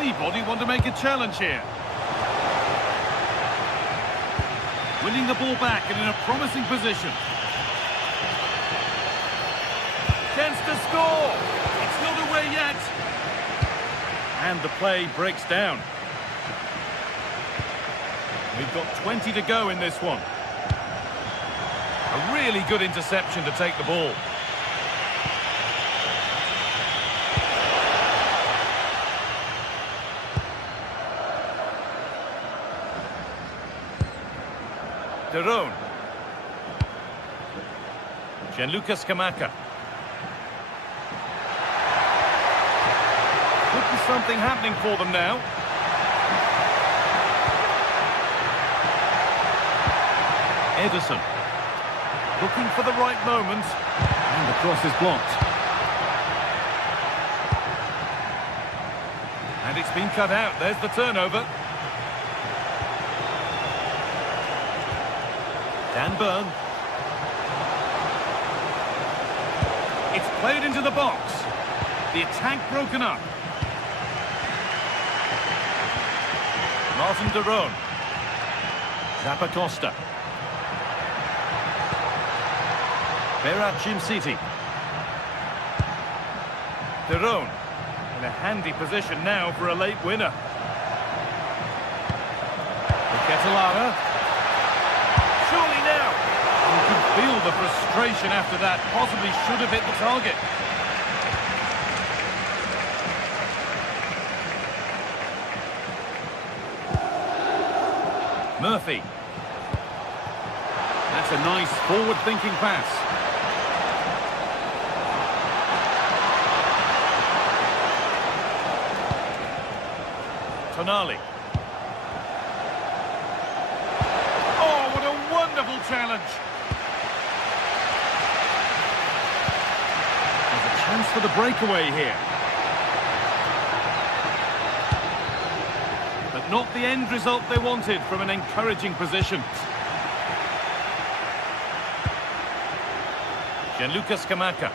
anybody want to make a challenge here? Winning the ball back and in a promising position. Chance to score. It's not away yet. And the play breaks down. We've got 20 to go in this one. A really good interception to take the ball. Derone. Gianluca Scamacca. Could be something happening for them now. Ederson. Looking for the right moment. And the cross is blocked. And it's been cut out. There's the turnover. Dan Burn. It's played into the box. The attack broken up. Martin Derone. Zappacosta. Beracim City. Derone in a handy position now for a late winner. Ketelara. Surely now. You can feel the frustration after that. Possibly should have hit the target. Murphy. That's a nice forward-thinking pass. Tonali. Oh, what a wonderful challenge. There's a chance for the breakaway here. But not the end result they wanted from an encouraging position. Gianluca Scamacca.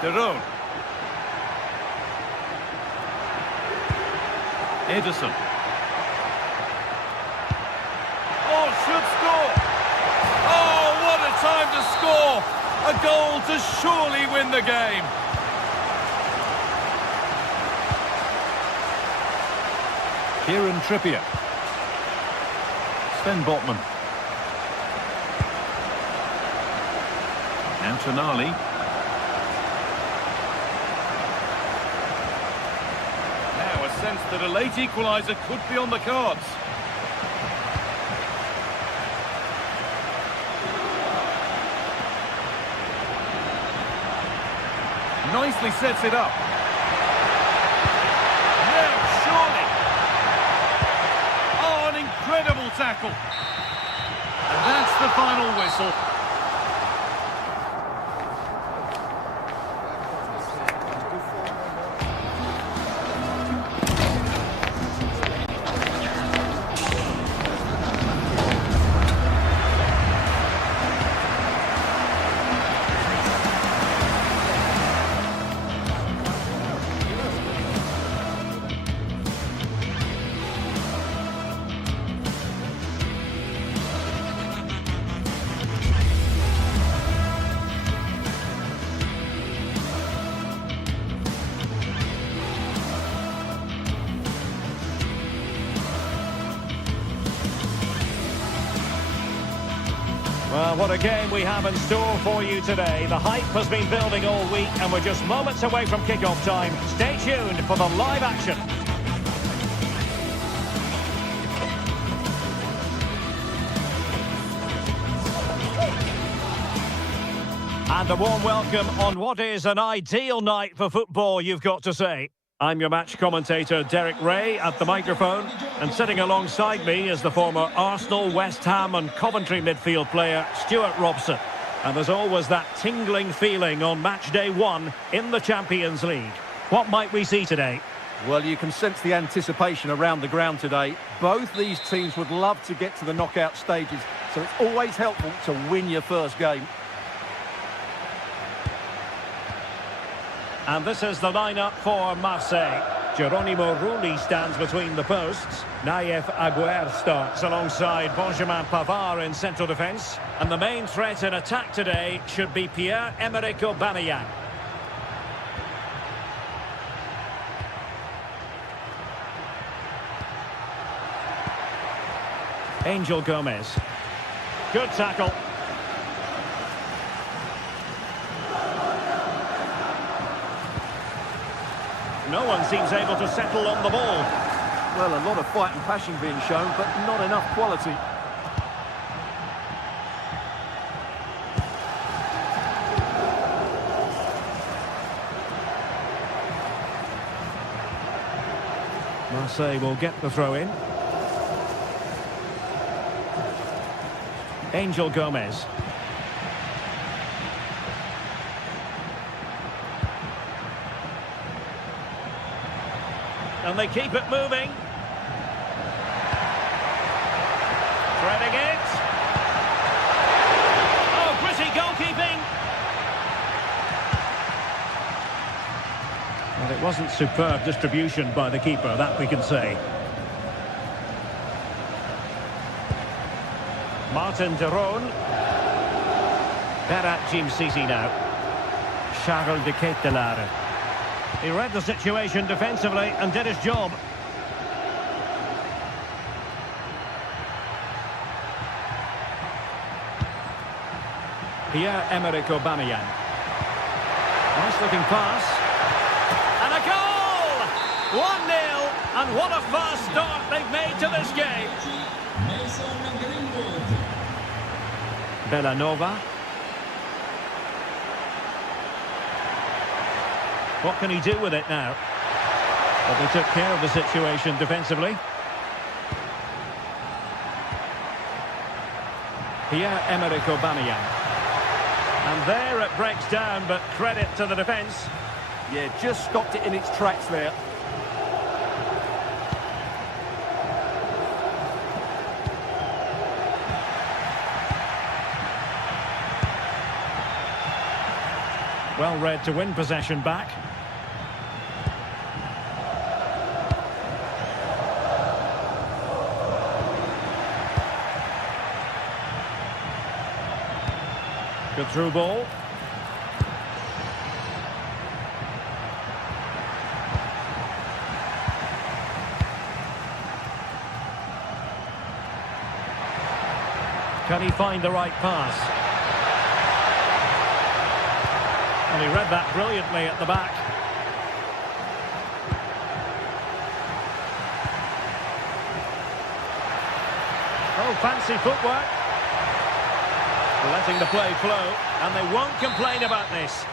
Derone. Ederson. Oh, should score! Oh, what a time to score! A goal to surely win the game. Kieran Trippier. Sven Botman. And Tonali. Sense that a late equaliser could be on the cards. Nicely sets it up. Now, surely. Oh, an incredible tackle. And that's the final whistle. Well, what a game we have in store for you today. The hype has been building all week and we're just moments away from kick-off time. Stay tuned for the live action. And a warm welcome on what is an ideal night for football, you've got to say. I'm your match commentator, Derek Ray, at the microphone. And sitting alongside me is the former Arsenal, West Ham and Coventry midfield player, Stuart Robson. And there's always that tingling feeling on match day 1 in the Champions League. What might we see today? Well, you can sense the anticipation around the ground today. Both these teams would love to get to the knockout stages, so it's always helpful to win your first game. And this is the lineup for Marseille. Geronimo Rulli stands between the posts. Naif Aguer starts alongside Benjamin Pavard in central defence. And the main threat in attack today should be Pierre-Emerick Aubameyang. Angel Gomez. Good tackle. No one seems able to settle on the ball. Well, a lot of fight and passion being shown, but not enough quality. Marseille will get the throw in. Angel Gomez. And they keep it moving. Threading it. Oh, pretty goalkeeping. Well, it wasn't superb distribution by the keeper, that we can say. Martin de Roon. Berat Jim Sisi now. Charles de Ketelaere. He read the situation defensively and did his job. Pierre-Emerick Aubameyang. Nice looking pass. And a goal! 1-0, and what a fast start they've made to this game. Bellanova. What can he do with it now? But they took care of the situation defensively. Pierre-Emerick Aubameyang. And there it breaks down, but credit to the defence. Yeah, just stopped it in its tracks there. Well read to win possession back. Good through ball. Can he find the right pass? And he read that brilliantly at the back. Oh, fancy footwork. Letting the play flow, and they won't complain about this.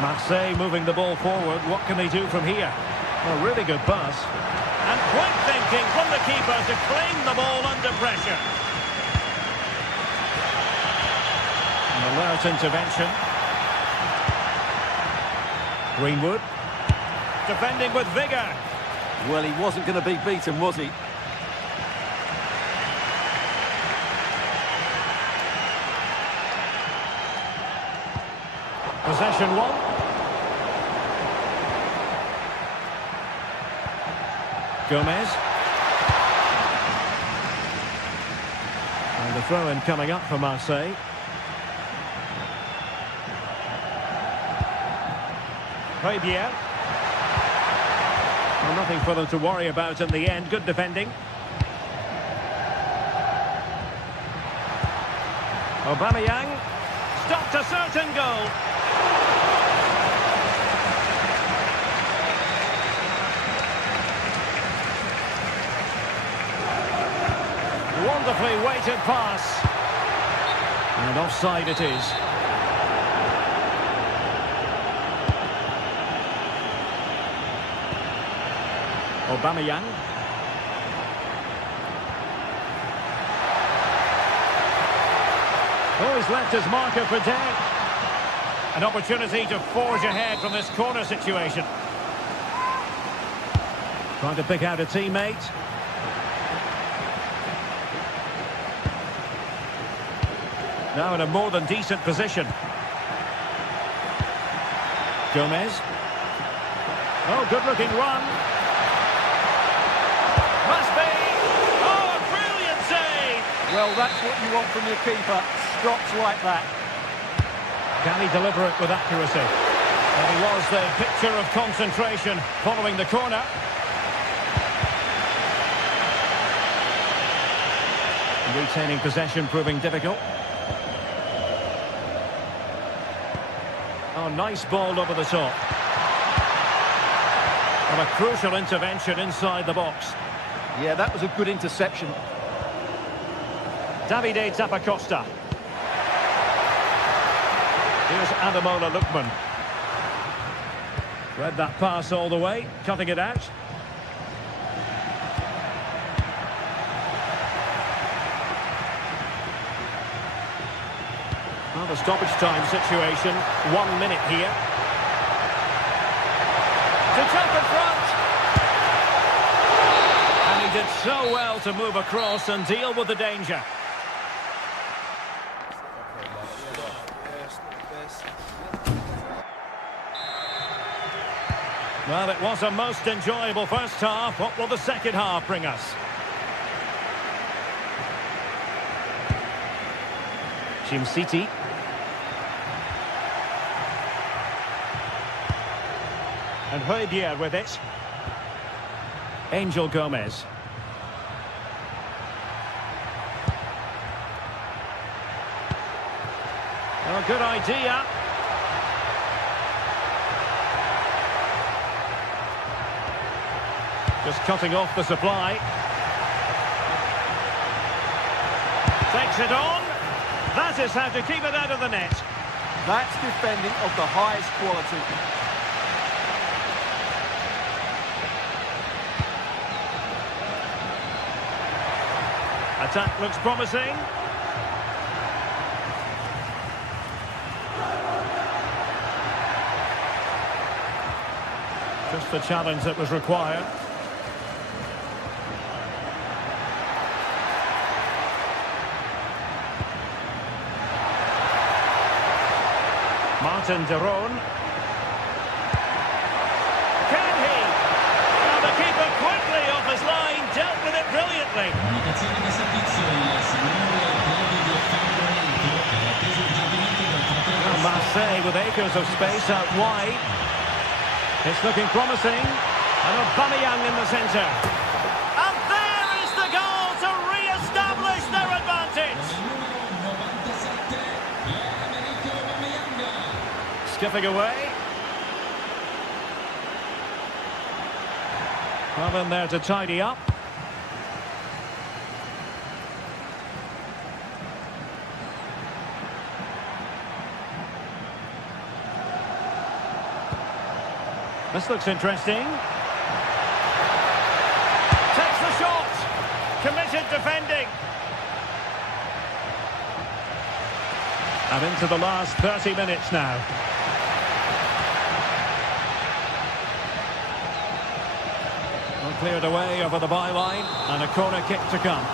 Marseille moving the ball forward. What can they do from here? A really good pass. And quick thinking from the keeper to claim the ball under pressure. An alert intervention. Greenwood. Defending with vigour. Well, he wasn't going to be beaten, was he? Possession one. Gomez. And the throw-in coming up for Marseille. Fabier. Well, nothing for them to worry about in the end. Good defending. Aubameyang. Stopped a certain goal. Beautifully weighted pass. And offside it is. Aubameyang. Oh, he's left his marker for dead. An opportunity to forge ahead from this corner situation. Trying to pick out a teammate. Now in a more than decent position. Gomez. Oh, good-looking run. Must be. Oh, a brilliant save. Well, that's what you want from your keeper. Stops like that. Can he deliver it with accuracy? And he was the picture of concentration following the corner. Retaining possession proving difficult. Oh, nice ball over the top. And a crucial intervention inside the box. Yeah, that was a good interception. Davide Zappacosta. Here's Ademola Lookman. Read that pass all the way, cutting it out. Well, the stoppage time situation, 1 minute here. To jump in front! And he did so well to move across and deal with the danger. Well, it was a most enjoyable first half. What will the second half bring us? City. And Højbjerg with it. Angel Gomez. Oh, good idea. Just cutting off the supply. Takes it on. That is how to keep it out of the net. That's defending of the highest quality. Attack looks promising. Just the challenge that was required. Martin de Roon. Can he? Now the keeper quickly off his line, dealt with it brilliantly. Well, Marseille with acres of space out wide. It's looking promising. And Aubameyang in the centre. And there is the goal to re-establish their advantage. Skipping away. Well, in there to tidy up. This looks interesting. Takes the shot. Committed defending. And into the last 30 minutes now. Cleared away over the byline, and a corner kick to come.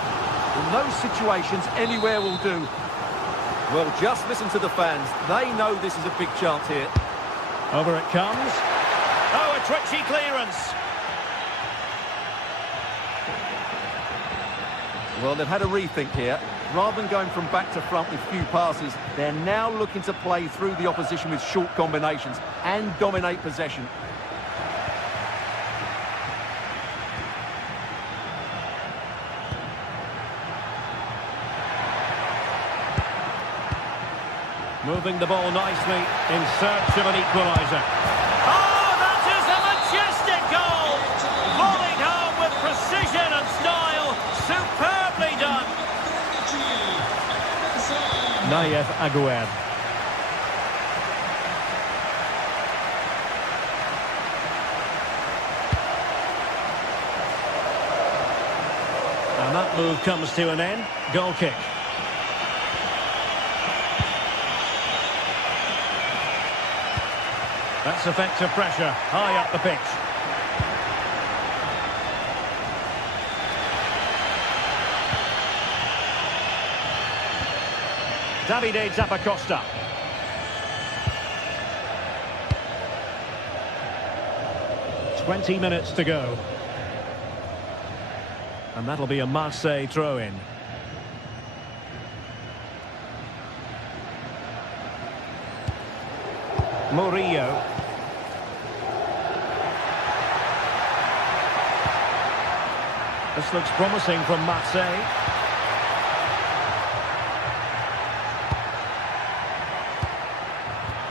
In those situations, anywhere will do. Well, just listen to the fans. They know this is a big chance here. Over it comes. Oh, a twitchy clearance. Well, they've had a rethink here. Rather than going from back to front with few passes, they're now looking to play through the opposition with short combinations and dominate possession. Moving the ball nicely in search of an equaliser. Oh, that is a majestic goal! Volleyed home with precision and style. Superbly done. Nayef Aguerd. And that move comes to an end. Goal kick. That's effective pressure, high up the pitch. Davide Zappacosta. "20 minutes to go. And that'll be a Marseille throw-in. Murillo. This looks promising from Marseille.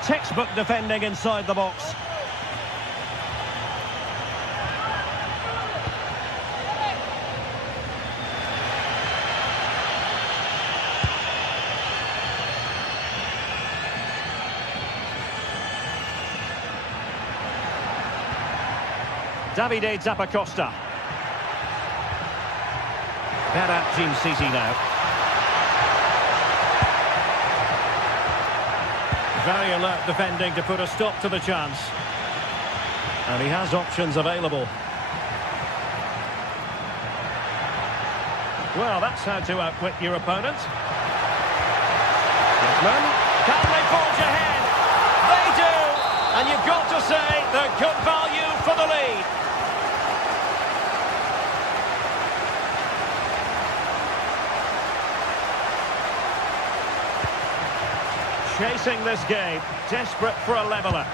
Textbook defending inside the box. Davide Zappacosta. Berat Jim-Sisi now. Very alert defending to put a stop to the chance. And he has options available. Well, that's how to outwit your opponent. Griezmann. Can they forge ahead? They do! And you've got to say they're good value for the lead. Chasing this game, desperate for a leveller.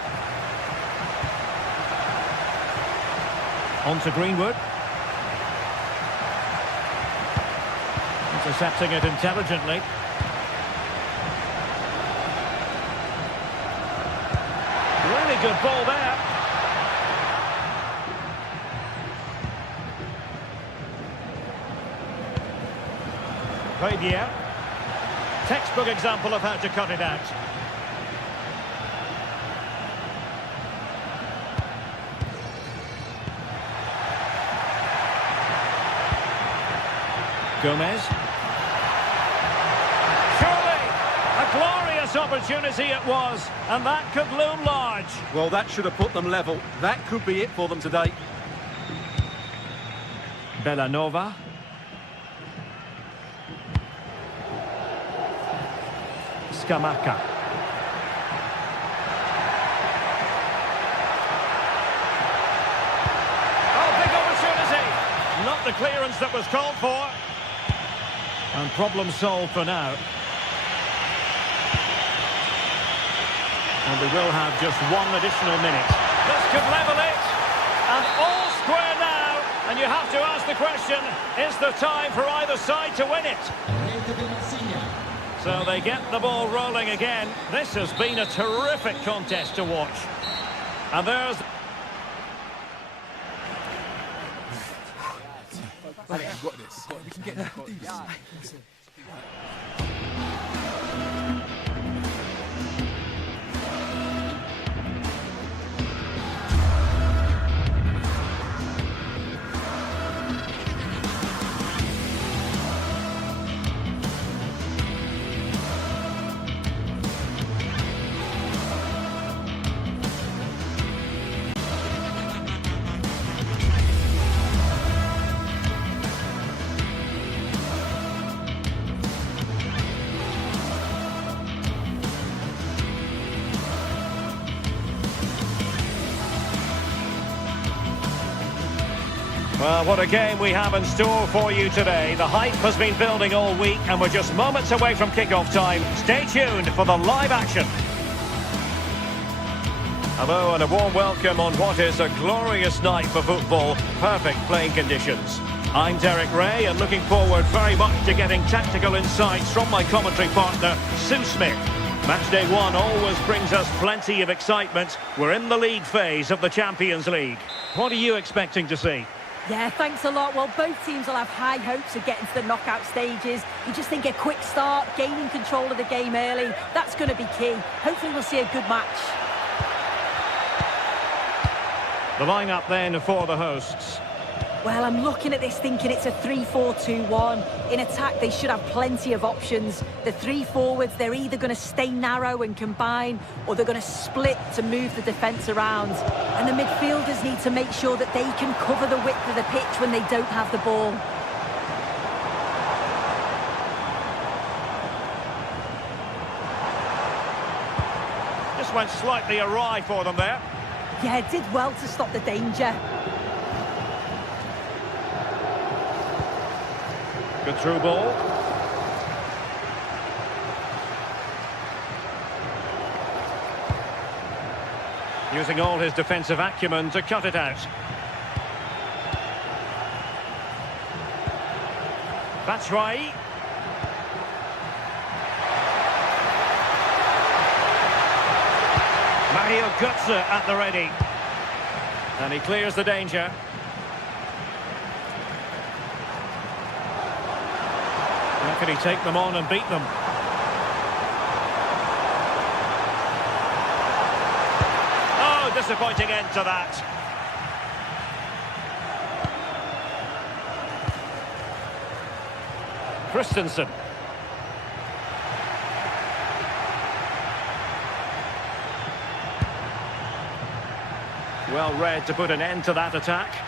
On to Greenwood. Intercepting it intelligently. Really good ball there. Pradier. Textbook example of how to cut it out. Gomez. Surely, a glorious opportunity it was, and that could loom large. Well, that should have put them level. That could be it for them today. Bellanova. Scamacca. Oh, big opportunity. Not the clearance that was called for. And problem solved for now. And we will have just one additional minute. This could level it. And all square now. And you have to ask the question, is there time for either side to win it? So they get the ball rolling again. This has been a terrific contest to watch. And there's... I think we've got this. We can get this. Well, what a game we have in store for you today. The hype has been building all week and we're just moments away from kick-off time. Stay tuned for the live action. Hello and a warm welcome on what is a glorious night for football. Perfect playing conditions. I'm Derek Ray and looking forward very much to getting tactical insights from my commentary partner, Sue Smith. Matchday 1 always brings us plenty of excitement. We're in the league phase of the Champions League. What are you expecting to see? Yeah, thanks a lot. Well, both teams will have high hopes of getting to the knockout stages. You just think a quick start, gaining control of the game early, that's going to be key. Hopefully we'll see a good match. The lineup then for the hosts. Well, I'm looking at this thinking it's a 3-4-2-1. In attack, they should have plenty of options. The three forwards, they're either going to stay narrow and combine, or they're going to split to move the defence around. And the midfielders need to make sure that they can cover the width of the pitch when they don't have the ball. Just went slightly awry for them there. Yeah, did well to stop the danger. Good through ball. Using all his defensive acumen to cut it out. Batshuayi. Mario Götze at the ready. And he clears the danger. How can he take them on and beat them? Oh, disappointing end to that. Christensen. Well read to put an end to that attack.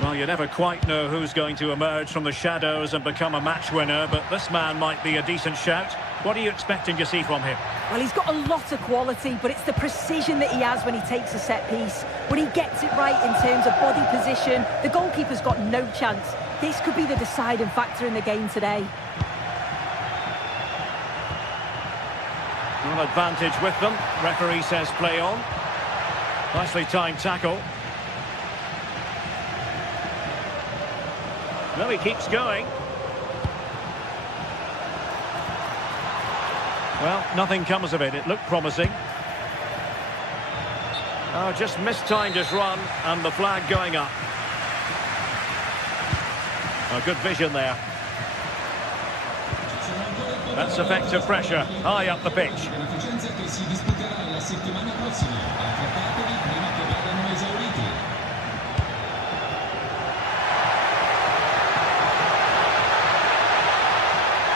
Well, you never quite know who's going to emerge from the shadows and become a match winner, but this man might be a decent shout. What are you expecting to see from him? Well, he's got a lot of quality, but it's the precision that he has when he takes a set piece. When he gets it right in terms of body position, the goalkeeper's got no chance. This could be the deciding factor in the game today. An advantage with them. Referee says play on. Nicely timed tackle. Well, he keeps going. Well, nothing comes of it. It looked promising. Oh, just mistimed his run, and the flag going up. Oh, good vision there. That's effective pressure, high up the pitch.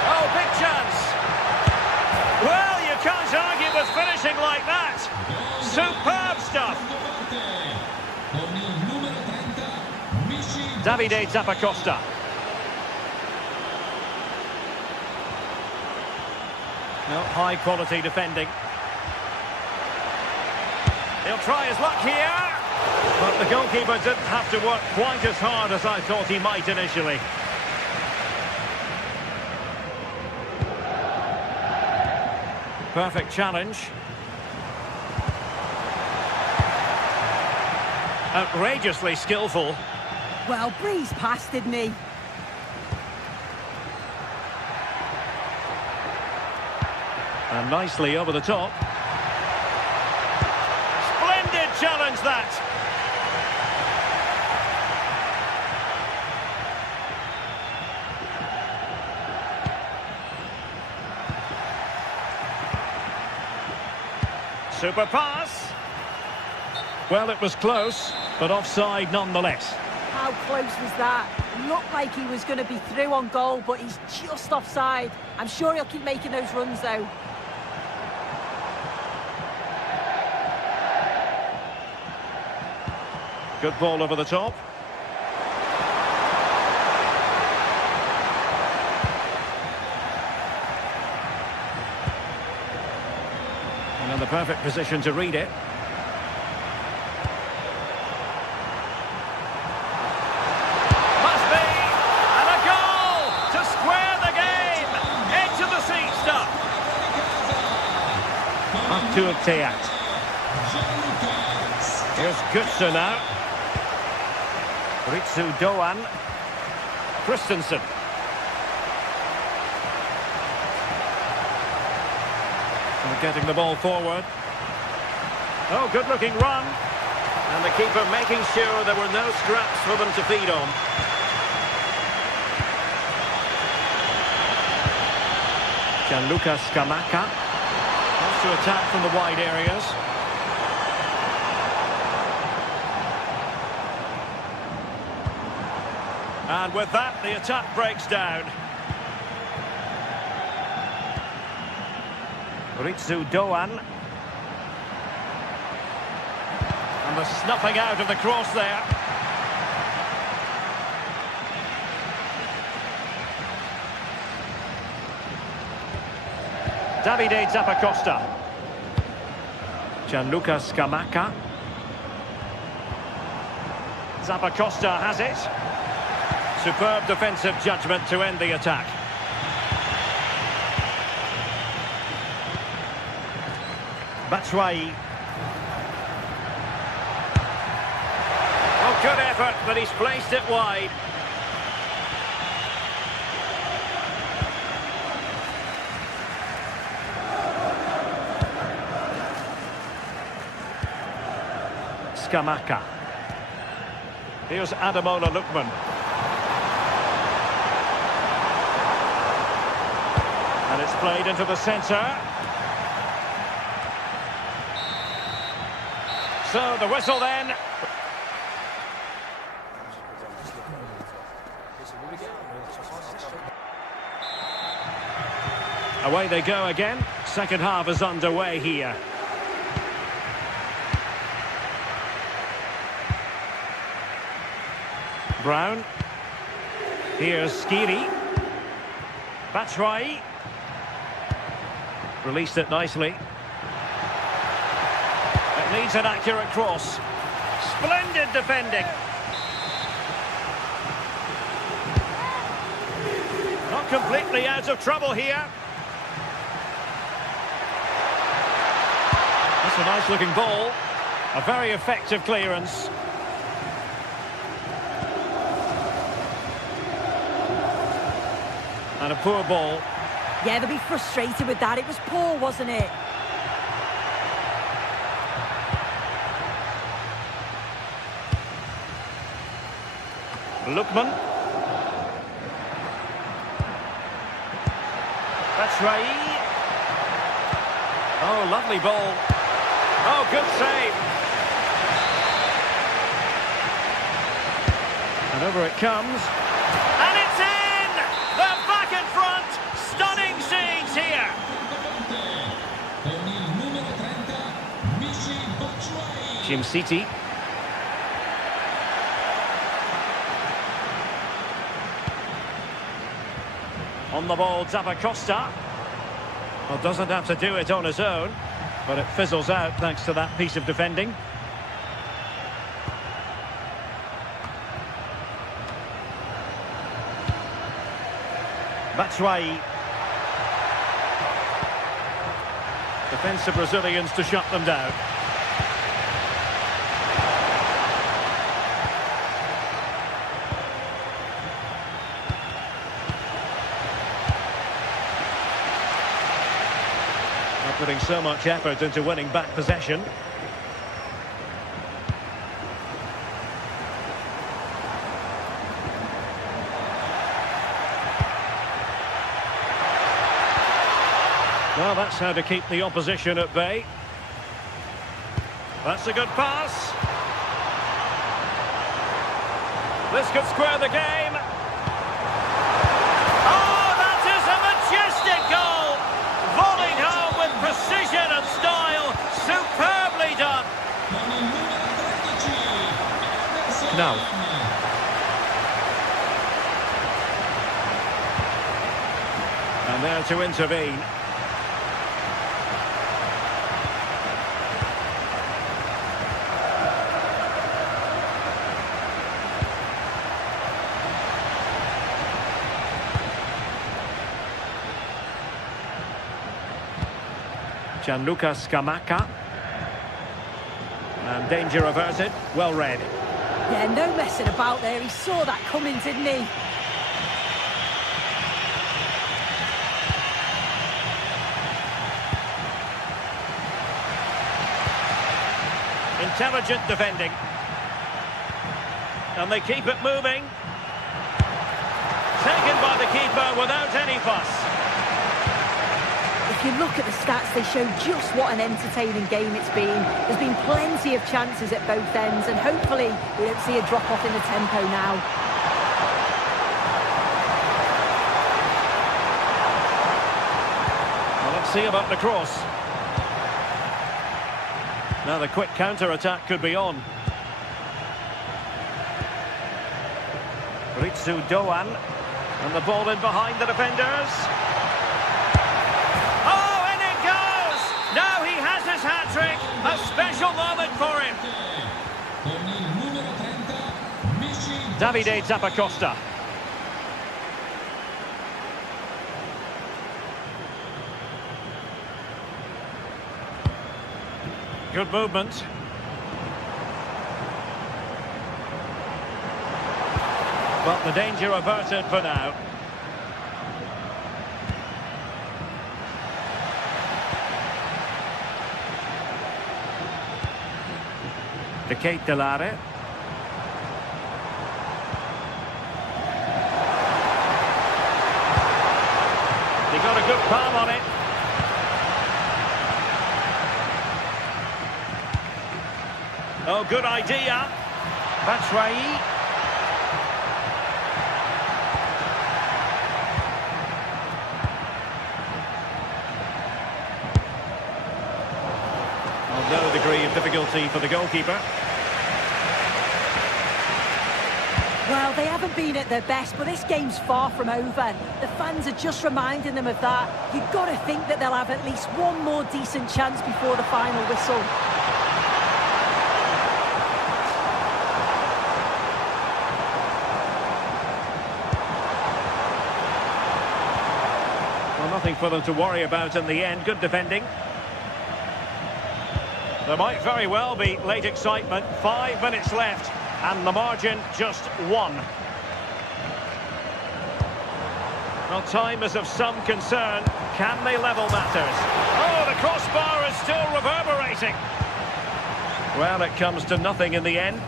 Oh, big chance! Well, you can't argue with finishing like that. Superb stuff. Davide Zappacosta. No, high quality defending. He'll try his luck here. But the goalkeeper didn't have to work quite as hard as I thought he might initially. Perfect challenge. Outrageously skillful. Well, breezed past, didn't he? And nicely over the top. Splendid challenge that. Super pass. Well, it was close, but offside nonetheless. How close was that? Looked like he was going to be through on goal, but he's just offside. I'm sure he'll keep making those runs, though. Good ball over the top. And in the perfect position to read it. Must be! And a goal to square the game! Edge of the seat stuff. Up to Teat. Here's Götze now. Ritsu Doan. Christensen. And getting the ball forward. Oh, good-looking run. And the keeper making sure there were no scraps for them to feed on. Gianluca Scamacca wants to attack from the wide areas. And with that, the attack breaks down. Ritsu Doan. And the snuffing out of the cross there. Davide Zappacosta. Gianluca Scamacca. Zappacosta has it. Superb defensive judgment to end the attack. Batshuayi. Oh, good effort, but he's placed it wide. Scamacca. Here's Ademola Lookman. And it's played into the centre. So the whistle then. Away they go again. Second half is underway here. Brown. Here's Skiri. Batshuayi. Released it nicely. It needs an accurate cross. Splendid defending. Not completely out of trouble here. That's a nice looking ball. A very effective clearance. And a poor ball. Yeah, they'll be frustrated with that. It was poor, wasn't it? Lookman. Batshuayi. Oh, lovely ball. Oh, good save. And over it comes. And it's in! They're back in front. Stunning scenes here. Jim City. On the ball, Zappacosta. Well, doesn't have to do it on his own, but it fizzles out thanks to that piece of defending. Batshuayi. Defensive Brazilians to shut them down. Putting so much effort into winning back possession. Well, that's how to keep the opposition at bay. That's a good pass. This could square the game. Oh, that is a majestic goal! Volleyed home with precision and style. Superbly done. No. And there to intervene. Gianluca Scamacca. And danger averted. Well read. Yeah, no messing about there. He saw that coming, didn't he? Intelligent defending. And they keep it moving. Taken by the keeper without any fuss. If you look at the stats, they show just what an entertaining game it's been. There's been plenty of chances at both ends, and hopefully we don't see a drop-off in the tempo now. Well, let's see about the cross. Now the quick counter-attack could be on. Ritsu Doan. And the ball in behind the defenders. Oh, and it goes! Now he has his hat-trick. A special moment for him. Con il numero 30, Davide Zappacosta. Good movement. But the danger averted for now. De Kate Delare. He got a good palm on it. Oh, good idea. Batshuayi. No degree of difficulty for the goalkeeper. Well, they haven't been at their best, but this game's far from over. The fans are just reminding them of that. You've got to think that they'll have at least one more decent chance before the final whistle. Well, nothing for them to worry about in the end. Good defending. There might very well be late excitement. 5 minutes left, and the margin just 1. Well, time is of some concern. Can they level matters? Oh, the crossbar is still reverberating. Well, it comes to nothing in the end.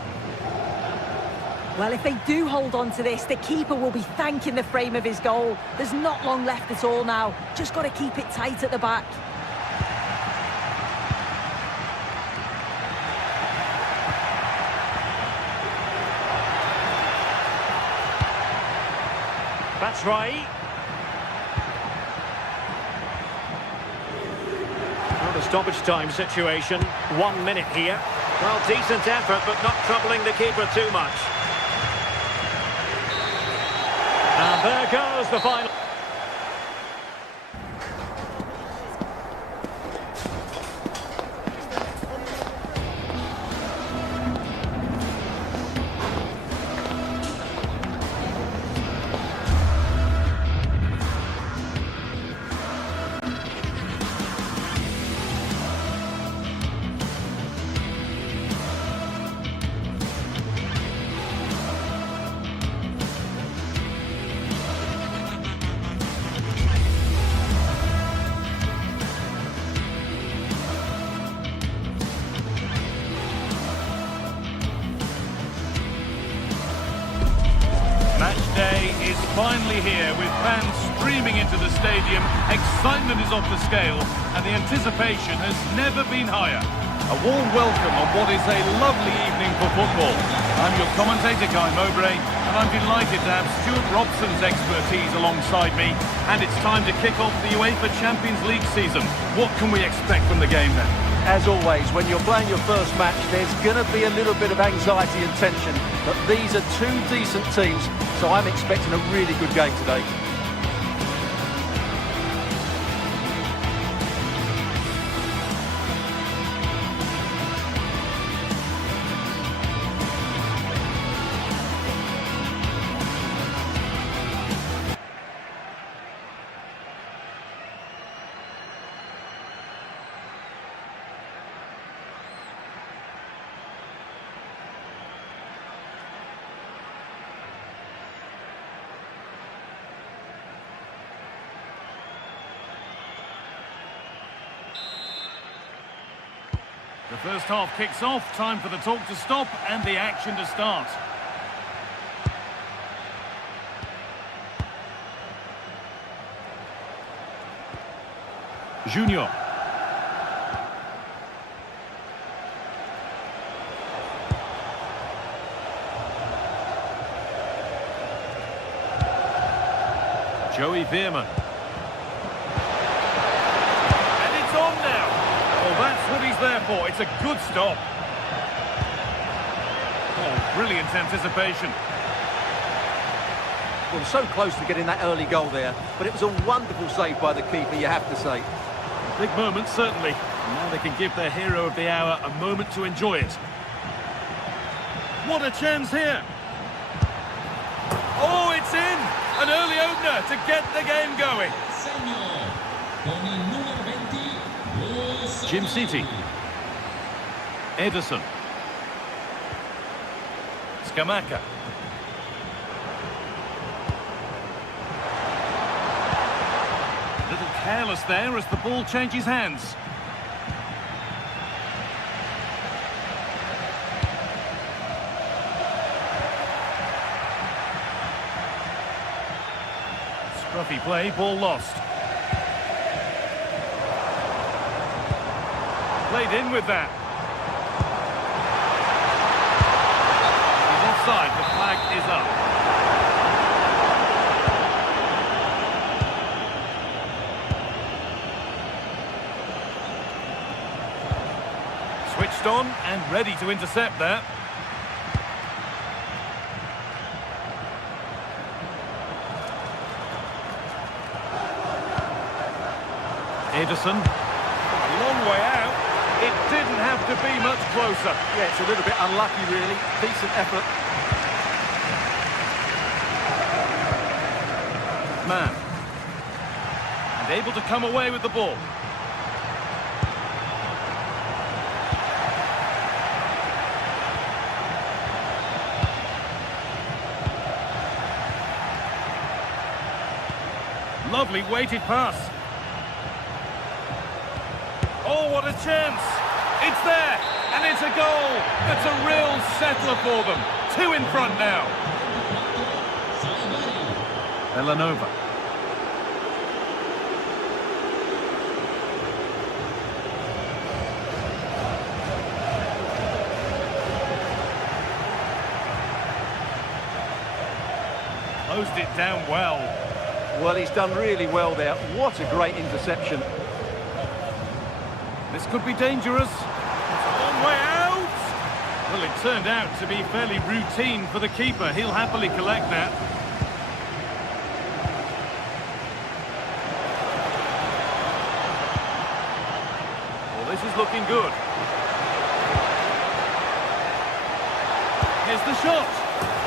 Well, if they do hold on to this, the keeper will be thanking the frame of his goal. There's not long left at all now. Just got to keep it tight at the back. That's right. Well, the stoppage time situation. 1 minute here. Well, decent effort, but not troubling the keeper too much. And there goes the final. Match day is finally here with fans streaming into the stadium. Excitement is off the scale and the anticipation has never been higher. A warm welcome on what is a lovely evening for football. I'm your commentator, Guy Mowbray, and I'm delighted to have Stuart Robson's expertise alongside me. And it's time to kick off the UEFA Champions League season. What can we expect from the game then? As always, when you're playing your first match, there's going to be a little bit of anxiety and tension. But these are two decent teams, so I'm expecting a really good game today. The first half kicks off, time for the talk to stop and the action to start. Junior. Joey Veerman. And it's on now. Well, that's what he's there for. It's a good stop. Oh, brilliant anticipation. Well, so close to getting that early goal there, but it was a wonderful save by the keeper, you have to say. Big moment, certainly. Now they can give their hero of the hour a moment to enjoy it. What a chance here. Oh, it's in! An early opener to get the game going. Jim City. Ederson. Scamacca. Little careless there as the ball changes hands. Scruffy play, ball lost. Played in with that. He's offside, the flag is up. Switched on and ready to intercept there. Ederson, a long way out. It didn't have to be much closer. Yeah, it's a little bit unlucky, really. Decent effort. Man. And able to come away with the ball. Lovely weighted pass. Oh, what a chance! It's there, and it's a goal! That's a real settler for them. 2 in front now. Villanova. Closed it down well. Well, he's done really well there. What a great interception. This could be dangerous. It's a long way out. Well, it turned out to be fairly routine for the keeper. He'll happily collect that. Well, this is looking good. Here's the shot.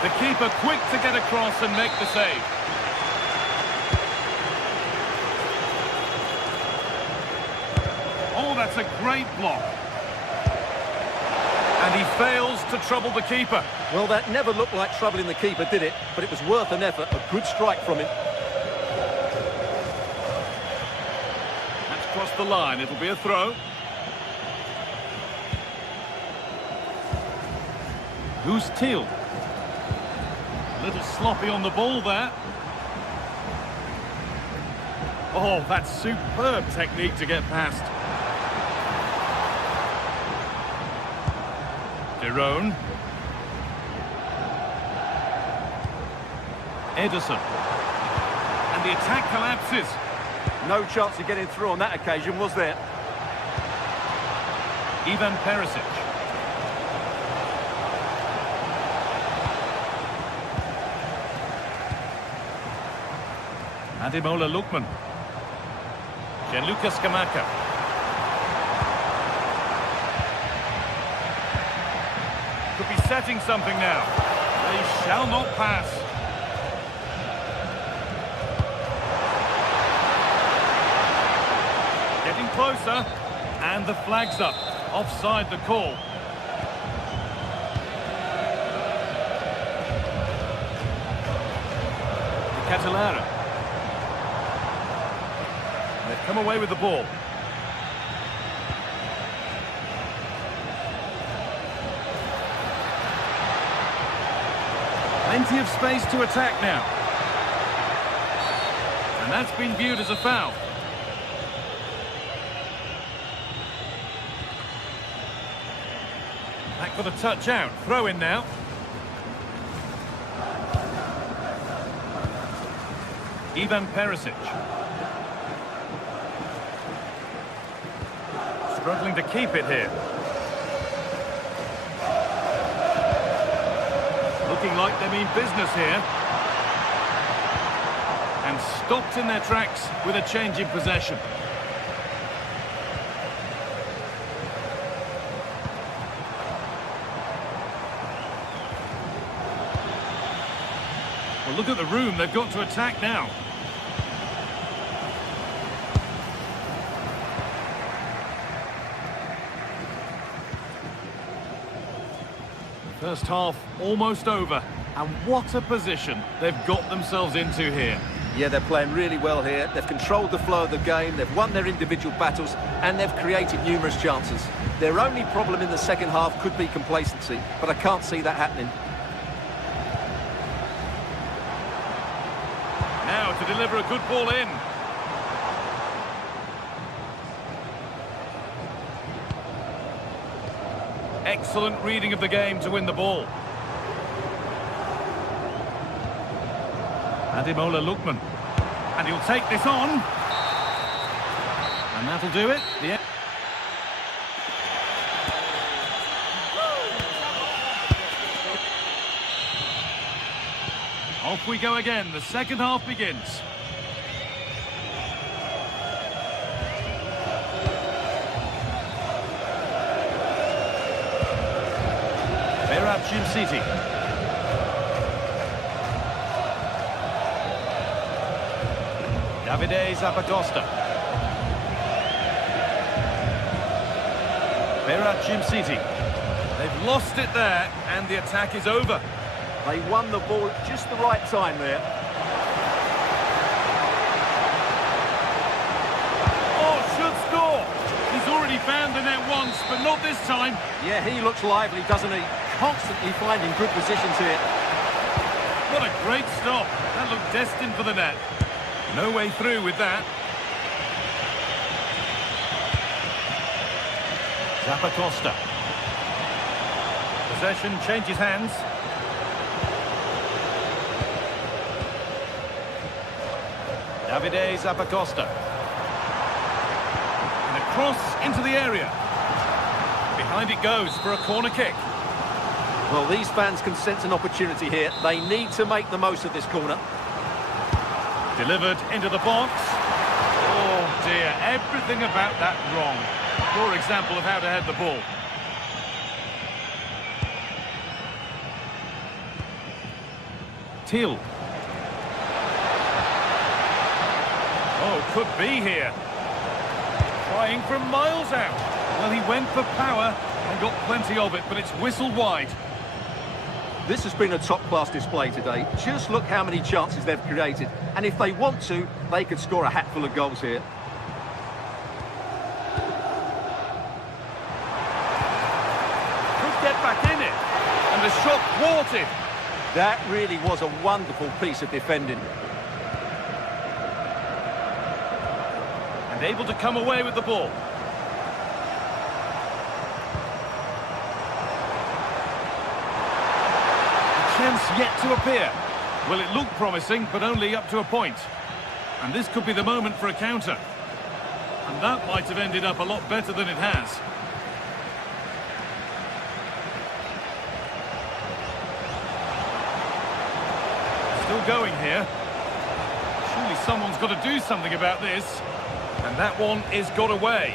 The keeper quick to get across and make the save. Oh, that's a great block. And he fails to trouble the keeper. Well, that never looked like troubling the keeper, did it? But it was worth an effort. A good strike from him. That's crossed the line. It'll be a throw. Who's Teal? A little sloppy on the ball there. Oh, that's superb technique to get past. Derone. Ederson. And the attack collapses. No chance of getting through on that occasion, was there? Ivan Perisic. Ademola Lookman. Gianluca Scamacca. Could be setting something now. They shall not pass. Getting closer. And the flag's up. Offside the call. Catalara. They've come away with the ball. Plenty of space to attack now. And that's been viewed as a foul. That got a touch out. Throw in now. Ivan Perisic. Struggling to keep it here. Looking like they mean business here. And stopped in their tracks with a change in possession. Well, look at the room they've got to attack now. First half almost over, and what a position they've got themselves into here. Yeah, they're playing really well here. They've controlled the flow of the game, they've won their individual battles, and they've created numerous chances. Their only problem in the second half could be complacency, but I can't see that happening. Now to deliver a good ball in. Excellent reading of the game to win the ball. Ademola Lookman. And he'll take this on. And that'll do it. Off we go again. The second half begins. Jim City. Davide Zappacosta. Jim City. They've lost it there, and the attack is over. They won the ball at just the right time there. Oh, should score. He's already found the net once, but not this time. Yeah, he looks lively, doesn't he? Constantly finding good positions here. What a great stop. That looked destined for the net. No way through with that. Zappacosta. Possession changes hands. Davide Zappacosta. And a cross into the area. Behind it goes for a corner kick. Well, these fans can sense an opportunity here. They need to make the most of this corner. Delivered into the box. Oh dear, everything about that wrong. Poor example of how to head the ball. Till. Oh, could be here. Trying from miles out. Well, he went for power and got plenty of it, but it's whistled wide. This has been a top-class display today. Just look how many chances they've created. And if they want to, they could score a hatful of goals here. Could get back in it. And the shot thwarted. That really was a wonderful piece of defending. And able to come away with the ball. Chance yet to appear. Well, it looked promising, but only up to a point. And this could be the moment for a counter. And that might have ended up a lot better than it has. Still going here. Surely someone's got to do something about this. And that one is got away.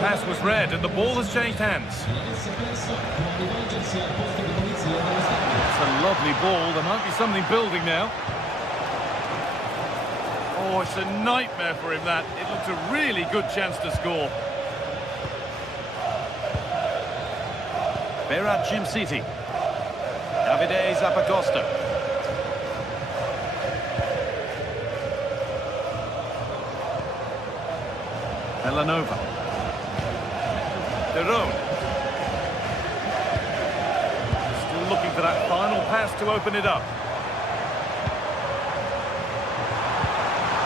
Pass was read and the ball has changed hands. It's a lovely ball. There might be something building now. Oh, it's a nightmare for him, that. It looked a really good chance to score. Jim City. Davide Zappacosta. Villanova. Derone. Still looking for that final pass to open it up.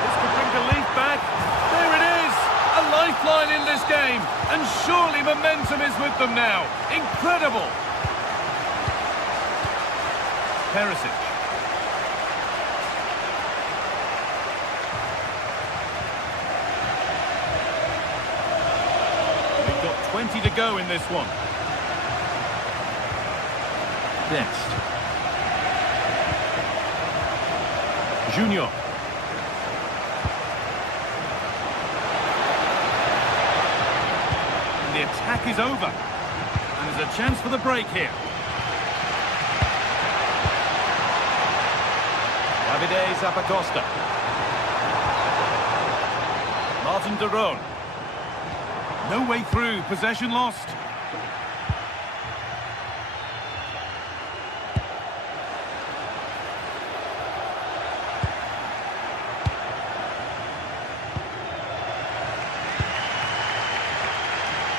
This could bring relief back. There it is! A lifeline in this game. And surely momentum is with them now. Incredible! Perisic. We've got 20 to go in this one. Next. Junior. And the attack is over. And there's a chance for the break here. Davide Zappacosta. Martin Derone. No way through, possession lost.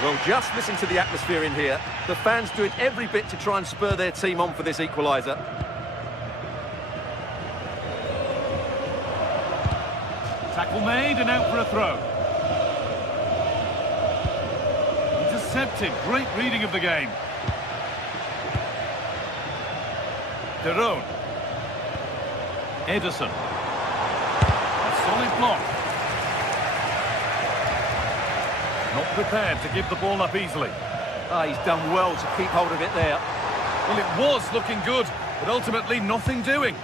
Well, just listen to the atmosphere in here. The fans doing every bit to try and spur their team on for this equaliser. Tackle made and out for a throw. Intercepted, great reading of the game. Derone. Ederson. A solid block. Not prepared to give the ball up easily. He's done well to keep hold of it there. Well, it was looking good, but ultimately nothing doing.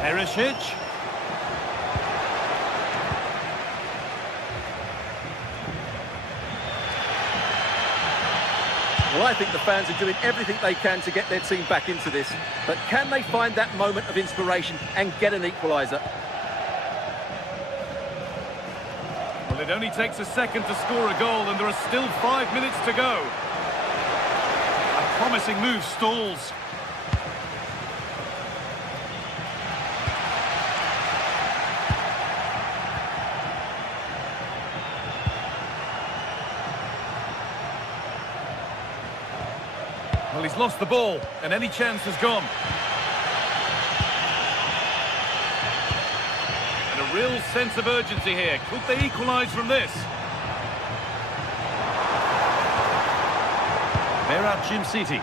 Perisic. Well, I think the fans are doing everything they can to get their team back into this. But can they find that moment of inspiration and get an equaliser? Well, it only takes a second to score a goal, and there are still 5 minutes to go. A promising move stalls. Well, he's lost the ball, and any chance has gone. And a real sense of urgency here. Could they equalise from this? Berat Jim City.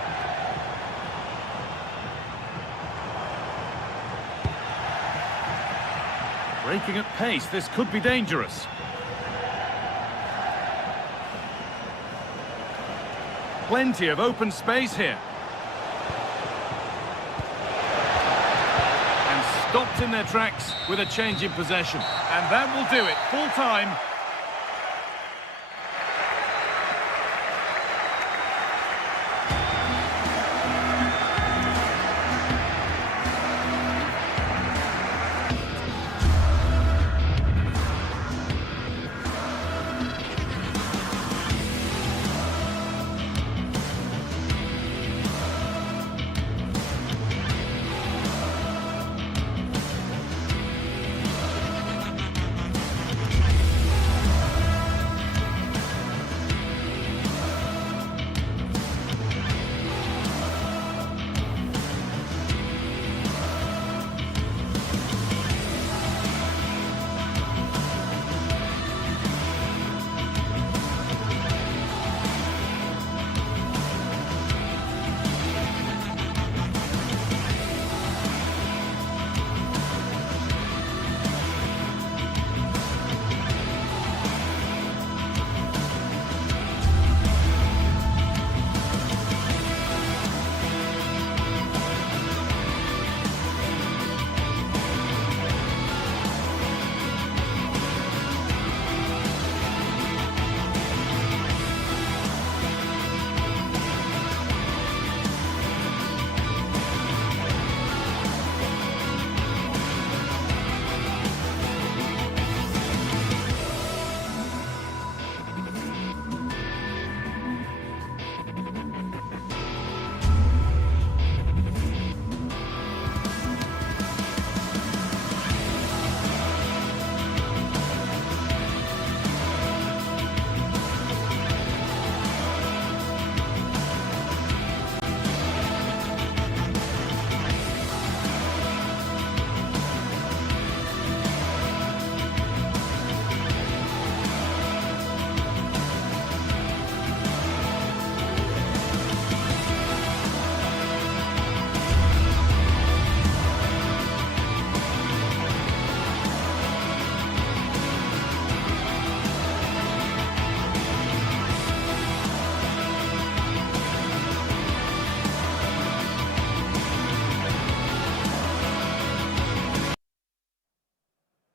Breaking at pace, this could be dangerous. Plenty of open space here. And stopped in their tracks with a change in possession. And that will do it. Full time.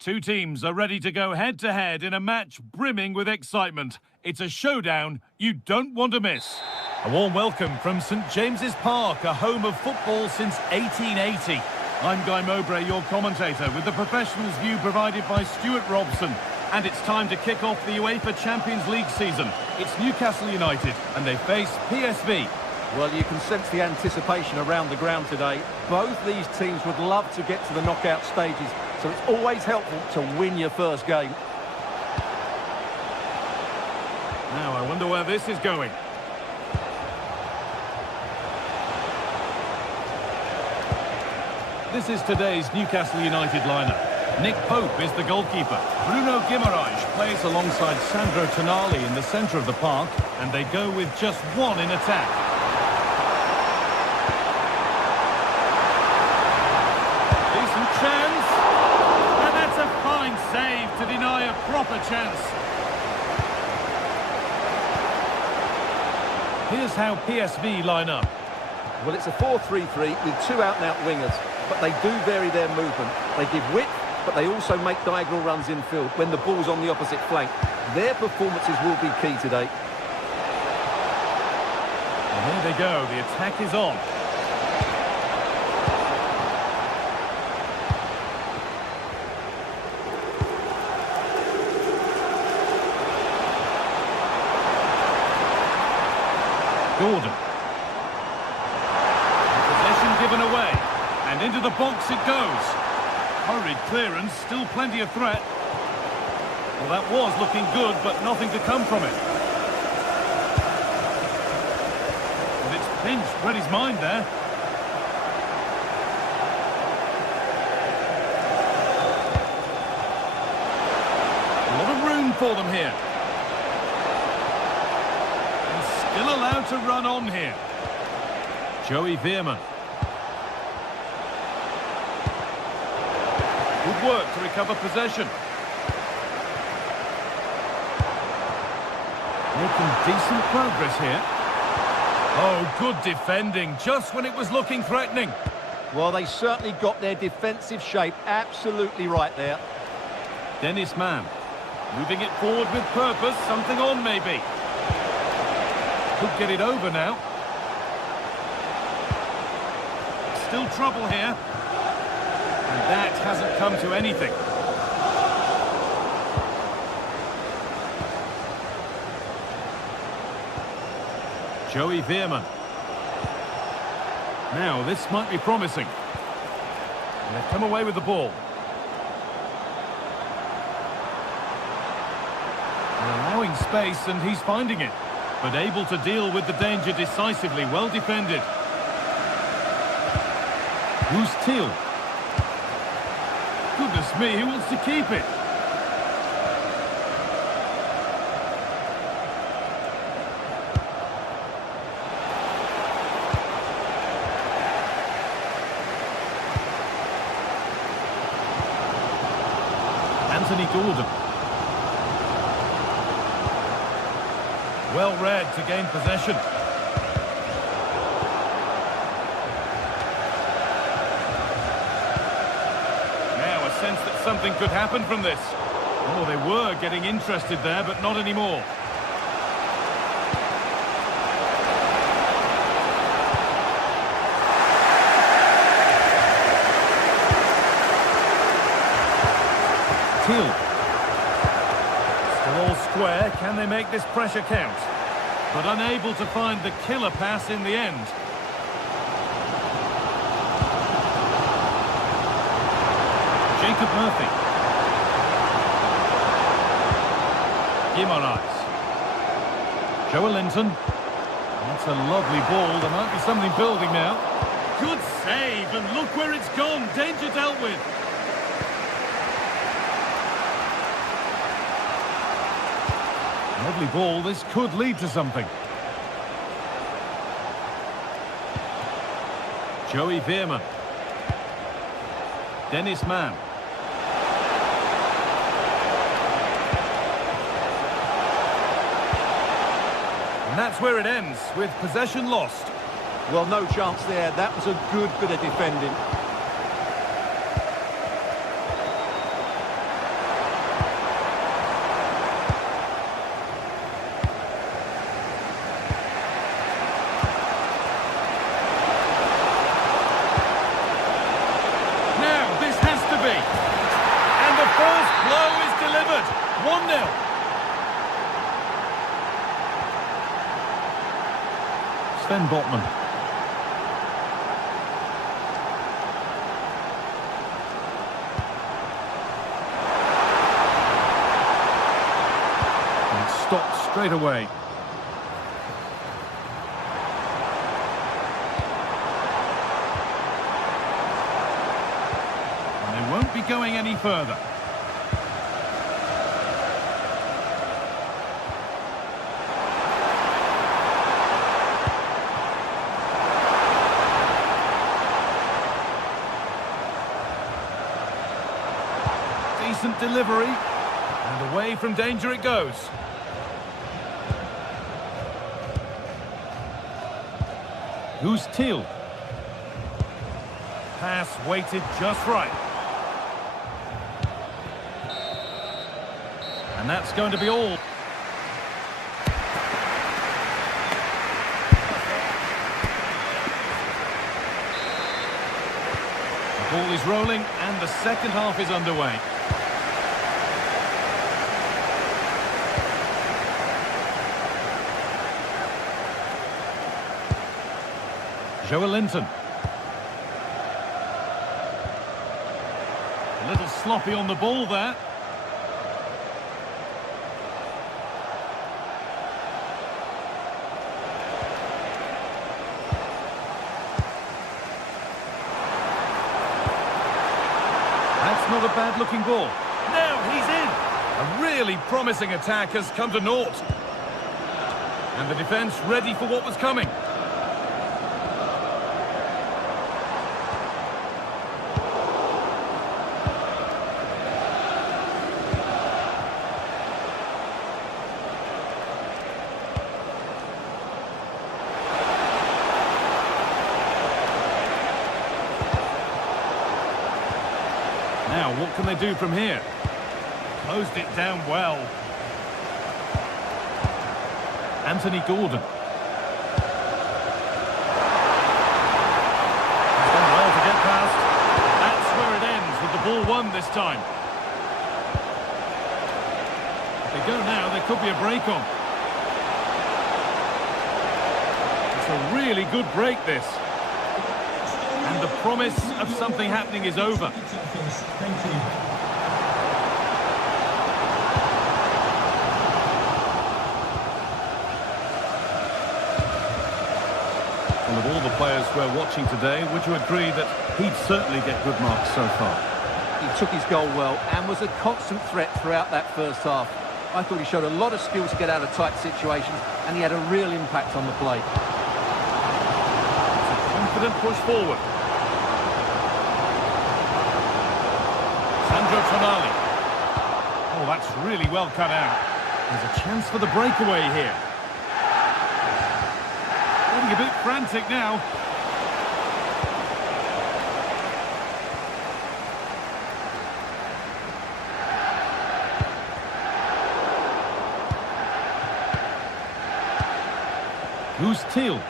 Two teams are ready to go head-to-head in a match brimming with excitement. It's a showdown you don't want to miss. A warm welcome from St James's Park, a home of football since 1880. I'm Guy Mowbray, your commentator, with the professionals' view provided by Stuart Robson. And it's time to kick off the UEFA Champions League season. It's Newcastle United, and they face PSV. Well, you can sense the anticipation around the ground today. Both these teams would love to get to the knockout stages, so it's always helpful to win your first game. Now, I wonder where this is going. This is today's Newcastle United lineup. Nick Pope is the goalkeeper. Bruno Guimaraes plays alongside Sandro Tonali in the centre of the park, and they go with just one in attack. Decent chance, and that's a fine save to deny a proper chance. Here's how PSV line up. Well, it's a 4-3-3 with two out-and-out wingers, but they do vary their movement. They give width, but they also make diagonal runs infield when the ball's on the opposite flank. Their performances will be key today. And here they go, the attack is on. Gordon. Possession given away, and into the box it goes. Hurried clearance, still plenty of threat. Well, that was looking good, but nothing to come from it. And it's pinched Reddy's mind there. A lot of room for them here. And still allowed to run on here. Joey Veerman. Good work to recover possession. Making decent progress here. Oh, good defending, just when it was looking threatening. Well, they certainly got their defensive shape absolutely right there. Dennis Mann, moving it forward with purpose, something on maybe. Could get it over now. Still trouble here. And that hasn't come to anything. Joey Veerman. Now, this might be promising. And they've come away with the ball. They're allowing space, and he's finding it. But able to deal with the danger decisively. Well defended. Who's Teal? Goodness me, who wants to keep it? Anthony Gordon. Well read to gain possession. Sense that something could happen from this. Oh, they were getting interested there, but not anymore. Teal. Still all square. Can they make this pressure count? But unable to find the killer pass in the end. Jacob Murphy. Guimaraes. Joe Linton. That's a lovely ball. There might be something building now. Good save, and look where it's gone. Danger dealt with. Lovely ball. This could lead to something. Joey Veerman. Dennis Mann. And that's where it ends, with possession lost. Well, no chance there. That was a good bit of defending. Sven Botman. And it's stopped straight away. And they won't be going any further. Decent delivery, and away from danger it goes. Who's Teal? Pass weighted just right. And that's going to be all. The ball is rolling and the second half is underway. Joe Linton. A little sloppy on the ball there. That's not a bad looking ball. Now he's in. A really promising attack has come to naught. And the defence ready for what was coming. Now, what can they do from here? Closed it down well. Anthony Gordon. He's done well to get past. That's where it ends, with the ball won this time. If they go now, there could be a break on. It's a really good break, this. And the promise of something happening is over. Thank you. And of all the players we're watching today, would you agree that he'd certainly get good marks so far? He took his goal well and was a constant threat throughout that first half. I thought he showed a lot of skill to get out of tight situations, and he had a real impact on the play. It's a confident push forward. Tonali. Oh, that's really well cut out. There's a chance for the breakaway here. Getting a bit frantic now. Who's Teal?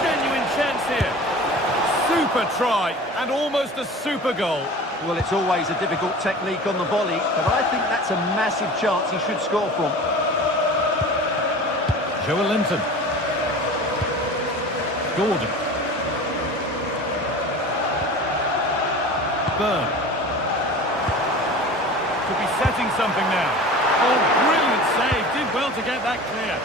Genuine chance here. Super try, and almost a super goal. Well, it's always a difficult technique on the volley, but I think that's a massive chance he should score from. Joe Linton. Gordon. Byrne. Could be setting something now. Oh, brilliant save. Did well to get that clear.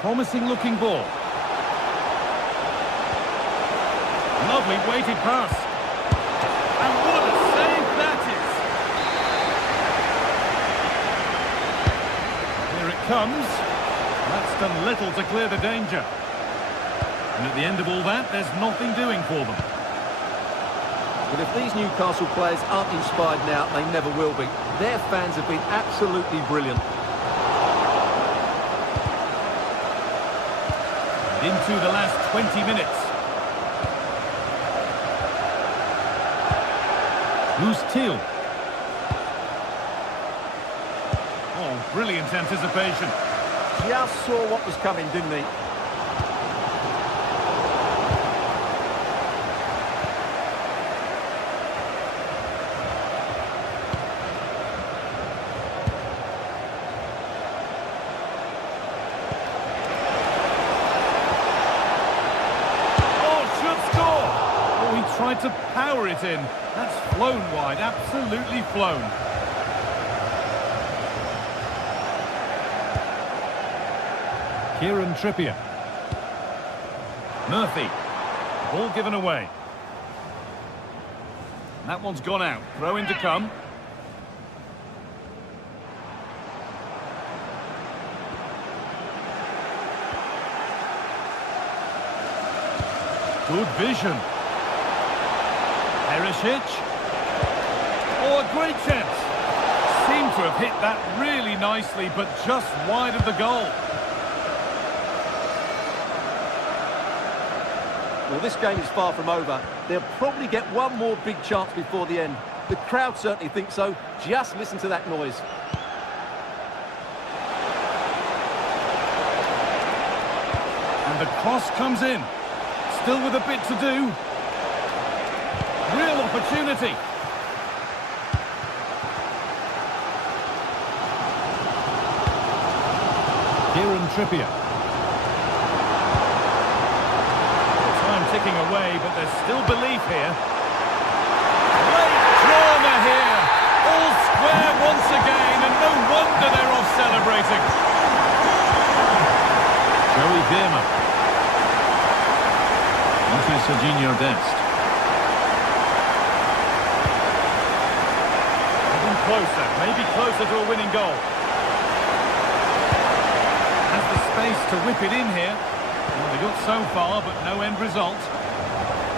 Promising looking ball. Lovely weighted pass. And what a save that is. Here it comes. That's done little to clear the danger. And at the end of all that, there's nothing doing for them. But if these Newcastle players aren't inspired now, they never will be. Their fans have been absolutely brilliant. Into the last 20 minutes. Who's Teal? Oh, brilliant anticipation. Just saw what was coming, didn't he? tried to power it in. That's flown wide, absolutely flown. Kieran Trippier. Murphy. Ball given away. That one's gone out. Throw in to come. Good vision. Perisic. Oh, a great chance. Seemed to have hit that really nicely, but just wide of the goal. Well, this game is far from over. They'll probably get one more big chance before the end. The crowd certainly think so. Just listen to that noise. And the cross comes in. Still with a bit to do. Real opportunity. Kieran Trippier. Time ticking away, but there's still belief here. Great drama here. All square once again, and no wonder they're off celebrating. Joey Veerman. Into Serginho Dest. Even closer, maybe closer to a winning goal. Has the space to whip it in here. Well, they got so far, but no end result.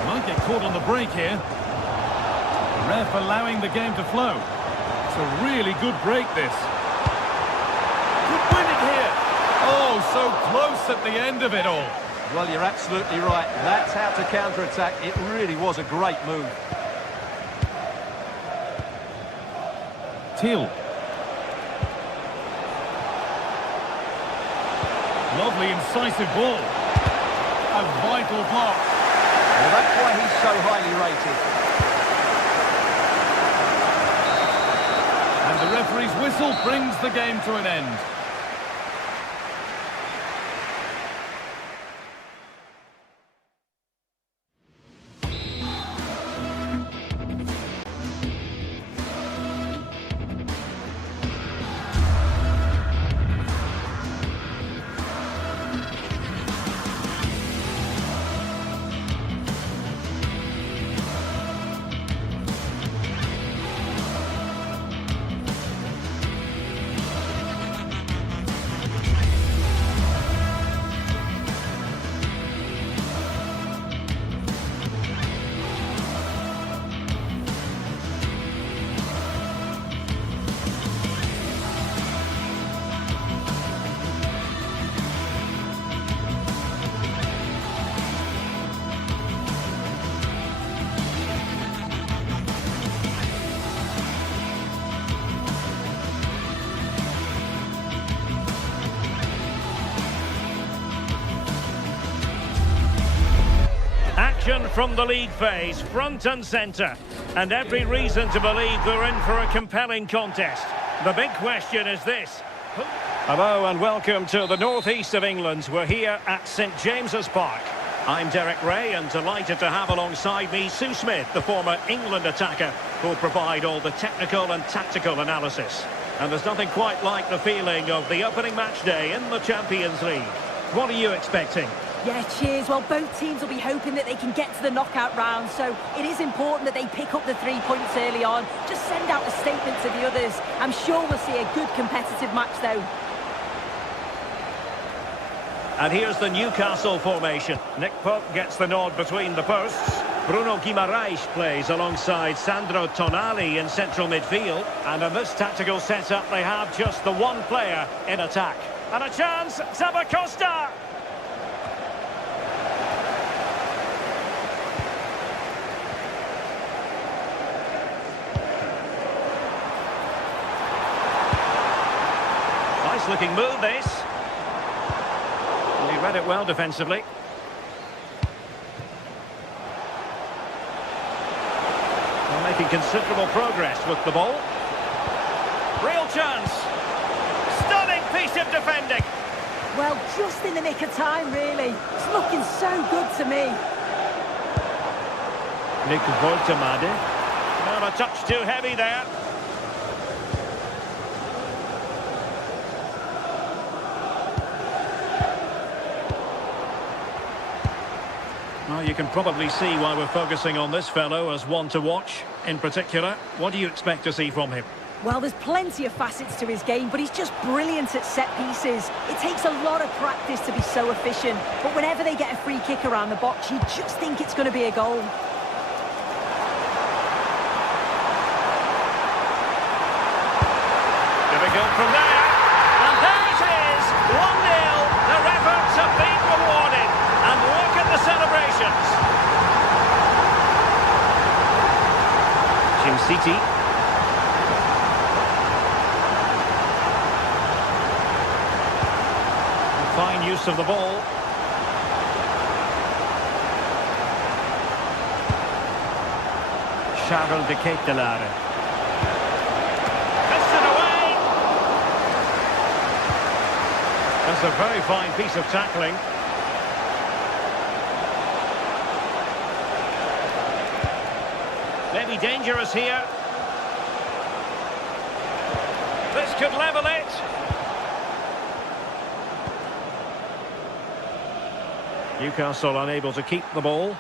Might get caught on the break here. The ref allowing the game to flow. It's a really good break, this. Could win it here. Oh, so close at the end of it all. Well, you're absolutely right. That's how to counter-attack. It really was a great move. Till. Lovely, incisive ball. A vital block. Well, that's why he's so highly rated. And the referee's whistle brings the game to an end. From the league phase, front and centre, and every reason to believe we're in for a compelling contest. The big question is this. Hello and welcome to the northeast of England. We're here at St James's Park. I'm Derek Ray and delighted to have alongside me Sue Smith, the former England attacker, who'll provide all the technical and tactical analysis. And there's nothing quite like the feeling of the opening match day in the Champions League. What are you expecting? Yeah, cheers. Well, both teams will be hoping that they can get to the knockout round, so it is important that they pick up the 3 points early on. Just send out a statement to the others. I'm sure we'll see a good competitive match, though. And here's the Newcastle formation. Nick Pope gets the nod between the posts. Bruno Guimaraes plays alongside Sandro Tonali in central midfield. And in this tactical setup, they have just the one player in attack. And a chance, Zabacosta! Looking move this. Well, he read it well defensively. They're making considerable progress with the ball. Real chance. Stunning piece of defending. Well, just in the nick of time, really. It's looking so good to me. Nick Voltemade. Well, a touch too heavy there. Well, you can probably see why we're focusing on this fellow as one to watch. In particular, what do you expect to see from him? Well, there's plenty of facets to his game, but he's just brilliant at set pieces. It takes a lot of practice to be so efficient, but whenever they get a free kick around the box, you just think it's going to be a goal. Difficult from there, and there it is, 1-0. Their efforts have been rewarded, and look at the celebrations. City. Fine use of the ball. Charles de Ketelaere. Missed it away. That's a very fine piece of tackling. Maybe dangerous here. This could level it. Newcastle unable to keep the ball.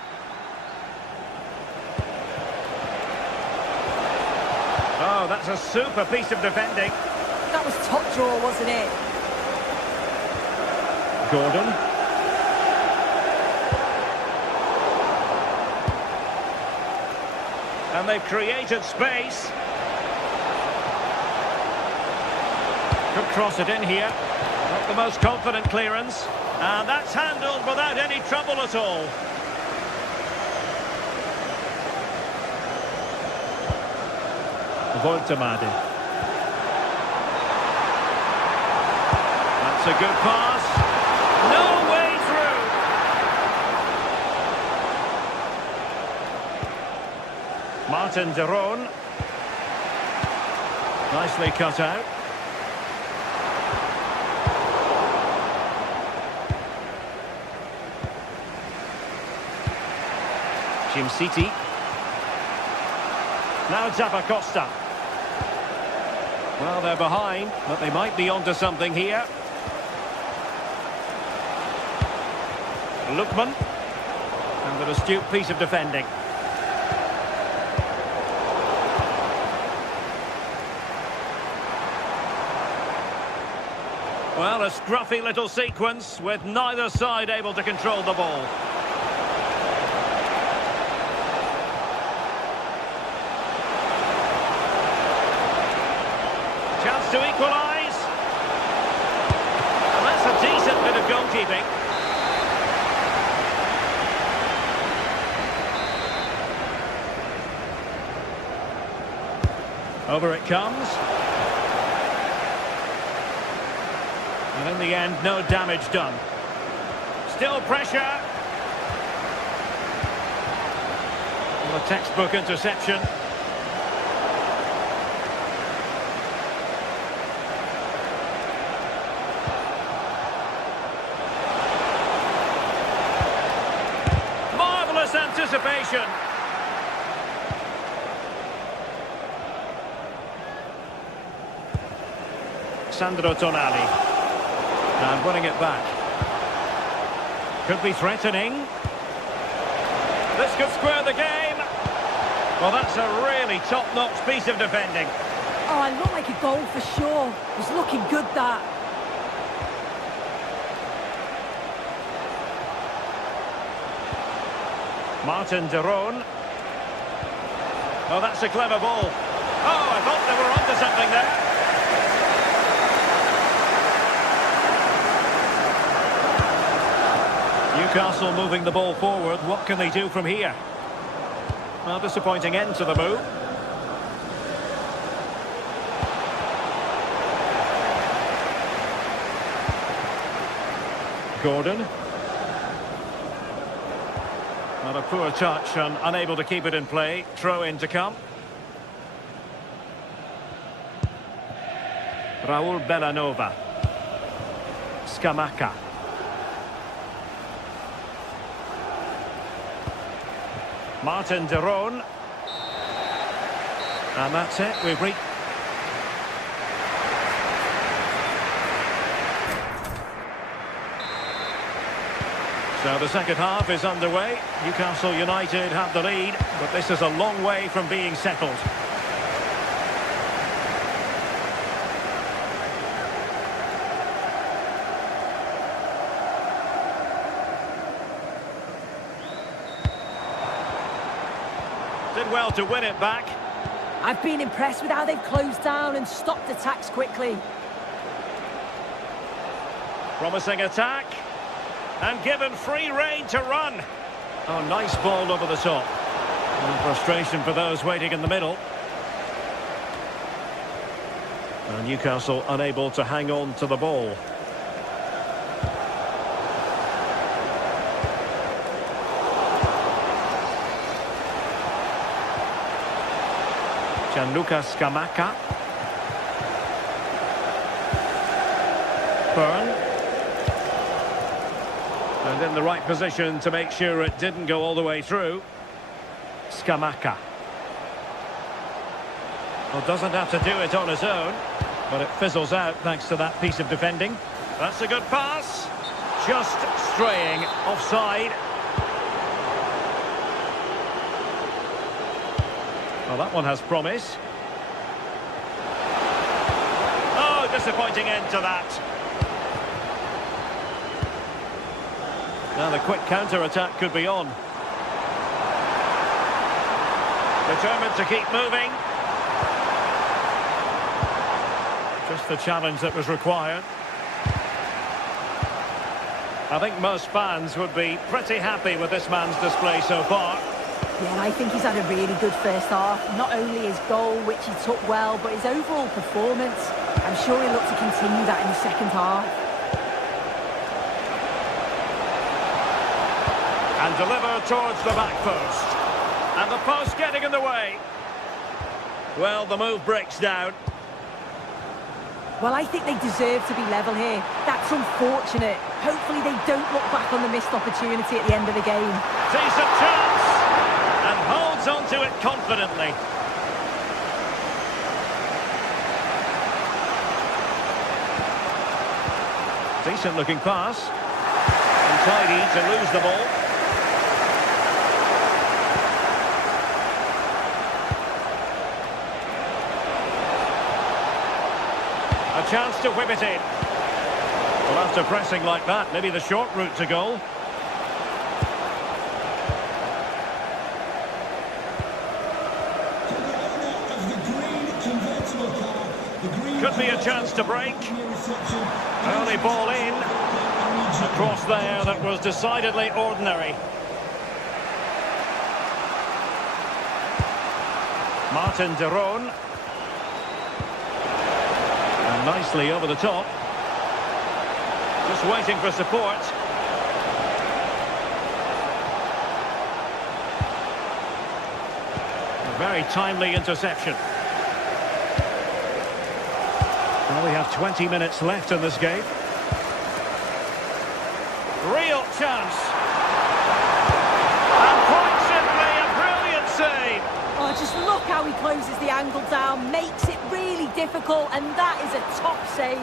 Oh, that's a super piece of defending. That was top draw, wasn't it? Gordon. And they've created space. Could cross it in here. Not the most confident clearance. And that's handled without any trouble at all. Voltemade. That's a good pass. No way through. Martin de Roon. Nicely cut out. City. Now Zappacosta. Well, they're behind, but they might be onto something here. Lookman. And an astute piece of defending. Well, a scruffy little sequence with neither side able to control the ball. Chance to equalise. And that's a decent bit of goalkeeping. Over it comes. And in the end, no damage done. Still pressure. Well, a textbook interception. Anticipation. Sandro Tonali. And winning it back. Could be threatening. This could square the game. Well, that's a really top-notch piece of defending. Oh, it looked like a goal for sure. It was looking good, that. Martin de Roon. Oh, that's a clever ball. Oh, I thought they were onto something there. Newcastle moving the ball forward. What can they do from here? Well, disappointing end to the move. Gordon. Not a poor touch and unable to keep it in play. Throw in to come. Raul Bellanova. Scamacca. Martin de Roon. And that's it, we've reached... So the second half is underway. Newcastle United have the lead, but this is a long way from being settled. Did well to win it back. I've been impressed with how they've closed down and stopped attacks quickly. Promising attack. And given free rein to run. Oh, nice ball over the top. And frustration for those waiting in the middle. And Newcastle unable to hang on to the ball. Gianluca Scamacca. Byrne. And in the right position to make sure it didn't go all the way through. Scamacca. Well, doesn't have to do it on his own, but it fizzles out thanks to that piece of defending. That's a good pass. Just straying offside. Well, that one has promise. Oh, disappointing end to that. Now the quick counter-attack could be on. Determined to keep moving. Just the challenge that was required. I think most fans would be pretty happy with this man's display so far. Yeah, I think he's had a really good first half. Not only his goal, which he took well, but his overall performance. I'm sure he'll look to continue that in the second half. And deliver towards the back post. And the post getting in the way. Well, the move breaks down. Well, I think they deserve to be level here. That's unfortunate. Hopefully they don't look back on the missed opportunity at the end of the game. Decent chance. And holds on to it confidently. Decent looking pass. Untidy to lose the ball. A chance to whip it in. Well, after pressing like that, maybe the short route to goal. Could be a chance to break. Early ball in. A cross there that was decidedly ordinary. Martin de Roon. And nicely over the top. Just waiting for support. A very timely interception. Well, we have 20 minutes left in this game. Real chance. And quite simply a brilliant save. Oh, just look how he closes the angle down, makes it really difficult, and that is a top save.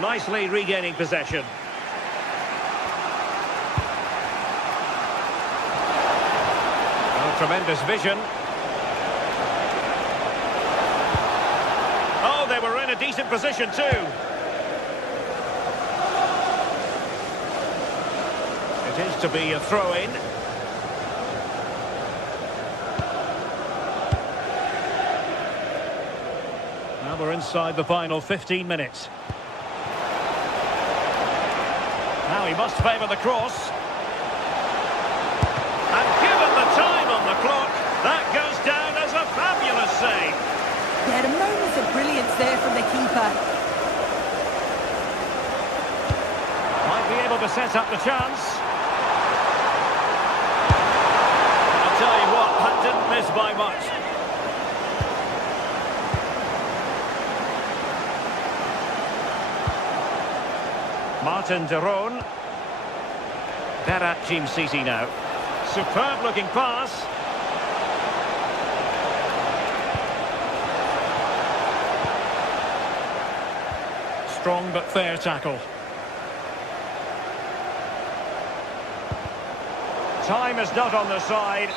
Nicely regaining possession. Oh, tremendous vision. Oh, they were in a decent position too. It is to be a throw-in. Now we're inside the final 15 minutes. Now he must favour the cross. And given the time on the clock, that goes down as a fabulous save. Yeah, the moments of brilliance there from the keeper. Might be able to set up the chance. I'll tell you what, that didn't miss by much. Martin de Roon. Berat Jim Sisi now. Superb looking pass. Strong but fair tackle. Time is not on their side.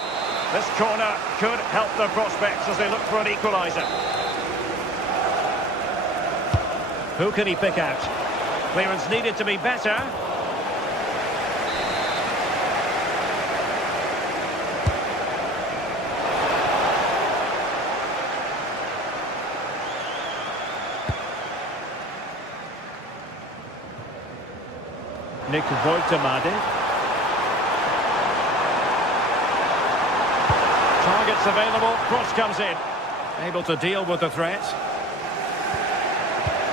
This corner could help their prospects as they look for an equaliser. Who can he pick out? Clearance needed to be better. Nick Voitemade. Targets available, cross comes in. Able to deal with the threat.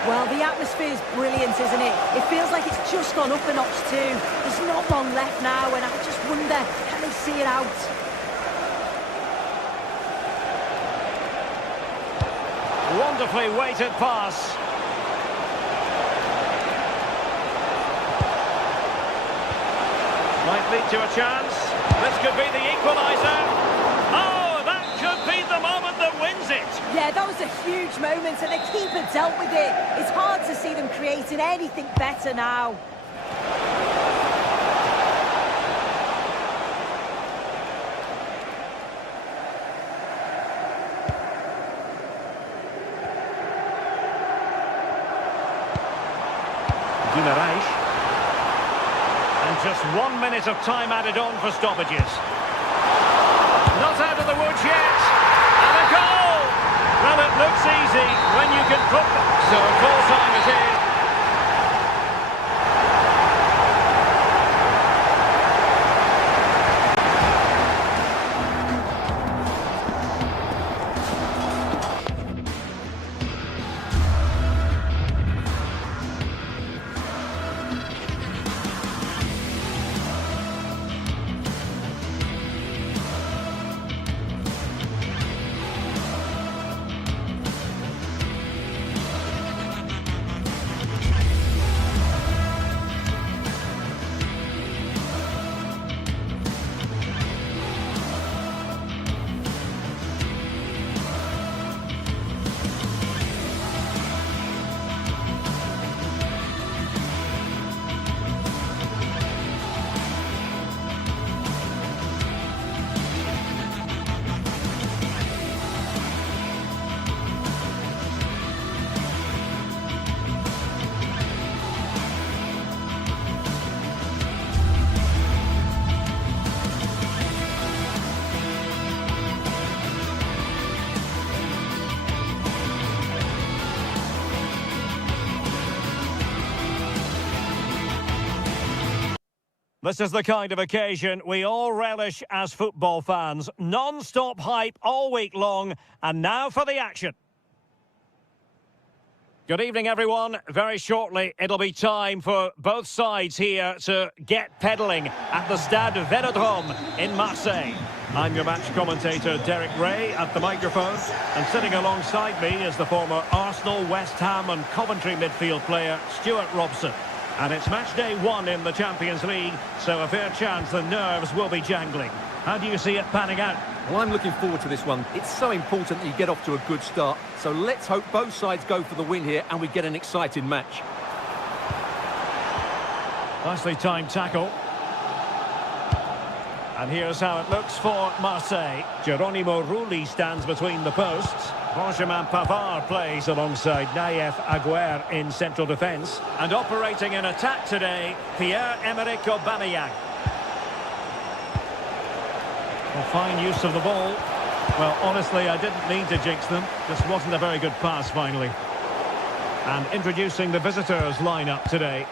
Well, the atmosphere is brilliant, isn't it? It feels like it's just gone up a notch too. There's not long left now, and I just wonder, can they see it out? Wonderfully weighted pass. Might lead to a chance. This could be the equaliser. Oh, that could be the moment that wins it. Yeah, that was a huge moment, and the keeper dealt with it. It's hard to see them creating anything better now. Guimaraes. And just 1 minute of time added on for stoppages. Not out of the woods yet. And a goal! Well, it looks easy when you can put... So full time it is. This is the kind of occasion we all relish as football fans. Non-stop hype all week long, and now for the action. Good evening, everyone. Very shortly, it'll be time for both sides here to get pedalling at the Stade Vélodrome in Marseille. I'm your match commentator, Derek Ray, at the microphone. And sitting alongside me is the former Arsenal, West Ham and Coventry midfield player, Stuart Robson. And it's match day 1 in the Champions League, so a fair chance the nerves will be jangling. How do you see it panning out? Well, I'm looking forward to this one. It's so important that you get off to a good start. So let's hope both sides go for the win here and we get an exciting match. Nicely timed tackle. And here's how it looks for Marseille. Geronimo Rulli stands between the posts. Benjamin Pavard plays alongside Naïef Aguerd in central defence. And operating in attack today, Pierre-Emerick Aubameyang. Well, fine use of the ball. Well, honestly, I didn't mean to jinx them. Just wasn't a very good pass, finally. And introducing the visitors' lineup today.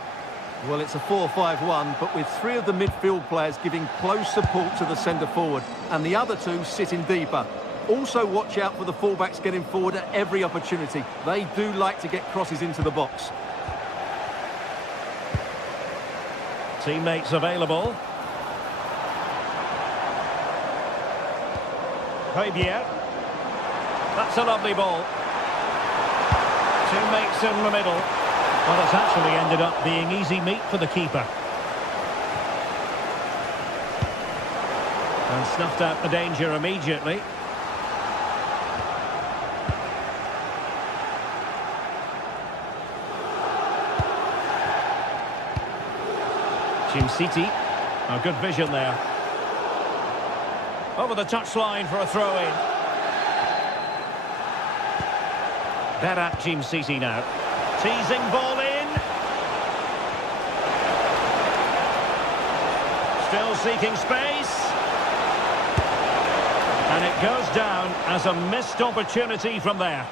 Well, it's a 4-5-1, but with 3 of the midfield players giving close support to the centre-forward, and the other 2 sitting deeper. Also watch out for the fullbacks getting forward at every opportunity. They do like to get crosses into the box. Teammates available. Javier. That's a lovely ball. Teammates in the middle. Well, it's actually ended up being easy meat for the keeper. And snuffed out the danger immediately. City. Oh, good vision there. Over the touchline for a throw-in. Berat City now. Teasing ball in. Still seeking space. And it goes down as a missed opportunity from there.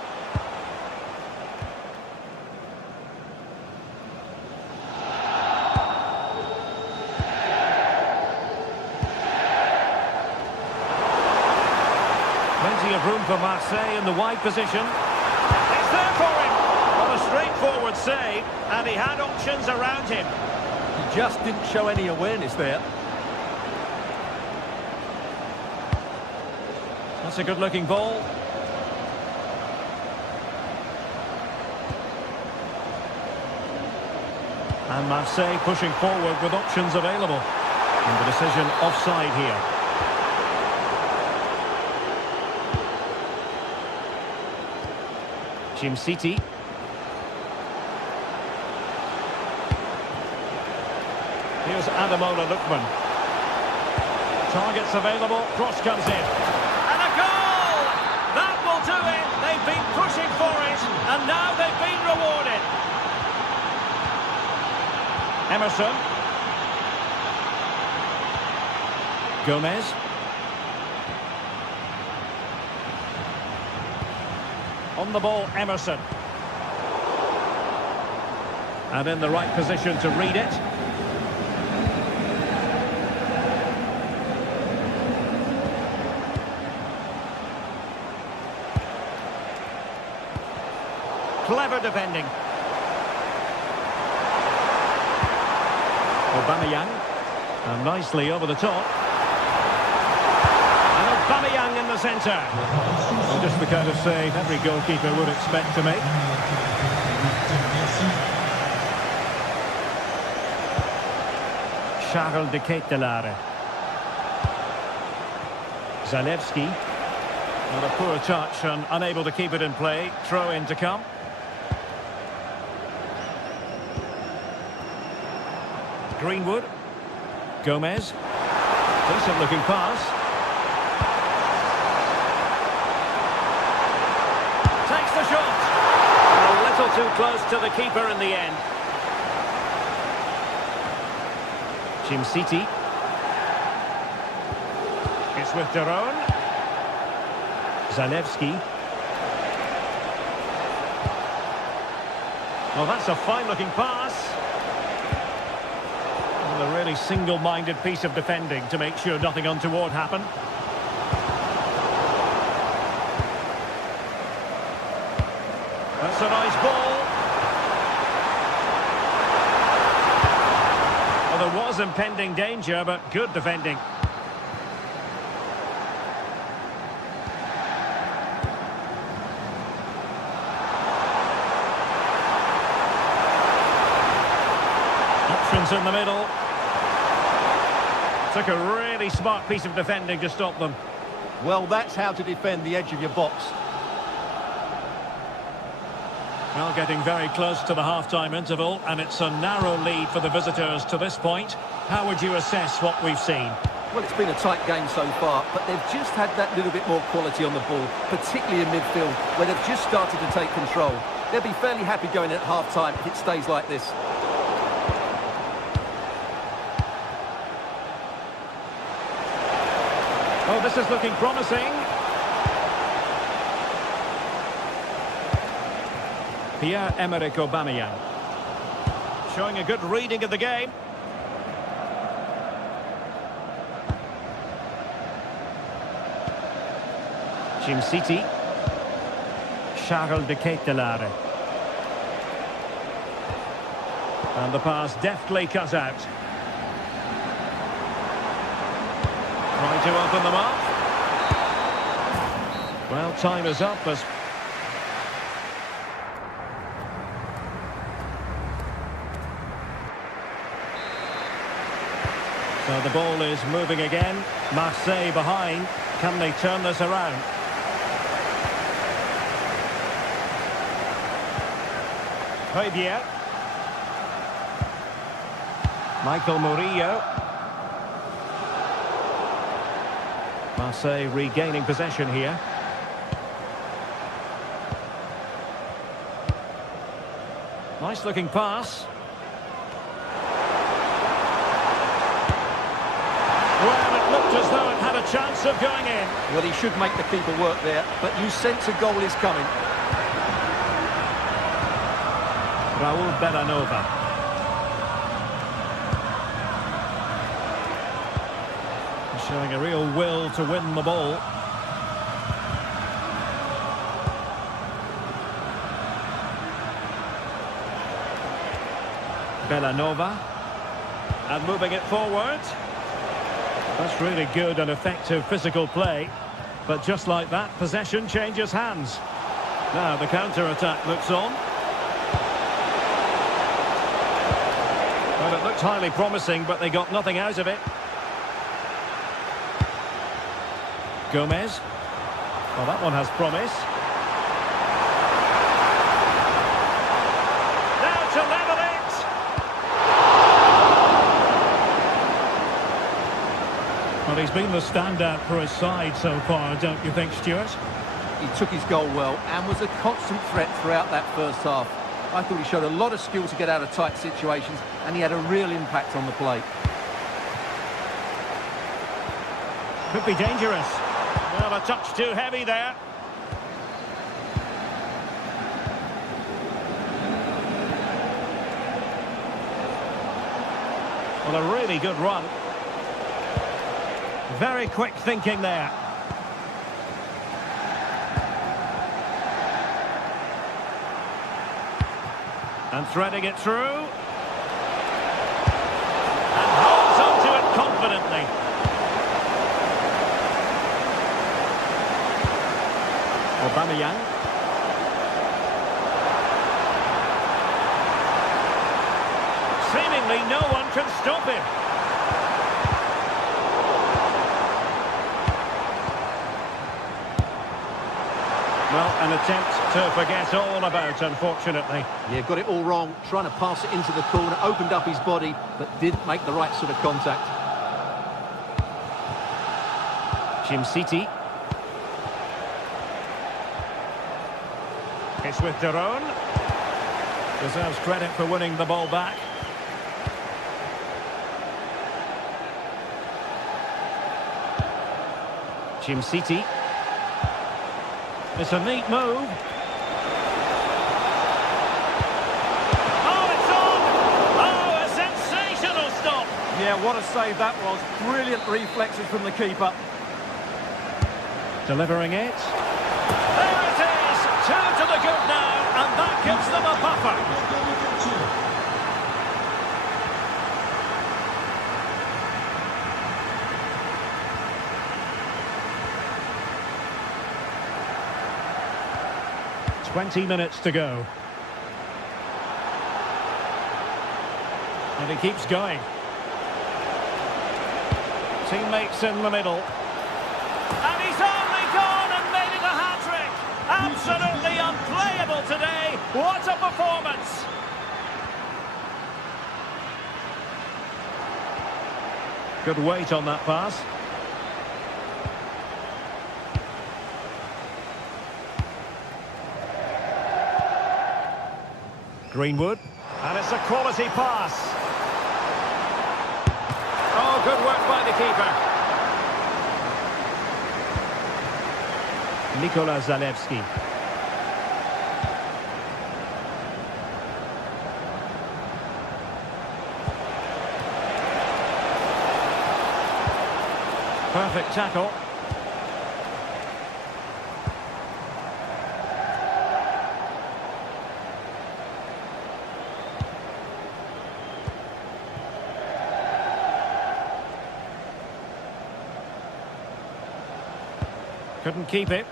Plenty of room for Marseille in the wide position. It's there for him! Well, a straightforward save, and he had options around him. He just didn't show any awareness there. That's a good-looking ball. And Marseille pushing forward with options available. And the decision offside here. City. Here's Ademola Lookman. Targets available, cross comes in. And a goal! That will do it! They've been pushing for it, and now they've been rewarded. Emerson. Gomez. On the ball, Emerson. And in the right position to read it. Clever defending. Aubameyang. And nicely over the top. And Aubameyang in the centre. Well, just the kind of save every goalkeeper would expect to make. Charles de Ketelaere. Zalewski. Not a poor touch and unable to keep it in play. Throw in to come. Greenwood. Gomez. Decent looking pass. Takes the shot. A little too close to the keeper in the end. City. It's with Daron. Zalewski. Well, that's a fine-looking pass. And a really single-minded piece of defending to make sure nothing untoward happened. That's a nice ball. Well, there was impending danger, but good defending. Options in the middle. Took a really smart piece of defending to stop them. Well, that's how to defend the edge of your box. Well, getting very close to the half-time interval, and it's a narrow lead for the visitors to this point. How would you assess what we've seen? Well, it's been a tight game so far, but they've just had that little bit more quality on the ball, particularly in midfield, where they've just started to take control. They'll be fairly happy going at half-time if it stays like this. Oh, this is looking promising. Pierre-Emerick Aubameyang. Showing a good reading of the game. City. Charles de Ketelaere. And the pass deftly cut out. Trying to open them up. Well, time is up as... So the ball is moving again. Marseille behind. Can they turn this around? Javier. Michael Murillo. Marseille regaining possession here. Nice looking pass. Well, it looked as though it had a chance of going in. Well, he should make the keeper work there, but you sense a goal is coming. Raul Bellanova. Showing a real will to win the ball. Bellanova. And moving it forward. That's really good and effective physical play. But just like that, possession changes hands. Now the counter-attack looks on. Well, it looked highly promising, but they got nothing out of it. Gomez. Well, that one has promise. Now to level it. Well, he's been the standout for his side so far, don't you think, Stuart? He took his goal well and was a constant threat throughout that first half. I thought he showed a lot of skill to get out of tight situations, and he had a real impact on the play. Could be dangerous. Well, a touch too heavy there. Well, a really good run. Very quick thinking there. And threading it through. And holds onto it confidently. Aubameyang. Seemingly no one can stop him. Well, an attempt to forget all about, unfortunately. Yeah, got it all wrong, trying to pass it into the corner, opened up his body, but didn't make the right sort of contact. Jim City. It's with Daron. Deserves credit for winning the ball back. Jim City. It's a neat move. Oh, it's on! Oh, a sensational stop! Yeah, what a save that was. Brilliant reflexes from the keeper. Delivering it. There it is! 2 to the good now, and that gives them a buffer. "20 minutes to go. And he keeps going. Teammates in the middle. And he's only gone and made it a hat-trick! Absolutely unplayable today. What a performance! Good weight on that pass. Greenwood. And it's a quality pass. Oh, good work by the keeper. Nikola Zalewski. Perfect tackle. Couldn't keep it.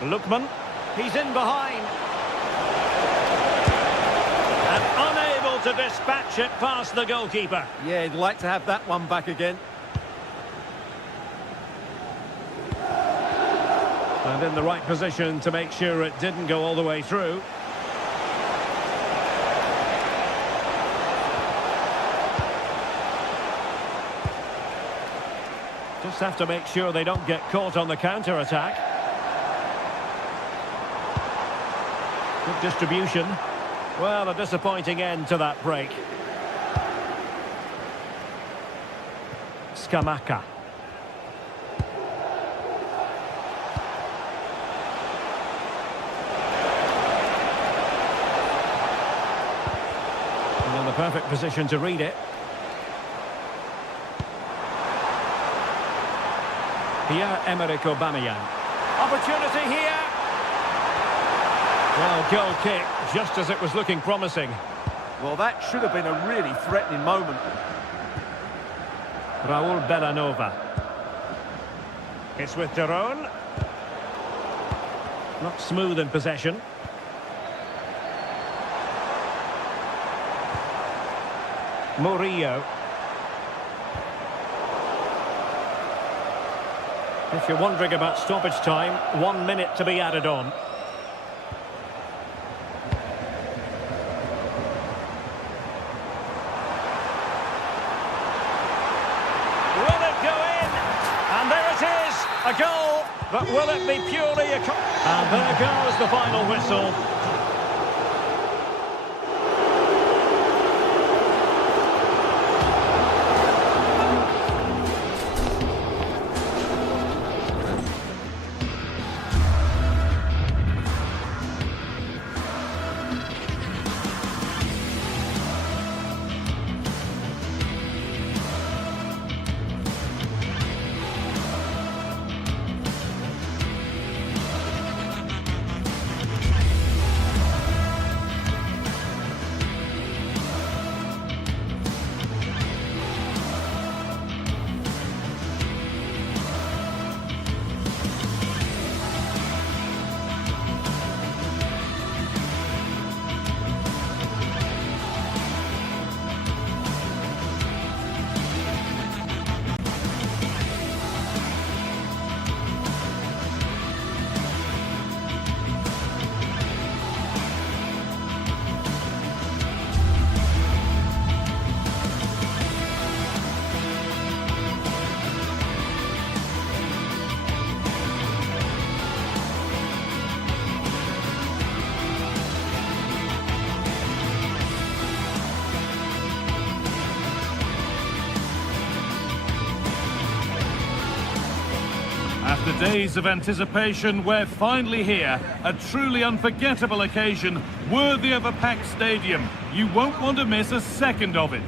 Lookman. He's in behind. able to dispatch it past the goalkeeper. Yeah, he'd like to have that one back again. And in the right position to make sure it didn't go all the way through. Just have to make sure they don't get caught on the counter-attack. Good distribution. Well, a disappointing end to that break. Scamacca. And in the perfect position to read it. Pierre-Emerick Aubameyang. Opportunity here. Well, goal kick, just as it was looking promising. Well, that should have been a really threatening moment. Raul Bellanova. It's with Daron. Not smooth in possession. Murillo. If you're wondering about stoppage time, 1 minute to be added on. Will it go in? And there it is, a goal. But will it be purely a... And there goes the final whistle. After days of anticipation, we're finally here. A truly unforgettable occasion, worthy of a packed stadium. You won't want to miss a second of it.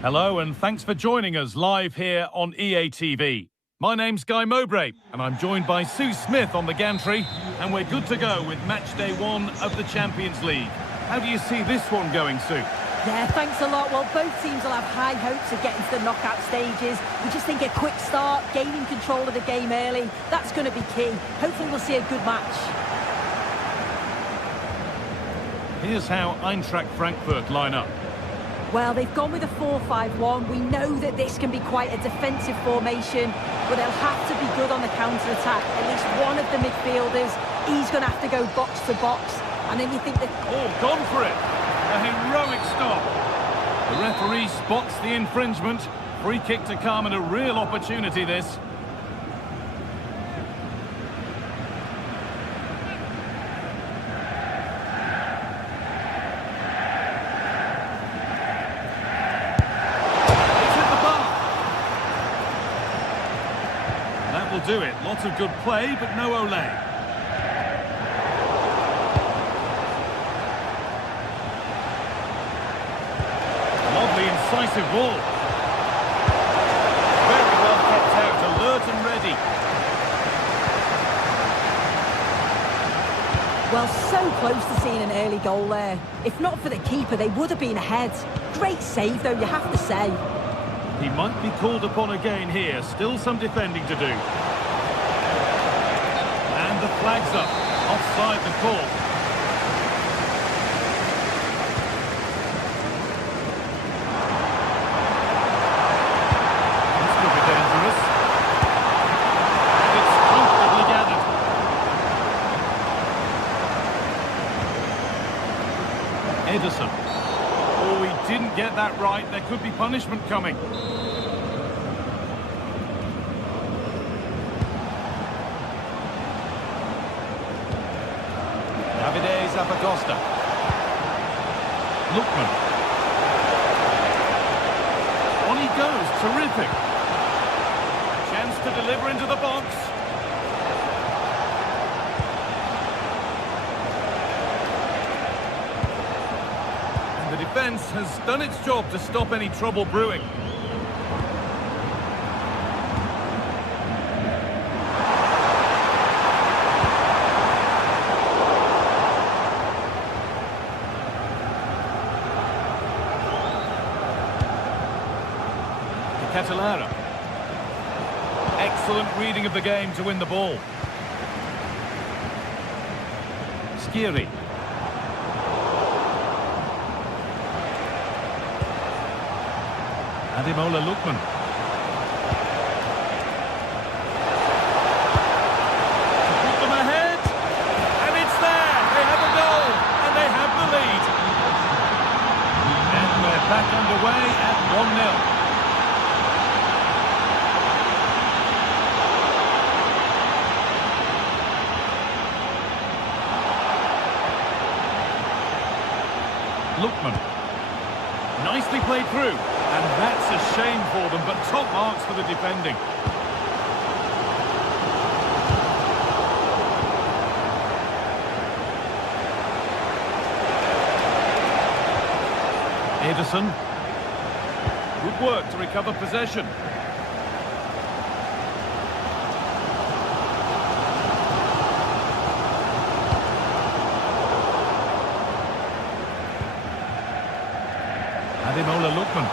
Hello, and thanks for joining us live here on EA TV. My name's Guy Mowbray, and I'm joined by Sue Smith on the gantry, and we're good to go with match day 1 of the Champions League. How do you see this one going, Sue? Yeah, thanks a lot. Well, both teams will have high hopes of getting to the knockout stages. We just think a quick start, gaining control of the game early, that's going to be key. Hopefully we'll see a good match. Here's how Eintracht Frankfurt line up. Well, they've gone with a 4-5-1. We know that this can be quite a defensive formation, but they'll have to be good on the counter-attack. At least one of the midfielders, he's going to have to go box to box. And then you think that... Oh, gone for it! A heroic stop. The referee spots the infringement. Free kick to come, and a real opportunity this. It's hit the bar. That will do it. Lots of good play, but no Olé. Incisive ball. Very well kept out, alert and ready. Well, so close to seeing an early goal there. If not for the keeper, they would have been ahead. Great save, though, you have to say. He might be called upon again here. Still some defending to do. And the flag's up. Offside the call. Ederson. Oh, he didn't get that right. There could be punishment coming. Davide Zappacosta. Lookman. On he goes. Terrific. Chance to deliver into the box. And the defence has done its job to stop any trouble brewing. Catalara. Excellent reading of the game to win the ball. Skiri. Ademola Lookman. Put them ahead. And it's there. They have a goal. And they have the lead. And we're back underway at 1-0. Lookman. Nicely played through. And that's a shame for them, but top marks for the defending. Ederson. Good work to recover possession. Ademola Lookman.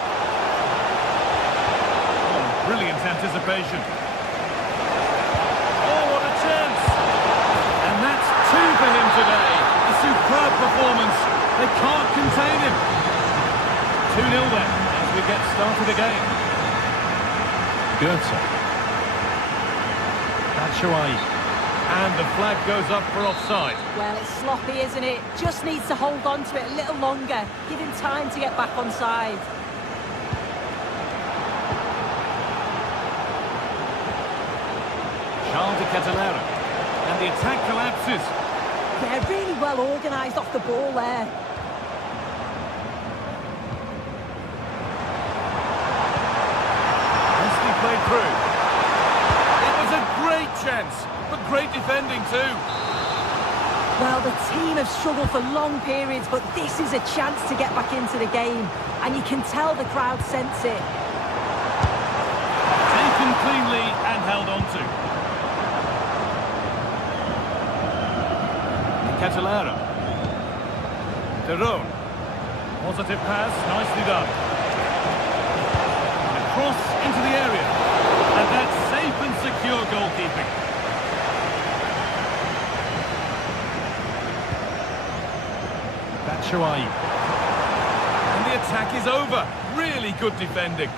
Oh, brilliant anticipation. Oh, what a chance! And that's 2 for him today. A superb performance. They can't contain him. 2-0 then, as we get started again. Goetze. Batshuayi. And the flag goes up for offside. Well, it's sloppy, isn't it? Just needs to hold on to it a little longer. Give him time to get back on side. Charles de Catalara. And the attack collapses. Yeah, really well organised off the ball there. Nicely played through. It was a great chance, but great defending too. Well, the team have struggled for long periods, but this is a chance to get back into the game. And you can tell the crowd sense it. Taken cleanly and held on to. Catalara. Terone. Positive pass, nicely done. And a cross into the area. And that's safe and secure goalkeeping. Batshuayi. And the attack is over. Really good defending.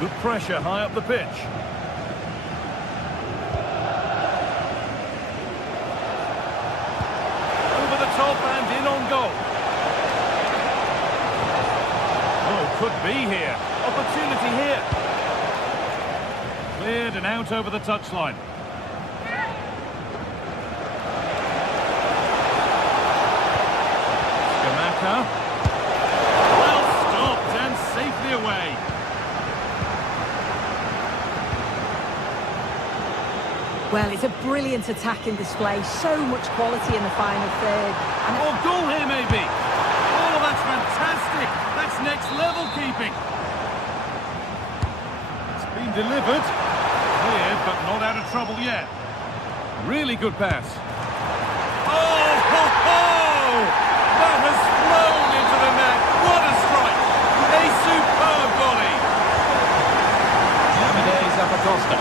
Good pressure high up the pitch. Over the top and in on goal. Oh, could be here. Opportunity here. Cleared and out over the touchline. Well stopped and safely away. Well, it's a brilliant attacking display. So much quality in the final third. And oh, goal here maybe. Oh, that's fantastic. That's next level keeping. It's been delivered. Cleared, but not out of trouble yet. Really good pass. Oh, ho, ho! That has flown into the net. What a strike! A superb volley. Davide Zappacosta.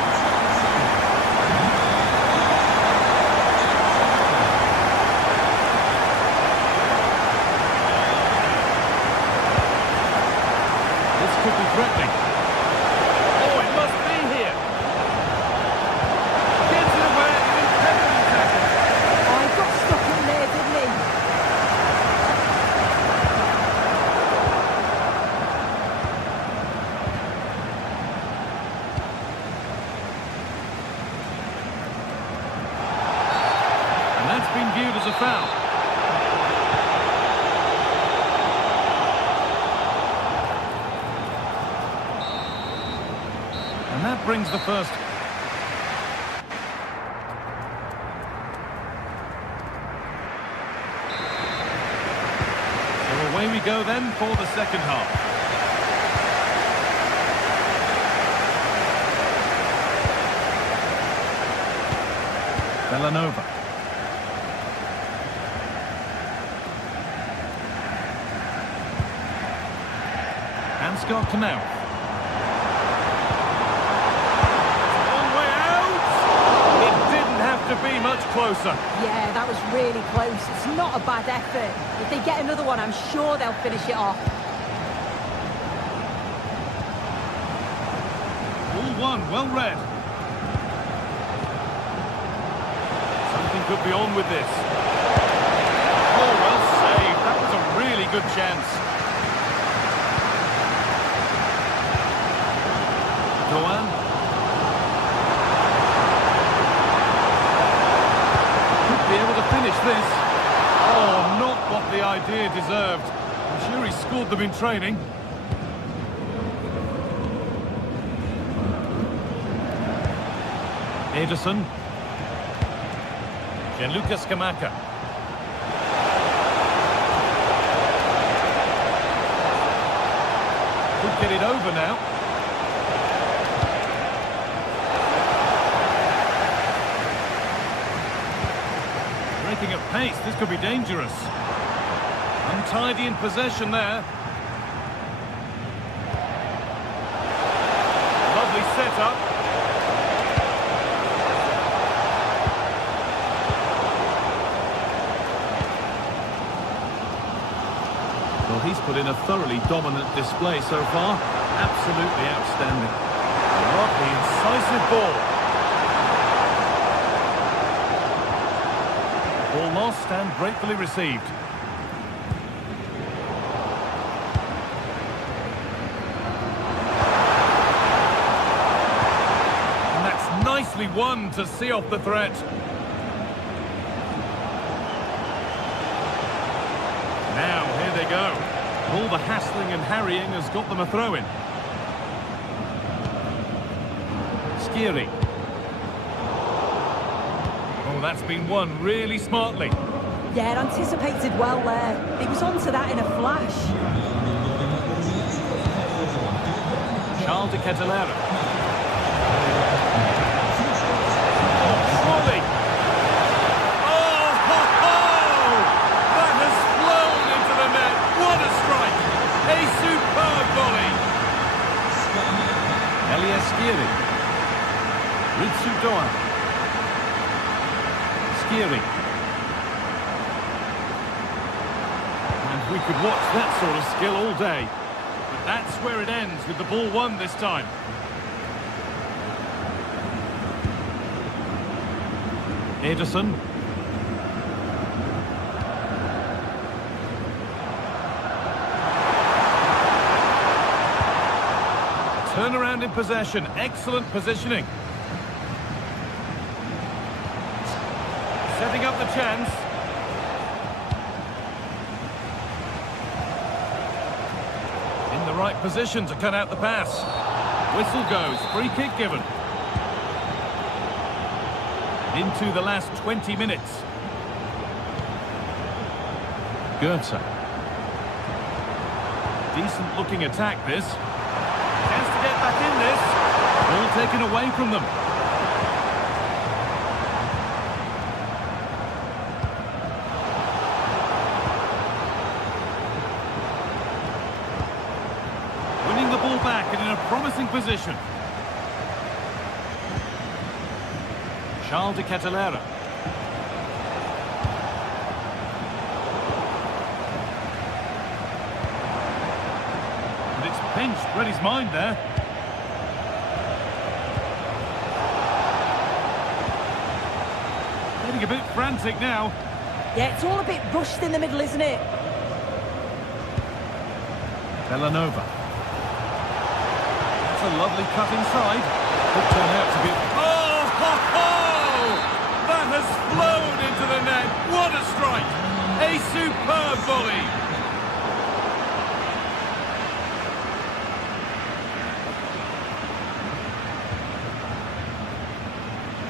This could be threatening. Oh, it must be here. Gets it away. Impeccable tackle. oh, he got stuck in there, didn't he? brings the first. So away we go then for the second half. Villanova. Ansgar Canal. Long way out! It didn't have to be much closer. Yeah, that was really close. It's not a bad effort. If they get another one, I'm sure they'll finish it off. All one, well read. Something could be on with this. Oh, well saved. That was a really good chance. Doan. Could be able to finish this. Oh, not what the idea deserved. I'm sure he scored them in training. Ederson. Gianluca Scamacca. Could get it over now. Breaking at pace, this could be dangerous. Untidy in possession there. Lovely setup. Well, he's put in a thoroughly dominant display so far. Absolutely outstanding. Lovely, incisive ball. Ball lost and gratefully received. And that's nicely won to see off the threat. Now, here they go. All the hassling and harrying has got them a throw-in. Skiri. Oh, that's been won really smartly. Yeah, anticipated well there. He was onto that in a flash. Charles de Ketelera. Oh, surely. Oh, ho, ho! That has flown into the net. What a strike! A superb volley. Elias Skiri. Ritsu Doan. Skiri. And we could watch that sort of skill all day. But that's where it ends, with the ball won this time. Ederson. Turnaround in possession. Excellent positioning. Setting up the chance. In the right position to cut out the pass. Whistle goes. Free kick given. Into the last 20 minutes. Goethe. Decent looking attack this. Chance to get back in this. Ball taken away from them. Winning the ball back and in a promising position. Charles de Ketelera. And it's pinched, read his mind there. Getting a bit frantic now. Yeah, it's all a bit rushed in the middle, isn't it? Villanova. That's a lovely cut inside. Could turn out to be... Oh, ho, ho! That has flown into the net. What a strike! A superb volley.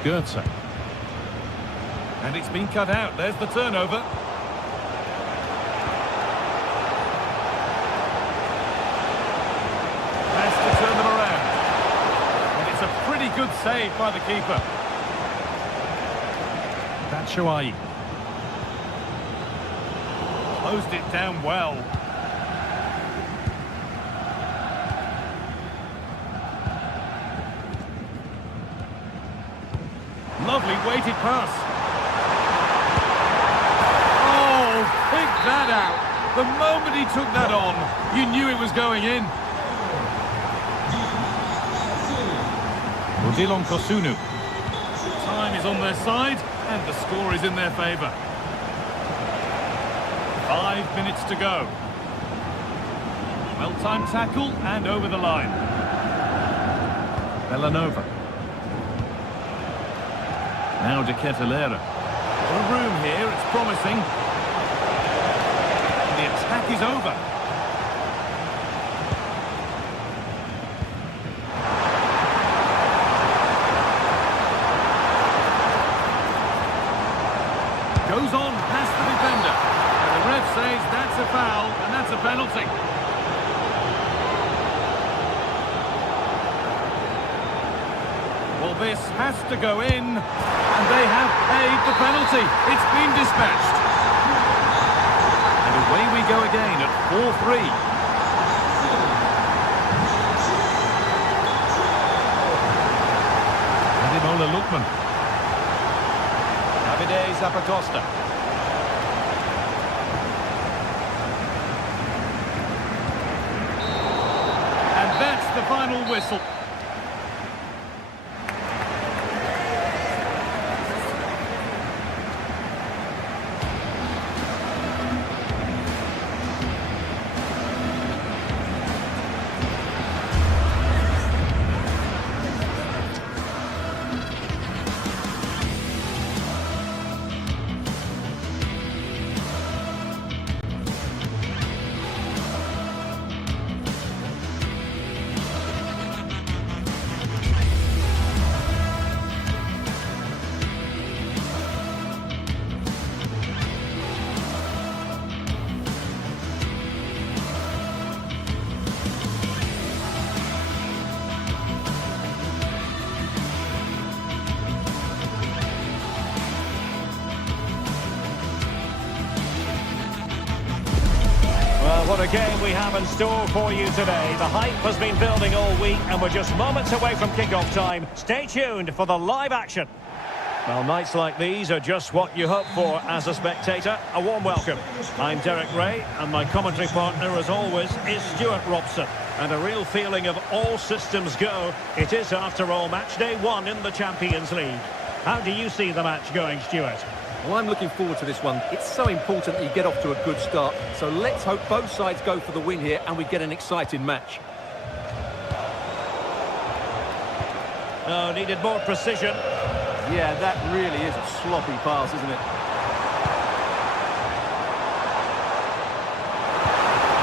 Goetze. And it's been cut out. There's the turnover. Has to turn them around. And it's a pretty good save by the keeper. Batshuayi. Closed it down well. Lovely weighted pass. Oh, pick that out. The moment he took that on, you knew it was going in. Odilon Kosunu. Time is on their side, and the score is in their favour. 5 minutes to go. Well-timed tackle and over the line. Villanova. Now De Ketelaere. Little room here, it's promising. The attack is over. Goes on past the defender. And the ref says that's a foul and that's a penalty. Well, this has to go in. And they have paid the penalty. It's been dispatched. And away we go again at 4-3. Ademola Lookman. Davide Zappacosta. And that's the final whistle. What a game we have in store for you today. The hype has been building all week and we're just moments away from kick-off time. Stay tuned for the live action. Well, nights like these are just what you hope for as a spectator. A warm welcome. I'm Derek Ray and my commentary partner, as always, is Stuart Robson. And a real feeling of all systems go. It is, after all, match day 1 in the Champions League. How do you see the match going, Stuart? Well, I'm looking forward to this one. It's so important that you get off to a good start. So let's hope both sides go for the win here and we get an exciting match. Oh, needed more precision. Yeah, that really is a sloppy pass, isn't it?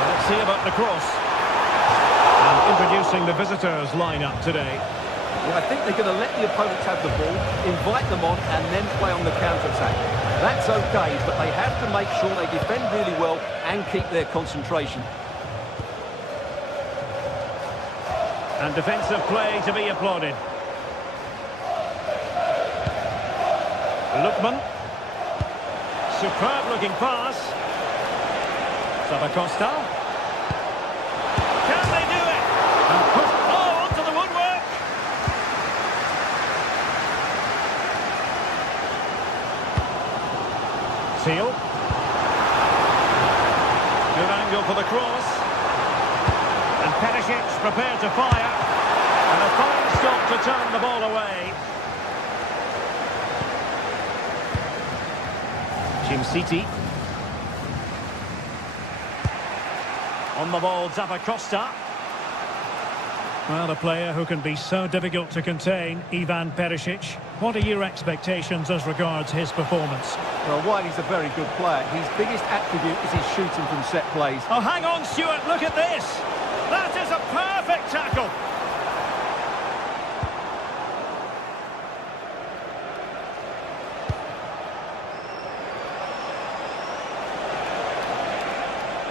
Let's see about the cross. And introducing the visitors lineup today. Well, I think they're going to let the opponents have the ball, invite them on, and then play on the counter-attack. That's okay, but they have to make sure they defend really well and keep their concentration. And defensive play to be applauded. Lookman. Superb-looking pass. Zappacosta. Can they do it? And put onto the woodwork. Seal. Good angle for the cross. And Perisic prepared to fire. And a fine stop to turn the ball away. City. On the ball, Zappacosta. Well, a player who can be so difficult to contain, Ivan Perisic. What are your expectations as regards his performance? Well, while he's a very good player, his biggest attribute is his shooting from set plays. Oh, hang on, Stuart, look at this! That is a perfect tackle!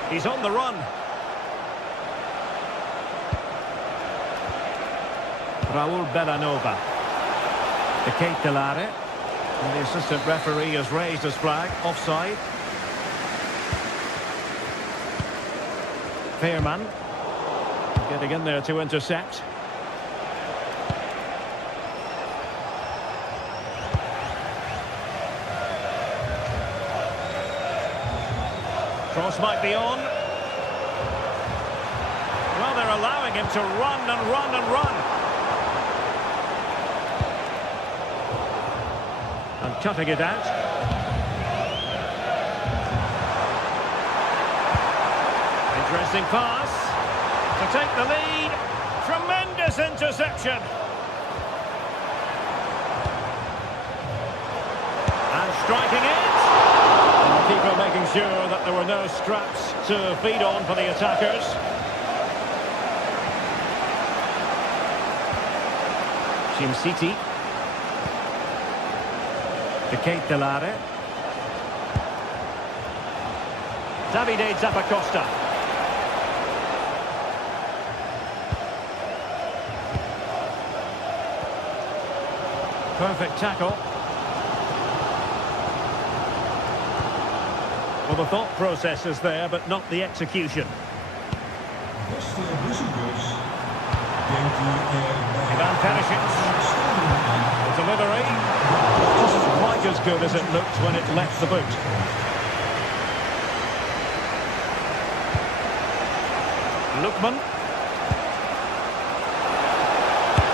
He's on the run. Raul Bellanova. The Kate Delare. And the assistant referee has raised his flag. Offside. Fairman. Getting in there to intercept. Cross might be on. Well, they're allowing him to run and run and run. And cutting it out. Interesting pass to take the lead. Tremendous interception. And striking it. And the keeper making sure that there were no straps to feed on for the attackers. Jim City. The Kate Delare. Davide Zappacosta. Perfect tackle. Well, the thought process is there, but not the execution. Ivan Perisic. The delivery. Wasn't quite as good as it looked when it left the boot. Lookman.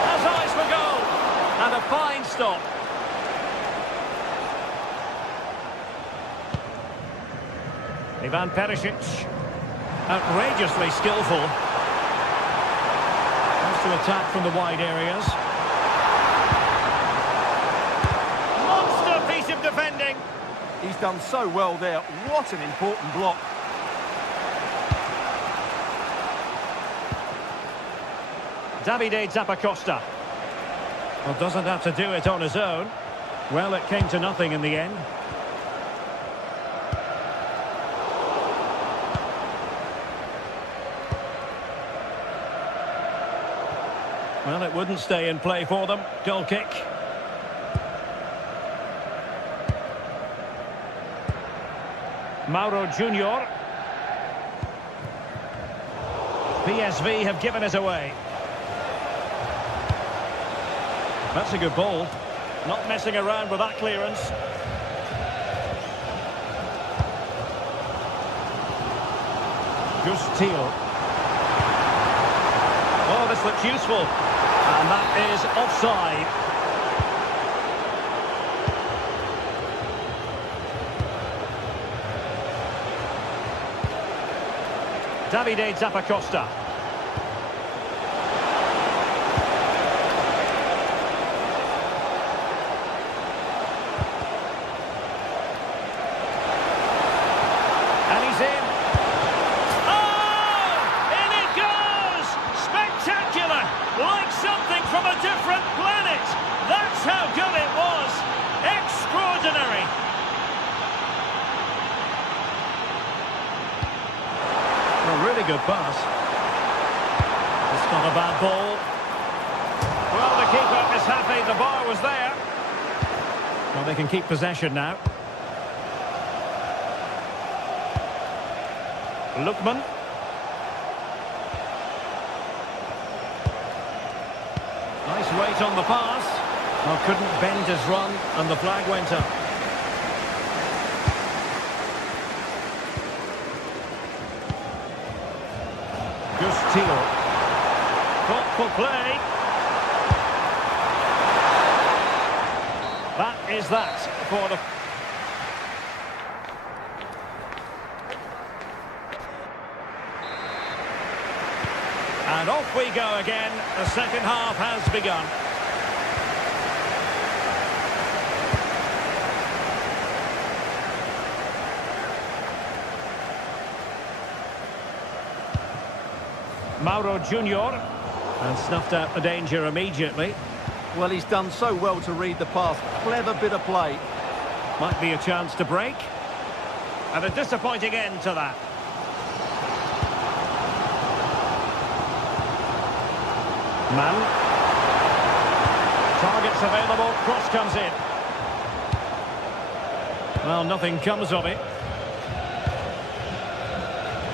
Has eyes for goal. And a fine stop. Ivan Perisic. Outrageously skillful. Has to attack from the wide areas. Monster piece of defending. He's done so well there. What an important block. Davide Zappacosta. Well, doesn't have to do it on his own. Well, it came to nothing in the end. Well, it wouldn't stay in play for them. Goal kick. Mauro Junior. PSV have given it away. That's a good ball. Not messing around with that clearance. Just Thiel. Oh, this looks useful. And that is offside. Davide Zappacosta. And he's in. Oh! In it goes! Spectacular! Like something from a different planet. That's how good it was. Extraordinary. A really good pass. It's not a bad ball. Well, the keeper is happy the bar was there. Well, they can keep possession now. Lookman. Nice weight on the pass. Well, couldn't bend his run, and the flag went up. Just Thiel. Thoughtful play. That is that for the... And off we go again. The second half has begun. Mauro Junior. And snuffed out the danger immediately. Well, he's done so well to read the pass. Clever bit of play. Might be a chance to break. And a disappointing end to that. Man. Targets available, cross comes in. Well, nothing comes of it.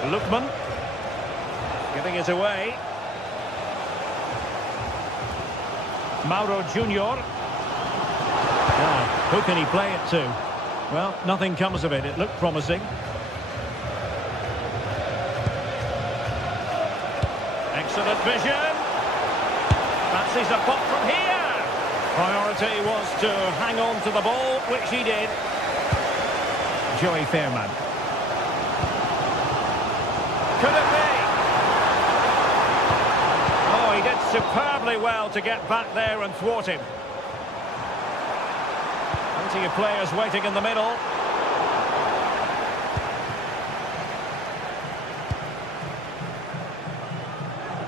Lookman. Giving it away. Mauro Junior. Now, who can he play it to? Well, nothing comes of it. It looked promising. Excellent vision. Fancies a pop from here. Priority was to hang on to the ball, which he did. Joey Fairman. Could it be? Oh, he did superbly well to get back there and thwart him. Plenty of players waiting in the middle.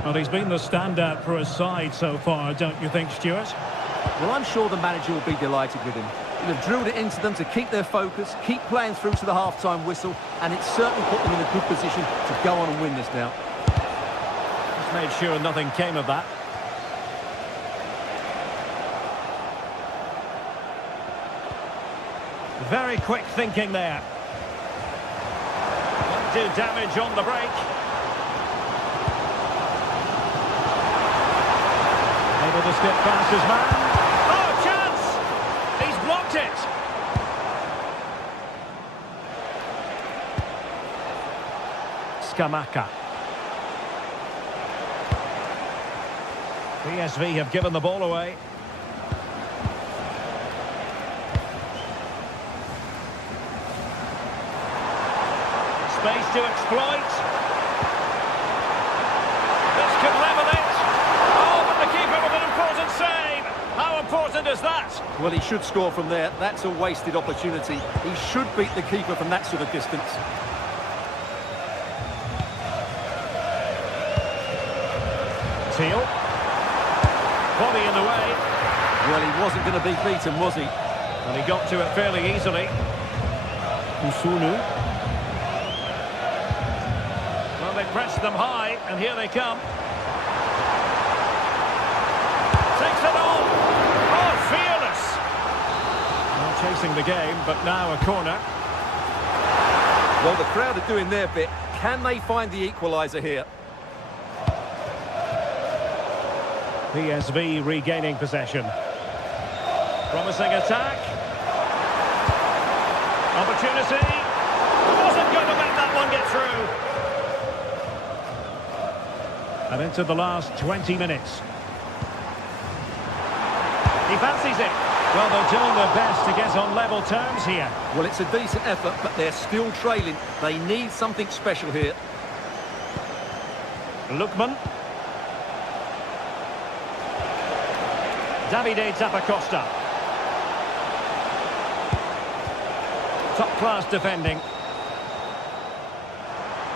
Well, he's been the standout for his side so far, don't you think, Stuart? Well, I'm sure the manager will be delighted with him. He'll have drilled it into them to keep their focus, keep playing through to the half-time whistle, and it's certainly put them in a good position to go on and win this now. Just made sure nothing came of that. Very quick thinking there. Won't do damage on the break. Able to skip past his man. Oh, chance! He's blocked it. Scamacca. PSV have given the ball away. Space to exploit. This could level it. Oh, but the keeper with an important save. How important is that? Well, he should score from there. That's a wasted opportunity. He should beat the keeper from that sort of distance. Teal. Body in the way. Well, he wasn't going to be beaten, was he? And he got to it fairly easily. Usunu. Well, they pressed them high, and here they come. Takes it on. Oh, fearless. Well, chasing the game, but now a corner. Well, the crowd are doing their bit. Can they find the equaliser here? PSV regaining possession. Promising attack. Opportunity. Wasn't going to let that one get through. And into the last 20 minutes. He fancies it. Well, they're doing their best to get on level terms here. Well, it's a decent effort, but they're still trailing. They need something special here. Lookman. Davide Zappacosta. Top-class defending.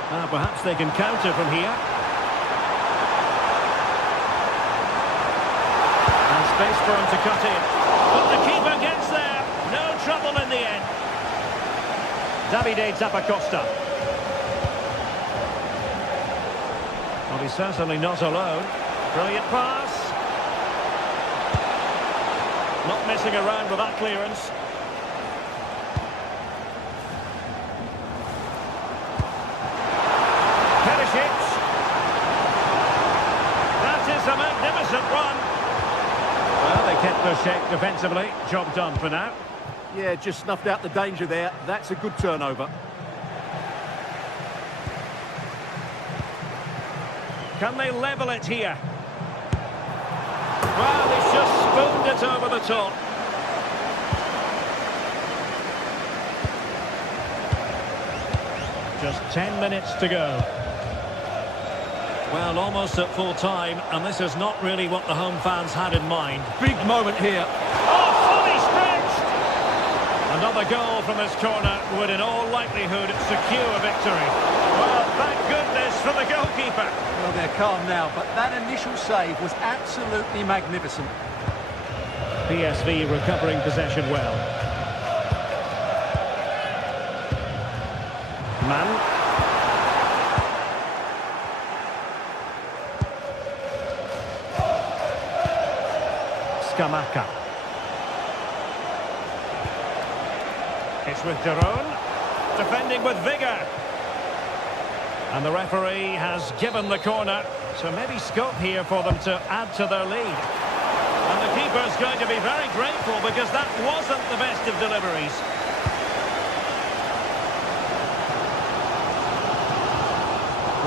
Now perhaps they can counter from here. And space for him to cut in. But the keeper gets there. No trouble in the end. Davide Zappacosta. Well, he's certainly not alone. Brilliant pass. Not messing around with that clearance. Perisic. That is a magnificent run. Well, they kept their shape defensively. Job done for now. Yeah, just snuffed out the danger there. That's a good turnover. Can they level it here? Well, he's just spooned it over the top. Just 10 minutes to go. Well, almost at full time, and this is not really what the home fans had in mind. Big moment here. Oh, fully stretched! Another goal from this corner would in all likelihood secure victory. Well, thank goodness for the goalkeeper. Well, they're calm now, but that initial save was absolutely magnificent. PSV recovering possession well. Man. Scamacca. It's with Daron, defending with vigour. And the referee has given the corner, so maybe scope here for them to add to their lead. And the keeper's going to be very grateful because that wasn't the best of deliveries.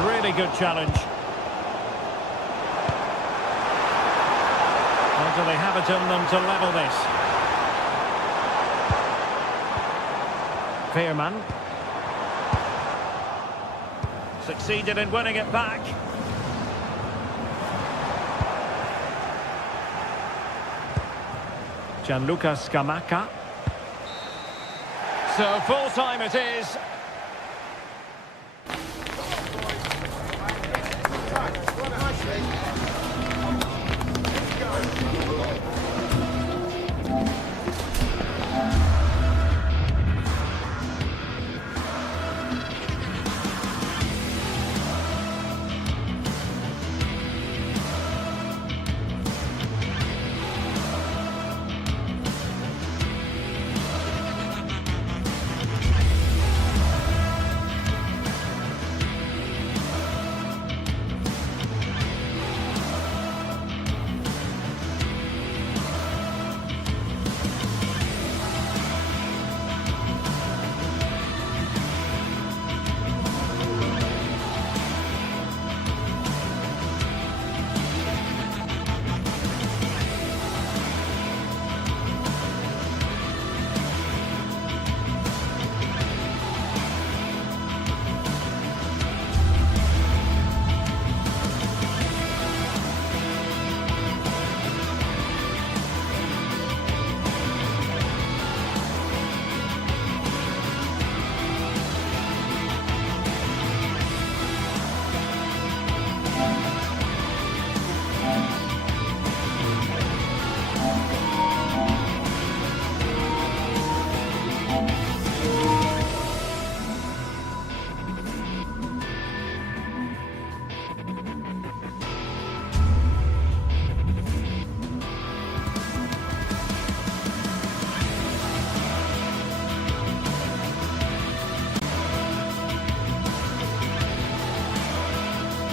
Really good challenge. Or do they have it in them to level this? Veerman. Succeeded in winning it back. Gianluca Scamacca. So full time it is.